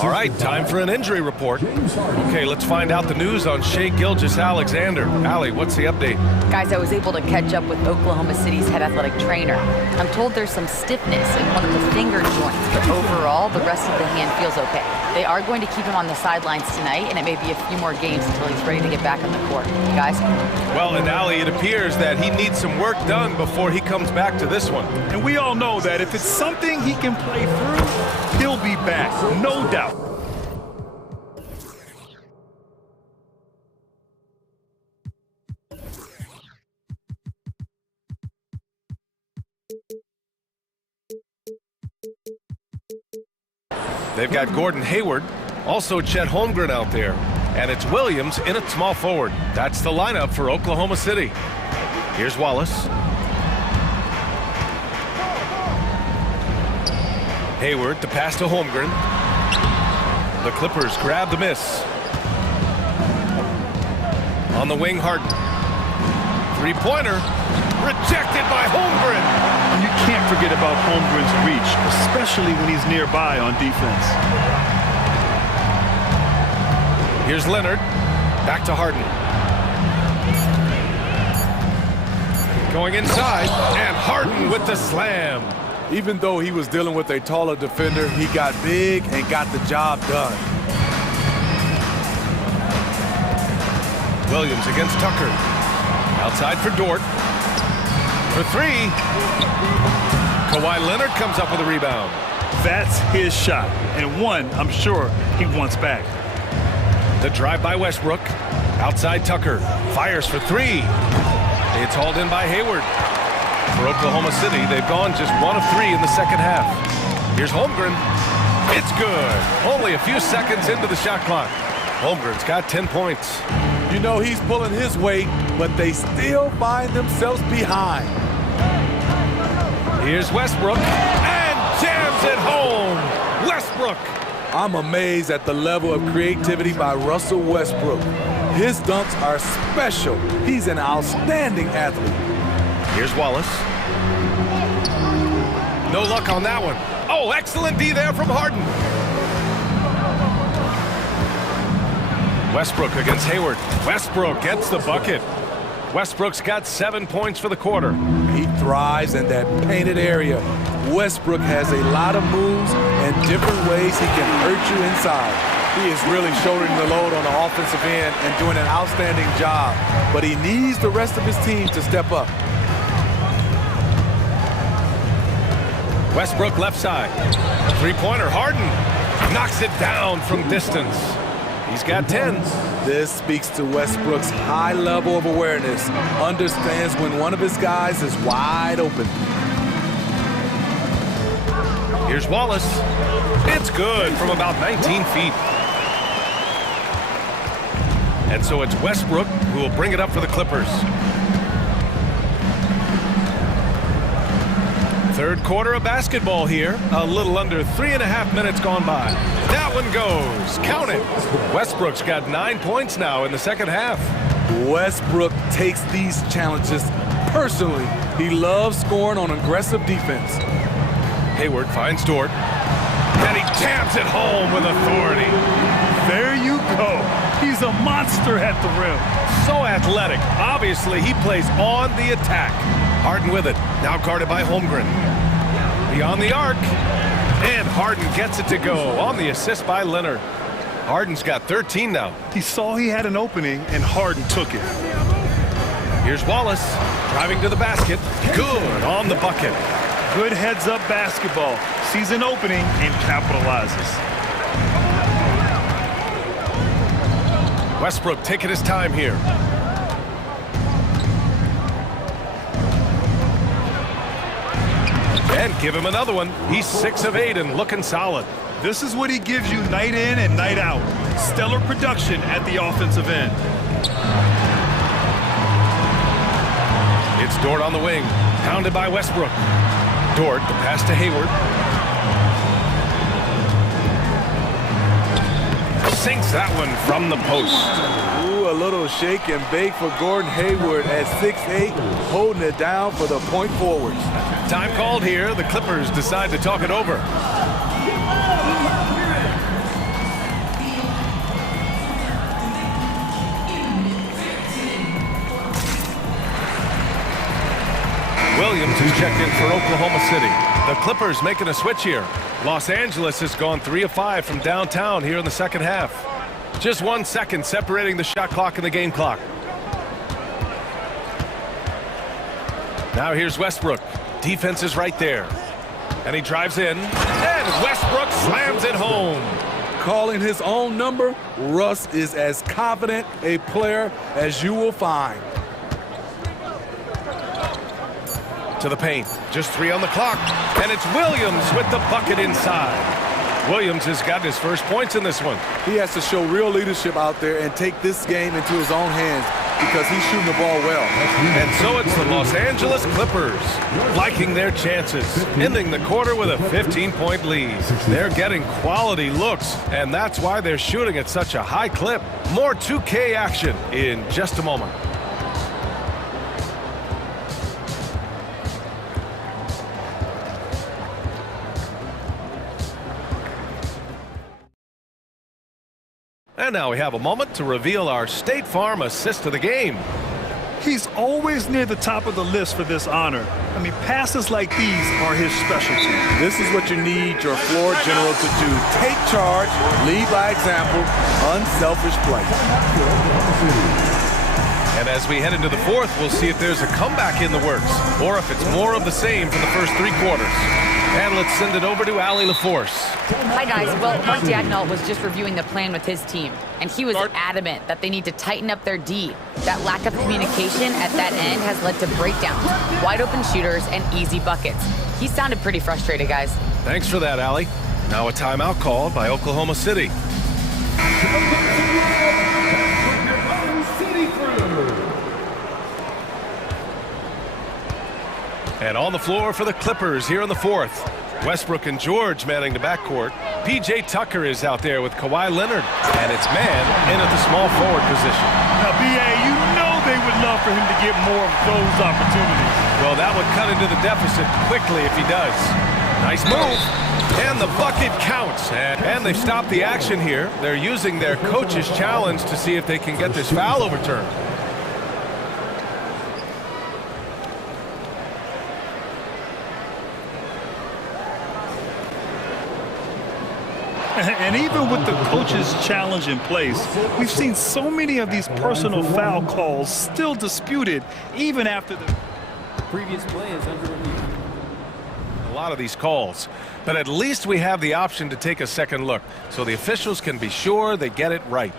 All right, time for an injury report. Okay, let's find out the news on Shai Gilgeous-Alexander. Allie, what's the update? Guys, I was able to catch up with Oklahoma City's head athletic trainer. I'm told there's some stiffness in one of the finger joints, but overall, the rest of the hand feels okay. They are going to keep him on the sidelines tonight, and it may be a few more games until he's ready to get back on the court. Guys? Well, and Allie, it appears that he needs some work done before he comes back to this one. And we all know that if it's something he can play through, he'll be back, no doubt. They've got Gordon Hayward, also Chet Holmgren out there, and it's Williams in at small forward. That's the lineup for Oklahoma City. Here's Wallace. Hayward, the pass to Holmgren. The Clippers grab the miss. On the wing, Harden. Three-pointer, rejected by Holmgren. You can't forget about Holmgren's reach, especially when he's nearby on defense. Here's Leonard. Back to Harden. Going inside, and Harden with the slam. Even though he was dealing with a taller defender, he got big and got the job done. Williams against Tucker. Outside for Dort. For 3. Kawhi Leonard comes up with a rebound. That's his shot, and one I'm sure he wants back. The drive by Westbrook. Outside Tucker. Fires for 3. It's hauled in by Hayward. For Oklahoma City, they've gone just 1 of 3 in the second half. Here's Holmgren. It's good. Only a few seconds into the shot clock. Holmgren's got 10 points. You know he's pulling his weight, but they still find themselves behind. Here's Westbrook, and jams it home. Westbrook. I'm amazed at the level of creativity by Russell Westbrook. His dunks are special. He's an outstanding athlete. Here's Wallace. No luck on that one. Oh, excellent D there from Harden. Westbrook against Hayward. Westbrook gets the bucket. Westbrook's got 7 points for the quarter. He thrives in that painted area. Westbrook has a lot of moves and different ways he can hurt you inside. He is really shouldering the load on the offensive end and doing an outstanding job. But he needs the rest of his team to step up. Westbrook left side. Three-pointer, Harden knocks it down from distance. He's got 10. This speaks to Westbrook's high level of awareness. Understands when one of his guys is wide open. Here's Wallace. It's good from about 19 feet. And so it's Westbrook who will bring it up for the Clippers. Third quarter of basketball here. A little under 3.5 minutes gone by. That one goes. Count it. Westbrook's got 9 points now in the second half. Westbrook takes these challenges personally. He loves scoring on aggressive defense. Hayward finds Dort. And he jams it home with authority. There you go. He's a monster at the rim. So athletic. Obviously, he plays on the attack. Harden with it. Now guarded by Holmgren. Beyond the arc. And Harden gets it to go on the assist by Leonard. Harden's got 13 now. He saw he had an opening, and Harden took it. Here's Wallace driving to the basket. Good on the bucket. Good heads-up basketball. Sees an opening and capitalizes. Westbrook taking his time here. And give him another one. He's 6 of 8 and looking solid. This is what he gives you night in and night out. Stellar production at the offensive end. It's Dort on the wing. Pounded by Westbrook. Dort, the pass to Hayward. sinks that one from the post. Ooh, a little shake and bake for Gordon Hayward at 6'8", holding it down for the point forwards. Time called here. The Clippers decide to talk it over. Williams is checked in for Oklahoma City. The Clippers making a switch here. Los Angeles has gone 3 of 5 from downtown here in the second half. Just 1 second separating the shot clock and the game clock. Now here's Westbrook. Defense is right there. And he drives in. And Westbrook slams it home. Calling his own number, Russ is as confident a player as you will find. To the paint. Just 3 on the clock. And it's Williams with the bucket inside. Williams has got his first points in this one. He has to show real leadership out there and take this game into his own hands because he's shooting the ball well. And so it's the Los Angeles Clippers liking their chances, ending the quarter with a 15-point lead. They're getting quality looks, and that's why they're shooting at such a high clip. More 2K action in just a moment. And now we have a moment to reveal our State Farm assist of the game. He's always near the top of the list for this honor. I mean, passes like these are his specialty. This is what you need your floor general to do. Take charge, lead by example, unselfish play. And as we head into the fourth, we'll see if there's a comeback in the works or if it's more of the same for the first 3 quarters. And let's send it over to Allie LaForce. Hi, guys. Well, Mark Dagnall was just reviewing the plan with his team, and he was adamant that they need to tighten up their D. That lack of communication at that end has led to breakdowns, wide-open shooters, and easy buckets. He sounded pretty frustrated, guys. Thanks for that, Allie. Now a timeout called by Oklahoma City. And on the floor for the Clippers here in the fourth. Westbrook and George manning the backcourt. P.J. Tucker is out there with Kawhi Leonard. And it's man in at the small forward position. Now, B.A., you know they would love for him to get more of those opportunities. Well, that would cut into the deficit quickly if he does. Nice move. And the bucket counts. And they've stopped the action here. They're using their coach's challenge to see if they can get this foul overturned. And even with the coach's challenge in place, we've seen so many of these personal foul calls still disputed even after the previous play is under review. A lot of these calls, but at least we have the option to take a second look so the officials can be sure they get it right.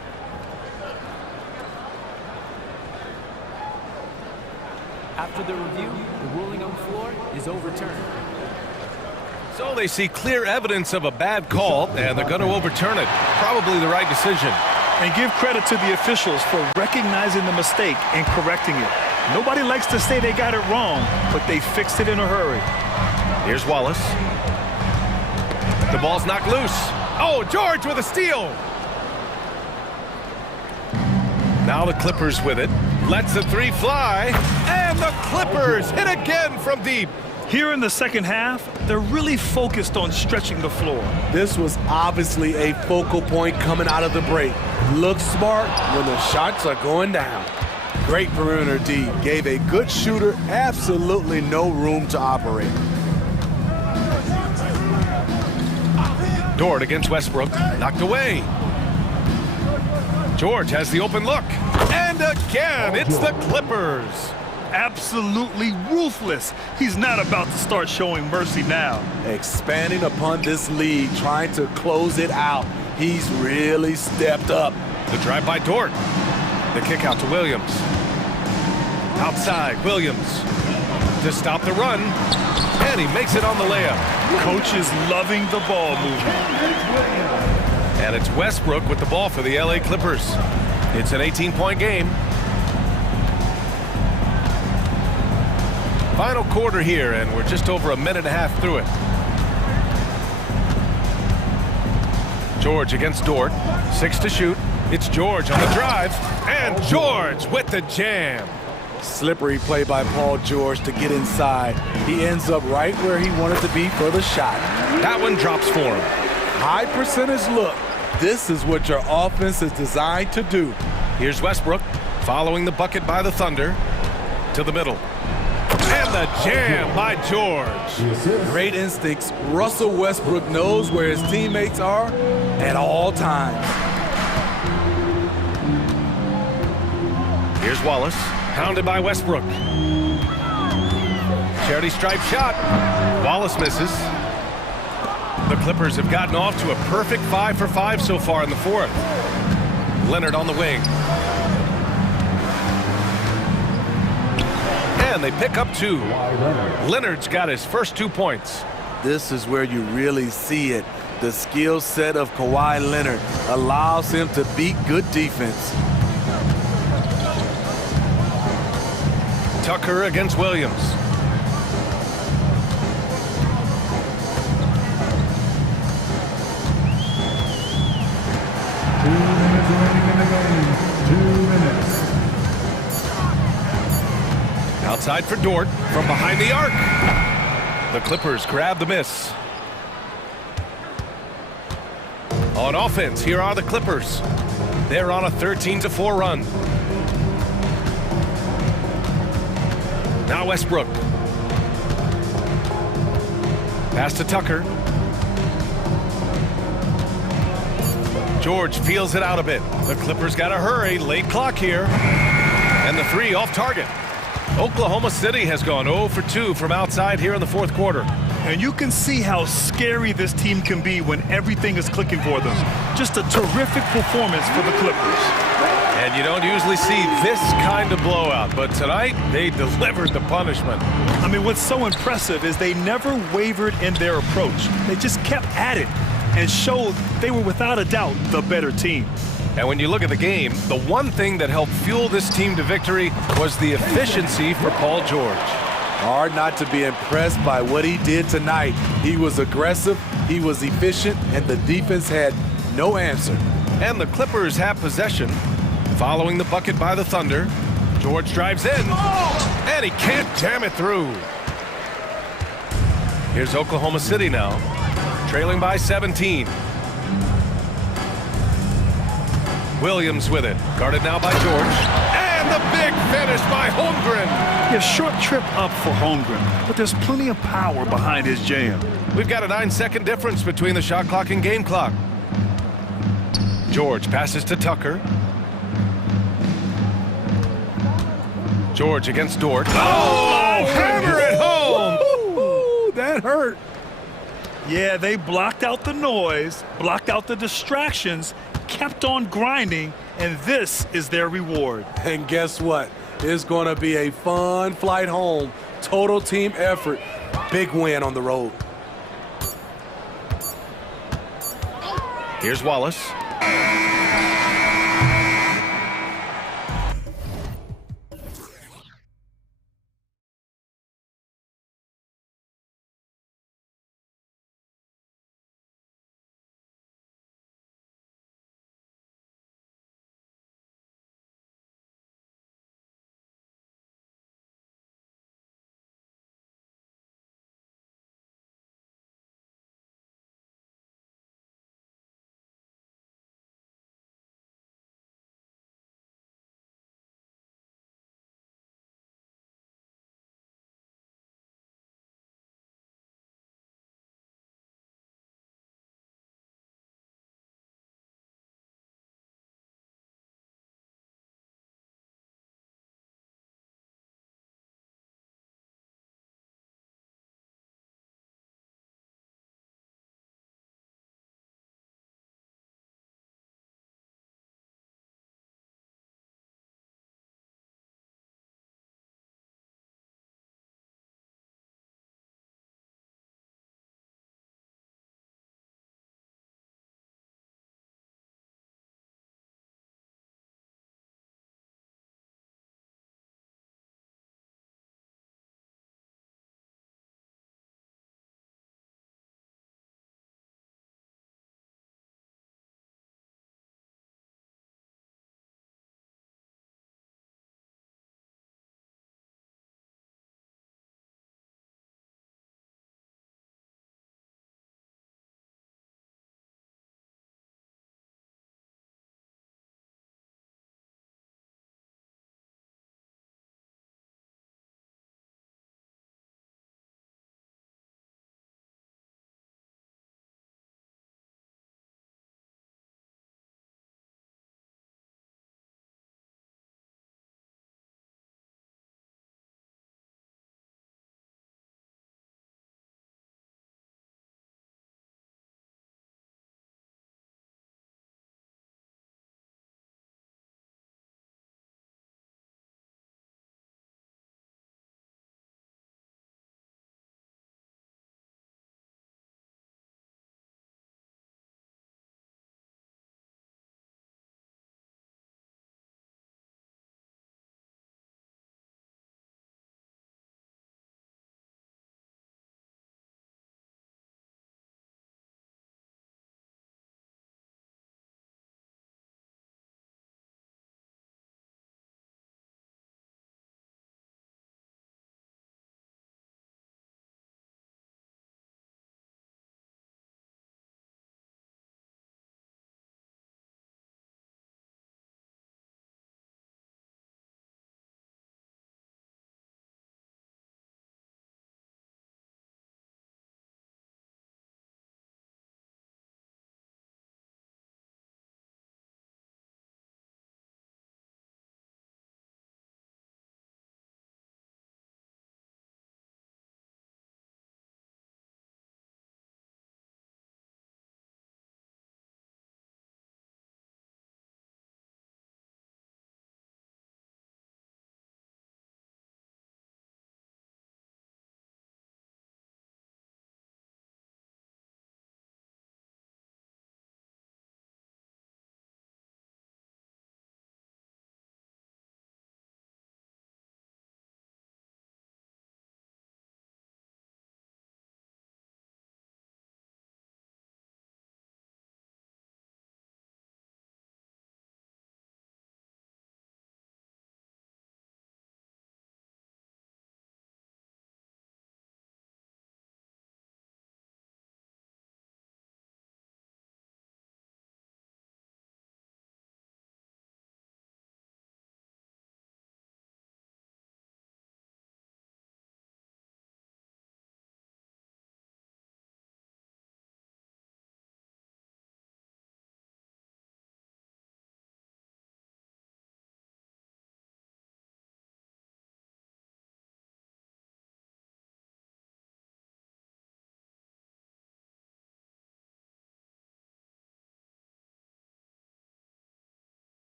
After the review, the ruling on the floor is overturned. So they see clear evidence of a bad call, and they're going to overturn it. Probably the right decision. And give credit to the officials for recognizing the mistake and correcting it. Nobody likes to say they got it wrong, but they fixed it in a hurry. Here's Wallace. The ball's knocked loose. Oh, George with a steal. Now the Clippers with it. Lets the 3 fly. And the Clippers hit again from deep. Here in the second half, they're really focused on stretching the floor. This was obviously a focal point coming out of the break. Look smart when the shots are going down. Great perimeter D. Gave a good shooter absolutely no room to operate. Dort against Westbrook. Knocked away. George has the open look. And again, it's the Clippers. Absolutely ruthless. He's not about to start showing mercy now. Expanding upon this lead, trying to close it out. He's really stepped up. The drive by Dort. The kick out to Williams. Outside, Williams to stop the run. And he makes it on the layup. Coach is loving the ball movement. And it's Westbrook with the ball for the LA Clippers. It's an 18-point game. Final quarter here, and we're just over a minute and a half through it. George against Dort. 6 to shoot. It's George on the drive. And George with the jam. Slippery play by Paul George to get inside. He ends up right where he wanted to be for the shot. That one drops for him. High percentage look. This is what your offense is designed to do. Here's Westbrook following the bucket by the Thunder to the middle. And the jam by George. Great instincts. Russell Westbrook knows where his teammates are at all times. Here's Wallace, pounded by Westbrook. Charity stripe shot. Wallace misses. The Clippers have gotten off to a perfect 5 for 5 so far in the fourth. Leonard on the wing. And they pick up 2. Leonard's got his first 2 points. This is where you really see it. The skill set of Kawhi Leonard allows him to beat good defense. Tucker against Williams. Outside for Dort from behind the arc. The Clippers grab the miss. On offense, here are the Clippers. They're on a 13-4 run. Now Westbrook. Pass to Tucker. George feels it out a bit. The Clippers got to hurry. Late clock here. And the 3 off target. Oklahoma City has gone 0 for 2 from outside here in the fourth quarter. And you can see how scary this team can be when everything is clicking for them. Just a terrific performance for the Clippers. And you don't usually see this kind of blowout, but tonight they delivered the punishment. I mean, what's so impressive is they never wavered in their approach. They just kept at it and showed they were without a doubt the better team. And when you look at the game, the one thing that helped fuel this team to victory was the efficiency for Paul George. Hard not to be impressed by what he did tonight. He was aggressive, he was efficient, and the defense had no answer. And the Clippers have possession. Following the bucket by the Thunder, George drives in, and he can't jam it through. Here's Oklahoma City now, trailing by 17. Williams with it, guarded now by George. And the big finish by Holmgren. Yeah, short trip up for Holmgren, but there's plenty of power behind his jam. We've got a 9-second difference between the shot clock and game clock. George passes to Tucker. George against Dort. Oh, hammer it home! Ooh, that hurt. Yeah, they blocked out the noise, blocked out the distractions, kept on grinding, and this is their reward. And guess what? It's going to be a fun flight home. Total team effort. Big win on the road. Here's Wallace.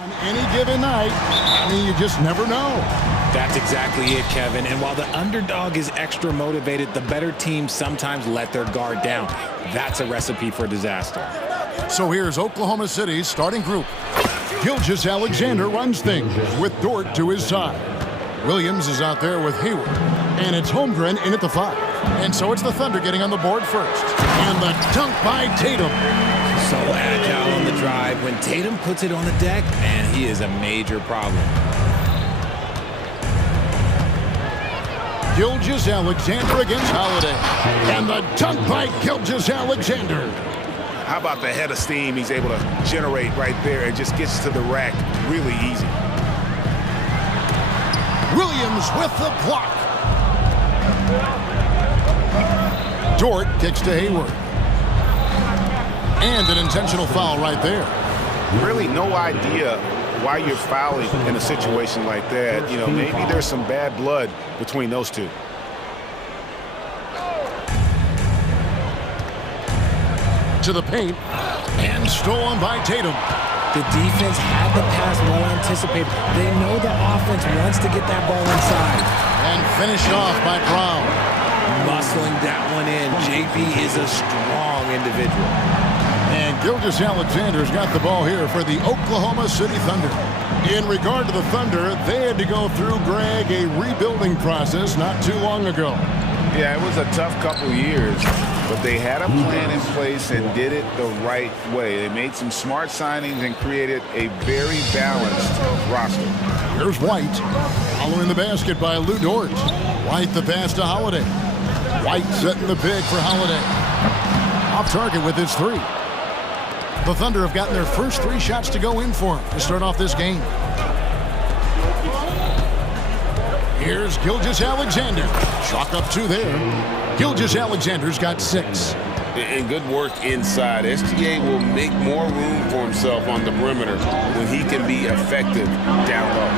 On any given night, I mean, you just never know. That's exactly it, Kevin. And while the underdog is extra motivated, the better teams sometimes let their guard down. That's a recipe for disaster. So here's Oklahoma City's starting group. Gilgeous-Alexander runs things with Dort to his side. Williams is out there with Hayward. And it's Holmgren in at the 5. And so it's the Thunder getting on the board first. And the dunk by Tatum. So agile on the drive. When Tatum puts it on the deck, man, he is a major problem. Gilgeous-Alexander against Holiday. And the dunk by Gilgeous-Alexander. How about the head of steam he's able to generate right there and just gets to the rack really easy. Williams with the block. Dort kicks to Hayward. And an intentional foul right there. Really no idea why you're fouling in a situation like that. You know, maybe there's some bad blood between those two. To the paint, and stolen by Tatum. The defense had the pass well anticipated. They know the offense wants to get that ball inside. And finished off by Brown. Muscling that one in. JB is a strong individual. And Gilgeous-Alexander's got the ball here for the Oklahoma City Thunder. In regard to the Thunder, they had to go through, Greg, a rebuilding process not too long ago. Yeah, it was a tough couple years, but they had a plan in place and did it the right way. They made some smart signings and created a very balanced roster. Here's White, following the basket by Lou Dort. White the pass to Holiday. White setting the pick for Holiday. Off target with his 3. The Thunder have gotten their first 3 shots to go in for him to start off this game. Here's Gilgeous-Alexander. Chalk up 2 there. Gilgeous-Alexander's got 6. And good work inside. SGA will make more room for himself on the perimeter when he can be effective down low.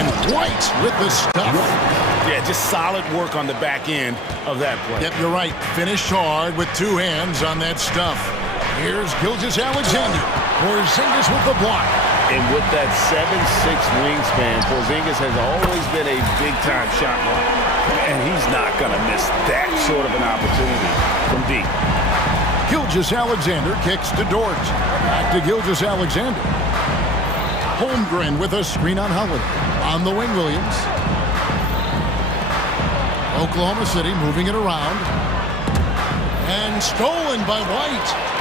And White with the stuff. Yeah, just solid work on the back end of that play. Yep, you're right. Finished hard with 2 hands on that stuff. Here's Gilgeous-Alexander. Porzingis with the block. And with that 7'6" wingspan, Porzingis has always been a big-time shot blocker. And he's not going to miss that sort of an opportunity from deep. Gilgeous-Alexander kicks to Dort. Back to Gilgeous-Alexander. Holmgren with a screen on Holiday. On the wing, Williams. Oklahoma City moving it around. And stolen by White.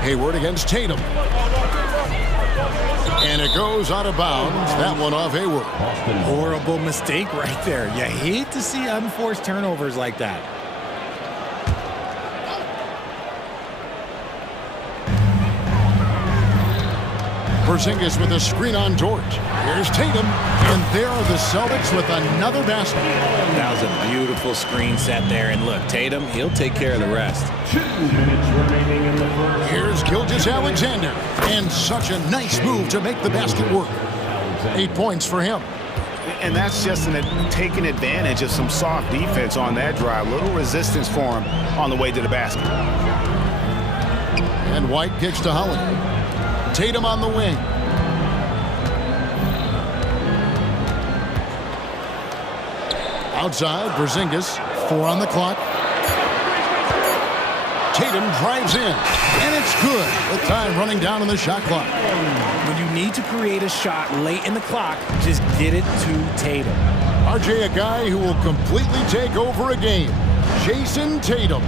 Hayward against Tatum. And it goes out of bounds. That one off Hayward. Horrible mistake right there. You hate to see unforced turnovers like that. Porzingis with a screen on Dort. Here's Tatum, and there are the Celtics with another basket. That was a beautiful screen set there, and look, Tatum, he'll take care of the rest. 2 minutes remaining in the first. Here's Gilgeous-Alexander, and such a nice move to make the basket work. 8 points for him. And that's just taking advantage of some soft defense on that drive. Little resistance for him on the way to the basket. And White kicks to Holiday. Tatum on the wing. Outside, Porzingis, 4 on the clock. Tatum drives in, and it's good with time running down on the shot clock. When you need to create a shot late in the clock, just get it to Tatum. RJ, a guy who will completely take over a game. Jason Tatum.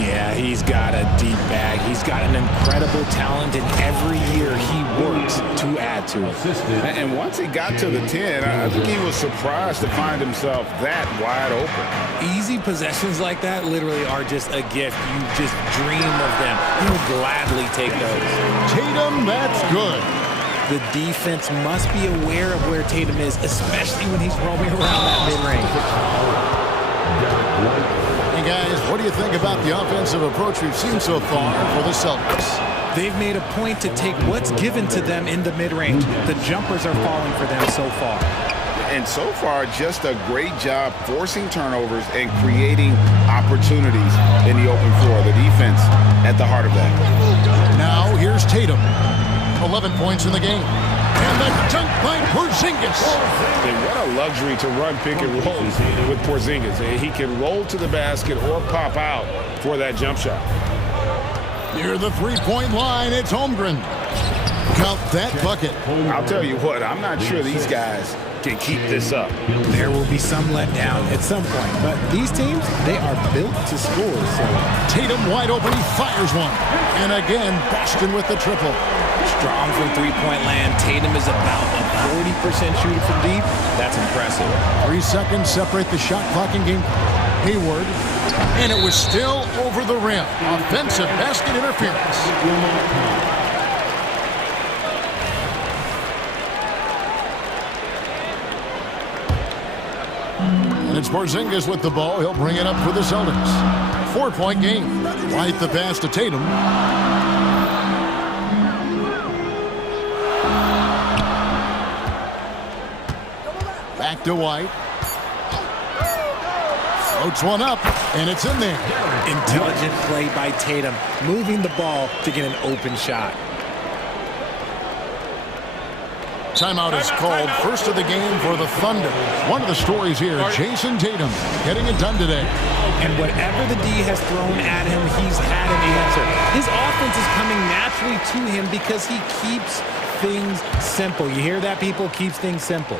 Yeah, he's got a deep bag. He's got an incredible talent, and every year he works to add to it. And once he got to the 10, I think he was surprised to find himself that wide open. Easy possessions like that literally are just a gift. You just dream of them. He'll gladly take those. Tatum, that's good. The defense must be aware of where Tatum is, especially when he's roaming around that mid-range. Hey guys, what do you think about the offensive approach we've seen so far for the Celtics? They've made a point to take what's given to them in the mid-range. The jumpers are falling for them so far. And so far, just a great job forcing turnovers and creating opportunities in the open floor. The defense at the heart of that. Now, here's Here's Tatum. 11 points in the game. And the dunk by Porzingis. And what a luxury to run pick and roll with Porzingis. He can roll to the basket or pop out for that jump shot. Near the three-point line, it's Holmgren. Count that bucket. I'll tell you what, I'm not sure these guys can keep this up. There will be some letdown at some point, but these teams, they are built to score. So Tatum wide open, he fires one. And again, Boston with the triple. Strong from three-point land. Tatum is about a 40% shooter from deep. That's impressive. 3 seconds separate the shot clock in game. Hayward, and it was still over the rim. Offensive basket interference. And it's Porzingis with the ball. He'll bring it up for the Celtics. 4-point game. White the pass to Tatum. Back to White. Floats one up, and it's in there. Intelligent play by Tatum, moving the ball to get an open shot. Timeout is called. First of the game for the Thunder. One of the stories here, Jason Tatum getting it done today. And whatever the D has thrown at him, he's had an answer. His offense is coming naturally to him because he keeps things simple. You hear that, people? Keeps things simple.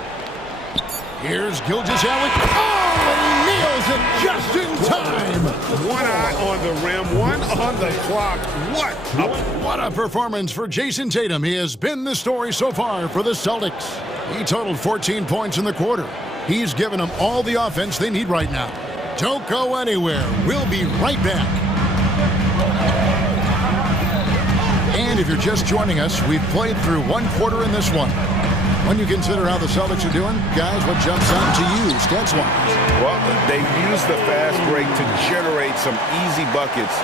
Here's Gilgeous-Alexander. Oh, and he nails it just in time. One eye on the rim, one on the clock. What a performance for Jason Tatum. He has been the story so far for the Celtics. He totaled 14 points in the quarter. He's given them all the offense they need right now. Don't go anywhere. We'll be right back. And if you're just joining us, we've played through one quarter in this one. When you consider how the Celtics are doing, guys, what jumps out to you, stats-wise? Well, they used the fast break to generate some easy buckets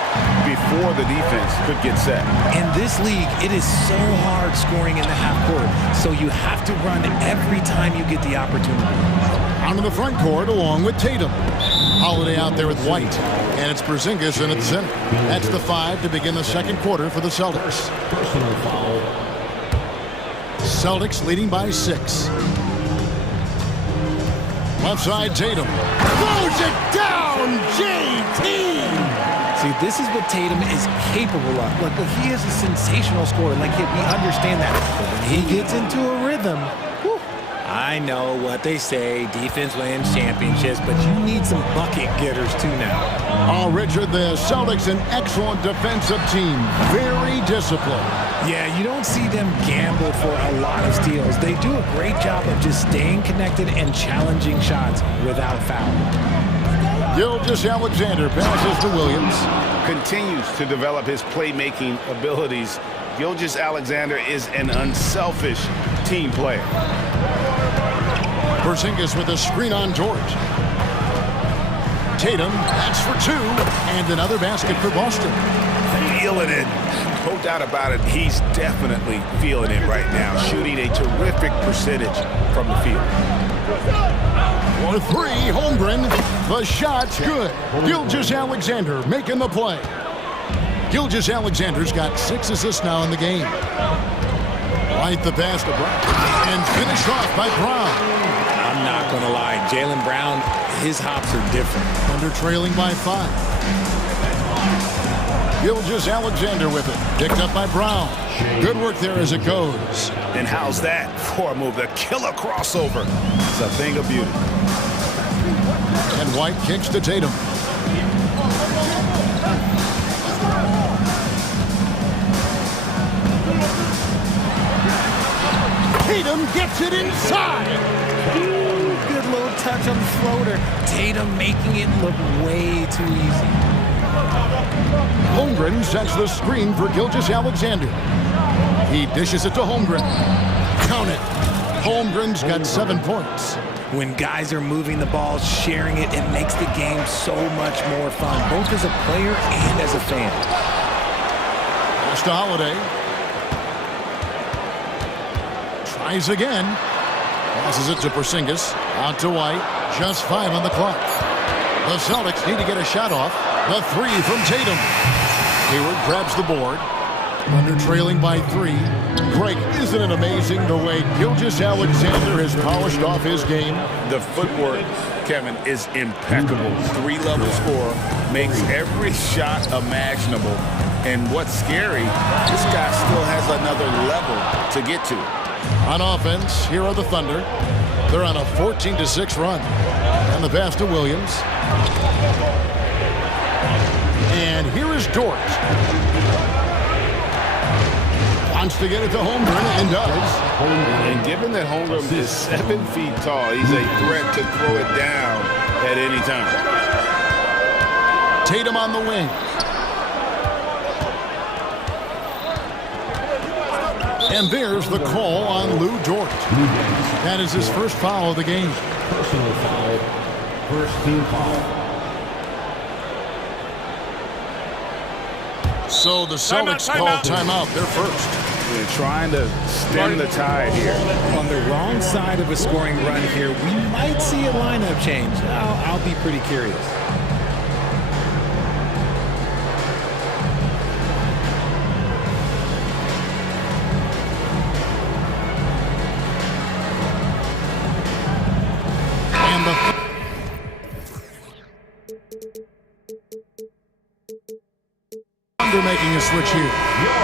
before the defense could get set. In this league, it is so hard scoring in the half court, so you have to run every time you get the opportunity. Out in the front court along with Tatum. Holiday out there with White, and it's Porzingis in at the center. That's the 5 to begin the second quarter for the Celtics. Personal foul. Celtics leading by 6. Left side, Tatum. Throws it down, JT! See, this is what Tatum is capable of. Look, he is a sensational scorer. Like, we understand that. But when he gets into a rhythm, whew, I know what they say, defense wins championships, but you need some bucket getters too now. Oh, Richard, the Celtics, an excellent defensive team. Very disciplined. Yeah, you don't see them gamble for a lot of steals. They do a great job of just staying connected and challenging shots without foul. Gilgeous-Alexander passes to Williams. Continues to develop his playmaking abilities. Gilgeous-Alexander is an unselfish team player. Porzingis with a screen on George. Tatum, that's for 2, and another basket for Boston. Feeling it. No doubt about it, he's definitely feeling it right now. Shooting a terrific percentage from the field. For 3, Holmgren. The shot's good. Gilgeous-Alexander making the play. Gilgeous-Alexander's got 6 assists now in the game. Right the pass to Brown. And finished off by Brown. I'm not going to lie. Jaylen Brown, his hops are different. Under trailing by 5. Gilgeous-Alexander with it. Picked up by Brown. Good work there as it goes. And how's that for a move? The killer crossover. It's a thing of beauty. And White kicks to Tatum. Tatum gets it inside. Good little touch on the floater. Tatum making it look way too easy. Holmgren sets the screen for Gilgeous-Alexander. He dishes it to Holmgren. Count it. Holmgren's got 7 points. When guys are moving the ball, sharing it, it makes the game so much more fun, both as a player and as a fan. Pass to Holiday. Tries again. Passes it to Porzingis. Out to White. Just 5 on the clock. The Celtics need to get a shot off. The 3 from Tatum. Hayward grabs the board. Thunder trailing by 3. Greg, isn't it amazing the way Gilgeous-Alexander has polished off his game? The footwork, Kevin, is impeccable. 3-level scorer, makes every shot imaginable. And what's scary, this guy still has another level to get to. On offense, here are the Thunder. They're on a 14-6 run. And the pass to Williams. And here is Dort. Wants to get it to Holmgren and does. And given that Holmgren is 7 feet tall, he's a threat to throw it down at any time. Tatum on the wing. And there's the call on Lou Dort. That is his first foul of the game. Personal foul. First team foul. So the Celtics call timeout. They're first. They're trying to stem the tide here. On the wrong side of a scoring run here, we might see a lineup change. I'll be pretty curious. Thunder making a switch here.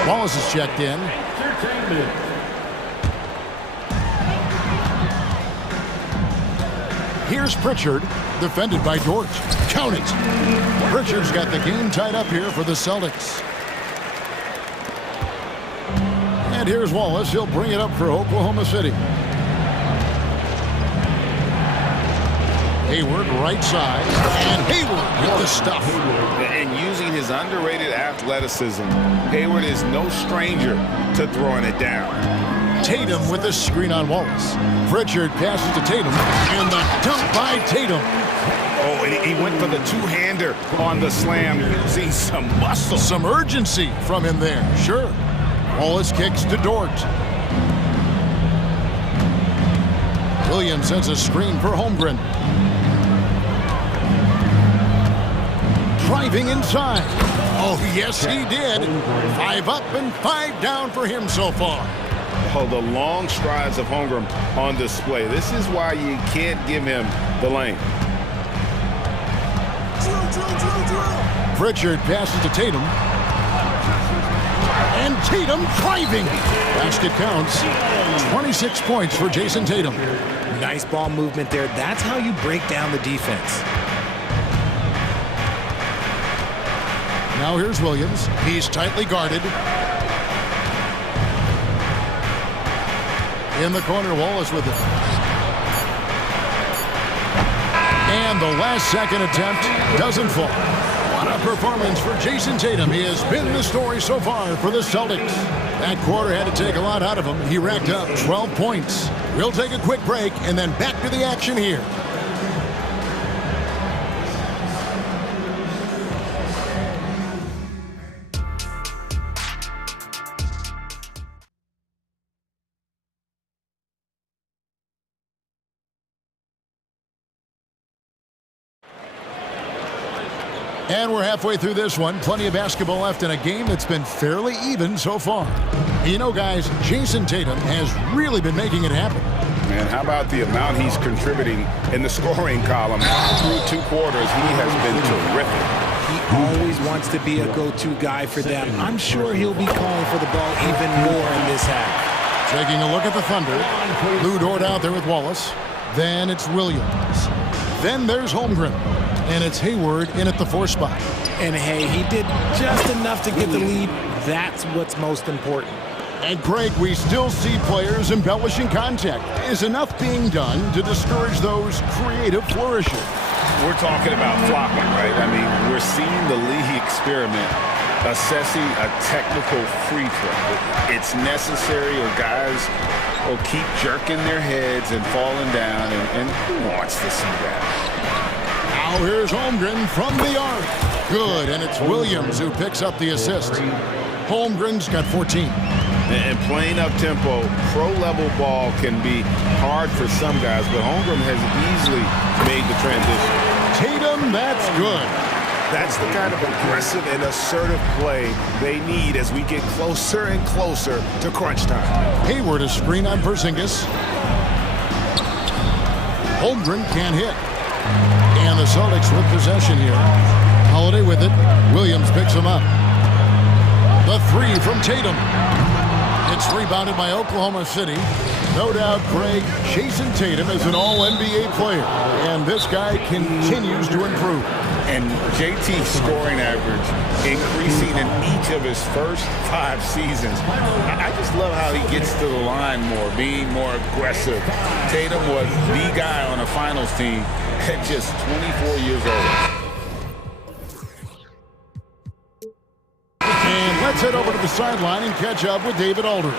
Wallace is checked in. Here's Pritchard, defended by Dort. Count it. Pritchard's got the game tied up here for the Celtics. And here's Wallace. He'll bring it up for Oklahoma City. Hayward right side, and Hayward with the stuff. And using his underrated athleticism, Hayward is no stranger to throwing it down. Tatum with the screen on Wallace. Pritchard passes to Tatum, and the dunk by Tatum. Oh, and he went for the two-hander on the slam, using some muscle. Some urgency from him there, sure. Wallace kicks to Dort. Williams sends a screen for Holmgren. Driving inside. Oh, yes, he did. 5 up and 5 down for him so far. Oh, the long strides of Holmgren on display. This is why you can't give him the lane. Pritchard passes to Tatum. And Tatum driving. Basket counts. 26 points for Jason Tatum. Nice ball movement there. That's how you break down the defense. Now here's Williams. He's tightly guarded. In the corner, Wallace with it. And the last second attempt doesn't fall. What a performance for Jason Tatum. He has been the story so far for the Celtics. That quarter had to take a lot out of him. He racked up 12 points. We'll take a quick break and then back to the action here. And we're halfway through this one. Plenty of basketball left in a game that's been fairly even so far. You know, guys, Jason Tatum has really been making it happen. Man, how about the amount he's contributing in the scoring column? Through 2 quarters, he has been terrific. He always wants to be a go-to guy for them. I'm sure he'll be calling for the ball even more in this half. Taking a look at the Thunder. Lou Dort out there with Wallace. Then it's Williams. Then there's Holmgren. And it's Hayward in at the 4 spot. And hey, he did just enough to get the lead. That's what's most important. And Greg, we still see players embellishing contact. Is enough being done to discourage those creative flourishes? We're talking about flopping, right? I mean, we're seeing the league experiment assessing a technical free throw. It's necessary, or guys will keep jerking their heads and falling down, and who wants to see that? Now here's Holmgren from the arc. Good, and it's Williams who picks up the assist. Holmgren's got 14. And playing up-tempo, pro-level ball can be hard for some guys, but Holmgren has easily made the transition. Tatum, that's good. That's the kind of aggressive and assertive play they need as we get closer and closer to crunch time. Hayward a screen on Porzingis. Holmgren can't hit. And the Celtics with possession here. Holiday with it. Williams picks him up. The three from Tatum. It's rebounded by Oklahoma City. No doubt, Greg, Jason Tatum is an all-NBA player, and this guy continues to improve. And JT's scoring average increasing in each of his first 5 seasons. I just love how he gets to the line more, being more aggressive. Tatum was the guy on a finals team at just 24 years old. And let's head over to the sideline and catch up with David Aldridge.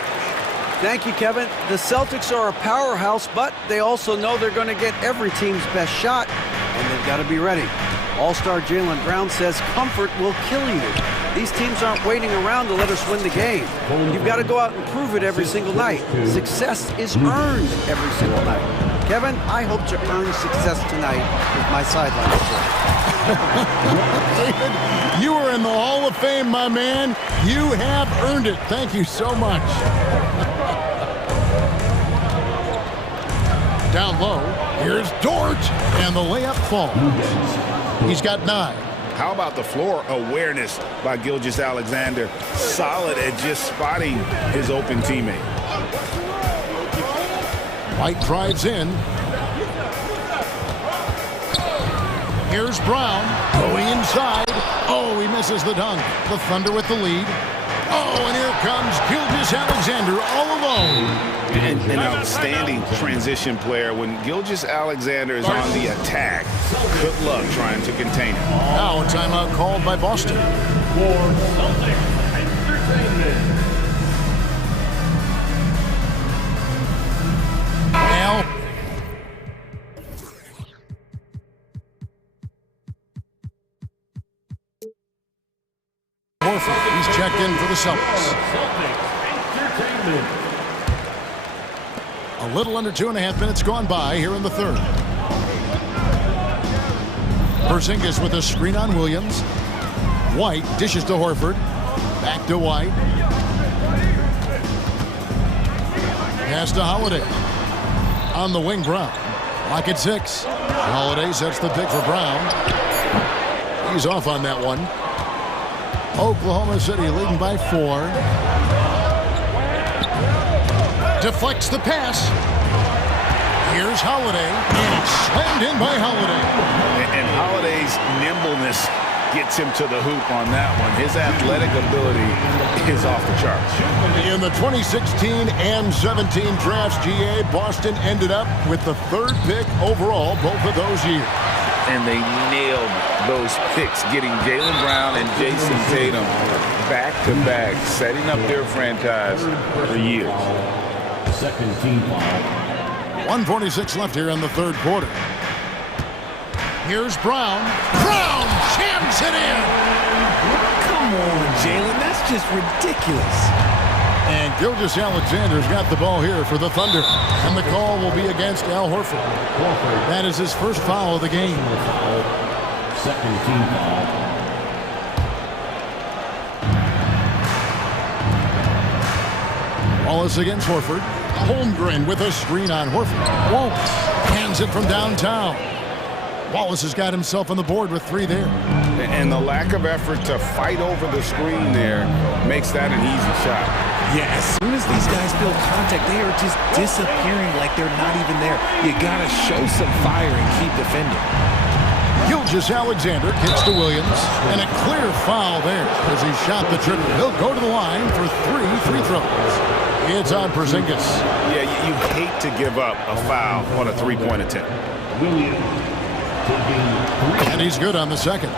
Thank you, Kevin. The Celtics are a powerhouse, but they also know they're going to get every team's best shot, and they've got to be ready. All-star Jaylen Brown says comfort will kill you. These teams aren't waiting around to let us win the game. You've got to go out and prove it every single night. Success is earned every single night. Kevin, I hope to earn success tonight with my sideline report. David, you are in the Hall of Fame, my man. You have earned it. Thank you so much. Down low, here's Dort, and the layup falls. He's got 9. How about the floor awareness by Gilgeous-Alexander? Solid at just spotting his open teammate. White drives in. Here's Brown going inside. Oh, he misses the dunk. The Thunder with the lead. Oh, and here comes Gilgeous-Alexander all alone. An outstanding transition player. When Gilgeous-Alexander is on the attack, good luck trying to contain him. Now a timeout called by Boston. For Celtics Entertainment. Now Horford, he's checked in for the Celtics. A little under 2.5 minutes gone by here in the third. Porzingis with a screen on Williams. White dishes to Horford. Back to White. Pass to Holiday. On the wing, Brown. Lock at 6. Holiday sets the pick for Brown. He's off on that one. Oklahoma City leading by 4. Deflects the pass. Here's Holiday, and it's slammed in by Holiday. And Holiday's nimbleness gets him to the hoop on that one. His athletic ability is off the charts. In the 2016 and 17 drafts, GA, Boston ended up with the 3rd pick overall both of those years. And they nailed those picks, getting Jaylen Brown and Jason Tatum back-to-back, setting up their franchise for years. Second team foul. 1:46 left here in the third quarter. Here's Brown. Brown jams it in. Come on, Jaylen. That's just ridiculous. And Gilgeous-Alexander's got the ball here for the Thunder. And the call will be against Al Horford. That is his first foul of the game. Second team foul. Wallace against Horford. Holmgren with a screen on Horford. Wallace hands it from downtown. Wallace has got himself on the board with 3 there. And the lack of effort to fight over the screen there makes that an easy shot. Yeah, as soon as these guys feel contact, they are just disappearing like they're not even there. You got to show some fire and keep defending. Gilgeous-Alexander kicks to Williams, and a clear foul there as he shot the triple. He'll go to the line for 3 free throws. It's on Porzingis. Yeah, you hate to give up a foul on a 3-point attempt. And he's good on the second.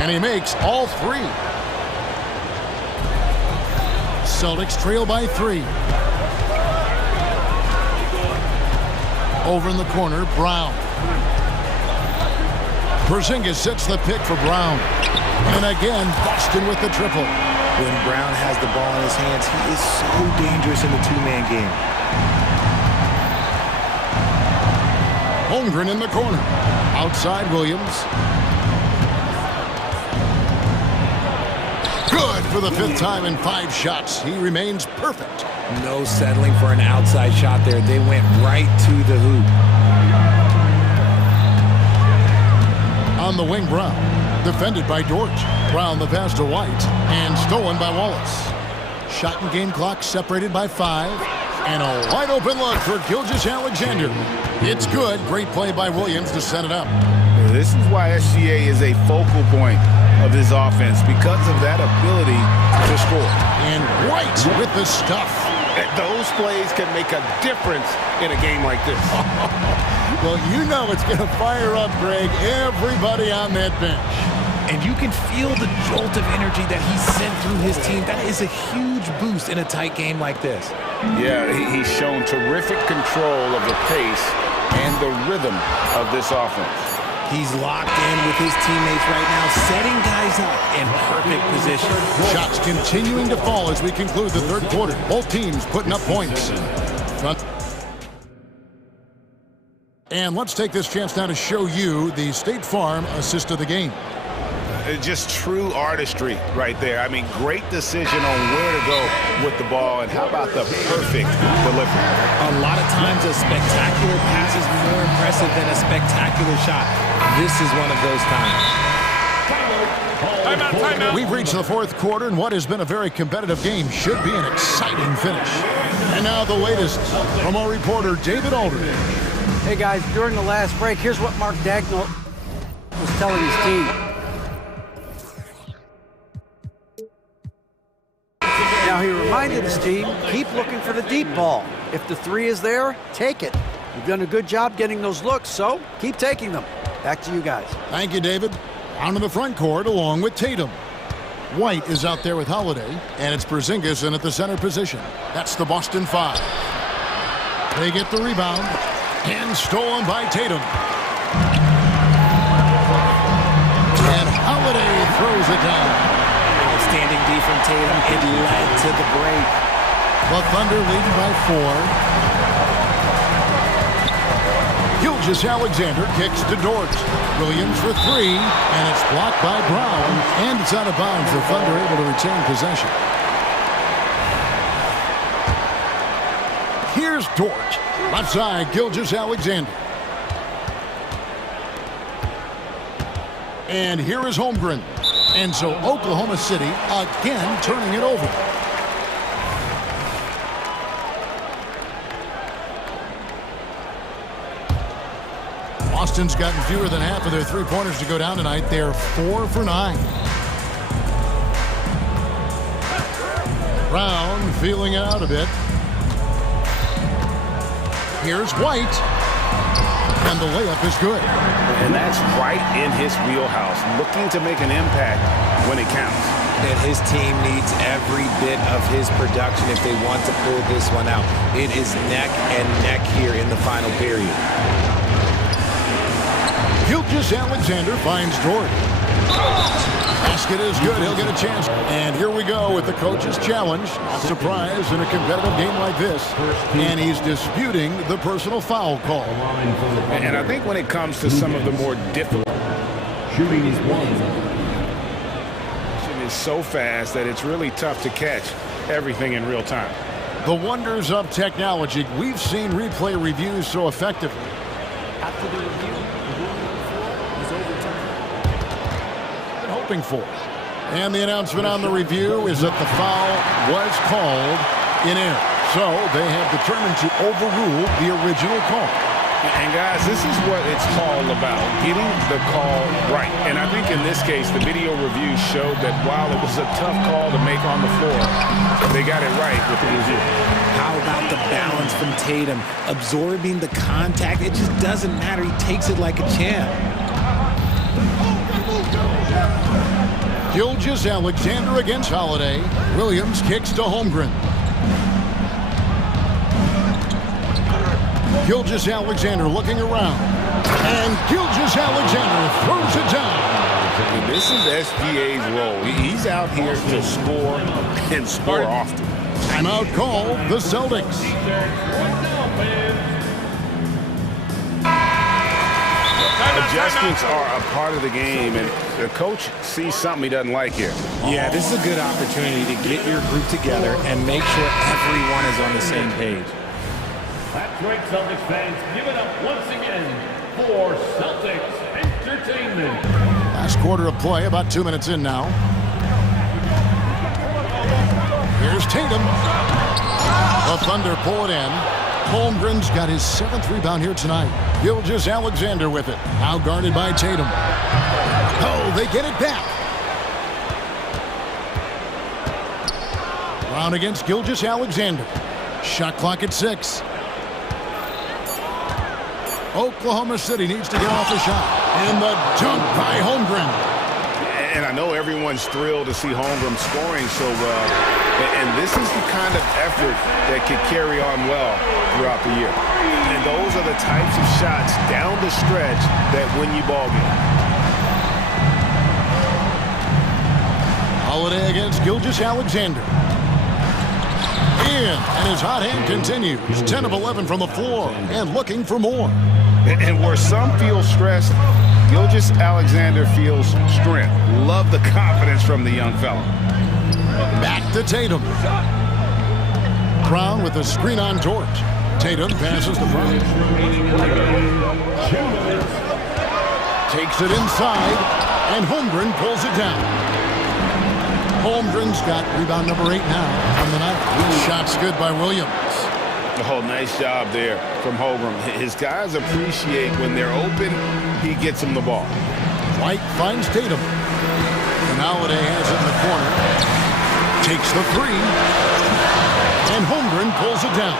And he makes all 3. Celtics trail by 3. Over in the corner, Brown. Porzingis sets the pick for Brown. And again, Boston with the triple. When Brown has the ball in his hands, he is so dangerous in the 2-man game. Holmgren in the corner. Outside Williams. Good for the 5th time in 5 shots. He remains perfect. No settling for an outside shot there. They went right to the hoop. On the wing, Brown. Defended by Dort. Brown the pass to White. And stolen by Wallace. Shot and game clock separated by 5. And a wide open look for Gilgeous-Alexander. It's good. Great play by Williams to set it up. This is why SGA is a focal point of this offense, because of that ability to score. And White with the stuff. Those plays can make a difference in a game like this. Well, you know it's going to fire up, Greg, everybody on that bench. And you can feel the jolt of energy that he sent through his team. That is a huge boost in a tight game like this. Yeah, he's shown terrific control of the pace and the rhythm of this offense. He's locked in with his teammates right now, setting guys up in perfect position. Shots continuing to fall as we conclude the 3rd quarter. Both teams putting up points. And let's take this chance now to show you the State Farm assist of the game. Just true artistry right there. I mean, great decision on where to go with the ball, and how about the perfect delivery? A lot of times a spectacular pass is more impressive than a spectacular shot. This is one of those times. Timeout. We've reached the 4th quarter, and what has been a very competitive game should be an exciting finish. And now the latest from our reporter, David Aldridge. Hey guys, during the last break, here's what Mark Dagnall was telling his team. Now he reminded his team, keep looking for the deep ball. If the 3 is there, take it. You've done a good job getting those looks, so keep taking them. Back to you guys. Thank you, David. Out in the front court along with Tatum. White is out there with Holiday, and it's Porzingis in at the center position. That's the Boston 5. They get the rebound, and stolen by Tatum. And Holiday throws it down. Outstanding D from Tatum. It led to the break. The Thunder leading by 4. Gilgeous-Alexander kicks to Dort. Williams for 3, and it's blocked by Brown, and it's out of bounds. The Thunder able to retain possession. Here's Dort. Left side, Gilgeous-Alexander. And here is Holmgren. And so Oklahoma City again turning it over. Boston's gotten fewer than half of their 3-pointers to go down tonight. They're 4 for 9. Brown feeling it out a bit. Here's White. And the layup is good. And that's right in his wheelhouse, looking to make an impact when it counts. And his team needs every bit of his production if they want to pull this one out. It is neck and neck here in the final period. Gilgeous-Alexander finds Dort. Basket is good. He'll get a chance. And here we go with the coach's challenge. Not surprised in a competitive game like this. And he's disputing the personal foul call. And I think when it comes to some of the more difficult, shooting is 1. It is so fast that it's really tough to catch everything in real time. The wonders of technology. We've seen replay reviews so effectively. After the review, the ruling on the floor is overturned. Hoping for. And the announcement on the review is that the foul was called in error. So they have determined to overrule the original call. And guys, this is what it's all about, getting the call right. And I think in this case, the video review showed that while it was a tough call to make on the floor, they got it right with the review. How about the balance from Tatum? Absorbing the contact, it just doesn't matter. He takes it like a champ. Gilgeous-Alexander against Holiday. Williams kicks to Holmgren. Gilgeous-Alexander looking around. And Gilgeous-Alexander throws it down. And this is SGA's role. He's out here to score and score often. Timeout call, the Celtics. Adjustments are a part of the game, and the coach sees something he doesn't like here. Yeah, this is a good opportunity to get your group together and make sure everyone is on the same page. That's right, Celtics fans. Give it up once again for Celtics Entertainment. Last quarter of play, about 2 minutes in now. Here's Tatum. The Thunder pull it in. Holmgren's got his 7th rebound here tonight. Gilgeous-Alexander with it. Now guarded by Tatum. Oh, they get it back. Brown against Gilgeous-Alexander. Shot clock at 6. Oklahoma City needs to get off a shot. And the dunk by Holmgren. And I know everyone's thrilled to see Holmgren scoring so well. And this is the kind of effort that could carry on well throughout the year. And those are the types of shots down the stretch that win you ball games. Holiday against Gilgeous-Alexander. In, and his hot hand continues. 10 of 11 from the floor and looking for more. And where some feel stressed, Gilgeous-Alexander feels strength. Love the confidence from the young fella. Back to Tatum. Brown with a screen on George. Tatum passes to Brown. Takes it inside, and Holmgren pulls it down. Holmgren's got rebound number 8 now on the night. Shot's good by Williams. Oh, nice job there from Holmgren. His guys appreciate when they're open, he gets them the ball. White finds Tatum. And Holiday has it in the corner. Takes the 3. And Holmgren pulls it down.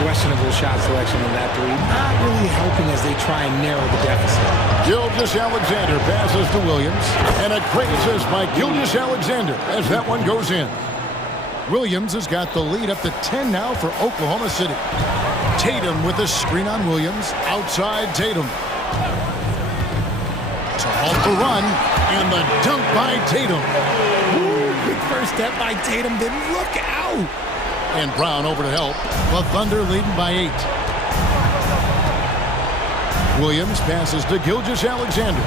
Questionable shot selection on that 3. Not really helping as they try and narrow the deficit. Gilgeous-Alexander passes to Williams. And a great assist by Gilgeous-Alexander as that one goes in. Williams has got the lead up to 10 now for Oklahoma City. Tatum with a screen on Williams. Outside Tatum. To halt the run. And the dunk by Tatum. Ooh, big first step by Tatum. Then look out. And Brown over to help. The Thunder leading by 8. Williams passes to Gilgeous-Alexander.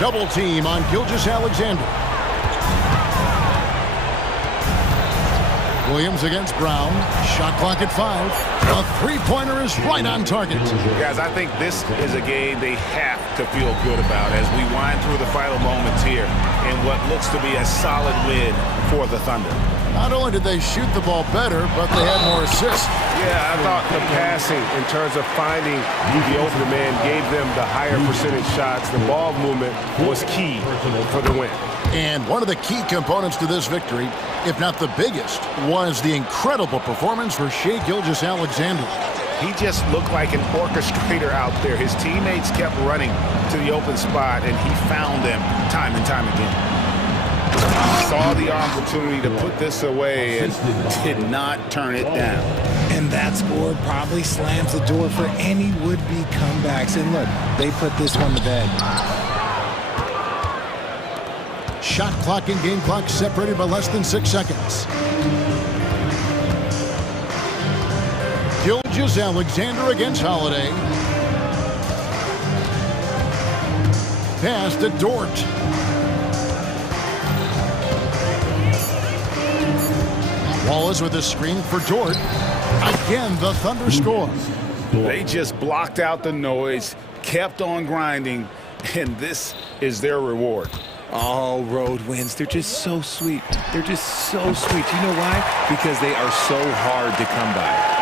Double team on Gilgeous-Alexander. Williams against Brown. Shot clock at 5. A three-pointer is right on target. Guys, I think this is a game they have to feel good about as we wind through the final moments here in what looks to be a solid win for the Thunder. Not only did they shoot the ball better, but they had more assists. Yeah, I thought the passing in terms of finding the open man gave them the higher percentage shots. The ball movement was key for the win. And one of the key components to this victory, if not the biggest, was the incredible performance for Shai Gilgeous-Alexander. He just looked like an orchestrator out there. His teammates kept running to the open spot, and he found them time and time again. He saw the opportunity to put this away and did not turn it down. And that score probably slams the door for any would-be comebacks. And look, they put this one to bed. Shot clock and game clock separated by less than 6 seconds. Gilgeous-Alexander against Holiday. Pass to Dort. Wallace with a screen for Dort. Again, the Thunder score. They just blocked out the noise, kept on grinding, and this is their reward. All road wins. They're just so sweet. They're just so sweet. You know why? Because they are so hard to come by.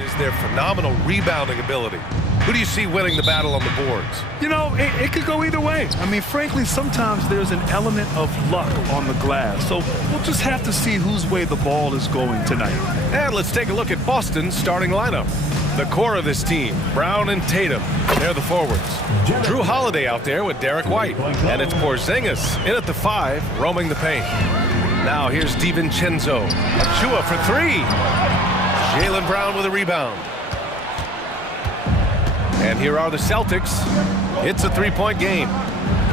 Is their phenomenal rebounding ability. Who do you see winning the battle on the boards? You know, it could go either way. I mean, frankly, sometimes there's an element of luck on the glass. So we'll just have to see whose way the ball is going tonight. And let's take a look at Boston's starting lineup. The core of this team, Brown and Tatum, they're the forwards. Drew Holiday out there with Derek White. And it's Porzingis in at the 5, roaming the paint. Now here's DiVincenzo. Achua for 3. Jaylen Brown with a rebound. And here are the Celtics. It's a 3-point game.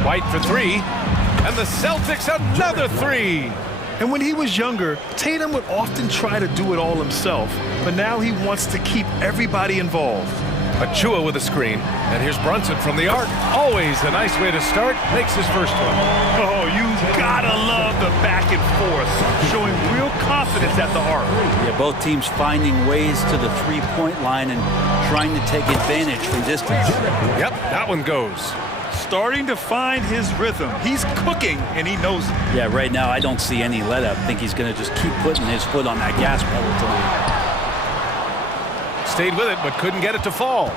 White for 3. And the Celtics another 3. And when he was younger, Tatum would often try to do it all himself. But now he wants to keep everybody involved. Achua with a screen. And here's Brunson from the arc. Always a nice way to start. Makes his first one. Oh, you gotta love the back and forth. Showing real confidence at the arc. Yeah, both teams finding ways to the three-point line and trying to take advantage from distance. Yep, that one goes. Starting to find his rhythm. He's cooking, and he knows it. Yeah, right now I don't see any let-up. I think he's going to just keep putting his foot on that gas pedal tonight. Stayed with it, but couldn't get it to fall.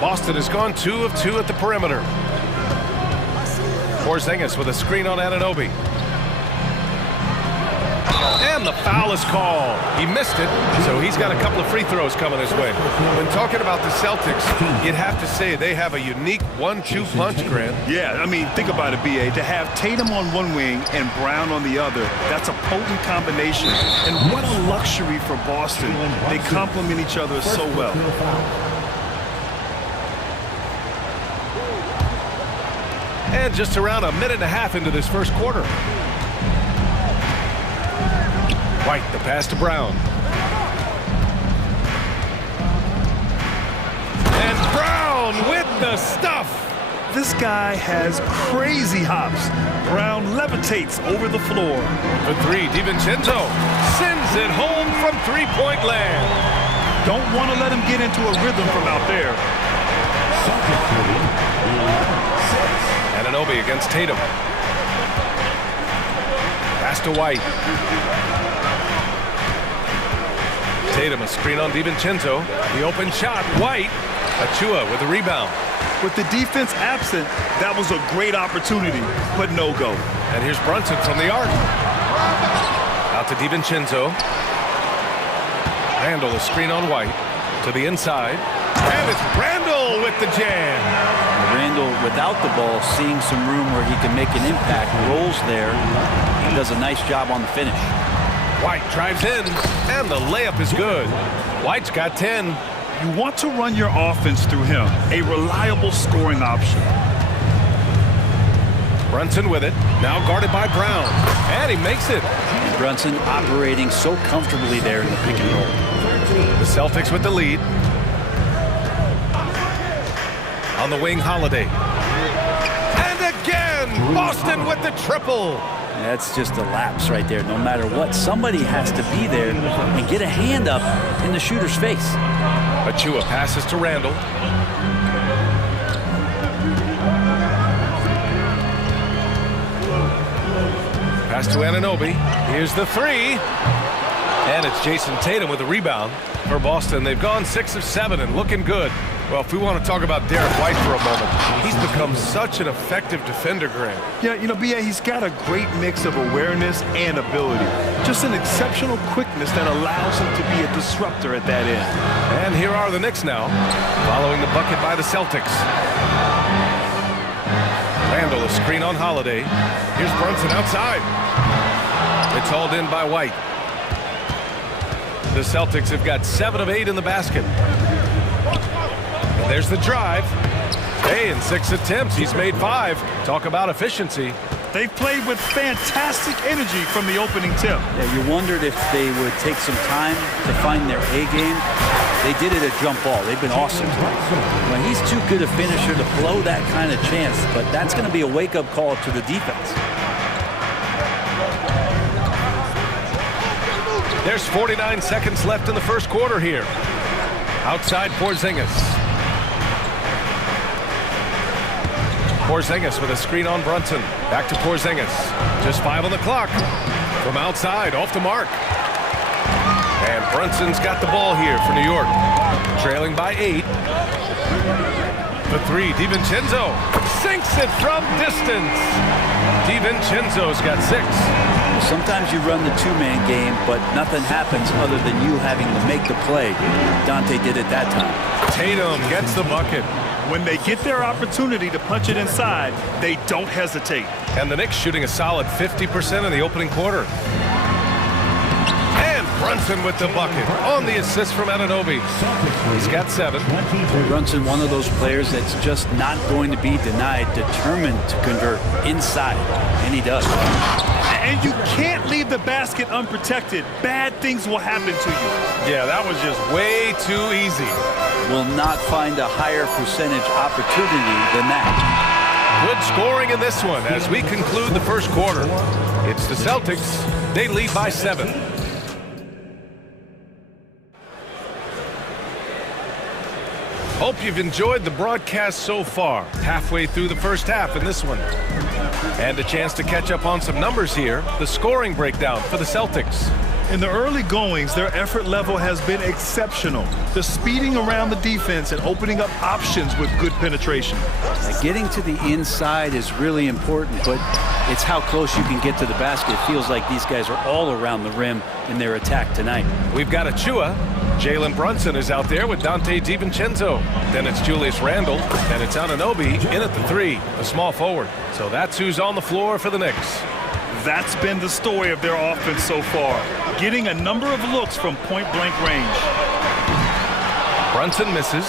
Boston has gone 2 of 2 at the perimeter. Porzingis with a screen on Anunoby. And the foul is called. He missed it, so he's got a couple of free throws coming his way. When talking about the Celtics, you'd have to say they have a unique 1-2 punch, Grant. Yeah, I mean, think about it, B.A. To have Tatum on one wing and Brown on the other, that's a potent combination. And what a luxury for Boston. They complement each other so well. And just around a minute and a half into this first quarter. White, the pass to Brown. And Brown with the stuff. This guy has crazy hops. Brown levitates over the floor. For 3, DiVincenzo sends it home from three-point land. Don't want to let him get into a rhythm from out there. Anunoby against Tatum. Pass to White. Tatum, a screen on DiVincenzo. The open shot, White. Achua with a rebound. With the defense absent, that was a great opportunity, but no go. And here's Brunson from the arc. Out to DiVincenzo. Randall, a screen on White. To the inside. And it's Randall with the jam. Randall, without the ball, seeing some room where he can make an impact, rolls there, and does a nice job on the finish. White drives in, and the layup is good. White's got 10. You want to run your offense through him, a reliable scoring option. Brunson with it, now guarded by Brown, and he makes it. Brunson operating so comfortably there in the pick and roll. The Celtics with the lead. On the wing, Holiday. And again, Boston with the triple. That's just a lapse right there. No matter what, somebody has to be there and get a hand up in the shooter's face. Achua passes to Randall. Pass to Anunoby. Here's the 3. And it's Jason Tatum with a rebound for Boston. They've gone 6 of 7 and looking good. Well, if we want to talk about Derek White for a moment, he's become such an effective defender, Grant. Yeah, you know, B.A., he's got a great mix of awareness and ability. Just an exceptional quickness that allows him to be a disruptor at that end. And here are the Knicks now, following the bucket by the Celtics. Randall, a screen on Holiday. Here's Brunson outside. It's hauled in by White. The Celtics have got 7 of 8 in the basket. And there's the drive. Hey, in 6 attempts, he's made 5. Talk about efficiency. They've played with fantastic energy from the opening tip. Yeah, you wondered if they would take some time to find their A game. They did it at jump ball. They've been awesome tonight. Well, he's too good a finisher to blow that kind of chance, but that's going to be a wake-up call to the defense. There's 49 seconds left in the first quarter here. Outside Porzingis. Porzingis with a screen on Brunson. Back to Porzingis. Just 5 on the clock. From outside, off the mark. And Brunson's got the ball here for New York. Trailing by 8. The 3, DiVincenzo sinks it from distance. DiVincenzo's got 6. Sometimes you run the two-man game, but nothing happens other than you having to make the play. Dante did it that time. Tatum gets the bucket. When they get their opportunity to punch it inside, they don't hesitate. And the Knicks shooting a solid 50% in the opening quarter. And Brunson with the bucket on the assist from Anunoby. He's got 7. Brunson, one of those players that's just not going to be denied, determined to convert inside, and he does. And you can't leave the basket unprotected. Bad things will happen to you. Yeah, that was just way too easy. Will not find a higher percentage opportunity than that. Good scoring in this one as we conclude the first quarter. It's the Celtics. They lead by 7. Hope you've enjoyed the broadcast so far. Halfway through the first half in this one. And a chance to catch up on some numbers here. The scoring breakdown for the Celtics. In the early goings, their effort level has been exceptional. The speeding around the defense and opening up options with good penetration. Getting to the inside is really important, but it's how close you can get to the basket. It feels like these guys are all around the rim in their attack tonight. We've got Achua. Jalen Brunson is out there with Dante DiVincenzo. Then it's Julius Randle, and it's Anunoby in at the 3, a small forward. So that's who's on the floor for the Knicks. That's been the story of their offense so far, getting a number of looks from point-blank range. Brunson misses.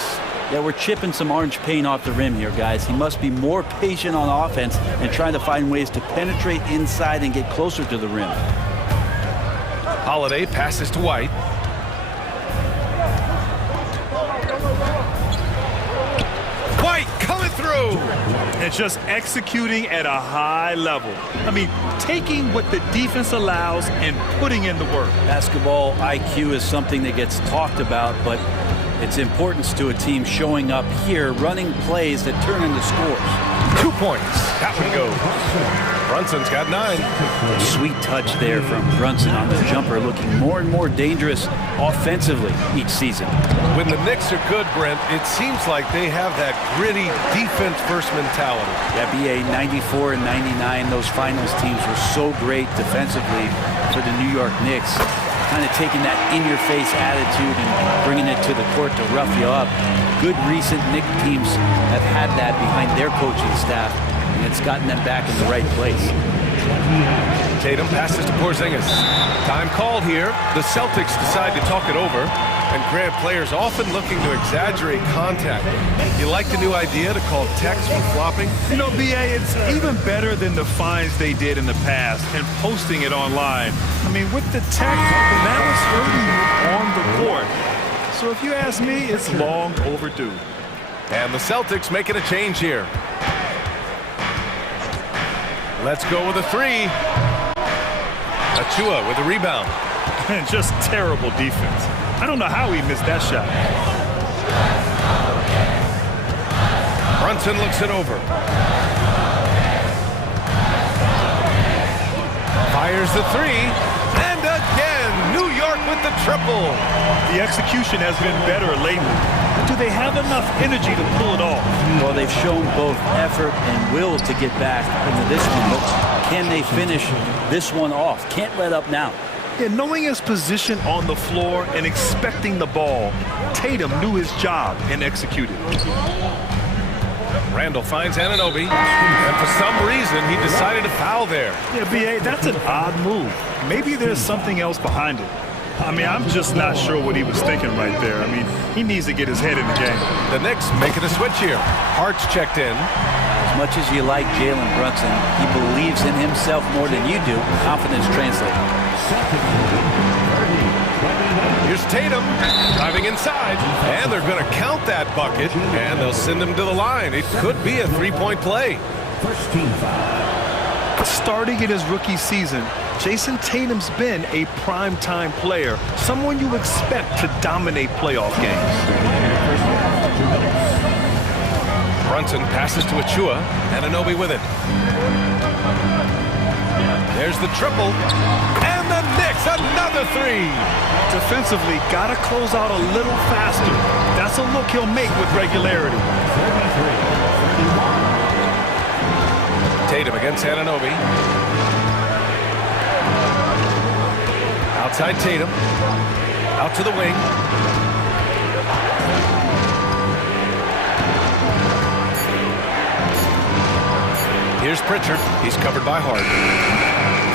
Yeah, we're chipping some orange paint off the rim here, guys. He must be more patient on offense and trying to find ways to penetrate inside and get closer to the rim. Holiday passes to White. White coming through. And just executing at a high level. I mean, taking what the defense allows and putting in the work. Basketball IQ is something that gets talked about, but its importance to a team showing up here, running plays that turn into scores. 2 points. That one goes. Brunson's got 9. Sweet touch there from Brunson on the jumper, looking more and more dangerous offensively each season. When the Knicks are good, Brent, it seems like they have that gritty defense-first mentality. Yeah, BA 94 and 99, those finals teams were so great defensively for the New York Knicks. Kind of taking that in-your-face attitude and bringing it to the court to rough you up. Good recent Knicks teams have had that behind their coaching staff, and it's gotten them back in the right place. Tatum passes to Porzingis. Time called here. The Celtics decide to talk it over, and grant players often looking to exaggerate contact. You like the new idea to call techs for flopping? You know, BA, it's even better than the fines they did in the past and posting it online. I mean, with the tech, that was hurting you on the court. So if you ask me, it's long overdue. And the Celtics making a change here. Let's go with a 3. Achua with a rebound. And just terrible defense. I don't know how he missed that shot. Brunson looks it over. Fires the 3. And again, New York with the triple. The execution has been better lately. Do they have enough energy to pull it off? Well, they've shown both effort and will to get back into this one, but can they finish this one off? Can't let up now. Yeah, knowing his position on the floor and expecting the ball, Tatum knew his job and executed. Randle finds Anunoby, and for some reason, he decided to foul there. Yeah, BA, that's an odd move. Maybe there's something else behind it. I mean, I'm just not sure what he was thinking right there. I mean, he needs to get his head in the game. The Knicks making a switch here. Hart's checked in. As much as you like Jalen Brunson, he believes in himself more than you do. Confidence translates. Here's Tatum driving inside, and they're going to count that bucket, and they'll send him to the line. It could be a 3-point play. First team foul. Starting in his rookie season, Jason Tatum's been a prime-time player, someone you expect to dominate playoff games. Brunson passes to Achua, and Anunoby with it. There's the triple. And the Knicks, another three. Defensively, got to close out a little faster. That's a look he'll make with regularity. Tatum against Anunoby. Outside Tatum. Out to the wing. Here's Pritchard. He's covered by Hart.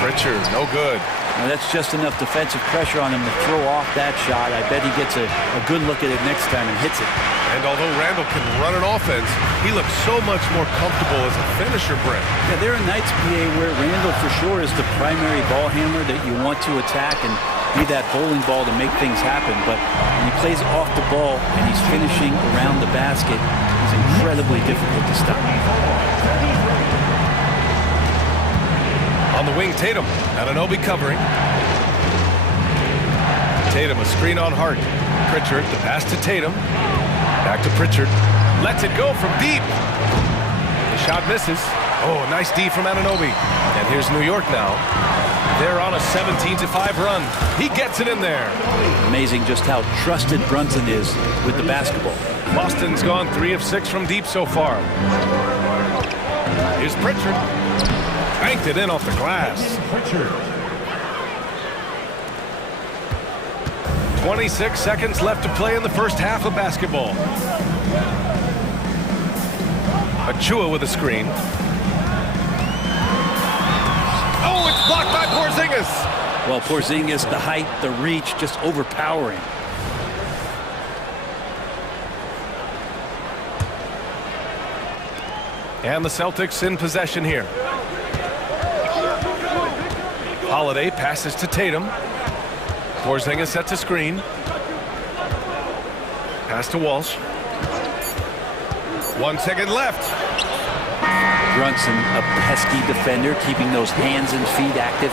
Pritchard, no good. Now that's just enough defensive pressure on him to throw off that shot. I bet he gets a good look at it next time and hits it. And although Randall can run an offense, he looks so much more comfortable as a finisher, Brent. Yeah, there are nights, PA, where Randall for sure is the primary ball handler that you want to attack and be that bowling ball to make things happen. But when he plays off the ball and he's finishing around the basket, he's incredibly difficult to stop. On the wing, Tatum. Anunoby covering. Tatum, a screen on Hart. Pritchard, the pass to Tatum. Back to Pritchard. Lets it go from deep. The shot misses. Oh, nice D from Anunoby. And here's New York now. They're on a 17-5 run. He gets it in there. Amazing just how trusted Brunson is with the basketball. Boston's gone 3 of 6 from deep so far. Here's Pritchard. Banked it in off the glass. 26 seconds left to play in the first half of basketball. Achua with a screen. Oh, it's blocked by Porzingis. Well, Porzingis, the height, the reach, just overpowering. And the Celtics in possession here. Holiday passes to Tatum. Porzingis sets a screen. Pass to Walsh. 1 second left. Brunson, a pesky defender, keeping those hands and feet active.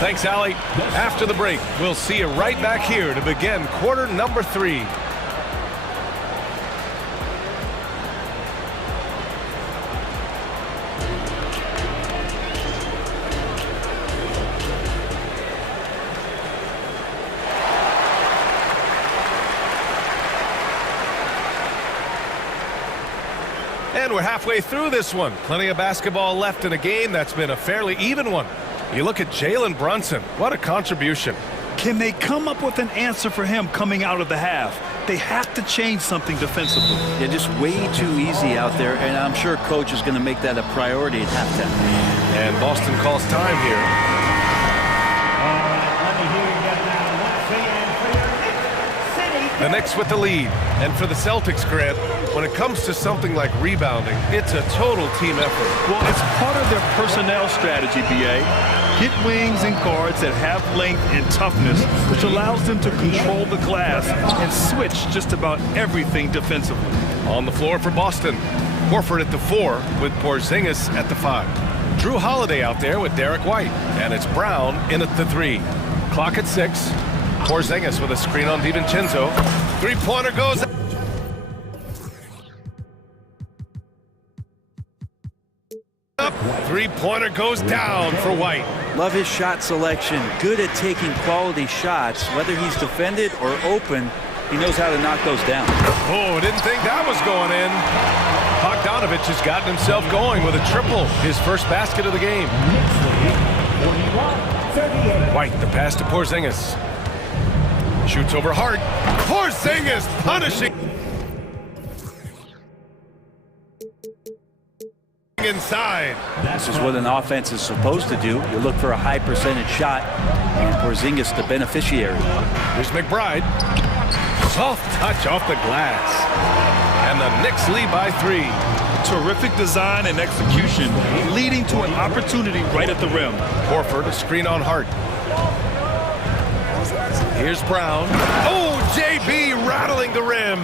Thanks, Allie. After the break, we'll see you right back here to begin quarter number 3. And we're halfway through this one. Plenty of basketball left in a game that's been a fairly even one. You look at Jalen Brunson. What a contribution. Can they come up with an answer for him coming out of the half? They have to change something defensively. Yeah, just way too easy out there, and I'm sure coach is going to make that a priority at halftime. And Boston calls time here. The Knicks with the lead. And for the Celtics, Grant, when it comes to something like rebounding, it's a total team effort. Well, it's part of their personnel strategy, BA. Get wings and guards that have length and toughness, which allows them to control the glass and switch just about everything defensively. On the floor for Boston. Horford at the 4 with Porzingis at the 5. Drew Holiday out there with Derek White. And it's Brown in at the 3. Clock at 6. Porzingis with a screen on DiVincenzo. Three-pointer goes up. Three-pointer goes down for White. Love his shot selection. Good at taking quality shots. Whether he's defended or open, he knows how to knock those down. Oh, didn't think that was going in. Bogdanovich has gotten himself going with a triple. His first basket of the game. White, the pass to Porzingis. Shoots over Hart. Porzingis punishing. Inside. This is what an offense is supposed to do. You look for a high percentage shot, and Porzingis the beneficiary. Here's McBride. Soft touch off the glass. And the Knicks lead by 3. Terrific design and execution, leading to an opportunity right at the rim. Horford, a screen on Hart. Here's Brown. Oh, JB rattling the rim.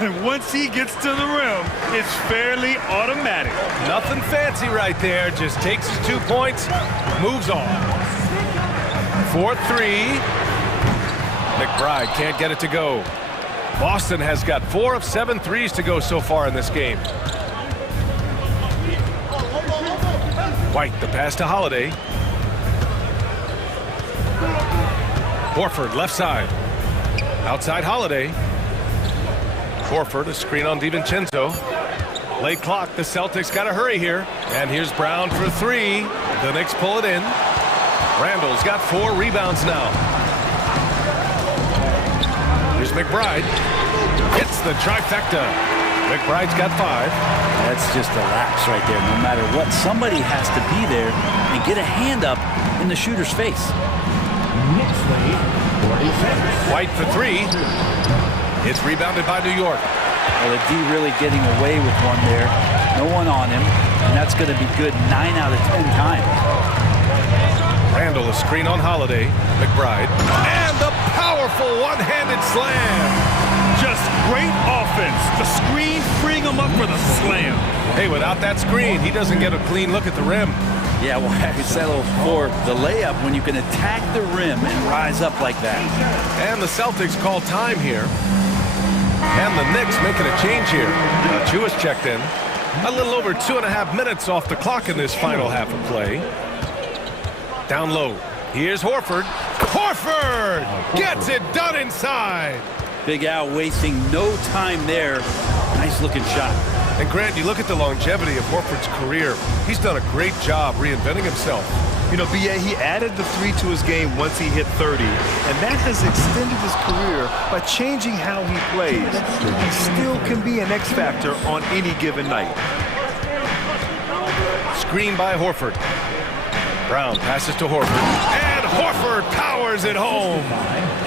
And once he gets to the rim, it's fairly automatic. Nothing fancy right there. Just takes his 2 points, moves on. 4-3. McBride can't get it to go. Boston has got 4 of 7 threes to go so far in this game. White, the pass to Holiday. Horford, left side. Outside Holiday. Horford, a screen on DiVincenzo. Late clock, the Celtics got to hurry here. And here's Brown for three. The Knicks pull it in. Randall's got 4 rebounds now. Here's McBride. Hits the trifecta. McBride's got 5. That's just a lapse right there. No matter what, somebody has to be there and get a hand up in the shooter's face. White for 3. It's rebounded by New York. Well, the D really getting away with one there. No one on him, and that's going to be good 9 out of 10 times. Randall, a screen on Holiday. McBride. And the powerful one-handed slam. Just great offense. The screen freeing him up for the slam. Hey, without that screen, he doesn't get a clean look at the rim. Yeah, well, I could settle for the layup when you can attack the rim and rise up like that. And the Celtics call time here. And the Knicks making a change here. Achua's checked in. A little over 2.5 minutes off the clock in this final half of play. Down low. Here's Horford. Horford gets it done inside. Big Al wasting no time there. Nice looking shot. And Grant, you look at the longevity of Horford's career. He's done a great job reinventing himself. You know, BA, he added the 3 to his game once he hit 30, and that has extended his career by changing how he plays. He still can be an X factor on any given night. Screen by Horford. Brown passes to Horford. And Horford powers it home.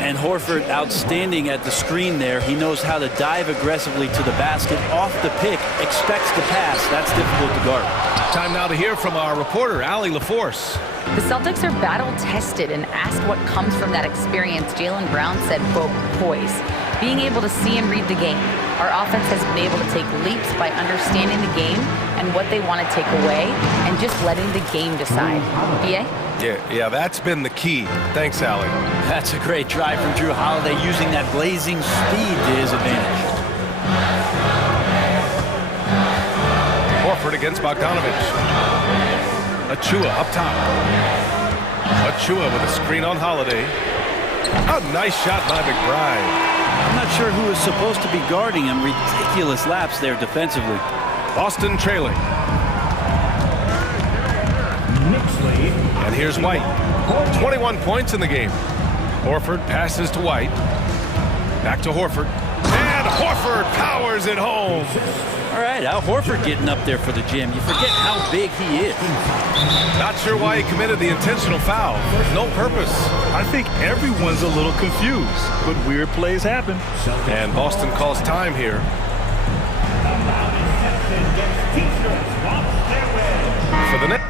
And Horford outstanding at the screen there. He knows how to dive aggressively to the basket, off the pick, expects the pass. That's difficult to guard. Time now to hear from our reporter, Allie LaForce. The Celtics are battle-tested, and asked what comes from that experience, Jaylen Brown said, quote, poise. Being able to see and read the game. Our offense has been able to take leaps by understanding the game and what they want to take away and just letting the game decide. BA? Yeah, that's been the key. Thanks, Allie. That's a great drive from Drew Holiday, using that blazing speed to his advantage. Horford against Bogdanovich. Achua up top. Achua with a screen on Holiday. A nice shot by McBride. I'm not sure who is supposed to be guarding him. Ridiculous lapse there defensively. Boston trailing. And here's White. 21 points in the game. Horford passes to White. Back to Horford. And Horford powers it home. All right, Al Horford getting up there for the gym. You forget how big he is. Not sure why he committed the intentional foul. No purpose. I think everyone's a little confused, but weird plays happen. And Boston calls time here. For the net.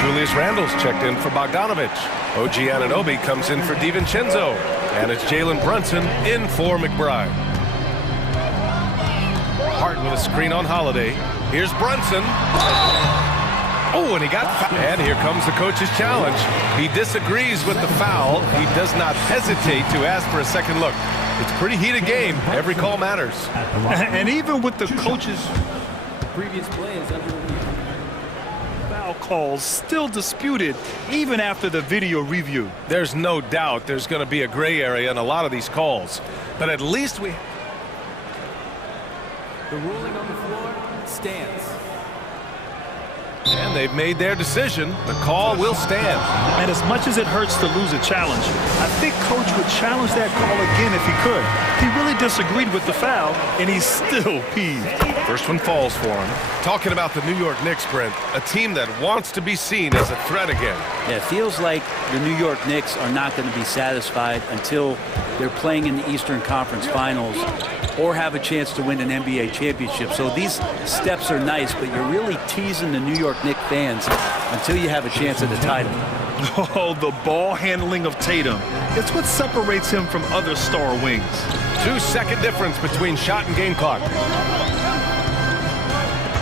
Julius Randle's checked in for Bogdanovich. OG Anunoby comes in for DiVincenzo. And it's Jalen Brunson in for McBride. Hart with a screen on Holiday. Here's Brunson. Oh, and he got fouled. And here comes the coach's challenge. He disagrees with the foul. He does not hesitate to ask for a second look. It's a pretty heated game. Every call matters. And even with the coach's previous play is under review. Foul calls still disputed even after the video review. There's no doubt there's going to be a gray area in a lot of these calls. But at least we... The ruling on the floor stands. And they've made their decision. The call will stand. And as much as it hurts to lose a challenge, I think Coach would challenge that call again if he could. He really disagreed with the foul, and he's still peeved. First one falls for him. Talking about the New York Knicks, Brent, a team that wants to be seen as a threat again. Yeah, it feels like the New York Knicks are not going to be satisfied until they're playing in the Eastern Conference Finals or have a chance to win an NBA championship. So these steps are nice, but you're really teasing the New York Knicks fans until you have a chance at the title. Oh, the ball handling of Tatum. It's what separates him from other star wings. 2-second difference between shot and game clock.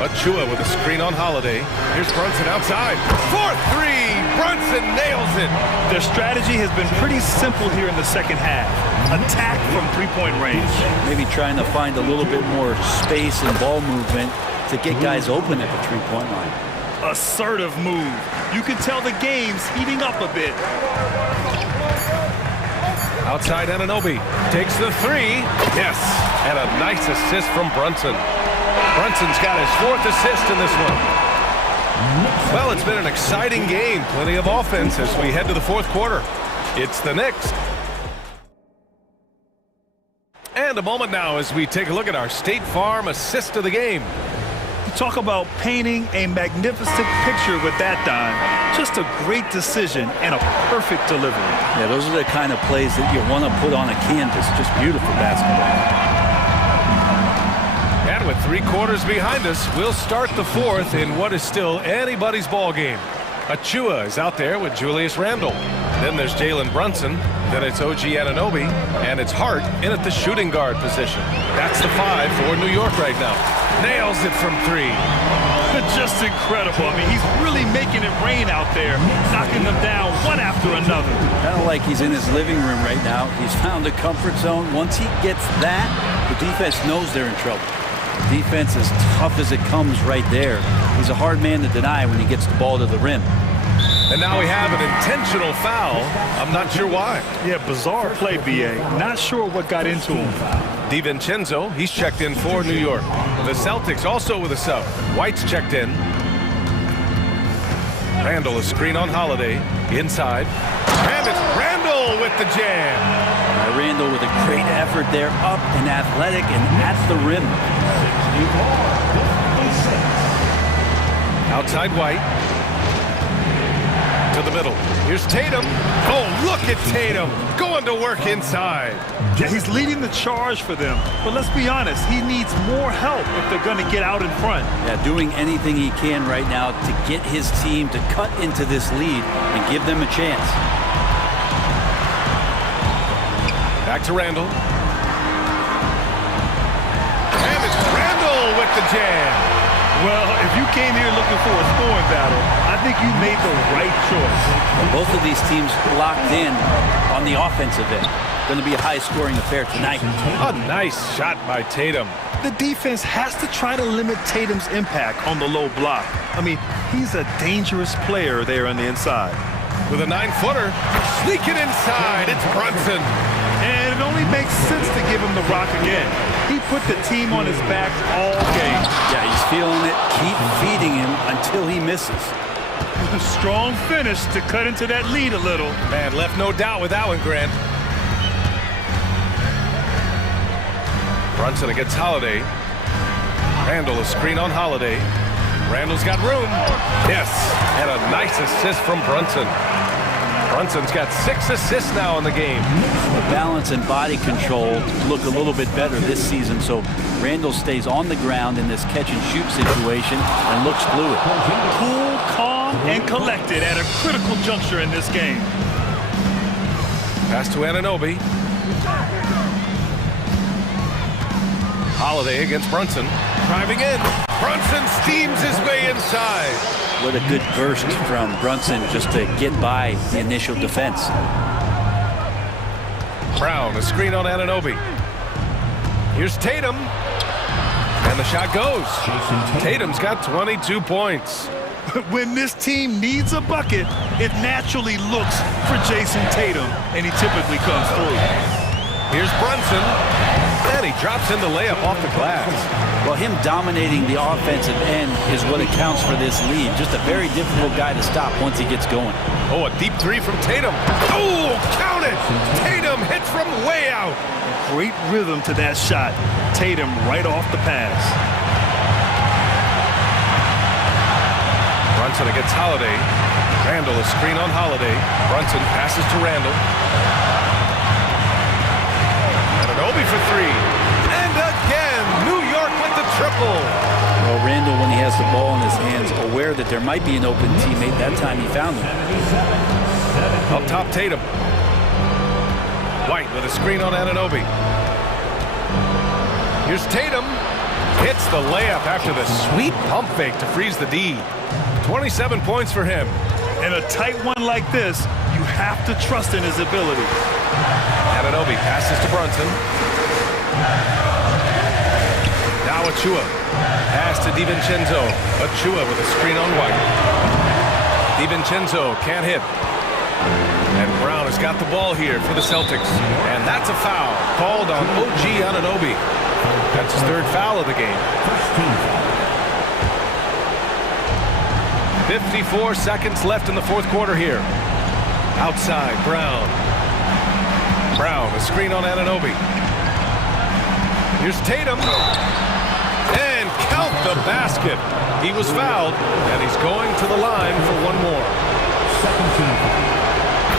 Achua with a screen on Holiday. Here's Brunson outside. 4-3. Brunson nails it. Their strategy has been pretty simple here in the second half. Attack from three-point range. Maybe trying to find a little bit more space and ball movement to get guys open at the three-point line. Assertive move. You can tell the game's heating up a bit. Outside Anunoby takes the three. Yes, and a nice assist from Brunson. Brunson's got his 4th assist in this one. Well, it's been an exciting game. Plenty of offense as we head to the 4th quarter. It's the Knicks. And a moment now as we take a look at our State Farm assist of the game. Talk about painting a magnificent picture with that dime. Just a great decision and a perfect delivery. Yeah, those are the kind of plays that you want to put on a canvas. Just beautiful basketball. And with 3 quarters behind us, we'll start the 4th in what is still anybody's ball game. Achua is out there with Julius Randle. Then there's Jalen Brunson. Then it's OG Anunoby. And it's Hart in at the shooting guard position. That's the 5 for New York right now. Nails it from 3. Just incredible. I mean, he's really making it rain out there, knocking them down one after another. Kind of like he's in his living room right now. He's found a comfort zone. Once he gets that, the defense knows they're in trouble. The defense is tough as it comes right there. He's a hard man to deny when he gets the ball to the rim. And now we have an intentional foul. I'm not sure why. Yeah, bizarre play, B.A. Not sure what got into him. DiVincenzo, he's checked in for New York. The Celtics also with a sub. White's checked in. Randle, a screen on Holiday. Inside. And it's Randle with the jam. Randle with a great effort there, up and athletic and at the rim. Outside White. To the middle. Here's Tatum. Oh, look at Tatum going to work inside. Yeah, he's leading the charge for them. But let's be honest, he needs more help if they're going to get out in front. Yeah, doing anything he can right now to get his team to cut into this lead and give them a chance. Back to Randle. And it's Randle with the jam. Well, if you came here looking for a scoring battle, I think you made the right choice. Well, both of these teams locked in on the offensive end. Going to be a high-scoring affair tonight. A nice shot by Tatum. The defense has to try to limit Tatum's impact on the low block. I mean, he's a dangerous player there on the inside. With a 9-footer, sneaking inside, it's Brunson. And it only makes sense to give him the rock again. He put the team on his back all game. Yeah, he's feeling it. Keep feeding him until he misses. A strong finish to cut into that lead a little. Man, left no doubt with that one, Grant. Brunson against Holiday. Randle, a screen on Holiday. Randle's got room. Yes, and a nice assist from Brunson. Brunson's got 6 assists now in the game. The balance and body control look a little bit better this season, so Randle stays on the ground in this catch-and-shoot situation and looks fluid. Cool, calm, and collected at a critical juncture in this game. Pass to Anunoby. Holiday against Brunson. Driving in. Brunson steams his way inside. What a good burst from Brunson just to get by the initial defense. Brown, a screen on Anunoby. Here's Tatum. And the shot goes. Tatum's got 22 points. When this team needs a bucket, it naturally looks for Jason Tatum, and he typically comes through. Here's Brunson. And he drops in the layup off the glass. Well, him dominating the offensive end is what accounts for this lead. Just a very difficult guy to stop once he gets going. Oh, a deep 3 from Tatum. Oh, count it! Tatum hits from way out. Great rhythm to that shot. Tatum right off the pass. Brunson against Holiday. Randle, a screen on Holiday. Brunson passes to Randle. Anunoby for 3. And again, New York with the triple. Well, Randle, when he has the ball in his hands, aware that there might be an open teammate, that time he found him. Up top, Tatum. White with a screen on Anunoby. Here's Tatum. Hits the layup after the sweet pump fake to freeze the D. 27 points for him. In a tight one like this, you have to trust in his ability. Anunoby passes to Brunson. Now Achua. Pass to DiVincenzo. Achua with a screen on White. DiVincenzo can't hit. And Brown has got the ball here for the Celtics. And that's a foul called on OG Anunoby. That's his third foul of the game. 54 seconds left in the fourth quarter here. Outside, Brown. Brown, a screen on Anunoby. Here's Tatum. And count the basket. He was fouled, and he's going to the line for one more.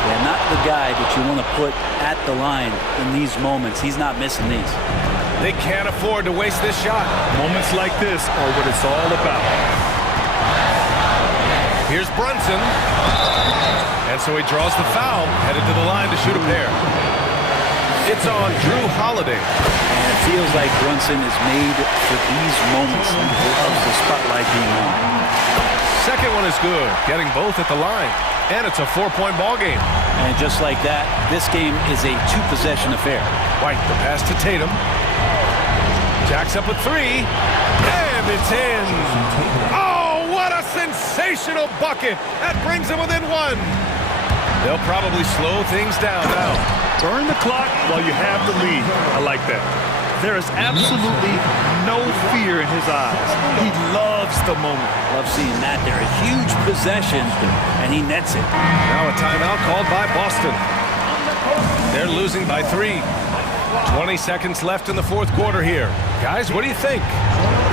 Yeah, not the guy that you want to put at the line in these moments. He's not missing these. They can't afford to waste this shot. Moments like this are what it's all about. Here's Brunson. And so he draws the foul, headed to the line to shoot a pair. It's on Drew Holiday. And it feels like Brunson is made for these moments. He loves the spotlight being on. Second one is good, getting both at the line. And it's a 4-point ball game. And just like that, this game is a two-possession affair. White, the pass to Tatum. Jacks up with three. And it's in. Oh, what a sensational bucket. That brings him within one. They'll probably slow things down now. Burn the clock while you have the lead. I like that. There is absolutely no fear in his eyes. He loves the moment. Love seeing that there. A huge possession, and he nets it. Now a timeout called by Boston. They're losing by 3. 20 seconds left in the fourth quarter here. Guys, what do you think?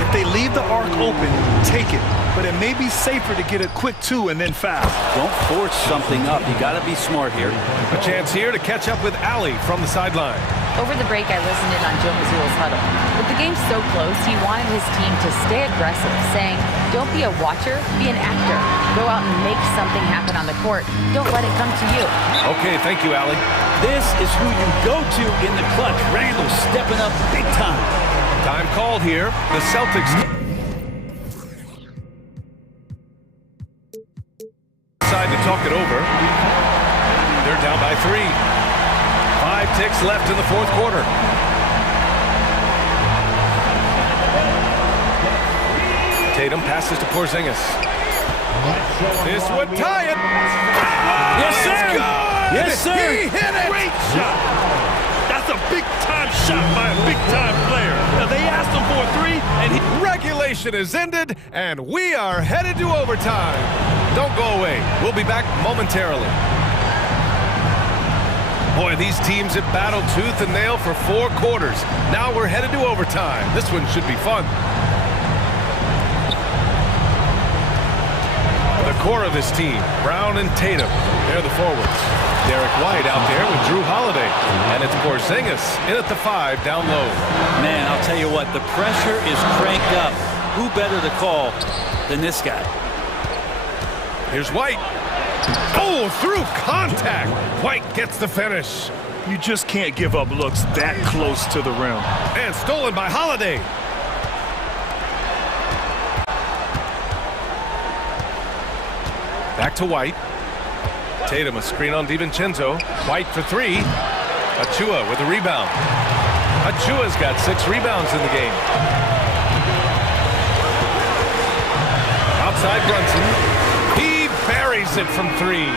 If they leave the arc open, take it. But it may be safer to get a quick 2 and then foul. Don't force something up. You got to be smart here. A chance here to catch up with Allie from the sideline. Over the break, I listened in on Joe Mazzulla's huddle. With the game so close, he wanted his team to stay aggressive, saying, don't be a watcher, be an actor. Go out and make something happen on the court. Don't let it come to you. Okay, thank you, Allie. This is who you go to in the clutch. Randall stepping up big time. Time called here. The Celtics decide to talk it over. They're down by 3. 5 ticks left in the fourth quarter. Tatum passes to Porzingis. This would tie it. Yes, sir. Good. Yes, sir. He hit it. Great shot. That's a big-time shot by a big-time player. Now, they asked him for a 3, and he... Regulation is ended, and we are headed to overtime. Don't go away. We'll be back momentarily. Boy, these teams have battled tooth and nail for 4 quarters. Now we're headed to overtime. This one should be fun. The core of this team, Brown and Tatum, they're the forwards. Derek White out there with Drew Holiday. And it's Porzingis in at the 5 down low. Man, I'll tell you what, the pressure is cranked up. Who better to call than this guy? Here's White. Oh, through contact. White gets the finish. You just can't give up looks that close to the rim. And stolen by Holiday. Back to White. Tatum a screen on DiVincenzo. White for 3. Achua with a rebound. Achua's got 6 rebounds in the game. Outside Brunson. He buries it from 3.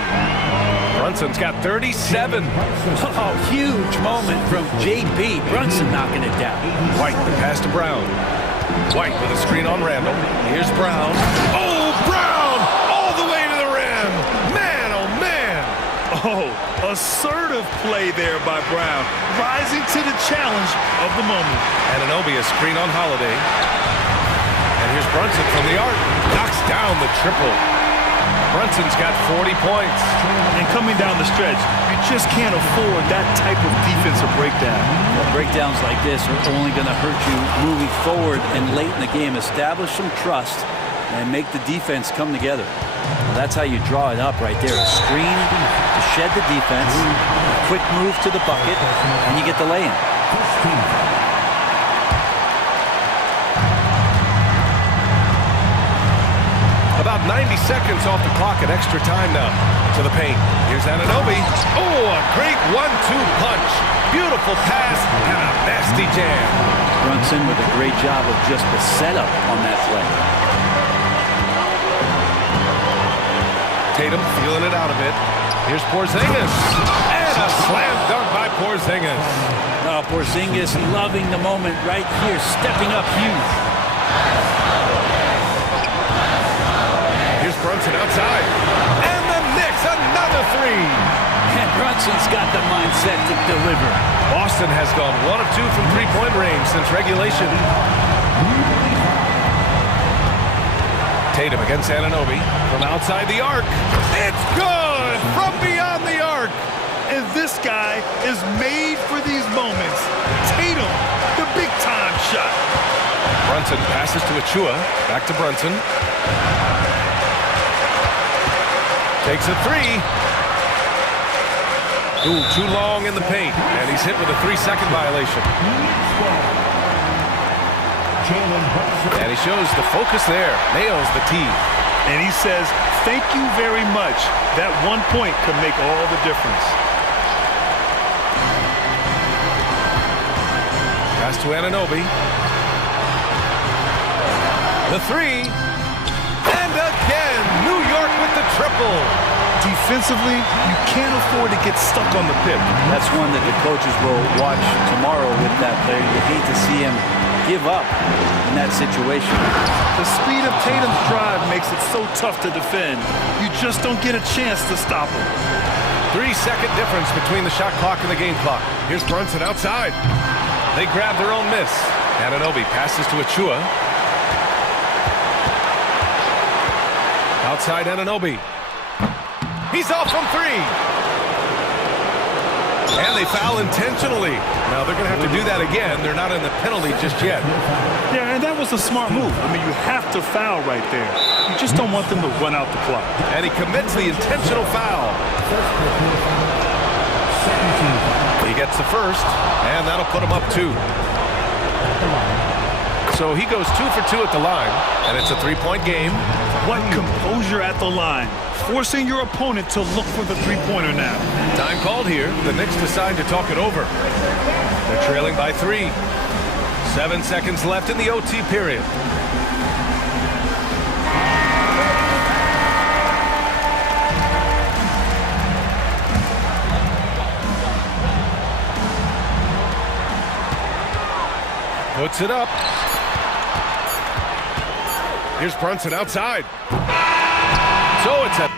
Brunson's got 37. Oh, huge moment from JP. Brunson knocking it down. White the pass to Brown. White with a screen on Randall. Here's Brown. Oh, Brown! All the way to the rim. Man, oh man. Oh, assertive play there by Brown. Rising to the challenge of the moment. Anunoby a screen on Holiday. And here's Brunson from the arc. Knocks down the triple. Brunson's got 40 points. And coming down the stretch, you just can't afford that type of defensive breakdown. Well, breakdowns like this are only going to hurt you moving forward and late in the game. Establish some trust and make the defense come together. Well, that's how you draw it up right there. A screen to shed the defense, a quick move to the bucket, and you get the lay-in. about 90 seconds off the clock at extra time now. To the paint. Here's Anunoby. Oh, a great 1-2 punch. Beautiful pass and a nasty jam. Brunson with a great job of just the setup on that play. Tatum feeling it out a bit. Here's Porzingis. And a slam dunk by Porzingis. Oh, Porzingis loving the moment right here, stepping up huge. Here's Brunson outside. And the Knicks, another three. And Brunson's got the mindset to deliver. Boston has gone 1 of 2 from three-point range since regulation. Tatum against Anunoby from outside the arc. It's good from beyond the arc. And this guy is made for these moments. Tatum, the big-time shot. Brunson passes to Achua. Back to Brunson. Takes a three. Ooh, too long in the paint. And he's hit with a 3-second violation. And he shows the focus there. Nails the tee. And he says, thank you very much. That 1 point could make all the difference. Pass to Anunoby. The three. And again, New York with the triple. Defensively, you can't afford to get stuck on the pick. That's one that the coaches will watch tomorrow with that player. You hate to see him give up in that situation. The speed of Tatum's drive makes it so tough to defend. You just don't get a chance to stop him. 3-second difference between the shot clock and the game clock. Here's Brunson outside. They grab their own miss. Anunoby passes to Achua. Outside Anunoby. He's off from three. And they foul intentionally. Now they're going to have to do that again. They're not in the penalty just yet. Yeah, and that was a smart move. I mean, you have to foul right there. You just don't want them to run out the clock. And he commits the intentional foul. He gets the first, and that'll put him up 2. So he goes 2 for 2 at the line, and it's a 3-point game. What composure at the line. Forcing your opponent to look for the three-pointer now. Time called here. The Knicks decide to talk it over. They're trailing by 3. 7 seconds left in the OT period. Puts it up. Here's Brunson outside. So it's a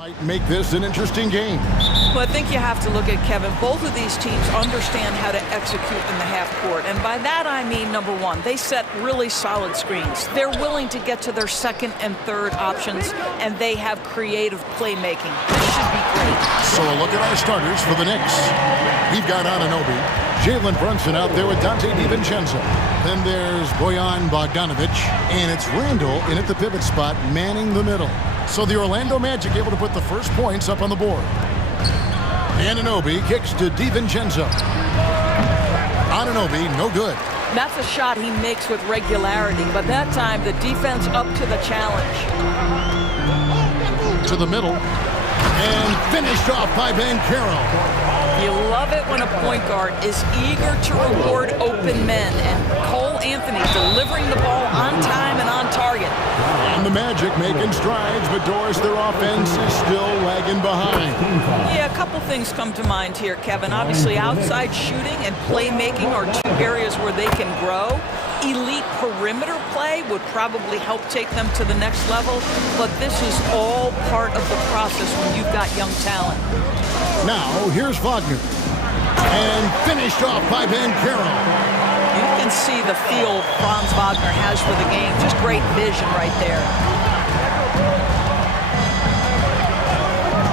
Might make this an interesting game. Well, I think you have to look at, Kevin, both of these teams understand how to execute in the half court. And by that, I mean, number one, they set really solid screens. They're willing to get to their second and third options, and they have creative playmaking. This should be great. So a look at our starters for the Knicks. We've got Anunoby, Jalen Brunson out there with Dante DiVincenzo. Then there's Bojan Bogdanovic, and it's Randall in at the pivot spot, manning the middle. So the Orlando Magic able to put the first points up on the board. Anunoby kicks to DiVincenzo. Anunoby, no good. That's a shot he makes with regularity, but that time the defense up to the challenge. To the middle, and finished off by Banchero. You love it when a point guard is eager to reward open men, and Cole Anthony delivering the ball on time and on target. And the Magic making strides, but Doris, their offense is still lagging behind. Yeah, a couple things come to mind here, Kevin. Obviously, outside shooting and playmaking are two areas where they can grow. Elite perimeter play would probably help take them to the next level, but this is all part of the process when you've got young talent. Now, here's Wagner. And finished off by Banchero. You can see the feel Franz Wagner has for the game. Just great vision right there.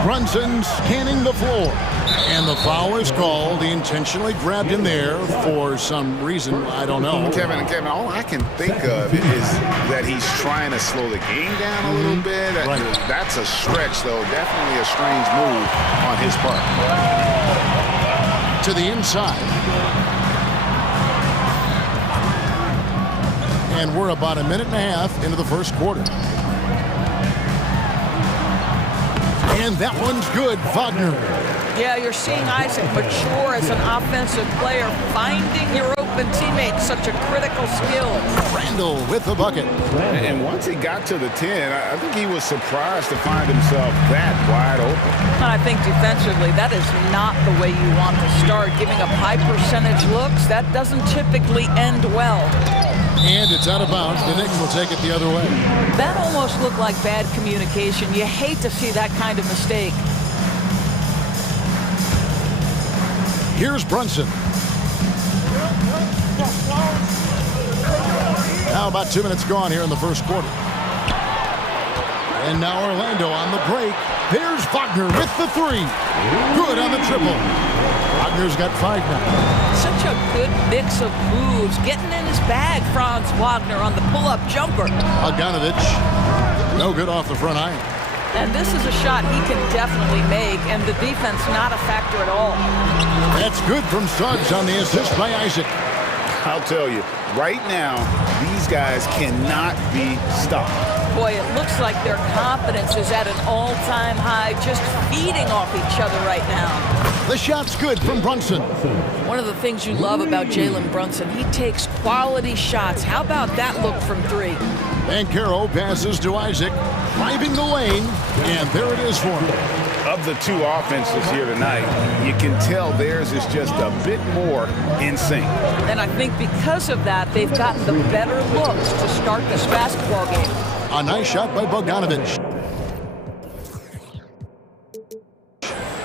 Brunson scanning the floor. And the foul is called. He intentionally grabbed him there for some reason. I don't know. Kevin, all I can think of is that he's trying to slow the game down a little bit. Right. That's a stretch, though. Definitely a strange move on his part. To the inside. And we're about a minute and a half into the first quarter. And that one's good, Wagner. Yeah, you're seeing Isaac mature as an offensive player, finding your open teammate, such a critical skill. Randall with the bucket. And once he got to the 10, I think he was surprised to find himself that wide open. I think defensively, that is not the way you want to start. Giving up high percentage looks, that doesn't typically end well. And it's out of bounds. The Knicks will take it the other way. That almost looked like bad communication. You hate to see that kind of mistake. Here's Brunson. Now about 2 minutes gone here in the first quarter. And now Orlando on the break. There's Wagner with the three. Good on the triple. Wagner's got 5 now. Such a good mix of moves. Getting in his bag, Franz Wagner on the pull-up jumper. Bogdanovic, no good off the front iron. And this is a shot he can definitely make, and the defense not a factor at all. That's good from Suggs on the assist by Isaac. I'll tell you, right now, these guys cannot be stopped. Boy, it looks like their confidence is at an all-time high, just feeding off each other right now. The shot's good from Brunson. One of the things you love about Jalen Brunson, he takes quality shots. How about that look from three? Banchero passes to Isaac, driving the lane, and there it is for him. Of the two offenses here tonight, you can tell theirs is just a bit more in sync. And I think because of that, they've gotten the better looks to start this basketball game. A nice shot by Bogdanovic.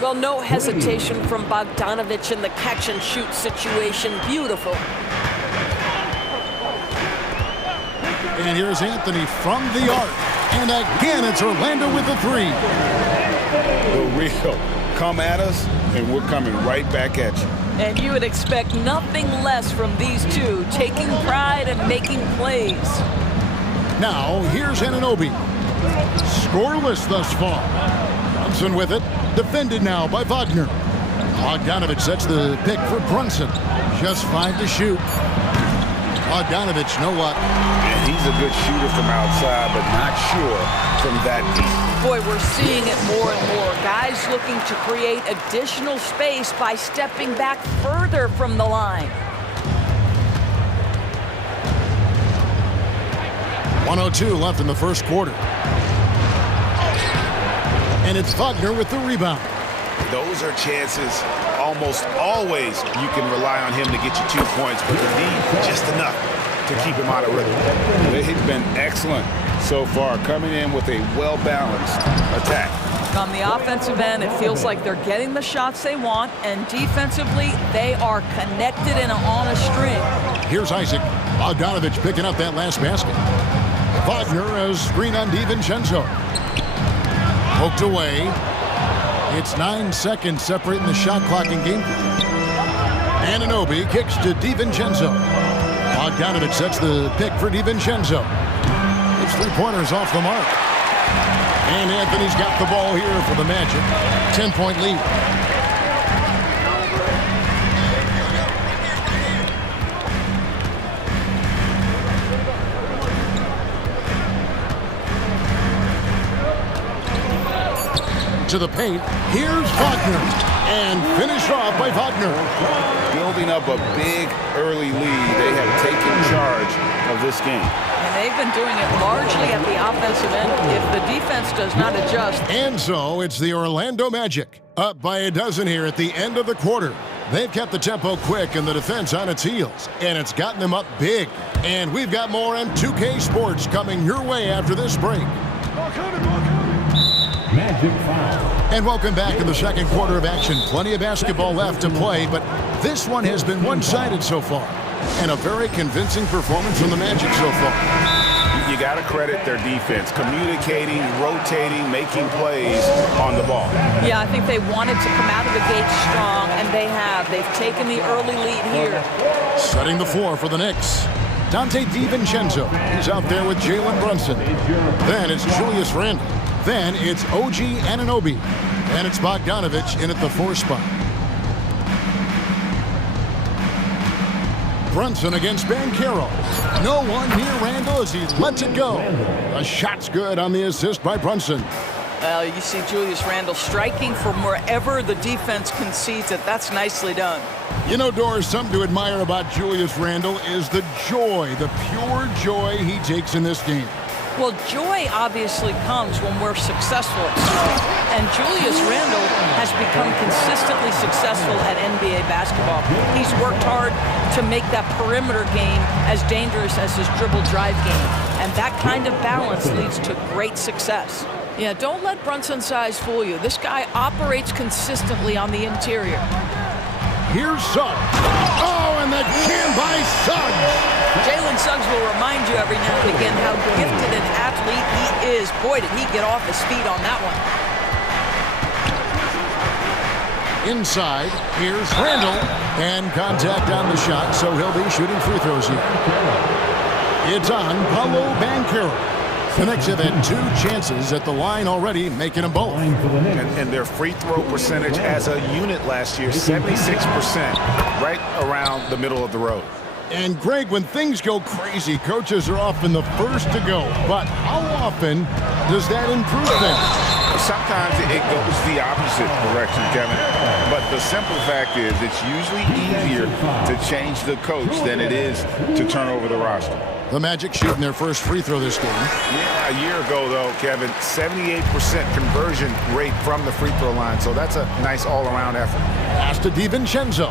Well, no hesitation from Bogdanovic in the catch-and-shoot situation. Beautiful. And here's Anthony from the arc. And again, it's Orlando with the three. The real. Come at us, and we're coming right back at you. And you would expect nothing less from these two, taking pride and making plays. Now, here's Anunoby. Scoreless thus far. Brunson with it. Defended now by Wagner. Bogdanovic sets the pick for Brunson. Just 5 to shoot. Bogdanovic, no luck. And he's a good shooter from outside, but not sure from that deep. Boy, we're seeing it more and more. Guys looking to create additional space by stepping back further from the line. 1:02 left in the first quarter. And it's Wagner with the rebound. Those are chances almost always you can rely on him to get you 2 points, but you need just enough to keep him out of rhythm. They've been excellent so far, coming in with a well-balanced attack. On the offensive end, it feels like they're getting the shots they want, and defensively, they are connected and on a string. Here's Isaac. Bogdanovich picking up that last basket. Wagner has screen on DiVincenzo. Poked away. It's 9 seconds separating the shot clock and game. Anunoby kicks to DiVincenzo. Bogdanovich sets the pick for DiVincenzo. It's 3-pointers off the mark. And Anthony's got the ball here for the Magic. 10-point lead. To the paint. Here's Wagner. And finished off by Wagner. Building up a big early lead. They have taken charge of this game. And they've been doing it largely at the offensive end if the defense does not adjust. And so it's the Orlando Magic up by a dozen here at the end of the quarter. They've kept the tempo quick and the defense on its heels, and it's gotten them up big. And we've got more on 2K Sports coming your way after this break. Magic foul. And welcome back to the second quarter of action. Plenty of basketball left to play, but this one has been one-sided so far. And a very convincing performance from the Magic so far. You got to credit their defense, communicating, rotating, making plays on the ball. Yeah, I think they wanted to come out of the gate strong, and they have. They've taken the early lead here. Setting the floor for the Knicks. Dante DiVincenzo. He's out there with Jalen Brunson. Then it's Julius Randle. Then it's OG Anunoby. And it's Bogdanovich in at the 4 spot. Brunson against Banchero. No one near Randle as he lets it go. A shot's good on the assist by Brunson. Well, you see Julius Randle striking from wherever the defense concedes it. That's nicely done. You know, Doris, something to admire about Julius Randle is the joy, the pure joy he takes in this game. Well, joy obviously comes when we're successful at something. And Julius Randle has become consistently successful at NBA basketball. He's worked hard to make that perimeter game as dangerous as his dribble drive game. And that kind of balance leads to great success. Yeah, don't let Brunson's size fool you. This guy operates consistently on the interior. Here's Suggs. Oh, and that jam by Suggs. Jalen Suggs will remind you every now and again how gifted an athlete he is. Boy, did he get off his feet on that one. Inside, here's Randle. And contact on the shot, so he'll be shooting free throws here. It's on Paolo Banchero. The Knicks have had 2 chances at the line already, making them both. And their free throw percentage as a unit last year, 76%, right around the middle of the road. And Greg, when things go crazy, coaches are often the first to go. But how often does that improve things? Sometimes it goes the opposite direction, Kevin. But the simple fact is it's usually easier to change the coach than it is to turn over the roster. The Magic shooting their first free throw this game. Yeah, a year ago, though, Kevin, 78% conversion rate from the free throw line. So that's a nice all-around effort. Pass to DiVincenzo.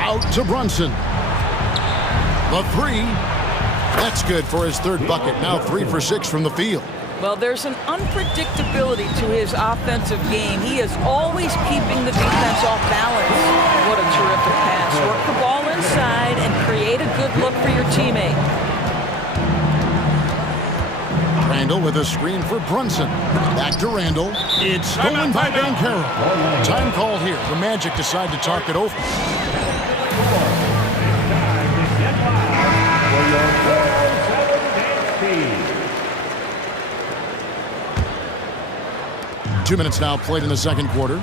Out to Brunson. The 3. That's good for his 3rd bucket. Now 3 for 6 from the field. Well, there's an unpredictability to his offensive game. He is always keeping the defense off balance. What a terrific pass. Work the ball inside and create a good look for your teammate. Randle with a screen for Brunson. Back to Randle. It's stolen by Banchero. Time called here. The Magic decide to talk it over. 2 minutes now played in the second quarter.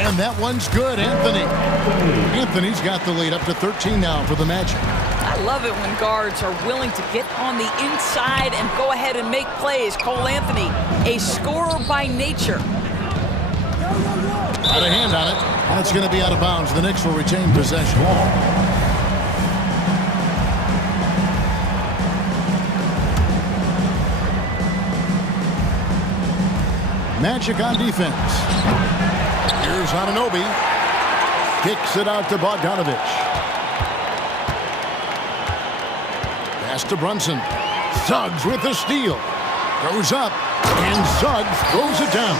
And that one's good, Anthony. Anthony's got the lead up to 13 now for the Magic. I love it when guards are willing to get on the inside and go ahead and make plays. Cole Anthony, a scorer by nature. Got a hand on it. That's going to be out of bounds. The Knicks will retain possession. Magic on defense. Here's Anunoby. Kicks it out to Bogdanovich. Pass to Brunson. Suggs with the steal. Goes up, and Suggs throws it down.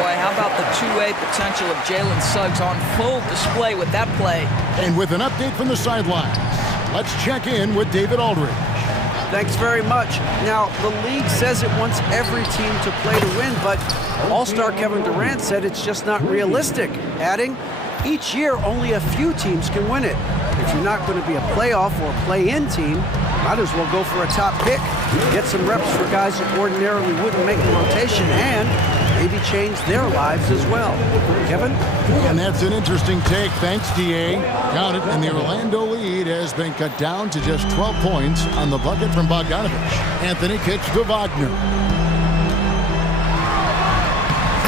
Boy, how about the two-way potential of Jalen Suggs on full display with that play. And with an update from the sidelines, let's check in with David Aldridge. Thanks very much. Now, the league says it wants every team to play to win, but All-Star Kevin Durant said it's just not realistic, adding, each year only a few teams can win it. If you're not going to be a playoff or play-in team, might as well go for a top pick, get some reps for guys that ordinarily wouldn't make the rotation, and maybe change their lives as well. Kevin? And that's an interesting take. Thanks, DA. Count it, and the Orlando lead has been cut down to just 12 points on the bucket from Bogdanovich. Anthony kicks to Wagner.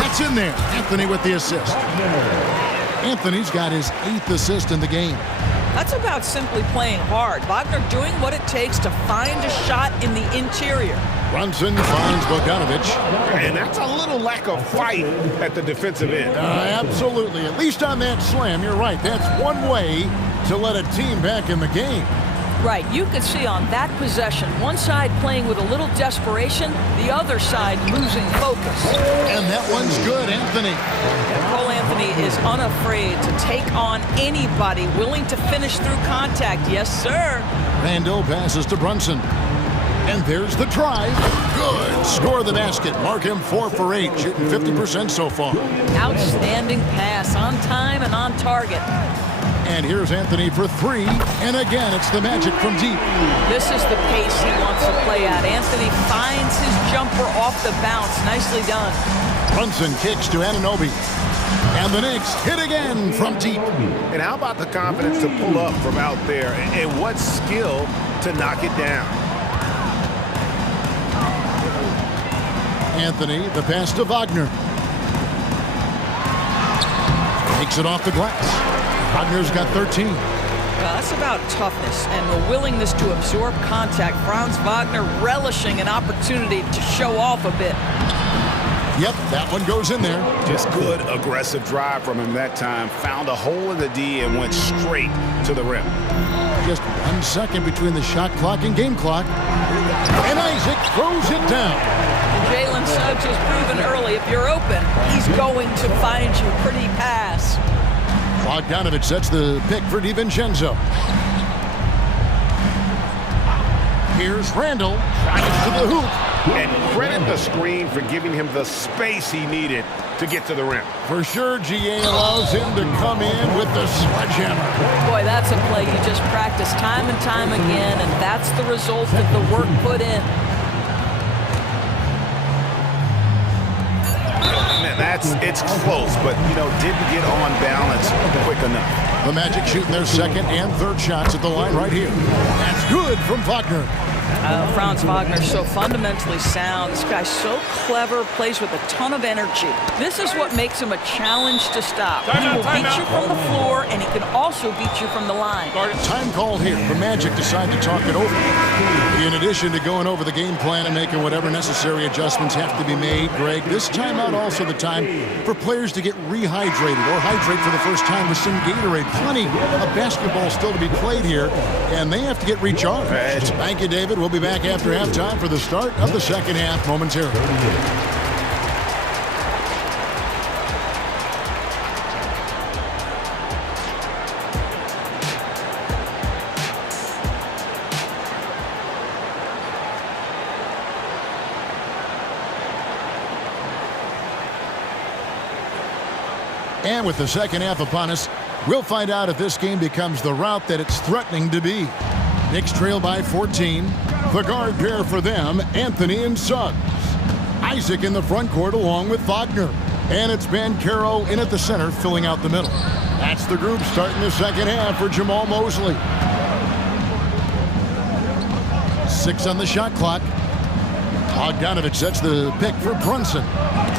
That's in there. Anthony with the assist. Anthony's got his 8th assist in the game. That's about simply playing hard. Wagner doing what it takes to find a shot in the interior. Brunson finds Bogdanovich. And that's a little lack of fight at the defensive end. Absolutely. At least on that slam, you're right. That's one way to let a team back in the game. Right. You could see on that possession, one side playing with a little desperation, the other side losing focus. And that one's good, Anthony. And Cole Anthony is unafraid to take on anybody willing to finish through contact. Yes, sir. Randall passes to Brunson. And there's the drive. Good. Score the basket. Mark him 4 for 8, shooting 50% so far. Outstanding pass, on time and on target. And here's Anthony for 3. And again, it's the Magic from deep. This is the pace he wants to play at. Anthony finds his jumper off the bounce. Nicely done. Brunson kicks to Anunoby. And the Knicks hit again from deep. And how about the confidence to pull up from out there? And what skill to knock it down? Anthony, the pass to Wagner. Takes it off the glass. Wagner's got 13. That's about toughness and the willingness to absorb contact. Franz Wagner relishing an opportunity to show off a bit. Yep, that one goes in there. Just good, aggressive drive from him that time. Found a hole in the D and went straight to the rim. Just 1 second between the shot clock and game clock. And Isaac throws it down. Jalen Suggs has proven early, if you're open, he's going to find you. Pretty pass. Bogdanovich sets the pick for DiVincenzo. Here's Randall. Tries to the hoop. And credit the screen for giving him the space he needed to get to the rim. For sure, GA allows him to come in with the sledgehammer. Boy, that's a play you just practice time and time again, and that's the result of the work put in. It's close, but, didn't get on balance quick enough. The Magic shooting their 2nd and 3rd shots at the line right here. That's good from Wagner. Franz Wagner, so fundamentally sound. This guy's so clever, plays with a ton of energy. This is what makes him a challenge to stop. He will beat you from the floor, and he can also beat you from the line. Time call here. The Magic decide to talk it over. In addition to going over the game plan and making whatever necessary adjustments have to be made, Greg, this timeout also the time for players to get rehydrated or hydrate for the first time with some Gatorade. Plenty of basketball still to be played here, and they have to get recharged. Thank you, David. We'll be back after halftime for the start of the second half momentarily. And with the second half upon us, we'll find out if this game becomes the route that it's threatening to be. Knicks trail by 14. The guard pair for them, Anthony and Suggs. Isaac in the front court along with Wagner. And it's Banchero in at the center, filling out the middle. That's the group starting the second half for Jamal Mosley. 6 on the shot clock. Bogdanovich sets the pick for Brunson.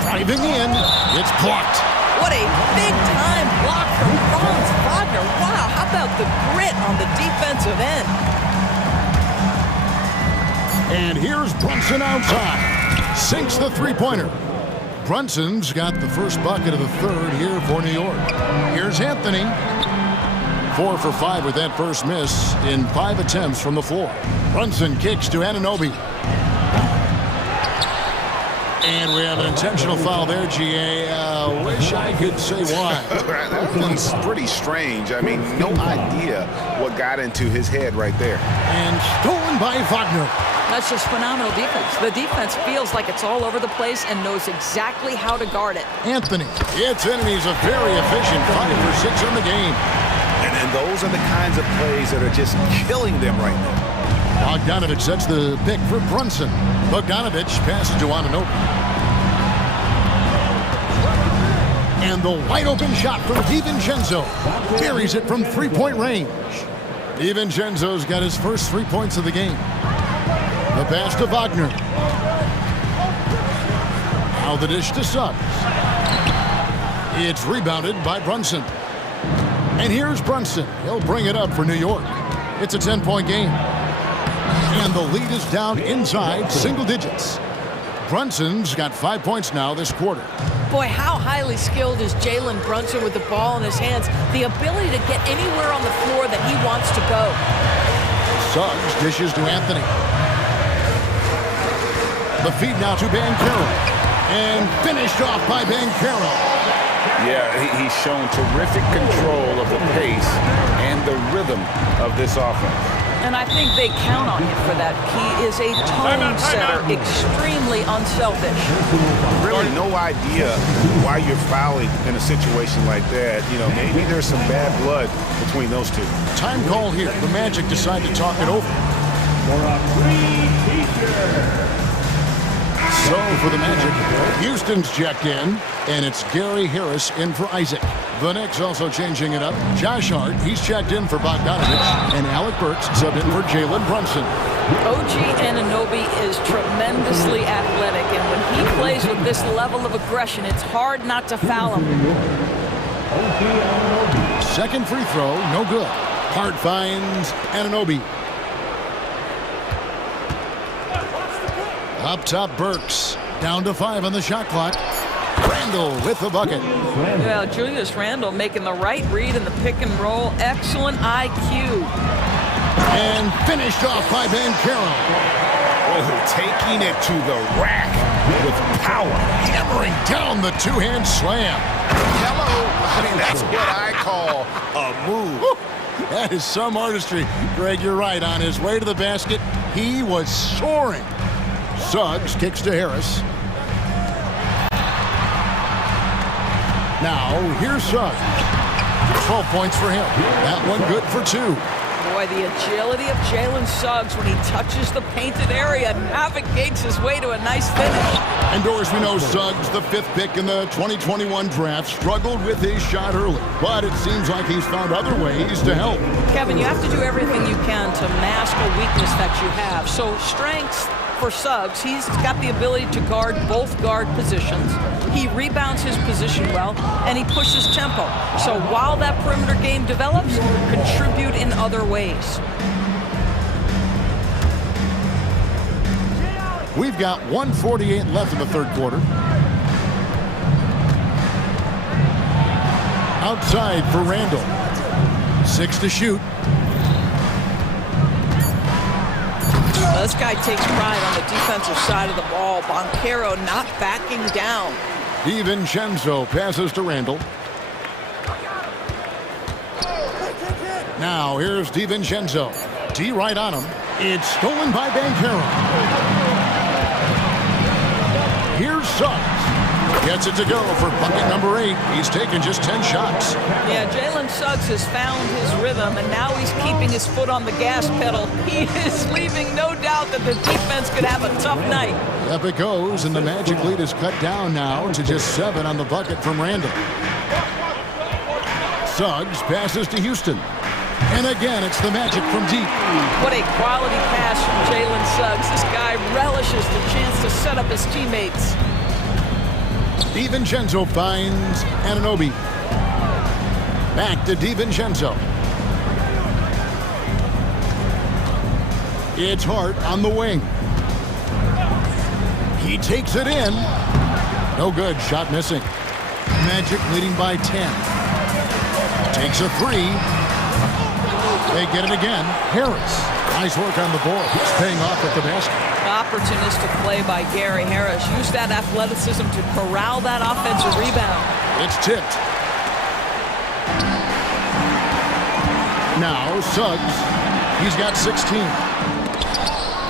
Driving in, it's blocked. What a big-time block from Franz Wagner. Wow, how about the grit on the defensive end? And here's Brunson outside. Sinks the three-pointer. Brunson's got the first bucket of the 3rd here for New York. Here's Anthony. 4 for 5 with that first miss in 5 attempts from the floor. Brunson kicks to Anunoby. And we have an intentional foul there, GA. Wish I could say why. That one's pretty strange. I mean, no idea what got into his head right there. And stolen by Wagner. That's just phenomenal defense. The defense feels like it's all over the place and knows exactly how to guard it. Anthony. It's in, and he's a very efficient 5 for 6 in the game. And those are the kinds of plays that are just killing them right now. Bogdanovich sets the pick for Brunson. Bogdanovich passes to Anunoby. And the wide-open shot from DiVincenzo. Buries it from three-point range. DiVincenzo's got his first 3 points of the game. The pass to Wagner. Now the dish to Suggs. It's rebounded by Brunson. And here's Brunson. He'll bring it up for New York. It's a 10-point game. And the lead is down inside single digits. Brunson's got 5 points now this quarter. Boy, how highly skilled is Jalen Brunson with the ball in his hands. The ability to get anywhere on the floor that he wants to go. Suggs dishes to Anthony. The feed now to Banchero. And finished off by Banchero. Yeah, he's shown terrific control of the pace and the rhythm of this offense. And I think they count on him for that. He is a tone setter, extremely unselfish. Really no idea why you're fouling in a situation like that. You know, maybe there's some bad blood between those two. Time call here. The Magic decide to talk it over. So for the Magic, Houston's checked in, and it's Gary Harris in for Isaac. The Knicks also changing it up. Josh Hart, he's checked in for Bogdanovich, and Alec Burks subbed in for Jalen Brunson. OG Anunoby is tremendously athletic, and when he plays with this level of aggression, it's hard not to foul him. Second free throw, no good. Hart finds Anunoby. Up top, Burks. Down to 5 on the shot clock. Randall with the bucket. Well, Julius Randle making the right read in the pick and roll. Excellent IQ. And finished off by Banchero. Taking it to the rack with power. Hammering down the two-hand slam. Hello. I mean, that's what I call a move. That is some artistry. Greg, you're right. On his way to the basket, he was soaring. Suggs kicks to Harris. Now, here's Suggs. 12 points for him. That one good for 2. Boy, the agility of Jalen Suggs when he touches the painted area, navigates his way to a nice finish. And Doris, we know Suggs, the 5th pick in the 2021 draft, struggled with his shot early. But it seems like he's found other ways to help. Kevin, you have to do everything you can to mask a weakness that you have. So strengths for Suggs, he's got the ability to guard both guard positions. He rebounds his position well, and he pushes tempo. So while that perimeter game develops, contribute in other ways. We've got 1:48 left in the third quarter. Outside for Randall. 6 to shoot. This guy takes pride on the defensive side of the ball. Banchero not backing down. DiVincenzo passes to Randall. Now here's DiVincenzo. D right on him. It's stolen by Banchero. Here's Suggs. Gets it to go for bucket number 8. He's taken just 10 shots. Yeah, Jalen Suggs has found his rhythm, and now he's keeping his foot on the gas pedal. He is leaving no doubt that the defense could have a tough night. Up it goes, and the Magic lead is cut down now to just 7 on the bucket from Randall. Suggs passes to Houston. And again, it's the Magic from deep. What a quality pass from Jalen Suggs. This guy relishes the chance to set up his teammates. DiVincenzo finds Anunoby. Back to DiVincenzo. It's Hart on the wing. He takes it in. No good. Shot missing. Magic leading by 10. Takes a 3. They get it again. Harris. Nice work on the board. He's paying off at the basket. Opportunistic play by Gary Harris. Use that athleticism to corral that offensive rebound. It's tipped. Now Suggs. He's got 16.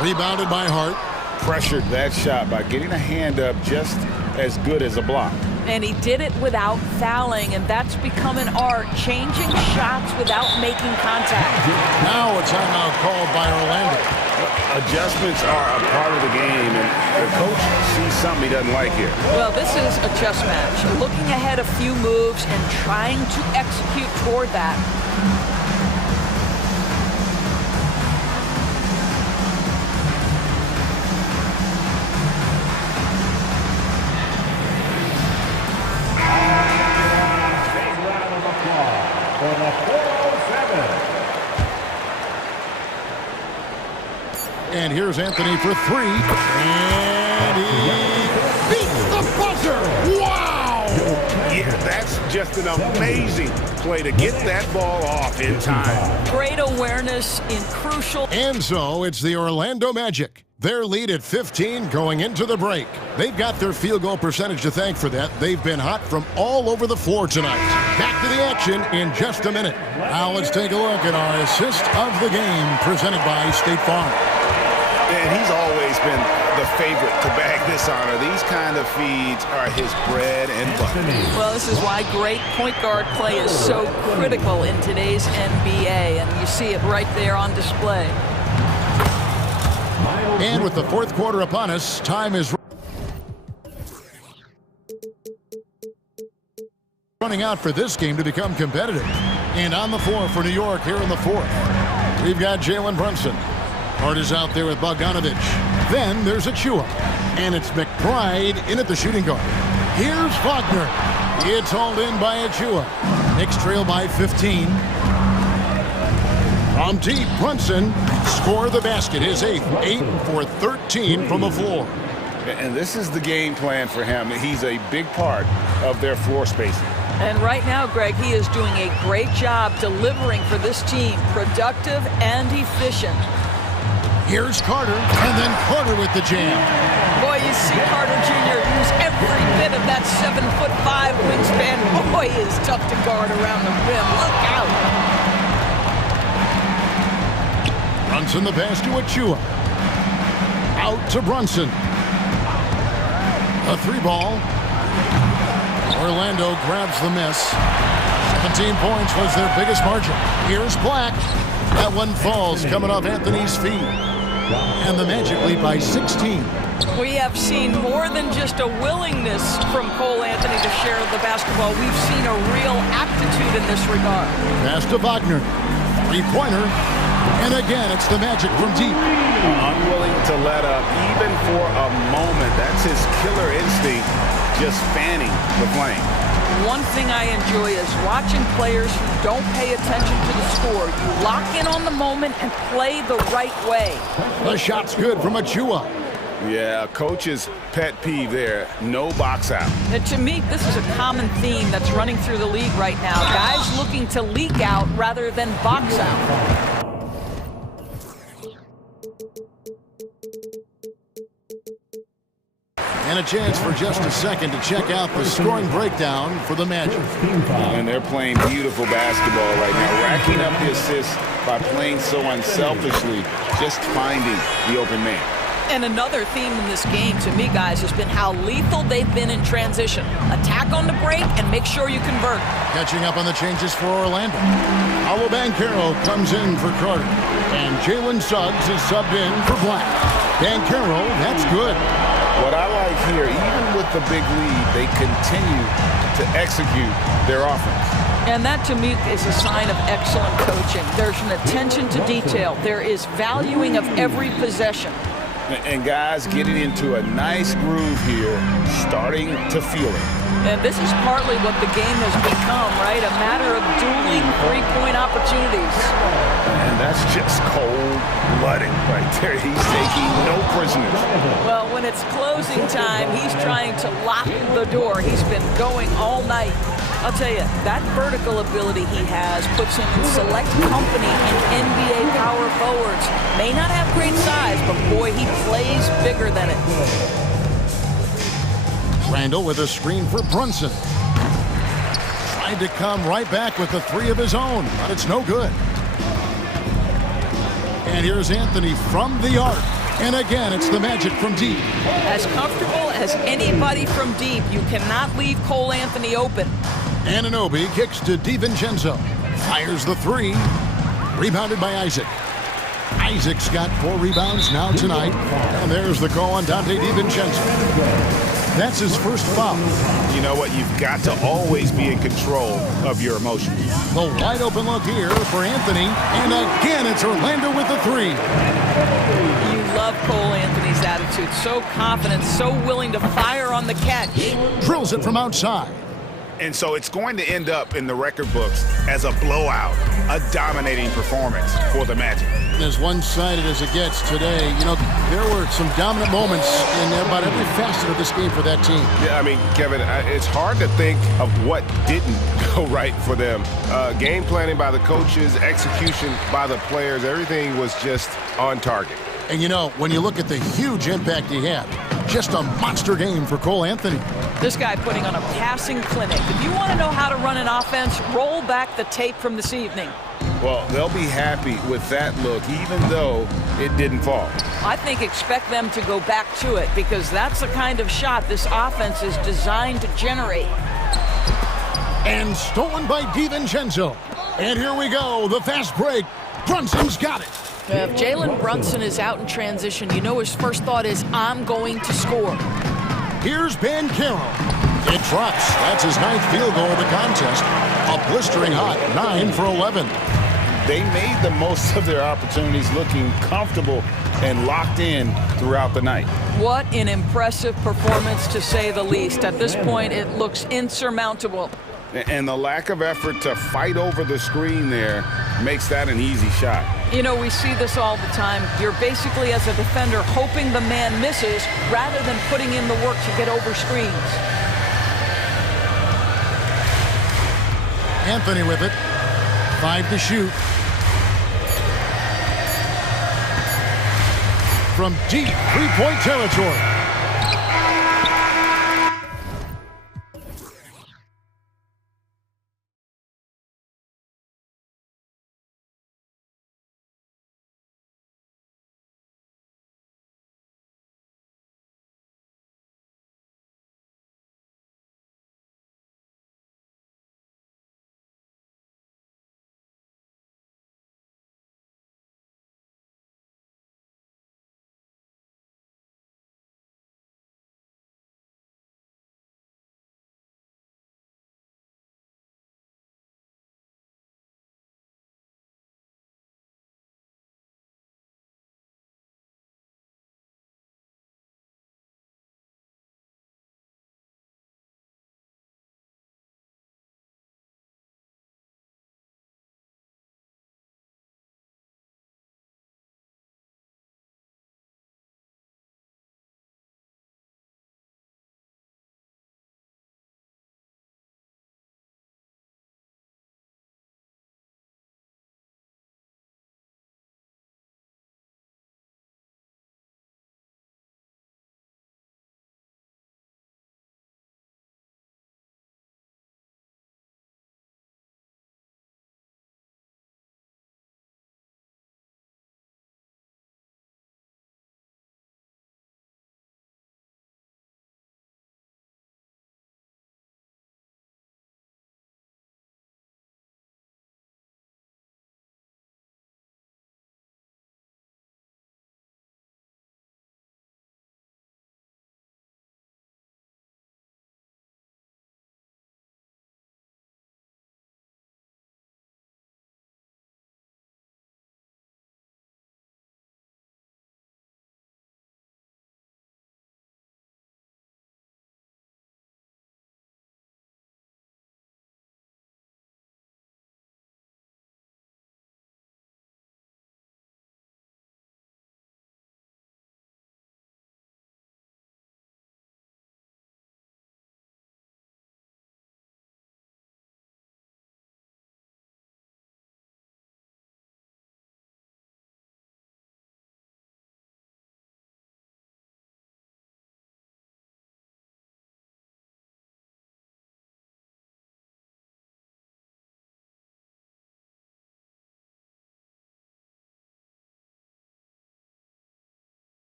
Rebounded by Hart. Pressured that shot by getting a hand up just as good as a block. And he did it without fouling, and that's become an art, changing shots without making contact. Now a timeout called by Orlando. Adjustments are a part of the game, and the coach sees something he doesn't like here. Well, this is a chess match. Looking ahead a few moves and trying to execute toward that. And here's Anthony for three. And he beats the buzzer. Wow! Yeah, that's just an amazing play to get that ball off in time. Great awareness in crucial. And so it's the Orlando Magic. Their lead at 15 going into the break. They've got their field goal percentage to thank for that. They've been hot from all over the floor tonight. Back to the action in just a minute. Now let's take a look at our assist of the game presented by State Farm. And he's always been the favorite to bag this honor. These kind of feeds are his bread and butter. Well, this is why great point guard play is so critical in today's NBA, and you see it right there on display. And with the fourth quarter upon us, time is running out for this game to become competitive. And on the floor for New York here in the fourth, we've got Jalen Brunson. Hart is out there with Bogdanovich. Then there's Achua. And it's McBride in at the shooting guard. Here's Wagner. It's hauled in by Achua. Knicks trail by 15. From deep, Brunson score the basket. His eighth. 8 for 13 from the floor. And this is the game plan for him. He's a big part of their floor spacing. And right now, Greg, he is doing a great job delivering for this team. Productive and efficient. Here's Carter, and then Carter with the jam. Boy, you see Carter Jr. use every bit of that 7'5" wingspan. Boy, he is tough to guard around the rim. Look out. Brunson the pass to Achua. Out to Brunson. A three ball. Orlando grabs the miss. 17 points was their biggest margin. Here's Black. That one falls coming off Anthony's feet. And the Magic lead by 16. We have seen more than just a willingness from Cole Anthony to share the basketball. We've seen a real aptitude in this regard. Pass to Wagner. Three-pointer. And again, it's the Magic from deep. Unwilling to let up even for a moment. That's his killer instinct, just fanning the flame. One thing I enjoy is watching players who don't pay attention to the score. You lock in on the moment and play the right way. The shot's good from Achua. Yeah, coach's pet peeve there. No box out. And to me, this is a common theme that's running through the league right now. Guys looking to leak out rather than box out. And a chance for just a second to check out the scoring breakdown for the Magic. And they're playing beautiful basketball right now, racking up the assists by playing so unselfishly, just finding the open man. And another theme in this game, to me, guys, has been how lethal they've been in transition. Attack on the break and make sure you convert. Catching up on the changes for Orlando. Paolo Banchero comes in for Carter. And Jalen Suggs is subbed in for Black. Banchero, that's good. What I like here, even with the big lead, they continue to execute their offense. And that, to me, is a sign of excellent coaching. There's an attention to detail. There is valuing of every possession. And guys getting into a nice groove here, starting to feel it. And this is partly what the game has become, right? A matter of dueling three-point opportunities. And that's just cold-blooded right there. He's taking no prisoners. Well, when it's closing time, he's trying to lock the door. He's been going all night. I'll tell you, that vertical ability he has puts him in select company in NBA power forwards. May not have great size, but boy, he plays bigger than it. Randall with a screen for Brunson. Tried to come right back with the three of his own, but it's no good. And here's Anthony from the arc. And again, it's the Magic from deep. As comfortable as anybody from deep, you cannot leave Cole Anthony open. Anunoby kicks to DiVincenzo. Fires the three. Rebounded by Isaac. Isaac's got 4 rebounds now tonight. And there's the call on Dante DiVincenzo. That's his first foul. You know what? You've got to always be in control of your emotions. The wide open look here for Anthony. And again, it's Orlando with the three. You love Cole Anthony's attitude. So confident, so willing to fire on the catch. Drills it from outside. And so it's going to end up in the record books as a blowout, a dominating performance for the Magic. As one-sided as it gets today, you know, there were some dominant moments in about every facet of this game for that team. Yeah, I mean, Kevin, it's hard to think of what didn't go right for them. Game planning by the coaches, execution by the players, everything was just on target. And, you know, when you look at the huge impact he had, just a monster game for Cole Anthony. This guy putting on a passing clinic. If you want to know how to run an offense, roll back the tape from this evening. Well, they'll be happy with that look, even though it didn't fall. I think expect them to go back to it because that's the kind of shot this offense is designed to generate. And stolen by DiVincenzo. And here we go, the fast break. Brunson's got it. If Jalen Brunson is out in transition, you know his first thought is, I'm going to score. Here's Ben Carroll. It drops. That's his 9th field goal of the contest. A blistering hot 9 for 11. They made the most of their opportunities, looking comfortable and locked in throughout the night. What an impressive performance, to say the least. At this point, it looks insurmountable. And the lack of effort to fight over the screen there makes that an easy shot. You know, we see this all the time. You're basically, as a defender, hoping the man misses rather than putting in the work to get over screens. Anthony with it. 5 to shoot. From deep three-point territory.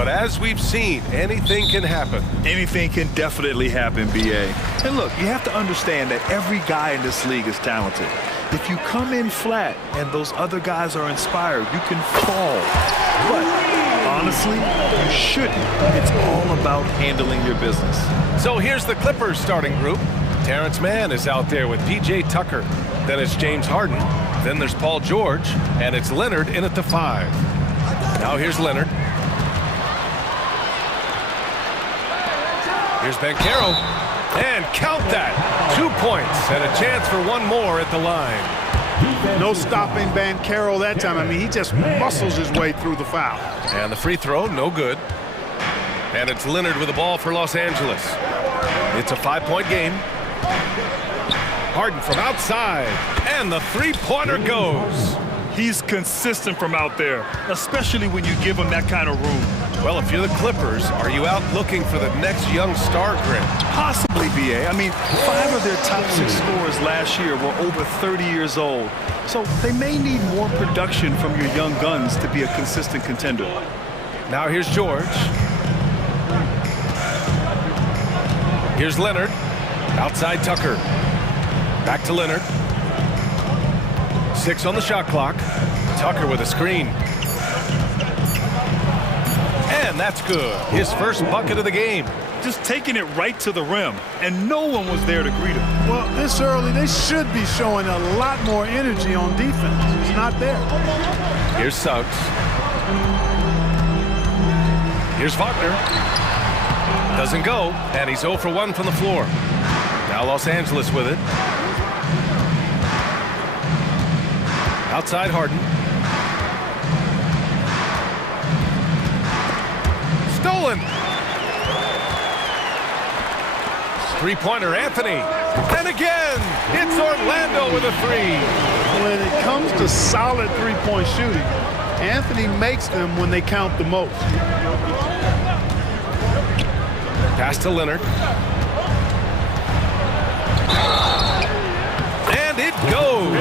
But as we've seen, anything can happen. Anything can definitely happen, BA. And look, you have to understand that every guy in this league is talented. If you come in flat and those other guys are inspired, you can fall. But honestly, you shouldn't. It's all about handling your business. So here's the Clippers starting group. Terrence Mann is out there with P.J. Tucker. Then it's James Harden. Then there's Paul George. And it's Leonard in at the 5. Now here's Leonard. Here's Banchero. And count that. 2 points and a chance for one more at the line. No stopping Banchero that time. I mean, he just muscles his way through the foul. And the free throw, no good. And it's Leonard with the ball for Los Angeles. It's a 5-point game. Harden from outside. And the three-pointer goes. He's consistent from out there, especially when you give him that kind of room. Well, if you're the Clippers, are you out looking for the next young star, Grim? Possibly, BA. I mean, 5 of their top 6 scorers last year were over 30 years old. So they may need more production from your young guns to be a consistent contender. Now here's George. Here's Leonard. Outside Tucker. Back to Leonard. 6 on the shot clock. Tucker with a screen. And that's good. His first bucket of the game. Just taking it right to the rim, and no one was there to greet him. Well, this early, they should be showing a lot more energy on defense. It's not there. Here's Suggs. Here's Wagner. Doesn't go, and he's 0 for 1 from the floor. Now Los Angeles with it. Outside Harden. Stolen. Three-pointer Anthony. And again, it's Orlando with a 3. When it comes to solid three-point shooting, Anthony makes them when they count the most. Pass to Leonard. And it goes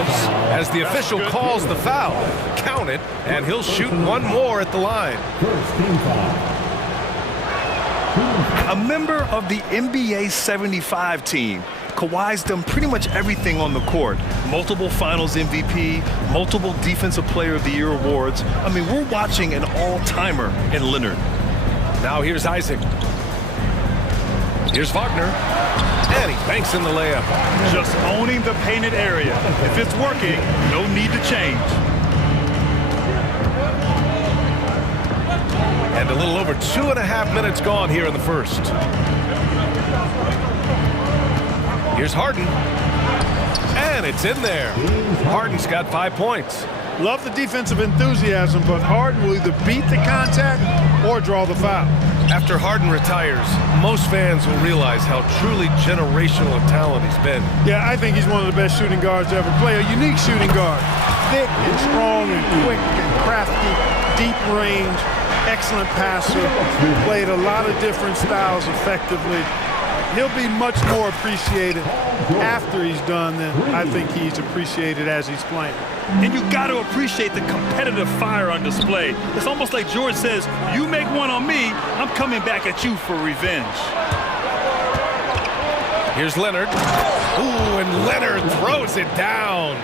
as the official calls the foul. Count it, and he'll shoot one more at the line. A member of the NBA 75 team, Kawhi's done pretty much everything on the court. Multiple Finals MVP, multiple Defensive Player of the Year awards. I mean, we're watching an all-timer in Leonard. Now here's Isaac. Here's Wagner. And he banks in the layup. Just owning the painted area. If it's working, no need to change. And a little over 2.5 minutes gone here in the first. Here's Harden. And it's in there. Harden's got 5 points. Love the defensive enthusiasm, but Harden will either beat the contact or draw the foul. After Harden retires, most fans will realize how truly generational a talent he's been. Yeah, I think he's one of the best shooting guards to ever play. A unique shooting guard. Thick and strong and quick and crafty, deep range, excellent passer. Played a lot of different styles effectively. He'll be much more appreciated after he's done than I think he's appreciated as he's playing. And you got to appreciate the competitive fire on display. It's almost like George says, you make one on me, I'm coming back at you for revenge. Here's Leonard. Ooh, and Leonard throws it down.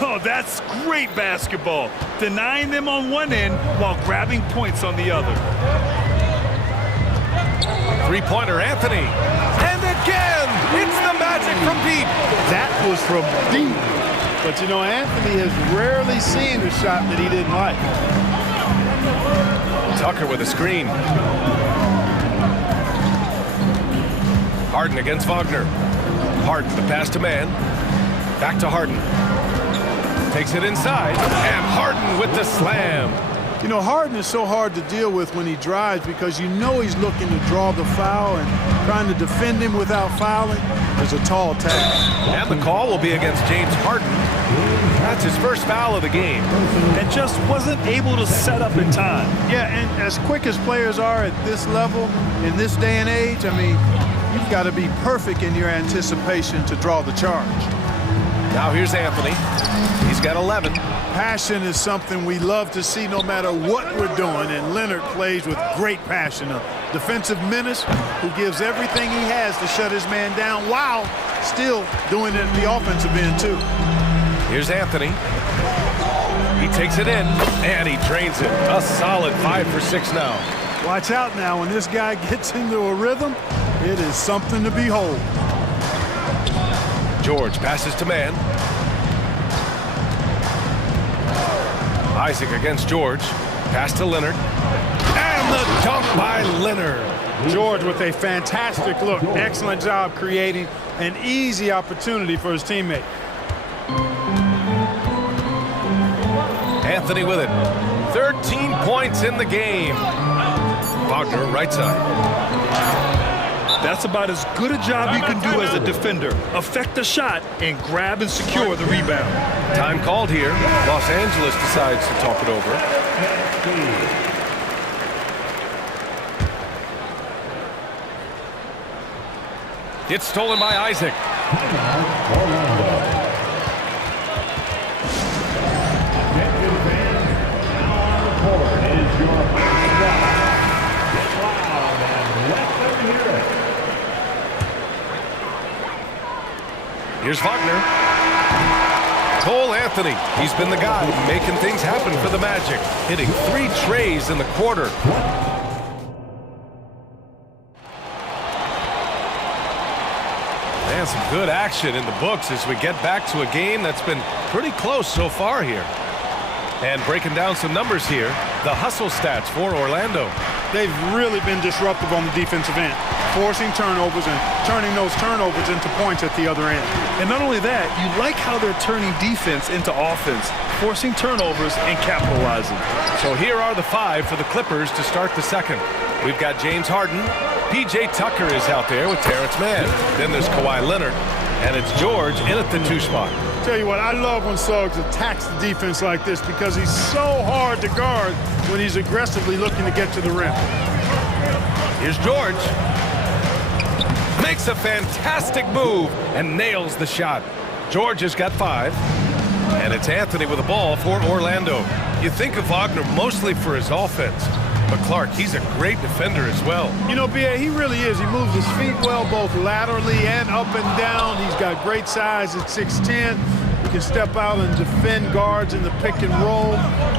Oh, that's great basketball. Denying them on one end while grabbing points on the other. Three-pointer Anthony. And again, it's the magic from deep. That was from deep. But, you know, Anthony has rarely seen a shot that he didn't like. Tucker with a screen. Harden against Wagner. Harden, the pass to Mann. Back to Harden. Takes it inside. And Harden with the slam. You know, Harden is so hard to deal with when he drives because you know he's looking to draw the foul and trying to defend him without fouling. There's a tall task. And the call will be against James Harden. That's his first foul of the game. And just wasn't able to set up in time. Yeah, and as quick as players are at this level, in this day and age, I mean, you've got to be perfect in your anticipation to draw the charge. Now here's Anthony. He's got 11. Passion is something we love to see no matter what we're doing, and Leonard plays with great passion. A defensive menace who gives everything he has to shut his man down while still doing it at the offensive end too. Here's Anthony. He takes it in, and he drains it. A solid 5 for 6 now. Watch out now. When this guy gets into a rhythm, it is something to behold. George passes to man. Isaac against George. Pass to Leonard. And the dunk by Leonard. George with a fantastic look. Excellent job creating an easy opportunity for his teammate. Anthony with it. 13 points in the game. Wagner, right side. That's about as good a job you can do as a defender. Affect the shot and grab and secure the rebound. Time called here. Los Angeles decides to talk it over. It's stolen by Isaac. Here's Wagner. Cole Anthony. He's been the guy making things happen for the Magic. Hitting 3 trays in the quarter. And some good action in the books as we get back to a game that's been pretty close so far here. And breaking down some numbers here, the hustle stats for Orlando. They've really been disruptive on the defensive end, forcing turnovers and turning those turnovers into points at the other end. And not only that, you like how they're turning defense into offense, forcing turnovers and capitalizing. So here are the 5 for the Clippers to start the second. We've got James Harden. P.J. Tucker is out there with Terrence Mann. Then there's Kawhi Leonard. And it's George in at the 2 spot. Tell you what, I love when Suggs attacks the defense like this because he's so hard to guard when he's aggressively looking to get to the rim. Here's George. Makes a fantastic move and nails the shot. George has got 5. And it's Anthony with the ball for Orlando. You think of Wagner mostly for his offense. But Clark, he's a great defender as well. You know, B.A., he really is. He moves his feet well, both laterally and up and down. He's got great size at 6'10". He can step out and defend guards in the pick and roll.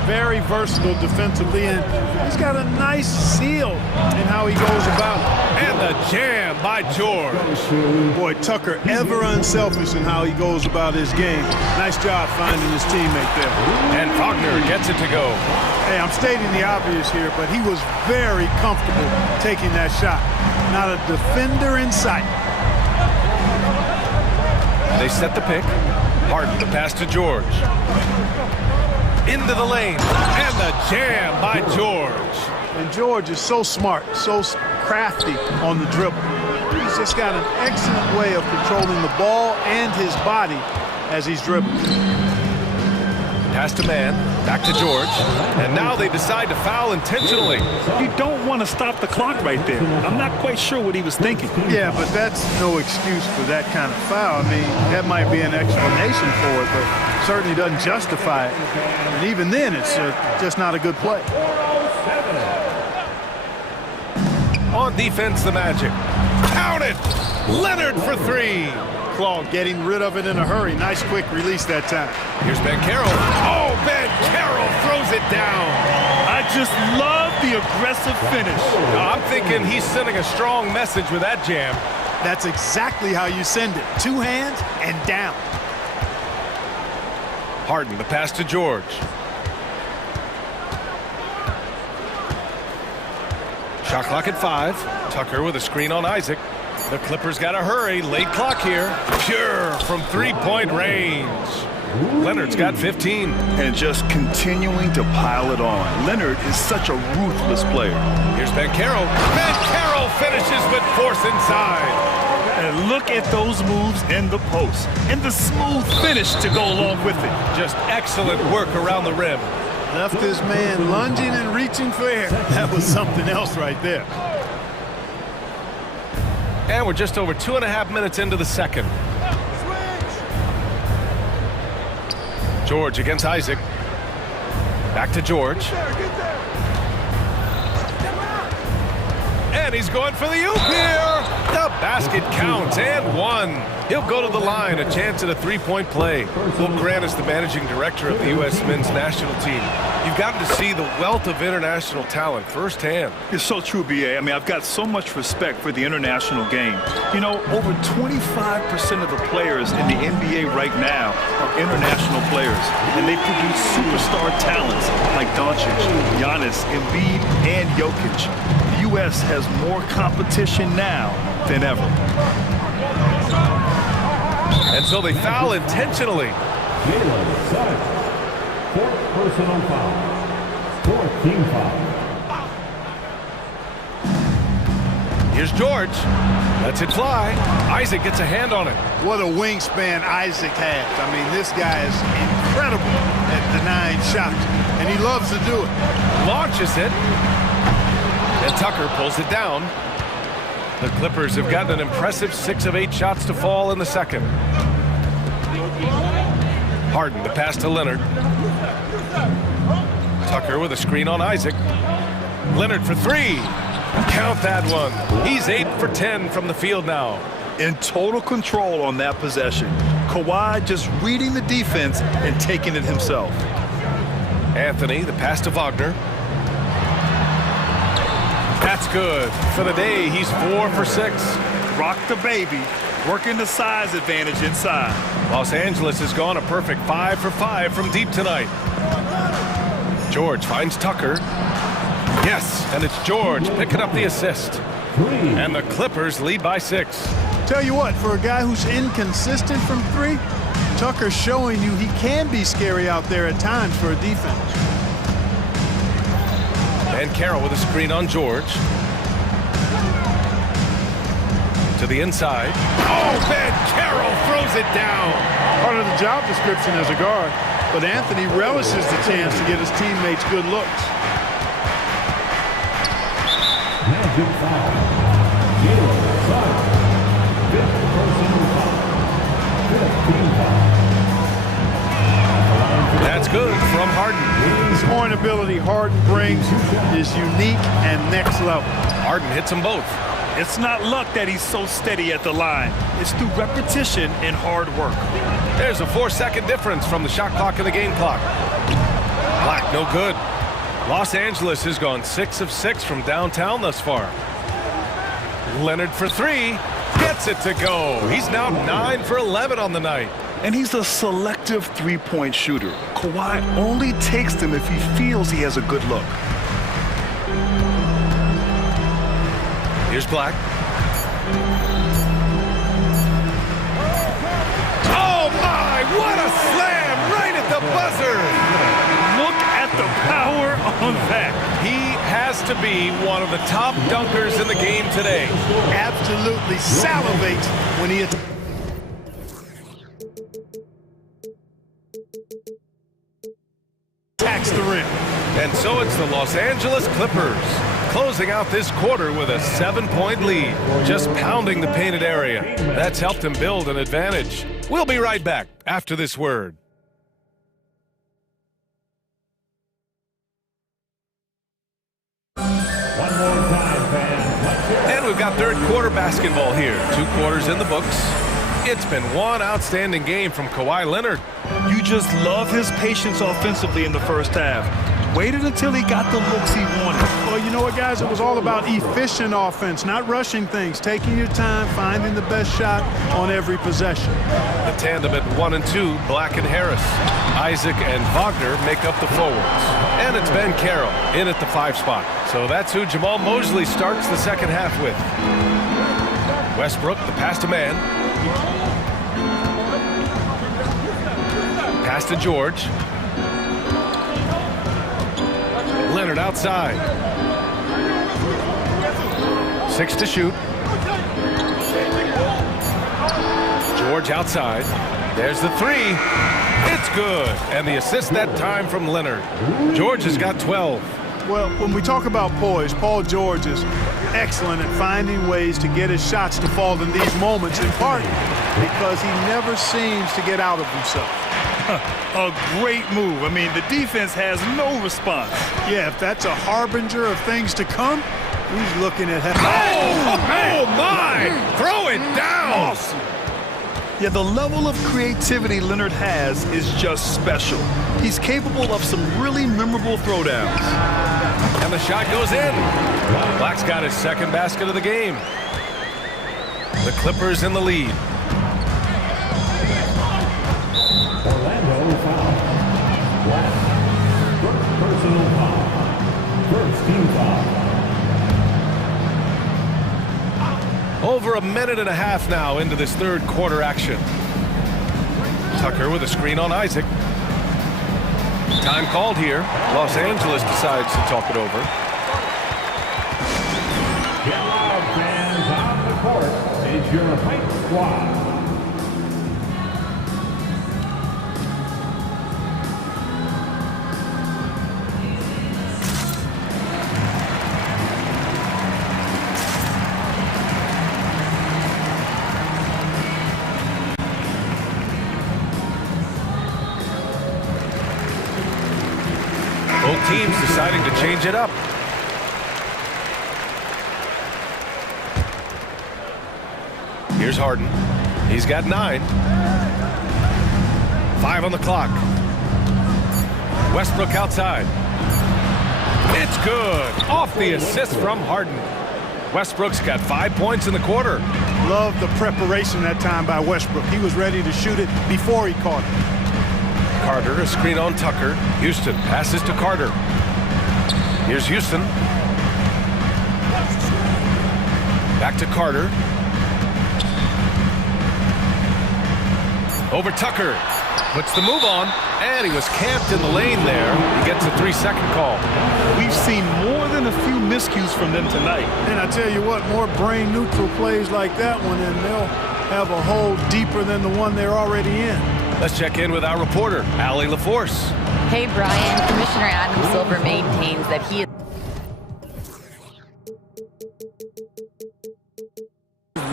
Very versatile defensively, and he's got a nice seal in how he goes about it. And the jam by George. Boy, Tucker ever unselfish in how he goes about his game. Nice job finding his teammate there. And Wagner gets it to go. Hey, I'm stating the obvious here, but he was very comfortable taking that shot. Not a defender in sight. They set the pick. Harden the pass to George. Into the lane. And the jam by George. And George is so smart, so crafty on the dribble. He's just got an excellent way of controlling the ball and his body as he's dribbling. Pass to man, back to George, and now they decide to foul intentionally. You don't want to stop the clock right there. I'm not quite sure what he was thinking. Yeah, but that's no excuse for that kind of foul. I mean, that might be an explanation for it, but certainly doesn't justify it. And even then, it's just not a good play. On defense, the Magic. Count it! Leonard for 3. Claw getting rid of it in a hurry. Nice quick release that time. Here's Ben Carroll. Oh, Ben Carroll throws it down. I just love the aggressive finish. I'm thinking he's sending a strong message with that jam. That's exactly how you send it. 2 hands and down. Harden, the pass to George. Shot clock at 5. Tucker with a screen on Isaac. The Clippers got to hurry. Late clock here. Pure from 3-point range. Leonard's got 15. And just continuing to pile it on. Leonard is such a ruthless player. Here's Ben Carroll. Ben Carroll finishes with force inside. And look at those moves in the post. And the smooth finish to go along with it. Just excellent work around the rim. Left his man lunging and reaching for air. That was something else right there. And we're just over 2.5 minutes into the second. George against Isaac. Back to George. And he's going for the oop here. The basket counts and one. He'll go to the line, a chance at a three-point play. Will Grant is the managing director of the U.S. men's national team. You've gotten to see the wealth of international talent firsthand. It's so true, B.A. I mean, I've got so much respect for the international game. You know, over 25% of the players in the NBA right now are international players, and they produce superstar talents like Doncic, Giannis, Embiid, and Jokic. The U.S. has more competition now than ever. And so they foul intentionally. Fourth personal foul. Fourth team foul. Here's George. Lets it fly. Isaac gets a hand on it. What a wingspan Isaac has. I mean, this guy is incredible at denying shots, and he loves to do it. Launches it. And Tucker pulls it down. The Clippers have gotten an impressive 6 of 8 shots to fall in the second. Harden, the pass to Leonard. Tucker with a screen on Isaac. Leonard for three. Count that one. He's 8 for 10 from the field now. In total control on that possession. Kawhi just reading the defense and taking it himself. Anthony, the pass to Wagner. That's good. For the day, he's 4 for 6. Rock the baby. Working the size advantage inside. Los Angeles has gone a perfect 5 for 5 from deep tonight. George finds Tucker. Yes, and it's George picking up the assist. And the Clippers lead by 6. Tell you what, for a guy who's inconsistent from 3, Tucker's showing you he can be scary out there at times for a defense. And Carroll with a screen on George. To the inside. Oh, man, Carroll throws it down. Part of the job description as a guard, but Anthony relishes the chance to get his teammates good looks. Magic foul. Jalen Suggs. Fifth personal foul. Fifth team foul. That's good from Harden. The scoring ability Harden brings is unique and next level. Harden hits them both. It's not luck that he's so steady at the line. It's through repetition and hard work. There's a 4-second difference from the shot clock and the game clock. Black, no good. Los Angeles has gone 6 of 6 from downtown thus far. Leonard for 3. Gets it to go. He's now 9 for 11 on the night. And he's a selective three-point shooter. Kawhi only takes them if he feels he has a good look. Here's Black. Oh, my! What a slam right at the buzzer! Look at the power on that. He has to be one of the top dunkers in the game today. Absolutely salivates when he attacks the rim. And so it's the Los Angeles Clippers closing out this quarter with a 7-point lead, just pounding the painted area. That's helped him build an advantage. We'll be right back after this word. One more time, fans. And we've got third quarter basketball here. 2 quarters in the books. It's been one outstanding game from Kawhi Leonard. You just love his patience offensively in the first half. Waited until he got the looks he wanted. Well, you know what, guys? It was all about efficient offense, not rushing things, taking your time, finding the best shot on every possession. The tandem at 1 and 2, Black and Harris. Isaac and Wagner make up the forwards. And it's Ben Carroll in at the 5 spot. So that's who Jamal Mosley starts the second half with. Westbrook, the pass to man. Pass to George. Leonard outside. 6 to shoot. George outside. There's the 3. It's good. And the assist that time from Leonard. George has got 12. Well, when we talk about poise, Paul George is excellent at finding ways to get his shots to fall in these moments, in part because he never seems to get out of himself. A great move. I mean, the defense has no response. Yeah, if that's a harbinger of things to come, he's looking at... Oh, my! Throw it down! Awesome. Yeah, the level of creativity Leonard has is just special. He's capable of some really memorable throwdowns. And the shot goes in. Black's got his second basket of the game. The Clippers in the lead. Orlando foul. Black. First personal foul. First team foul. Over a minute and a half now into this third quarter action. Tucker with a screen on Isaac. Time called here. Los Angeles decides to talk it over. Get loud, fans. On the court is your hype squad. Both teams deciding to change it up. Here's Harden. He's got 9. 5 on the clock. Westbrook outside. It's good. Off the assist from Harden. Westbrook's got 5 points in the quarter. Love the preparation that time by Westbrook. He was ready to shoot it before he caught it. Carter, a screen on Tucker. Houston passes to Carter. Here's Houston. Back to Carter. Over Tucker. Puts the move on. And he was camped in the lane there. He gets a 3-second call. We've seen more than a few miscues from them tonight. And I tell you what, more brain-neutral plays like that one, and they'll have a hole deeper than the one they're already in. Let's check in with our reporter, Allie LaForce. Hey, Brian. Commissioner Adam Silver maintains that he is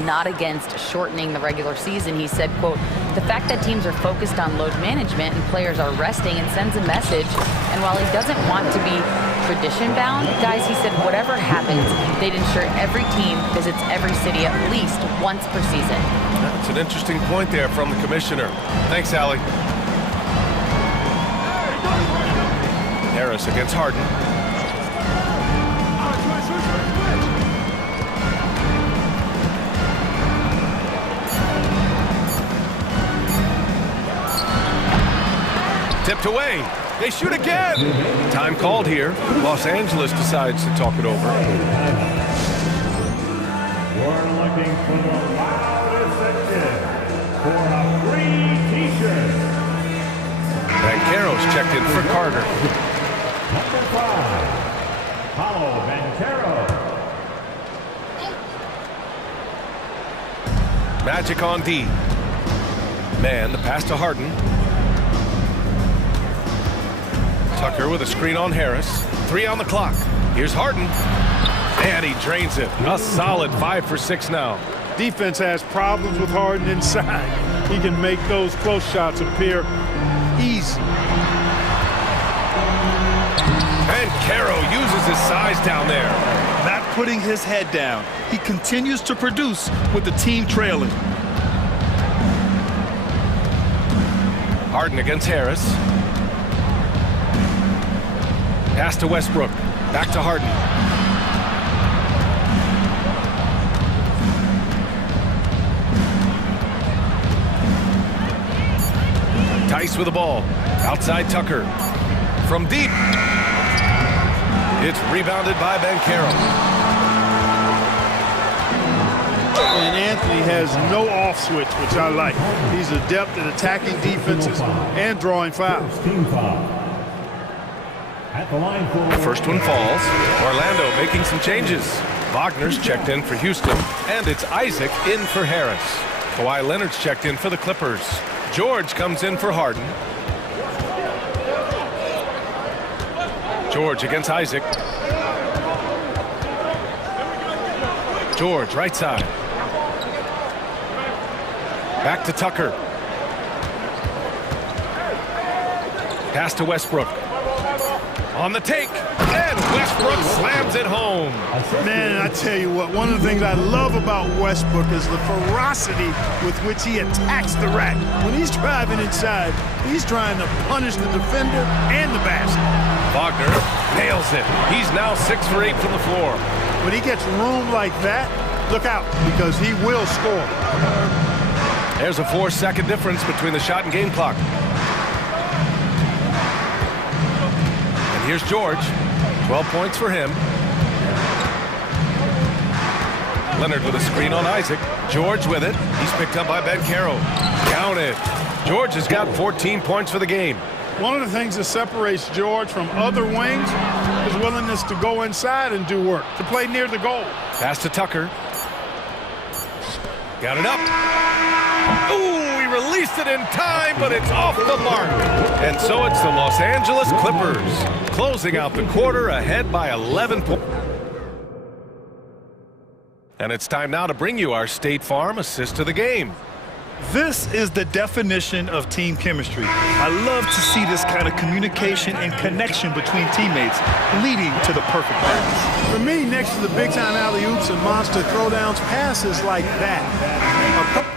not against shortening the regular season. He said, quote, the fact that teams are focused on load management and players are resting and sends a message. And while he doesn't want to be tradition bound, guys, he said whatever happens, they'd ensure every team visits every city at least once per season. That's an interesting point there from the commissioner. Thanks, Allie. Harris against Harden. Tipped away. They shoot again. Time called here. Los Angeles decides to talk it over. You're looking for the loudest section for a free t-shirt. Banchero's checked in for Carter. Number 5, Paulo Banchero. Magic on D. Man, the pass to Harden. Tucker with a screen on Harris. 3 on the clock. Here's Harden. And he drains it. A solid 5 for 6 now. Defense has problems with Harden inside. He can make those close shots appear easy. And Caro uses his size down there. Not putting his head down. He continues to produce with the team trailing. Harden against Harris. Pass to Westbrook. Back to Harden. Tice with the ball. Outside Tucker. From deep. It's rebounded by Banchero. And Anthony has no off switch, which I like. He's adept at attacking defenses and drawing fouls. Team foul. At the line for The first one falls. Orlando making some changes. Wagner's checked in for Houston, and it's Isaac in for Harris. Kawhi Leonard's checked in for the Clippers. George comes in for Harden. George against Isaac. George, right side. Back to Tucker. Pass to Westbrook. On the take, and Westbrook slams it home. Man, I tell you what, one of the things I love about Westbrook is the ferocity with which he attacks the rack. When he's driving inside, he's trying to punish the defender and the basket. Wagner nails it. He's now 6 for 8 from the floor. When he gets room like that, look out, because he will score. There's a 4-second difference between the shot and game clock. Here's George. 12 points for him. Leonard with a screen on Isaac. George with it. He's picked up by Ben Carroll. Count it. George has got 14 points for the game. One of the things that separates George from other wings is willingness to go inside and do work, to play near the goal. Pass to Tucker. Got it up. Ooh, he released it in time, but it's off the mark. And so it's the Los Angeles Clippers closing out the quarter ahead by 11 points. And it's time now to bring you our State Farm assist of the game. This is the definition of team chemistry. I love to see this kind of communication and connection between teammates leading to the perfect pass. For me, next to the big-time alley-oops and monster throwdowns, passes like that.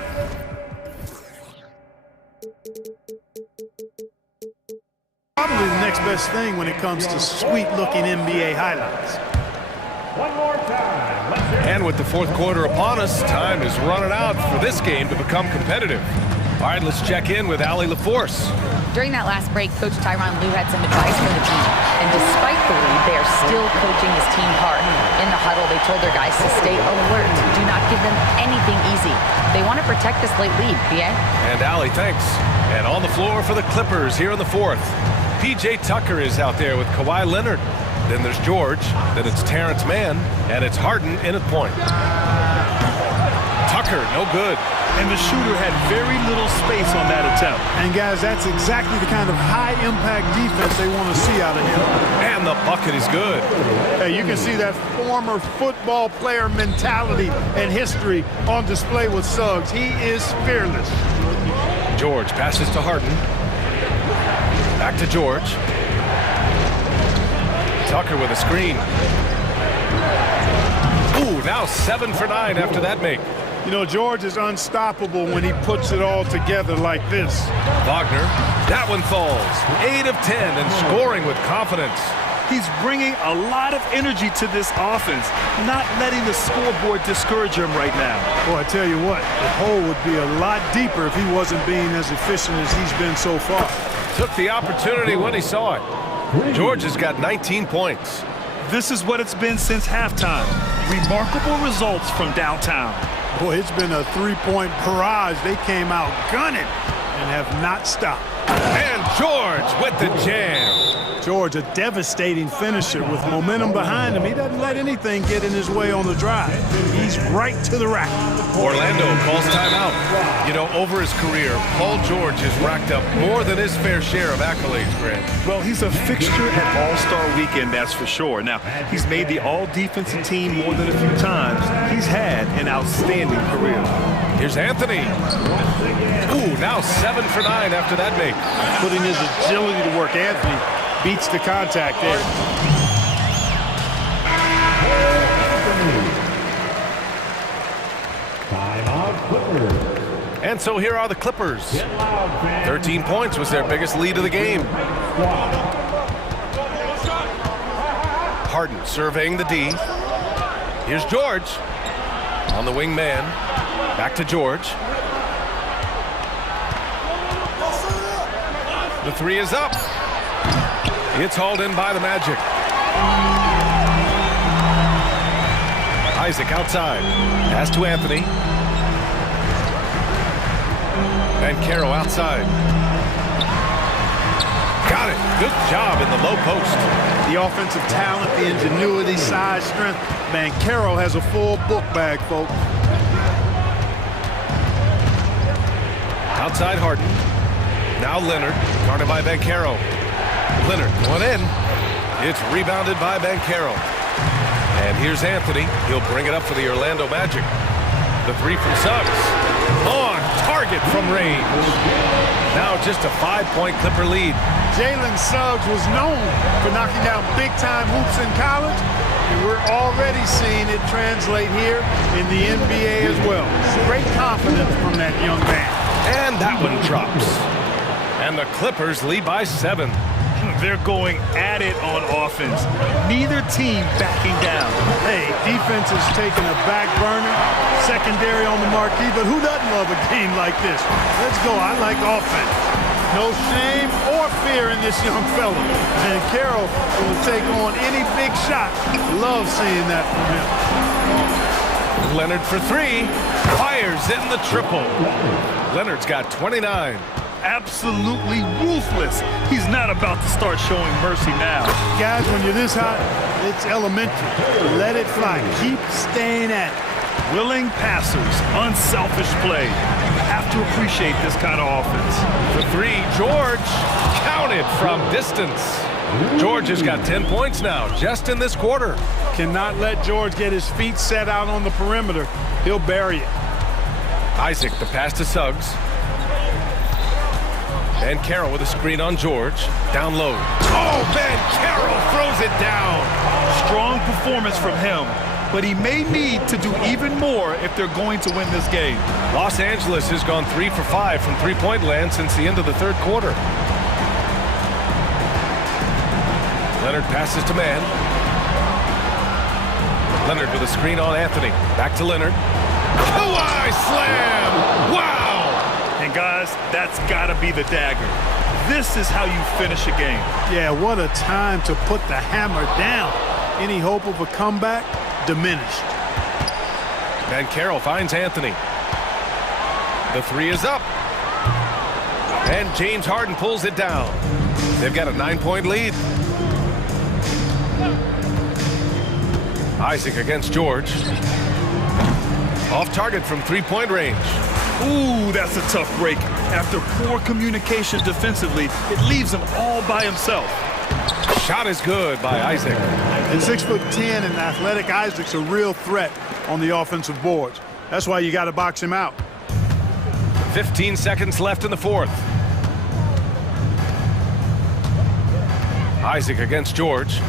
Probably the next best thing when it comes to sweet-looking NBA highlights. One more time. And with the fourth quarter upon us, time is running out for this game to become competitive. All right, let's check in with Allie LaForce. During that last break, Coach Tyronn Lue had some advice for the team. And despite the lead, they are still coaching his team hard. In the huddle, they told their guys to stay alert. Do not give them anything easy. They want to protect this late lead, BA. And Allie, thanks. And on the floor for the Clippers here in the fourth. P.J. Tucker is out there with Kawhi Leonard. Then there's George. Then it's Terrence Mann. And it's Harden in at point. Tucker, no good. And the shooter had very little space on that attempt. And guys, that's exactly the kind of high-impact defense they want to see out of him. And the bucket is good. Hey, you can see that former football player mentality and history on display with Suggs. He is fearless. George passes to Harden. Back to George. Tucker with a screen. Ooh, now 7 for 9 after that make. You know, George is unstoppable when he puts it all together like this. Wagner, that one falls. 8 of 10 and scoring with confidence. He's bringing a lot of energy to this offense, not letting the scoreboard discourage him right now. Boy, I tell you what, the hole would be a lot deeper if he wasn't being as efficient as he's been so far. Took the opportunity when he saw it. George has got 19 points. This is what it's been since halftime. Remarkable results from downtown. Boy, it's been a three-point barrage. They came out gunning and have not stopped. And George with the jam. George, a devastating finisher with momentum behind him. He doesn't let anything get in his way on the drive. He's right to the rack. Orlando calls timeout. You know, over his career, Paul George has racked up more than his fair share of accolades, Grant. Well, he's a fixture at All-Star Weekend, that's for sure. Now, he's made the All-Defensive team more than a few times. He's had an outstanding career. Here's Anthony. Ooh, now 7 for 9 after that make. Putting his agility to work. Anthony beats the contact there. Timeout, Clippers. And so here are the Clippers. 13 points was their biggest lead of the game. Harden surveying the D. Here's George on the wing man. Back to George. The three is up. It's hauled in by the Magic. Isaac outside. Pass to Anthony. And Carroll outside. Got it. Good job in the low post. The offensive talent, the ingenuity, size, strength. Man, Carroll has a full book bag, folks. Outside Harden. Now Leonard. Guarded by Ben Carroll. Leonard going in. It's rebounded by Ben Carroll. And here's Anthony. He'll bring it up for the Orlando Magic. The three from Suggs. On target from range. Now just a 5-point Clipper lead. Jalen Suggs was known for knocking down big-time hoops in college, and we're already seeing it translate here in the NBA as well. Great confidence from that young man. And that one drops. And the Clippers lead by 7. They're going at it on offense. Neither team backing down. Hey, defense is taking a back burner, secondary on the marquee, but who doesn't love a game like this? Let's go. I like offense. No shame or fear in this young fella. And Carroll will take on any big shot. Love seeing that from him. Leonard for 3. Fires in the triple. Leonard's got 29. Absolutely ruthless. He's not about to start showing mercy now. Guys, when you're this hot, it's elementary. Let it fly. Keep staying at it. Willing passers, unselfish play. You have to appreciate this kind of offense. For 3, George. Counted from distance. George has got 10 points now, just in this quarter. Cannot let George get his feet set out on the perimeter. He'll bury it. Isaac, the pass to Suggs. And Carroll with a screen on George. Down low. Oh, man, Carroll throws it down. Strong performance from him, but he may need to do even more if they're going to win this game. Los Angeles has gone 3 for 5 from three-point land since the end of the third quarter. Leonard passes to Mann. Leonard with a screen on Anthony. Back to Leonard. Kawhi slam! Wow! And guys, that's got to be the dagger. This is how you finish a game. Yeah, what a time to put the hammer down. Any hope of a comeback diminished. And Carroll finds Anthony. The 3 is up. And James Harden pulls it down. They've got a 9-point lead. Isaac against George. Off target from 3-point range. Ooh, that's a tough break. After poor communication defensively, it leaves him all by himself. Shot is good by Isaac. And 6'10" and athletic Isaac's a real threat on the offensive boards. That's why you got to box him out. 15 seconds left in the fourth. Isaac against George.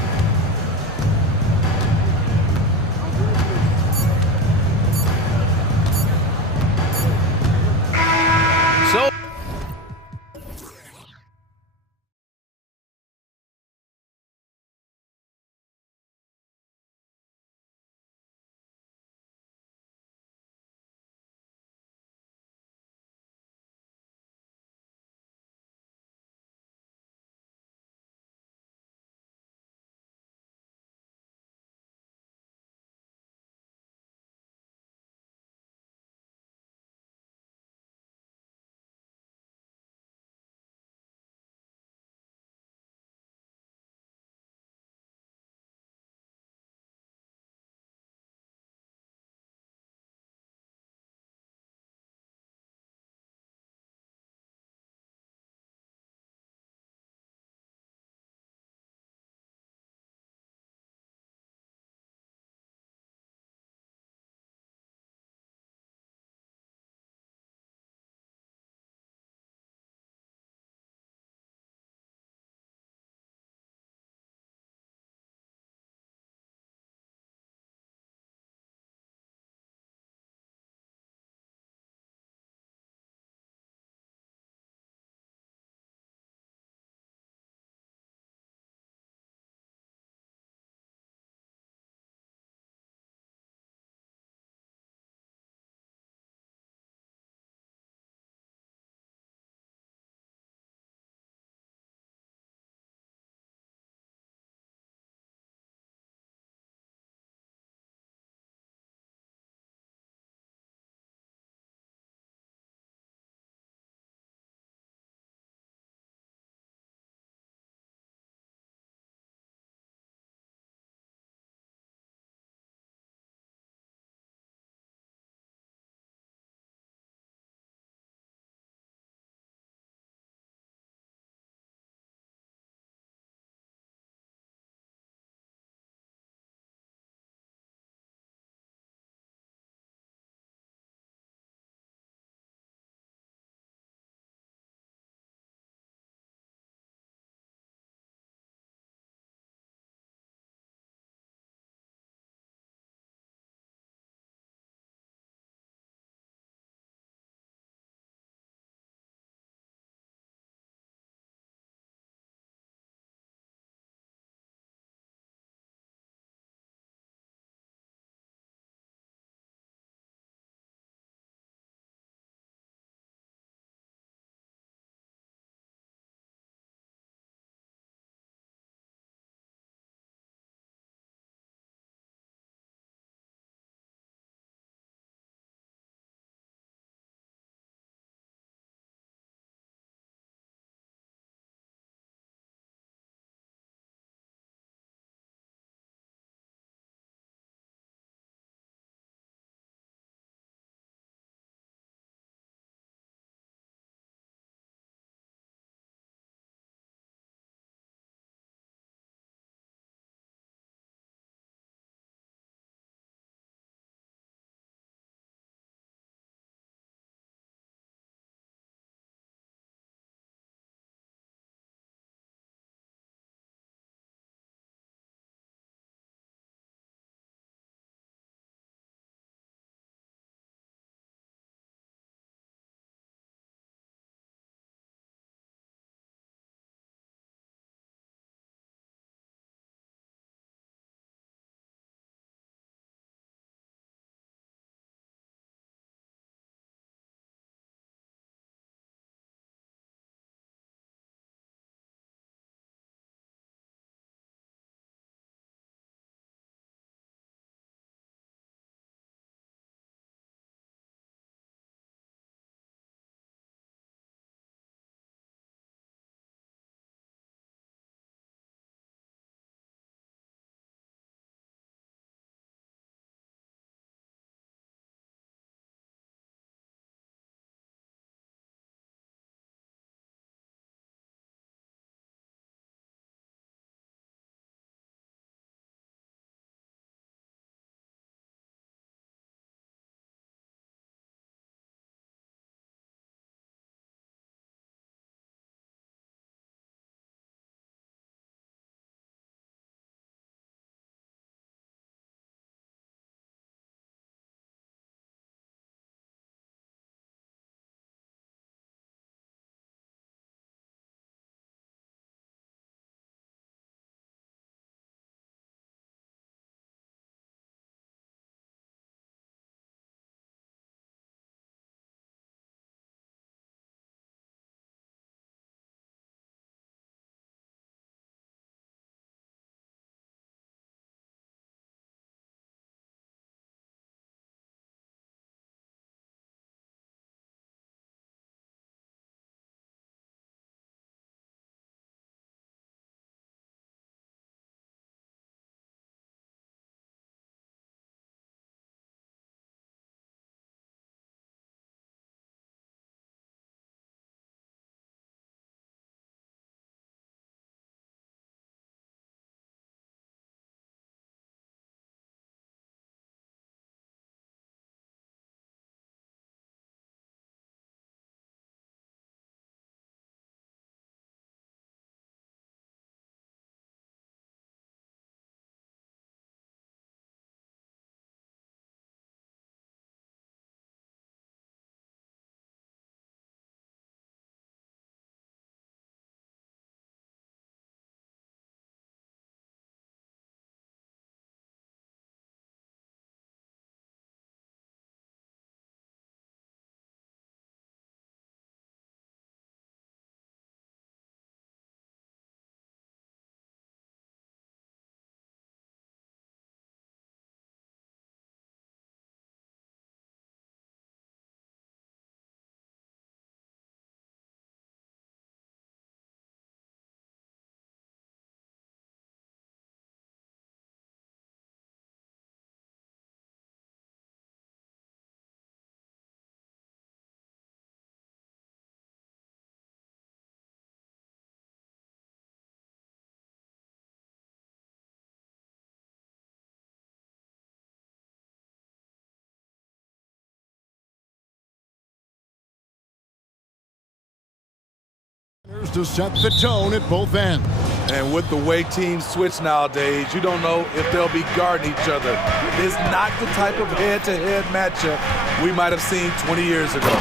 serves to set the tone at both ends. And with the way teams switch nowadays, you don't know if they'll be guarding each other. It's not the type of head-to-head matchup we might have seen 20 years ago.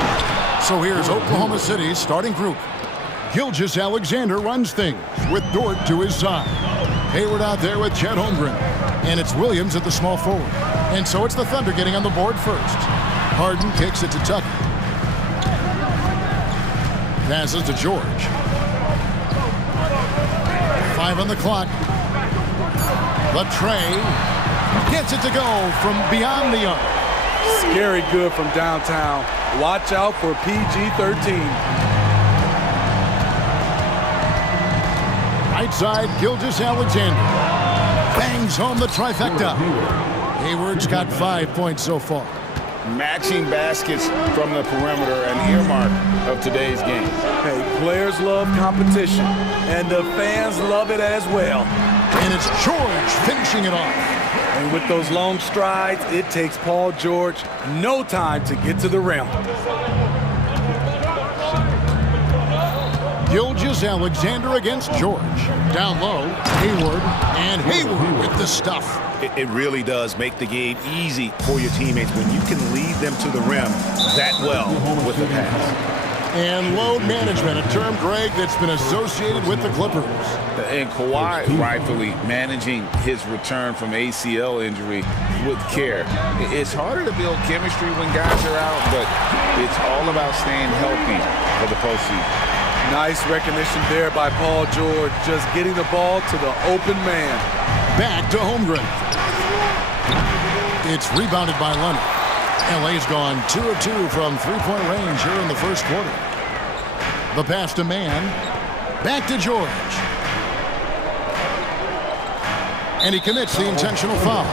So here's Oklahoma City's starting group. Gilgeous-Alexander runs things with Dort to his side. Hayward out there with Chet Holmgren. And it's Williams at the small forward. And so it's the Thunder getting on the board first. Harden kicks it to Tucker. Passes to George. 5 on the clock. Latrey gets it to go from beyond the arc. Scary good from downtown. Watch out for PG-13. Right side, Gilgeous-Alexander bangs home the trifecta. Hayward's got 5 points so far. Matching baskets from the perimeter, an earmark of today's game. Hey, players love competition, and the fans love it as well. And it's George finishing it off. And with those long strides, it takes Paul George no time to get to the rim. Gilgeous-Alexander against George. Down low, Hayward, and Hayward with the stuff. It really does make the game easy for your teammates when you can lead them to the rim that well with the pass. And load management, a term, Greg, that's been associated with the Clippers. And Kawhi rightfully managing his return from ACL injury with care. It's harder to build chemistry when guys are out, but it's all about staying healthy for the postseason. Nice recognition there by Paul George, just getting the ball to the open man. Back to Holmgren. It's rebounded by Leonard. LA's gone 2 of 2 from three-point range here in the first quarter. The pass to Mann. Back to George. And he commits the intentional foul.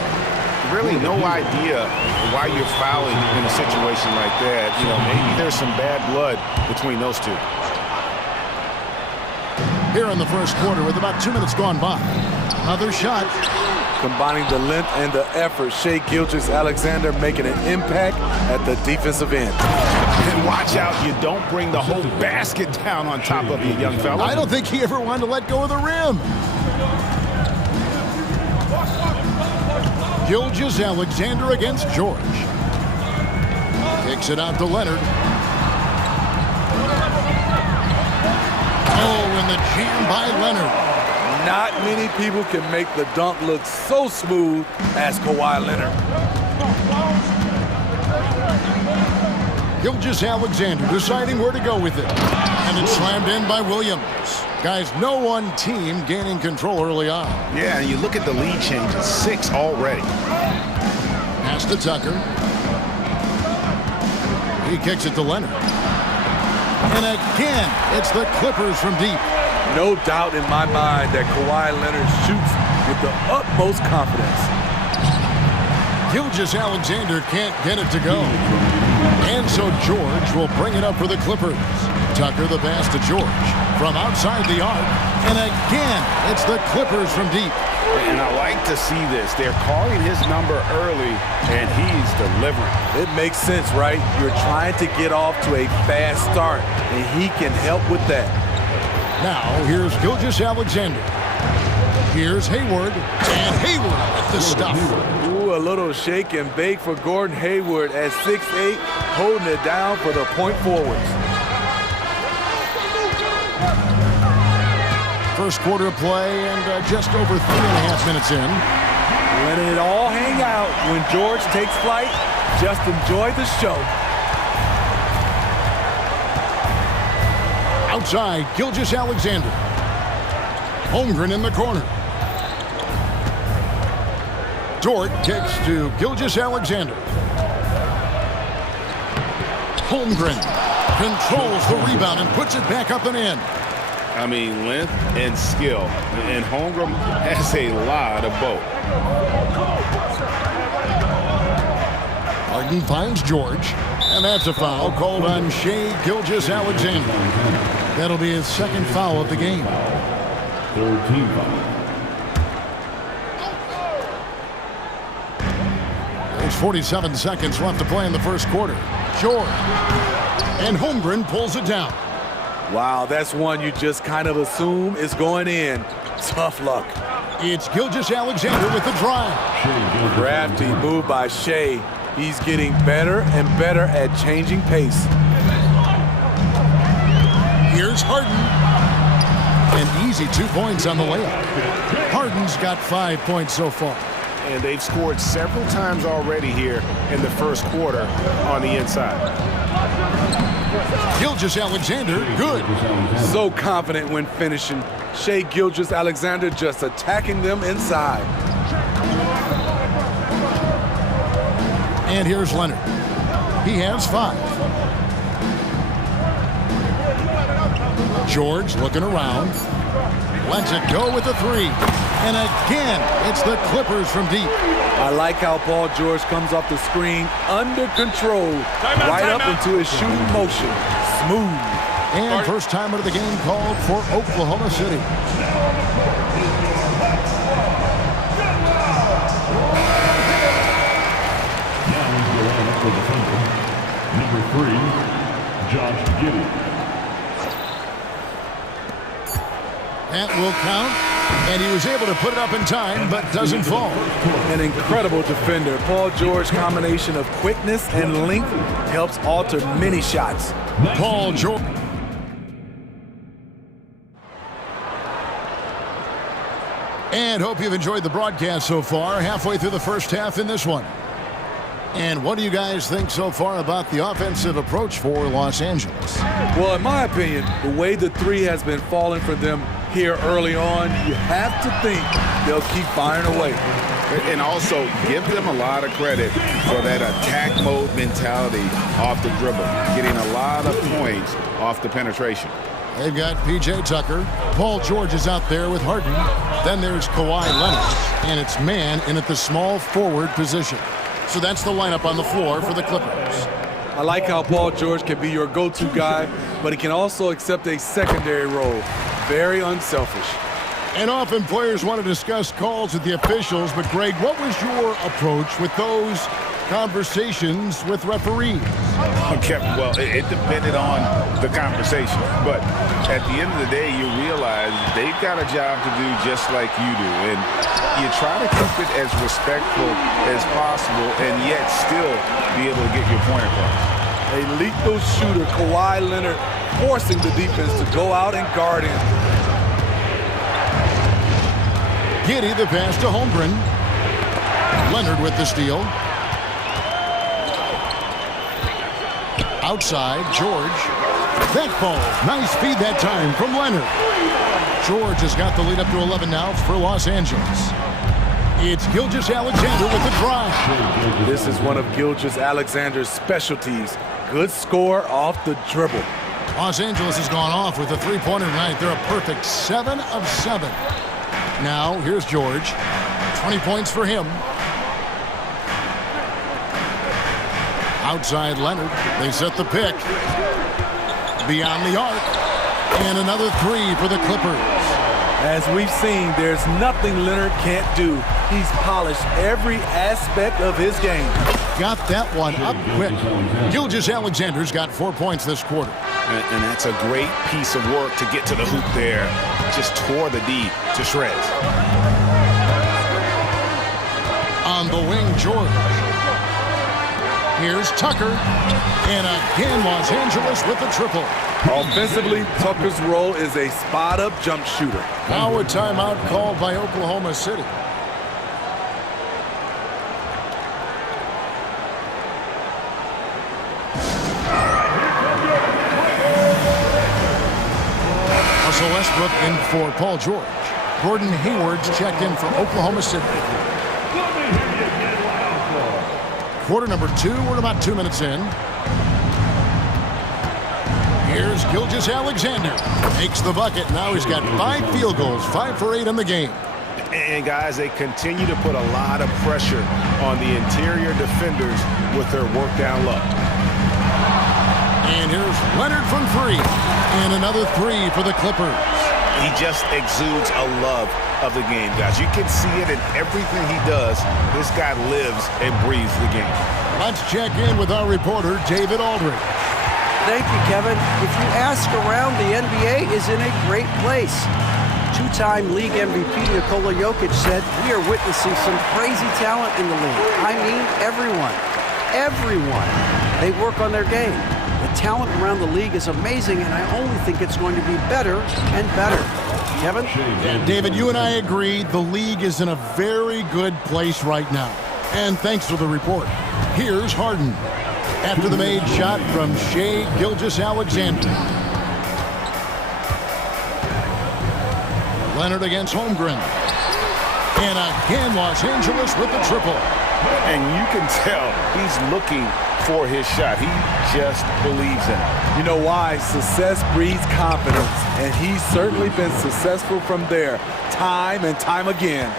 Really no idea why you're fouling in a situation like that. You know, maybe there's some bad blood between those two. Here in the first quarter with about 2 minutes gone by. Another shot. Combining the length and the effort, Shai Gilgeous-Alexander making an impact at the defensive end. And watch out, you don't bring the whole basket down on top of you, young fella. I don't think he ever wanted to let go of the rim. Gilgeous-Alexander against George. Kicks it out to Leonard. Oh, and the jam by Leonard. Not many people can make the dunk look so smooth as Kawhi Leonard. Gilgeous-Alexander deciding where to go with it. And it's slammed in by Williams. Guys, no one team gaining control early on. Yeah, and you look at the lead changes, 6 already. Pass to Tucker. He kicks it to Leonard. And again, it's the Clippers from deep. No doubt in my mind that Kawhi Leonard shoots with the utmost confidence. Gilgeous-Alexander can't get it to go. And so George will bring it up for the Clippers. Tucker the pass to George from outside the arc. And again, it's the Clippers from deep. And I like to see this. They're calling his number early, and he's delivering. It makes sense, right? You're trying to get off to a fast start, and he can help with that. Now, here's Gilgeous-Alexander. Here's Hayward, and Hayward with the stuff. Ooh, a little shake and bake for Gordon Hayward at 6'8", holding it down for the point forwards. First quarter of play and just over 3.5 minutes in. Letting it all hang out when George takes flight. Just enjoy the show. Outside, Gilgeous-Alexander. Holmgren in the corner. Dort kicks to Gilgeous-Alexander. Holmgren controls the rebound and puts it back up and in. I mean, length and skill. And Holmgren has a lot of both. Harden finds George. And that's a foul called on Shai Gilgeous-Alexander. That'll be his second foul of the game. Third team foul. There's 47 seconds left to play in the first quarter. George. And Holmgren pulls it down. Wow, that's one you just kind of assume is going in. Tough luck. It's Gilgeous-Alexander with the drive. Crafty move by Shea. He's getting better and better at changing pace. Here's Harden. An easy 2 points on the layup. Harden's got 5 points so far. And they've scored several times already here in the first quarter on the inside. Gilgeous-Alexander, good. So confident when finishing. Shea Gilgeous-Alexander just attacking them inside. And here's Leonard. He has 5. George looking around. Lets it go with the 3. And again, it's the Clippers from deep. I like how Paul George comes off the screen under control, right up into his shooting motion. Smooth. And first time out of the game called for Oklahoma City. Number 3, Josh Giddey. That will count, and he was able to put it up in time, but doesn't fall. An incredible defender. Paul George's combination of quickness and length helps alter many shots. Paul George. And hope you've enjoyed the broadcast so far. Halfway through the first half in this one. And what do you guys think so far about the offensive approach for Los Angeles? Well, in my opinion, the way the 3 has been falling for them here early on, you have to think they'll keep firing away. And also give them a lot of credit for that attack mode mentality off the dribble, getting a lot of points off the penetration. They've got P.J. Tucker. Paul George is out there with Harden. Then there's Kawhi Leonard, and it's man in at the small forward position. So that's the lineup on the floor for the Clippers. I like how Paul George can be your go-to guy, but he can also accept a secondary role. Very unselfish. And often players want to discuss calls with the officials, but Greg, what was your approach with those conversations with referees? Okay, well, it depended on the conversation, but at the end of the day, you realize they've got a job to do just like you do, and you try to keep it as respectful as possible and yet still be able to get your point across. A lethal shooter, Kawhi Leonard, forcing the defense to go out and guard him. Giddey the pass to Holmgren. Leonard with the steal. Outside, George. That ball, nice feed that time from Leonard. George has got the lead up to 11 now for Los Angeles. It's Gilgeous-Alexander with the drive. This is one of Gilgeous-Alexander's specialties. Good score off the dribble. Los Angeles has gone off with a three-pointer tonight. They're a perfect 7 of 7. Now, here's George. 20 points for him. Outside Leonard. They set the pick. Beyond the arc. And another 3 for the Clippers. As we've seen, there's nothing Leonard can't do. He's polished every aspect of his game. Got that one up quick. Gilgeous-Alexander's got 4 points this quarter. And that's a great piece of work to get to the hoop there. Just tore the D to shreds. On the wing, George. Here's Tucker. And again, Los Angeles with the triple. Offensively, Tucker's role is a spot-up jump shooter. Now a timeout called by Oklahoma City. Russell Westbrook in for Paul George. Gordon Hayward's checked in for Oklahoma City. Quarter number 2, we're about 2 minutes in. Here's Gilgeous-Alexander. Makes the bucket. Now he's got 5 field goals, 5 for 8 in the game. And guys, they continue to put a lot of pressure on the interior defenders with their work down low. And here's Leonard from 3. And another 3 for the Clippers. He just exudes a love of the game, guys. You can see it in everything he does. This guy lives and breathes the game. Let's check in with our reporter, David Aldridge. Thank you, Kevin. If you ask around, the NBA is in a great place. Two-time league MVP Nikola Jokic said, "We are witnessing some crazy talent in the league." I mean, everyone. Everyone. They work on their game. The talent around the league is amazing, and I only think it's going to be better and better. Kevin? Yeah, David, you and I agree the league is in a very good place right now. And thanks for the report. Here's Harden. After the made shot from Shai Gilgeous-Alexander. Leonard against Holmgren. And again, Los Angeles with the triple. And you can tell he's looking for his shot. He just believes in it. You know why? Success breeds confidence, and he's certainly been successful from there, time and time again.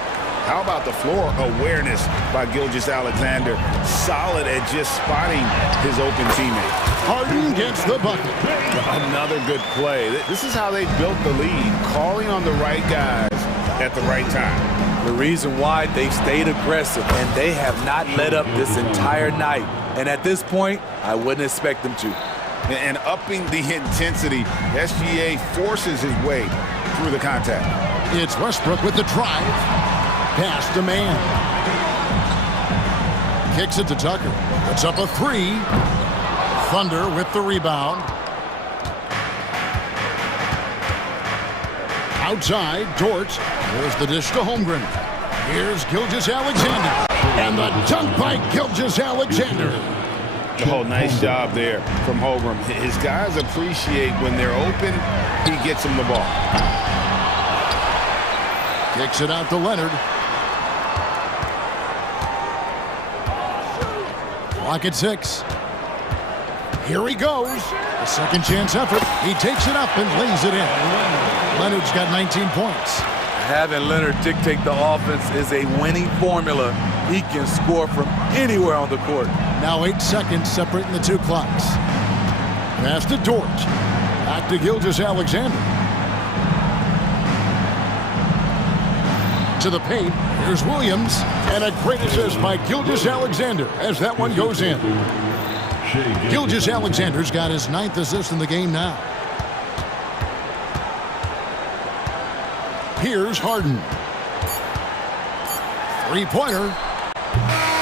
How about the floor awareness by Gilgeous-Alexander? Solid at just spotting his open teammate. Harden gets the bucket. Another good play. This is how they built the lead, calling on the right guys at the right time. The reason why they've stayed aggressive, and they have not let up this entire night. And at this point, I wouldn't expect them to. And upping the intensity, SGA forces his way through the contact. It's Westbrook with the drive. Pass to man. Kicks it to Tucker. Puts up a three. Thunder with the rebound. Outside, Dort. There's the dish to Holmgren. Here's Gilgeous-Alexander. And the dunk by Gilgeous-Alexander. Oh, nice job there from Holmgren. His guys appreciate when they're open, he gets them the ball. Kicks it out to Leonard. Clock at 6. Here he goes. A second chance effort. He takes it up and lays it in. Leonard's got 19 points. Having Leonard dictate the offense is a winning formula. He can score from anywhere on the court. Now 8 seconds separating the two clocks. Pass to Dort. Back to Gilgeous-Alexander. To the paint. Here's Williams. And a great assist by Gilgeous-Alexander as that one goes in. Gilgeous-Alexander's got his 9th assist in the game now. Here's Harden. Three-pointer.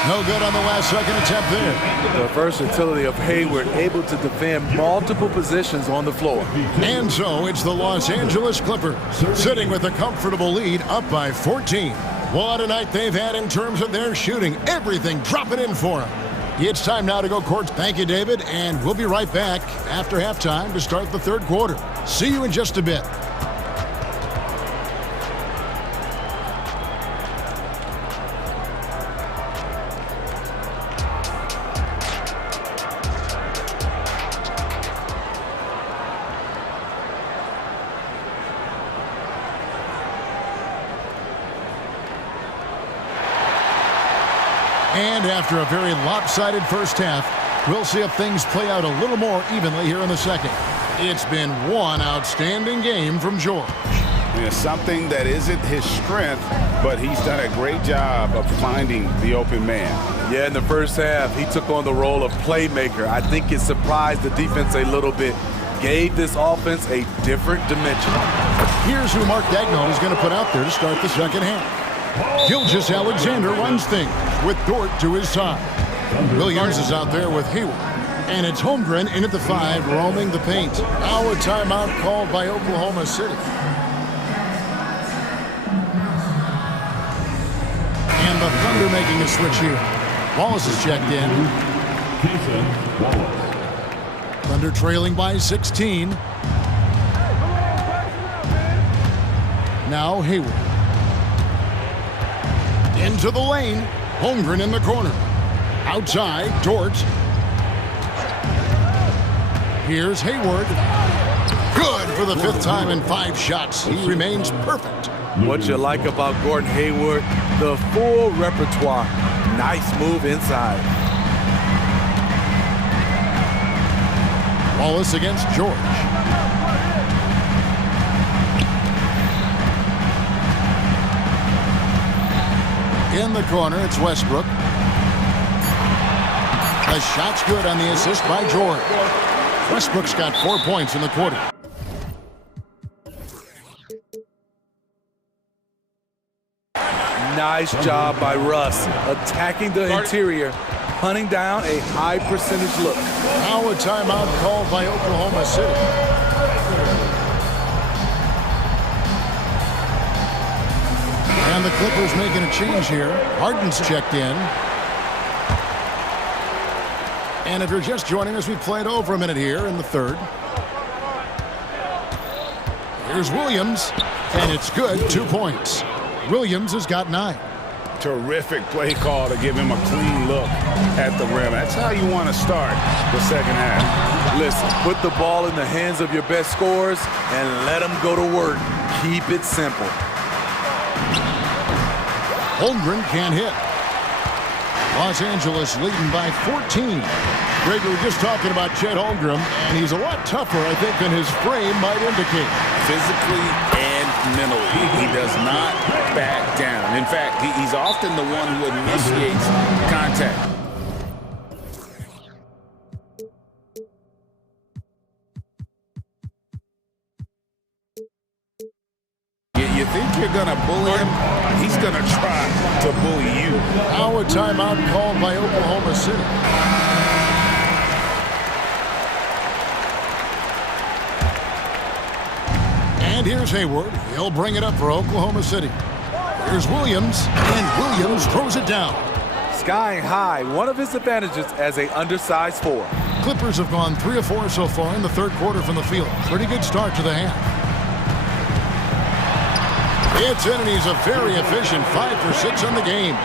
No good on the last second attempt there. The versatility of Hayward, able to defend multiple positions on the floor. And so it's the Los Angeles Clippers sitting with a comfortable lead up by 14. What a night they've had in terms of their shooting. Everything dropping in for them. It's time now to go court. Thank you, David, and we'll be right back after halftime to start the third quarter. See you in just a bit. And after a very lopsided first half, we'll see if things play out a little more evenly here in the second. It's been one outstanding game from George. Yeah, something that isn't his strength, but he's done a great job of finding the open man. Yeah, in the first half, he took on the role of playmaker. I think it surprised the defense a little bit, gave this offense a different dimension. Here's who Mark Daigneault is going to put out there to start the second half. Gilgeous-Alexander runs things with Dort to his side. Williams is out there with Hayward. And it's Holmgren in at the 5, roaming the paint. Now a timeout called by Oklahoma City. And the Thunder making a switch here. Wallace is checked in. Thunder trailing by 16. Now Hayward. Into the lane. Holmgren in the corner. Outside, Dort. Here's Hayward. Good for the 5th time in 5 shots. He remains perfect. What you like about Gordon Hayward, the full repertoire. Nice move inside. Wallace against George. In the corner, it's Westbrook. The shot's good on the assist by George. Westbrook's got 4 points in the quarter. Nice job by Russ, attacking the interior, hunting down a high percentage look. Now a timeout called by Oklahoma City. And the Clippers making a change here. Harden's checked in. And if you're just joining us, we've played over a minute here in the third. Here's Williams, and it's good, 2 points. Williams has got 9. Terrific play call to give him a clean look at the rim. That's how you want to start the second half. Listen, put the ball in the hands of your best scorers and let them go to work. Keep it simple. Holmgren can't hit. Los Angeles leading by 14. Greg, we were just talking about Chet Holmgren, and he's a lot tougher, I think, than his frame might indicate. Physically and mentally, he does not back down. In fact, he's often the one who initiates contact. You think you're going to bully him? He's going to try to bully you. Now a timeout called by Oklahoma City. And here's Hayward. He'll bring it up for Oklahoma City. Here's Williams, and Williams throws it down. Skying high, one of his advantages as an undersized 4. Clippers have gone 3 of 4 so far in the third quarter from the field. Pretty good start to the half. It's in, and he's a very efficient 5 for 6 in the game.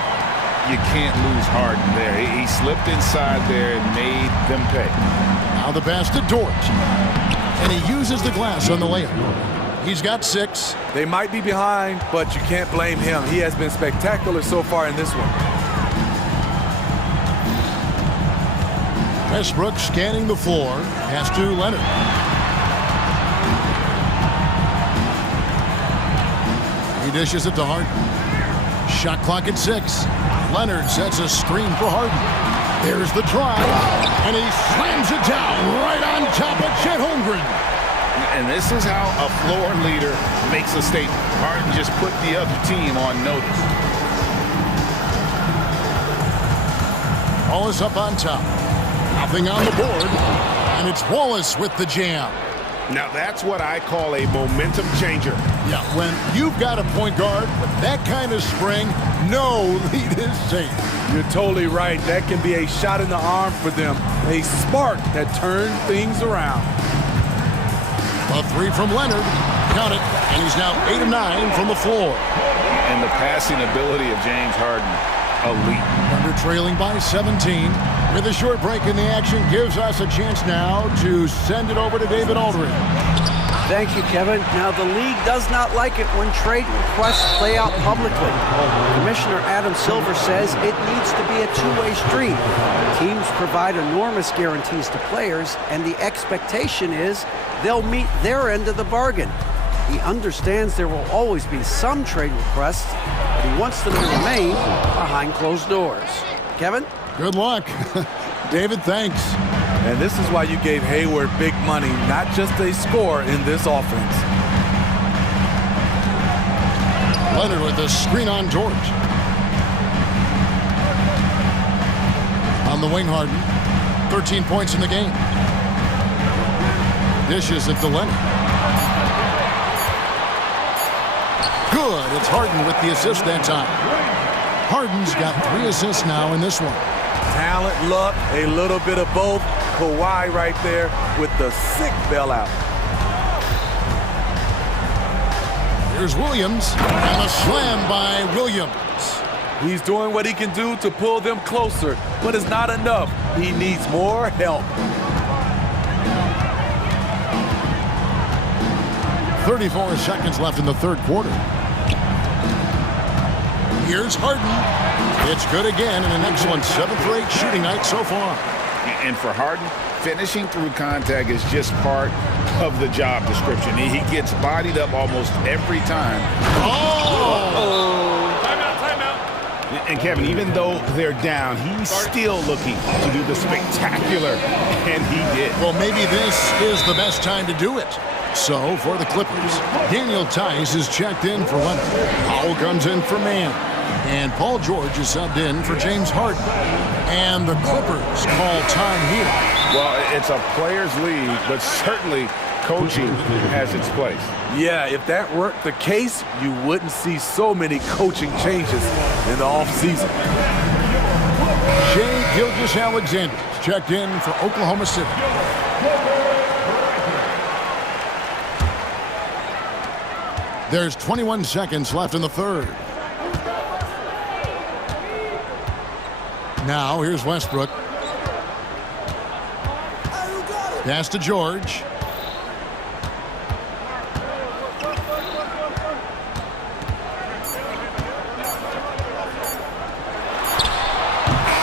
You can't lose Harden there. He slipped inside there and made them pay. Now the pass to Dort. And he uses the glass on the layup. He's got 6. They might be behind, but you can't blame him. He has been spectacular so far in this one. Westbrook scanning the floor. Pass to Leonard. He dishes it to Harden. Shot clock at 6. Leonard sets a screen for Harden. There's the drive, and he slams it down right on top of Chet Holmgren. And this is how a floor leader makes a statement. Harden just put the other team on notice. Wallace up on top. Nothing on the board, and it's Wallace with the jam. Now that's what I call a momentum changer. Yeah, when you've got a point guard with that kind of spring, no lead is safe. You're totally right. That can be a shot in the arm for them. A spark that turns things around. A 3 from Leonard. Count it, and he's now 8 of 9 from the floor. And the passing ability of James Harden, elite. Thunder trailing by 17. With a short break in the action, gives us a chance now to send it over to David Aldridge. Thank you, Kevin. Now, the league does not like it when trade requests play out publicly. Commissioner Adam Silver says it needs to be a two-way street. Teams provide enormous guarantees to players, and the expectation is they'll meet their end of the bargain. He understands there will always be some trade requests, but he wants them to remain behind closed doors. Kevin? Good luck. David, thanks. And this is why you gave Hayward big money, not just a score in this offense. Leonard with the screen on Dort. On the wing, Harden. 13 points in the game. Dishes it to Leonard. Good. It's Harden with the assist that time. Harden's got 3 assists now in this one. Talent, luck, a little bit of both. Kawhi right there with the sick bailout. Here's Williams, and a slam by Williams. He's doing what he can do to pull them closer, but it's not enough. He needs more help. 34 seconds left in the third quarter. Here's Harden. It's good again, and an excellent 7 for 8 shooting night so far. And for Harden, finishing through contact is just part of the job description. He gets bodied up almost every time. Oh! Timeout, timeout. And Kevin, even though they're down, he's still looking to do the spectacular, and he did. Well, maybe this is the best time to do it. So, for the Clippers, Daniel Tice is checked in for Leonard. Powell comes in for Mann. And Paul George is subbed in for James Harden. And the Clippers call time here. Well, it's a players' league, but certainly coaching has its place. Yeah, if that weren't the case, you wouldn't see so many coaching changes in the offseason. Shai Gilgeous-Alexander checked in for Oklahoma City. There's 21 seconds left in the third. Now, here's Westbrook. Pass to George.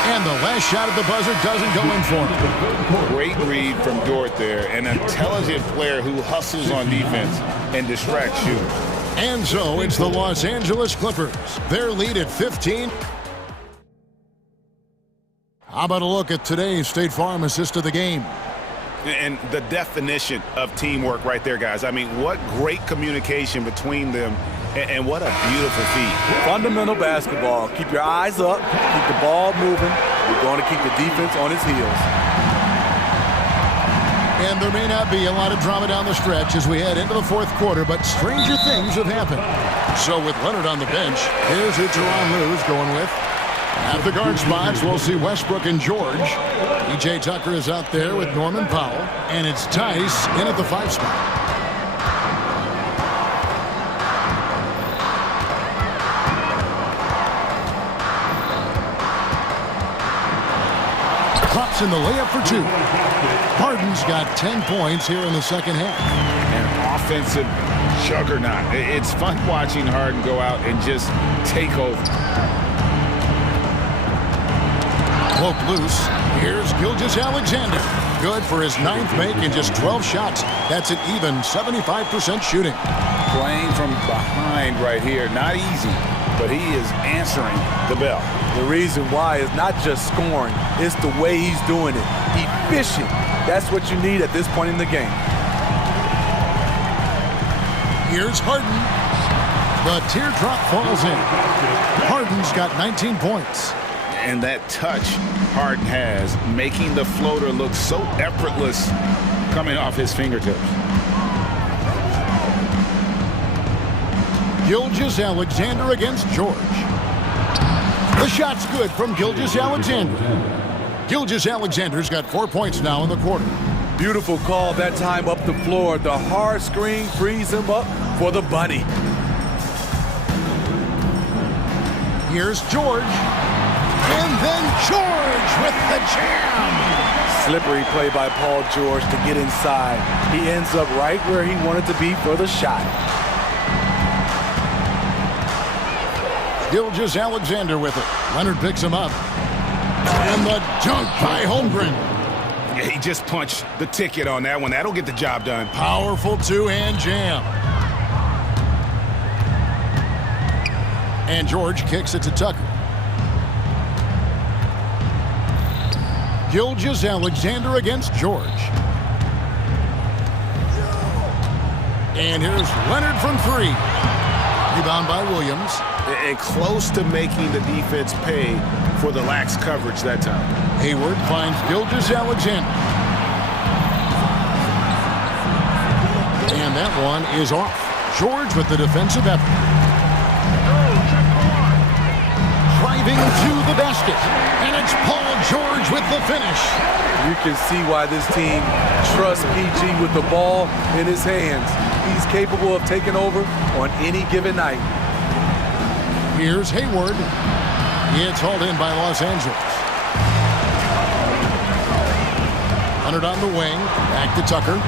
And the last shot at the buzzer doesn't go in for him. Great read from Dort there. An intelligent player who hustles on defense and distracts you. And so it's the Los Angeles Clippers. Their lead at 15. How about a look at today's State Farm assist of the game? And the definition of teamwork right there, guys. I mean, what great communication between them, and what a beautiful feed. Fundamental basketball. Keep your eyes up, keep the ball moving. You're going to keep the defense on its heels. And there may not be a lot of drama down the stretch as we head into the fourth quarter, but stranger things have happened. So with Leonard on the bench, here's who Tyronn Lue's going with. At the guard spots, we'll see Westbrook and George. E.J. Tucker is out there with Norman Powell. And it's Tice in at the 5 spot. Pops in the layup for 2. Harden's got 10 points here in the second half. An offensive juggernaut. It's fun watching Harden go out and just take over. Poke loose. Here's Gilgeous-Alexander. Good for his 9th make in just 12 shots. That's an even 75% shooting. Playing from behind right here. Not easy, but he is answering the bell. The reason why is not just scoring. It's the way he's doing it. Efficient. That's what you need at this point in the game. Here's Harden. The teardrop falls in. Harden's got 19 points. And that touch Harden has, making the floater look so effortless coming off his fingertips. Gilgeous-Alexander against George. The shot's good from Gilgeous-Alexander. Gilgeous-Alexander's got 4 points now in the quarter. Beautiful call that time up the floor. The hard screen frees him up for the bunny. Here's George. And then George with the jam. Slippery play by Paul George to get inside. He ends up right where he wanted to be for the shot. Gilgeous-Alexander with it. Leonard picks him up. And the dunk by Holmgren. Yeah, he just punched the ticket on that one. That'll get the job done. Powerful two-hand jam. And George kicks it to Tucker. Gilgeous-Alexander against George. And here's Leonard from 3. Rebound by Williams. And close to making the defense pay for the lax coverage that time. Hayward finds Gilgeous-Alexander. And that one is off. George with the defensive effort. Driving to the basket. And it's Paul George with the finish. You can see why this team trusts PG with the ball in his hands. He's capable of taking over on any given night. Here's Hayward. It's hauled in by Los Angeles. Leonard on the wing. Back to Tucker.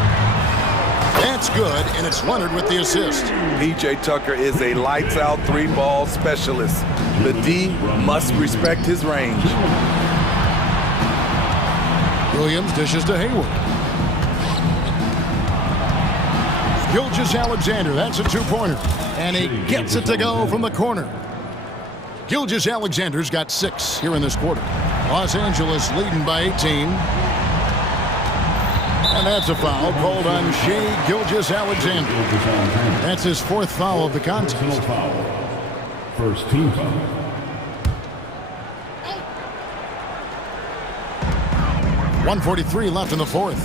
That's good, and it's Leonard with the assist. P.J. Tucker is a lights-out 3-ball specialist. The D must respect his range. Williams dishes to Hayward. Gilgeous-Alexander, that's a 2-pointer. And he gets it to go from the corner. Gilgeous-Alexander's got 6 here in this quarter. Los Angeles leading by 18. And that's a foul called on Shai Gilgeous-Alexander. That's his 4th foul of the contest. First team foul. .143 left in the 4th.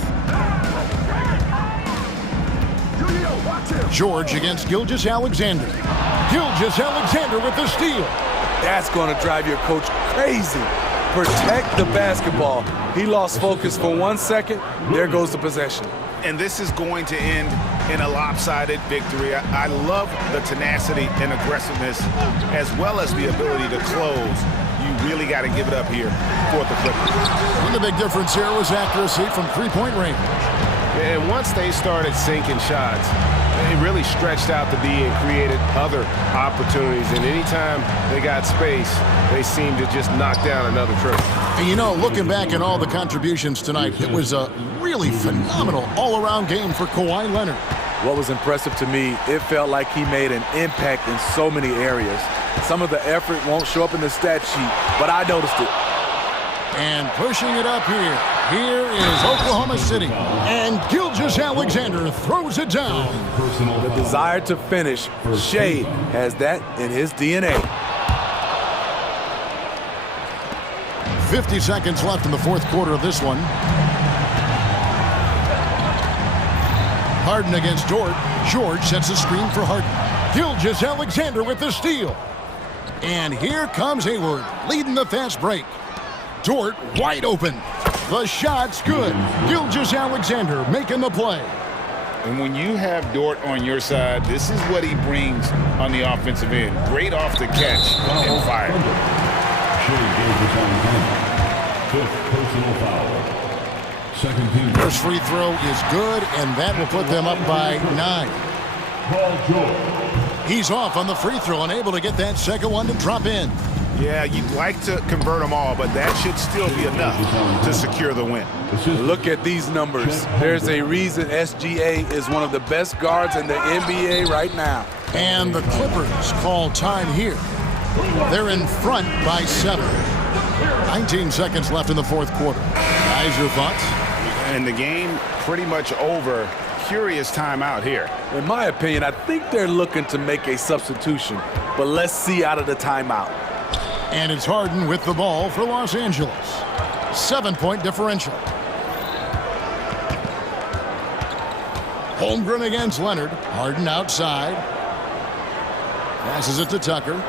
George against Gilgeous-Alexander. Gilgeous-Alexander with the steal. That's going to drive your coach crazy. Protect the basketball. He lost focus for 1 second. There goes the possession. And this is going to end in a lopsided victory. I love the tenacity and aggressiveness, as well as the ability to close. You really got to give it up here for the Clippers. And the big difference here was accuracy from 3-point range. And once they started sinking shots, it really stretched out the D and created other opportunities. And anytime they got space, they seemed to just knock down another triple. And you know, looking back at all the contributions tonight, it was a really phenomenal all-around game for Kawhi Leonard. What was impressive to me, it felt like he made an impact in so many areas. Some of the effort won't show up in the stat sheet, but I noticed it. And pushing it up here. Here is Oklahoma City. And Gilgeous-Alexander throws it down. The desire to finish, Shai has that in his DNA. 50 seconds left in the 4th quarter of this one. Harden against Dort. George sets a screen for Harden. Gilgeous-Alexander with the steal. And here comes Hayward, leading the fast break. Dort wide open. The shot's good. Gilgeous-Alexander making the play. And when you have Dort on your side, this is what he brings on the offensive end. Great off the catch and fire. Fifth personal foul. Second team. First free throw is good, and that will put them up by 9. Paul George. He's off on the free throw and able to get that second one to drop in. Yeah, you'd like to convert them all, but that should still be enough to secure the win. Look at these numbers. There's a reason SGA is one of the best guards in the NBA right now. And the Clippers call time here. They're in front by 7. 19 seconds left in the 4th quarter. Guys, your thoughts? And the game pretty much over. Curious timeout here. In my opinion, I think they're looking to make a substitution, but let's see out of the timeout. And it's Harden with the ball for Los Angeles. 7-point differential. Holmgren against Leonard. Harden outside. Passes it to Tucker.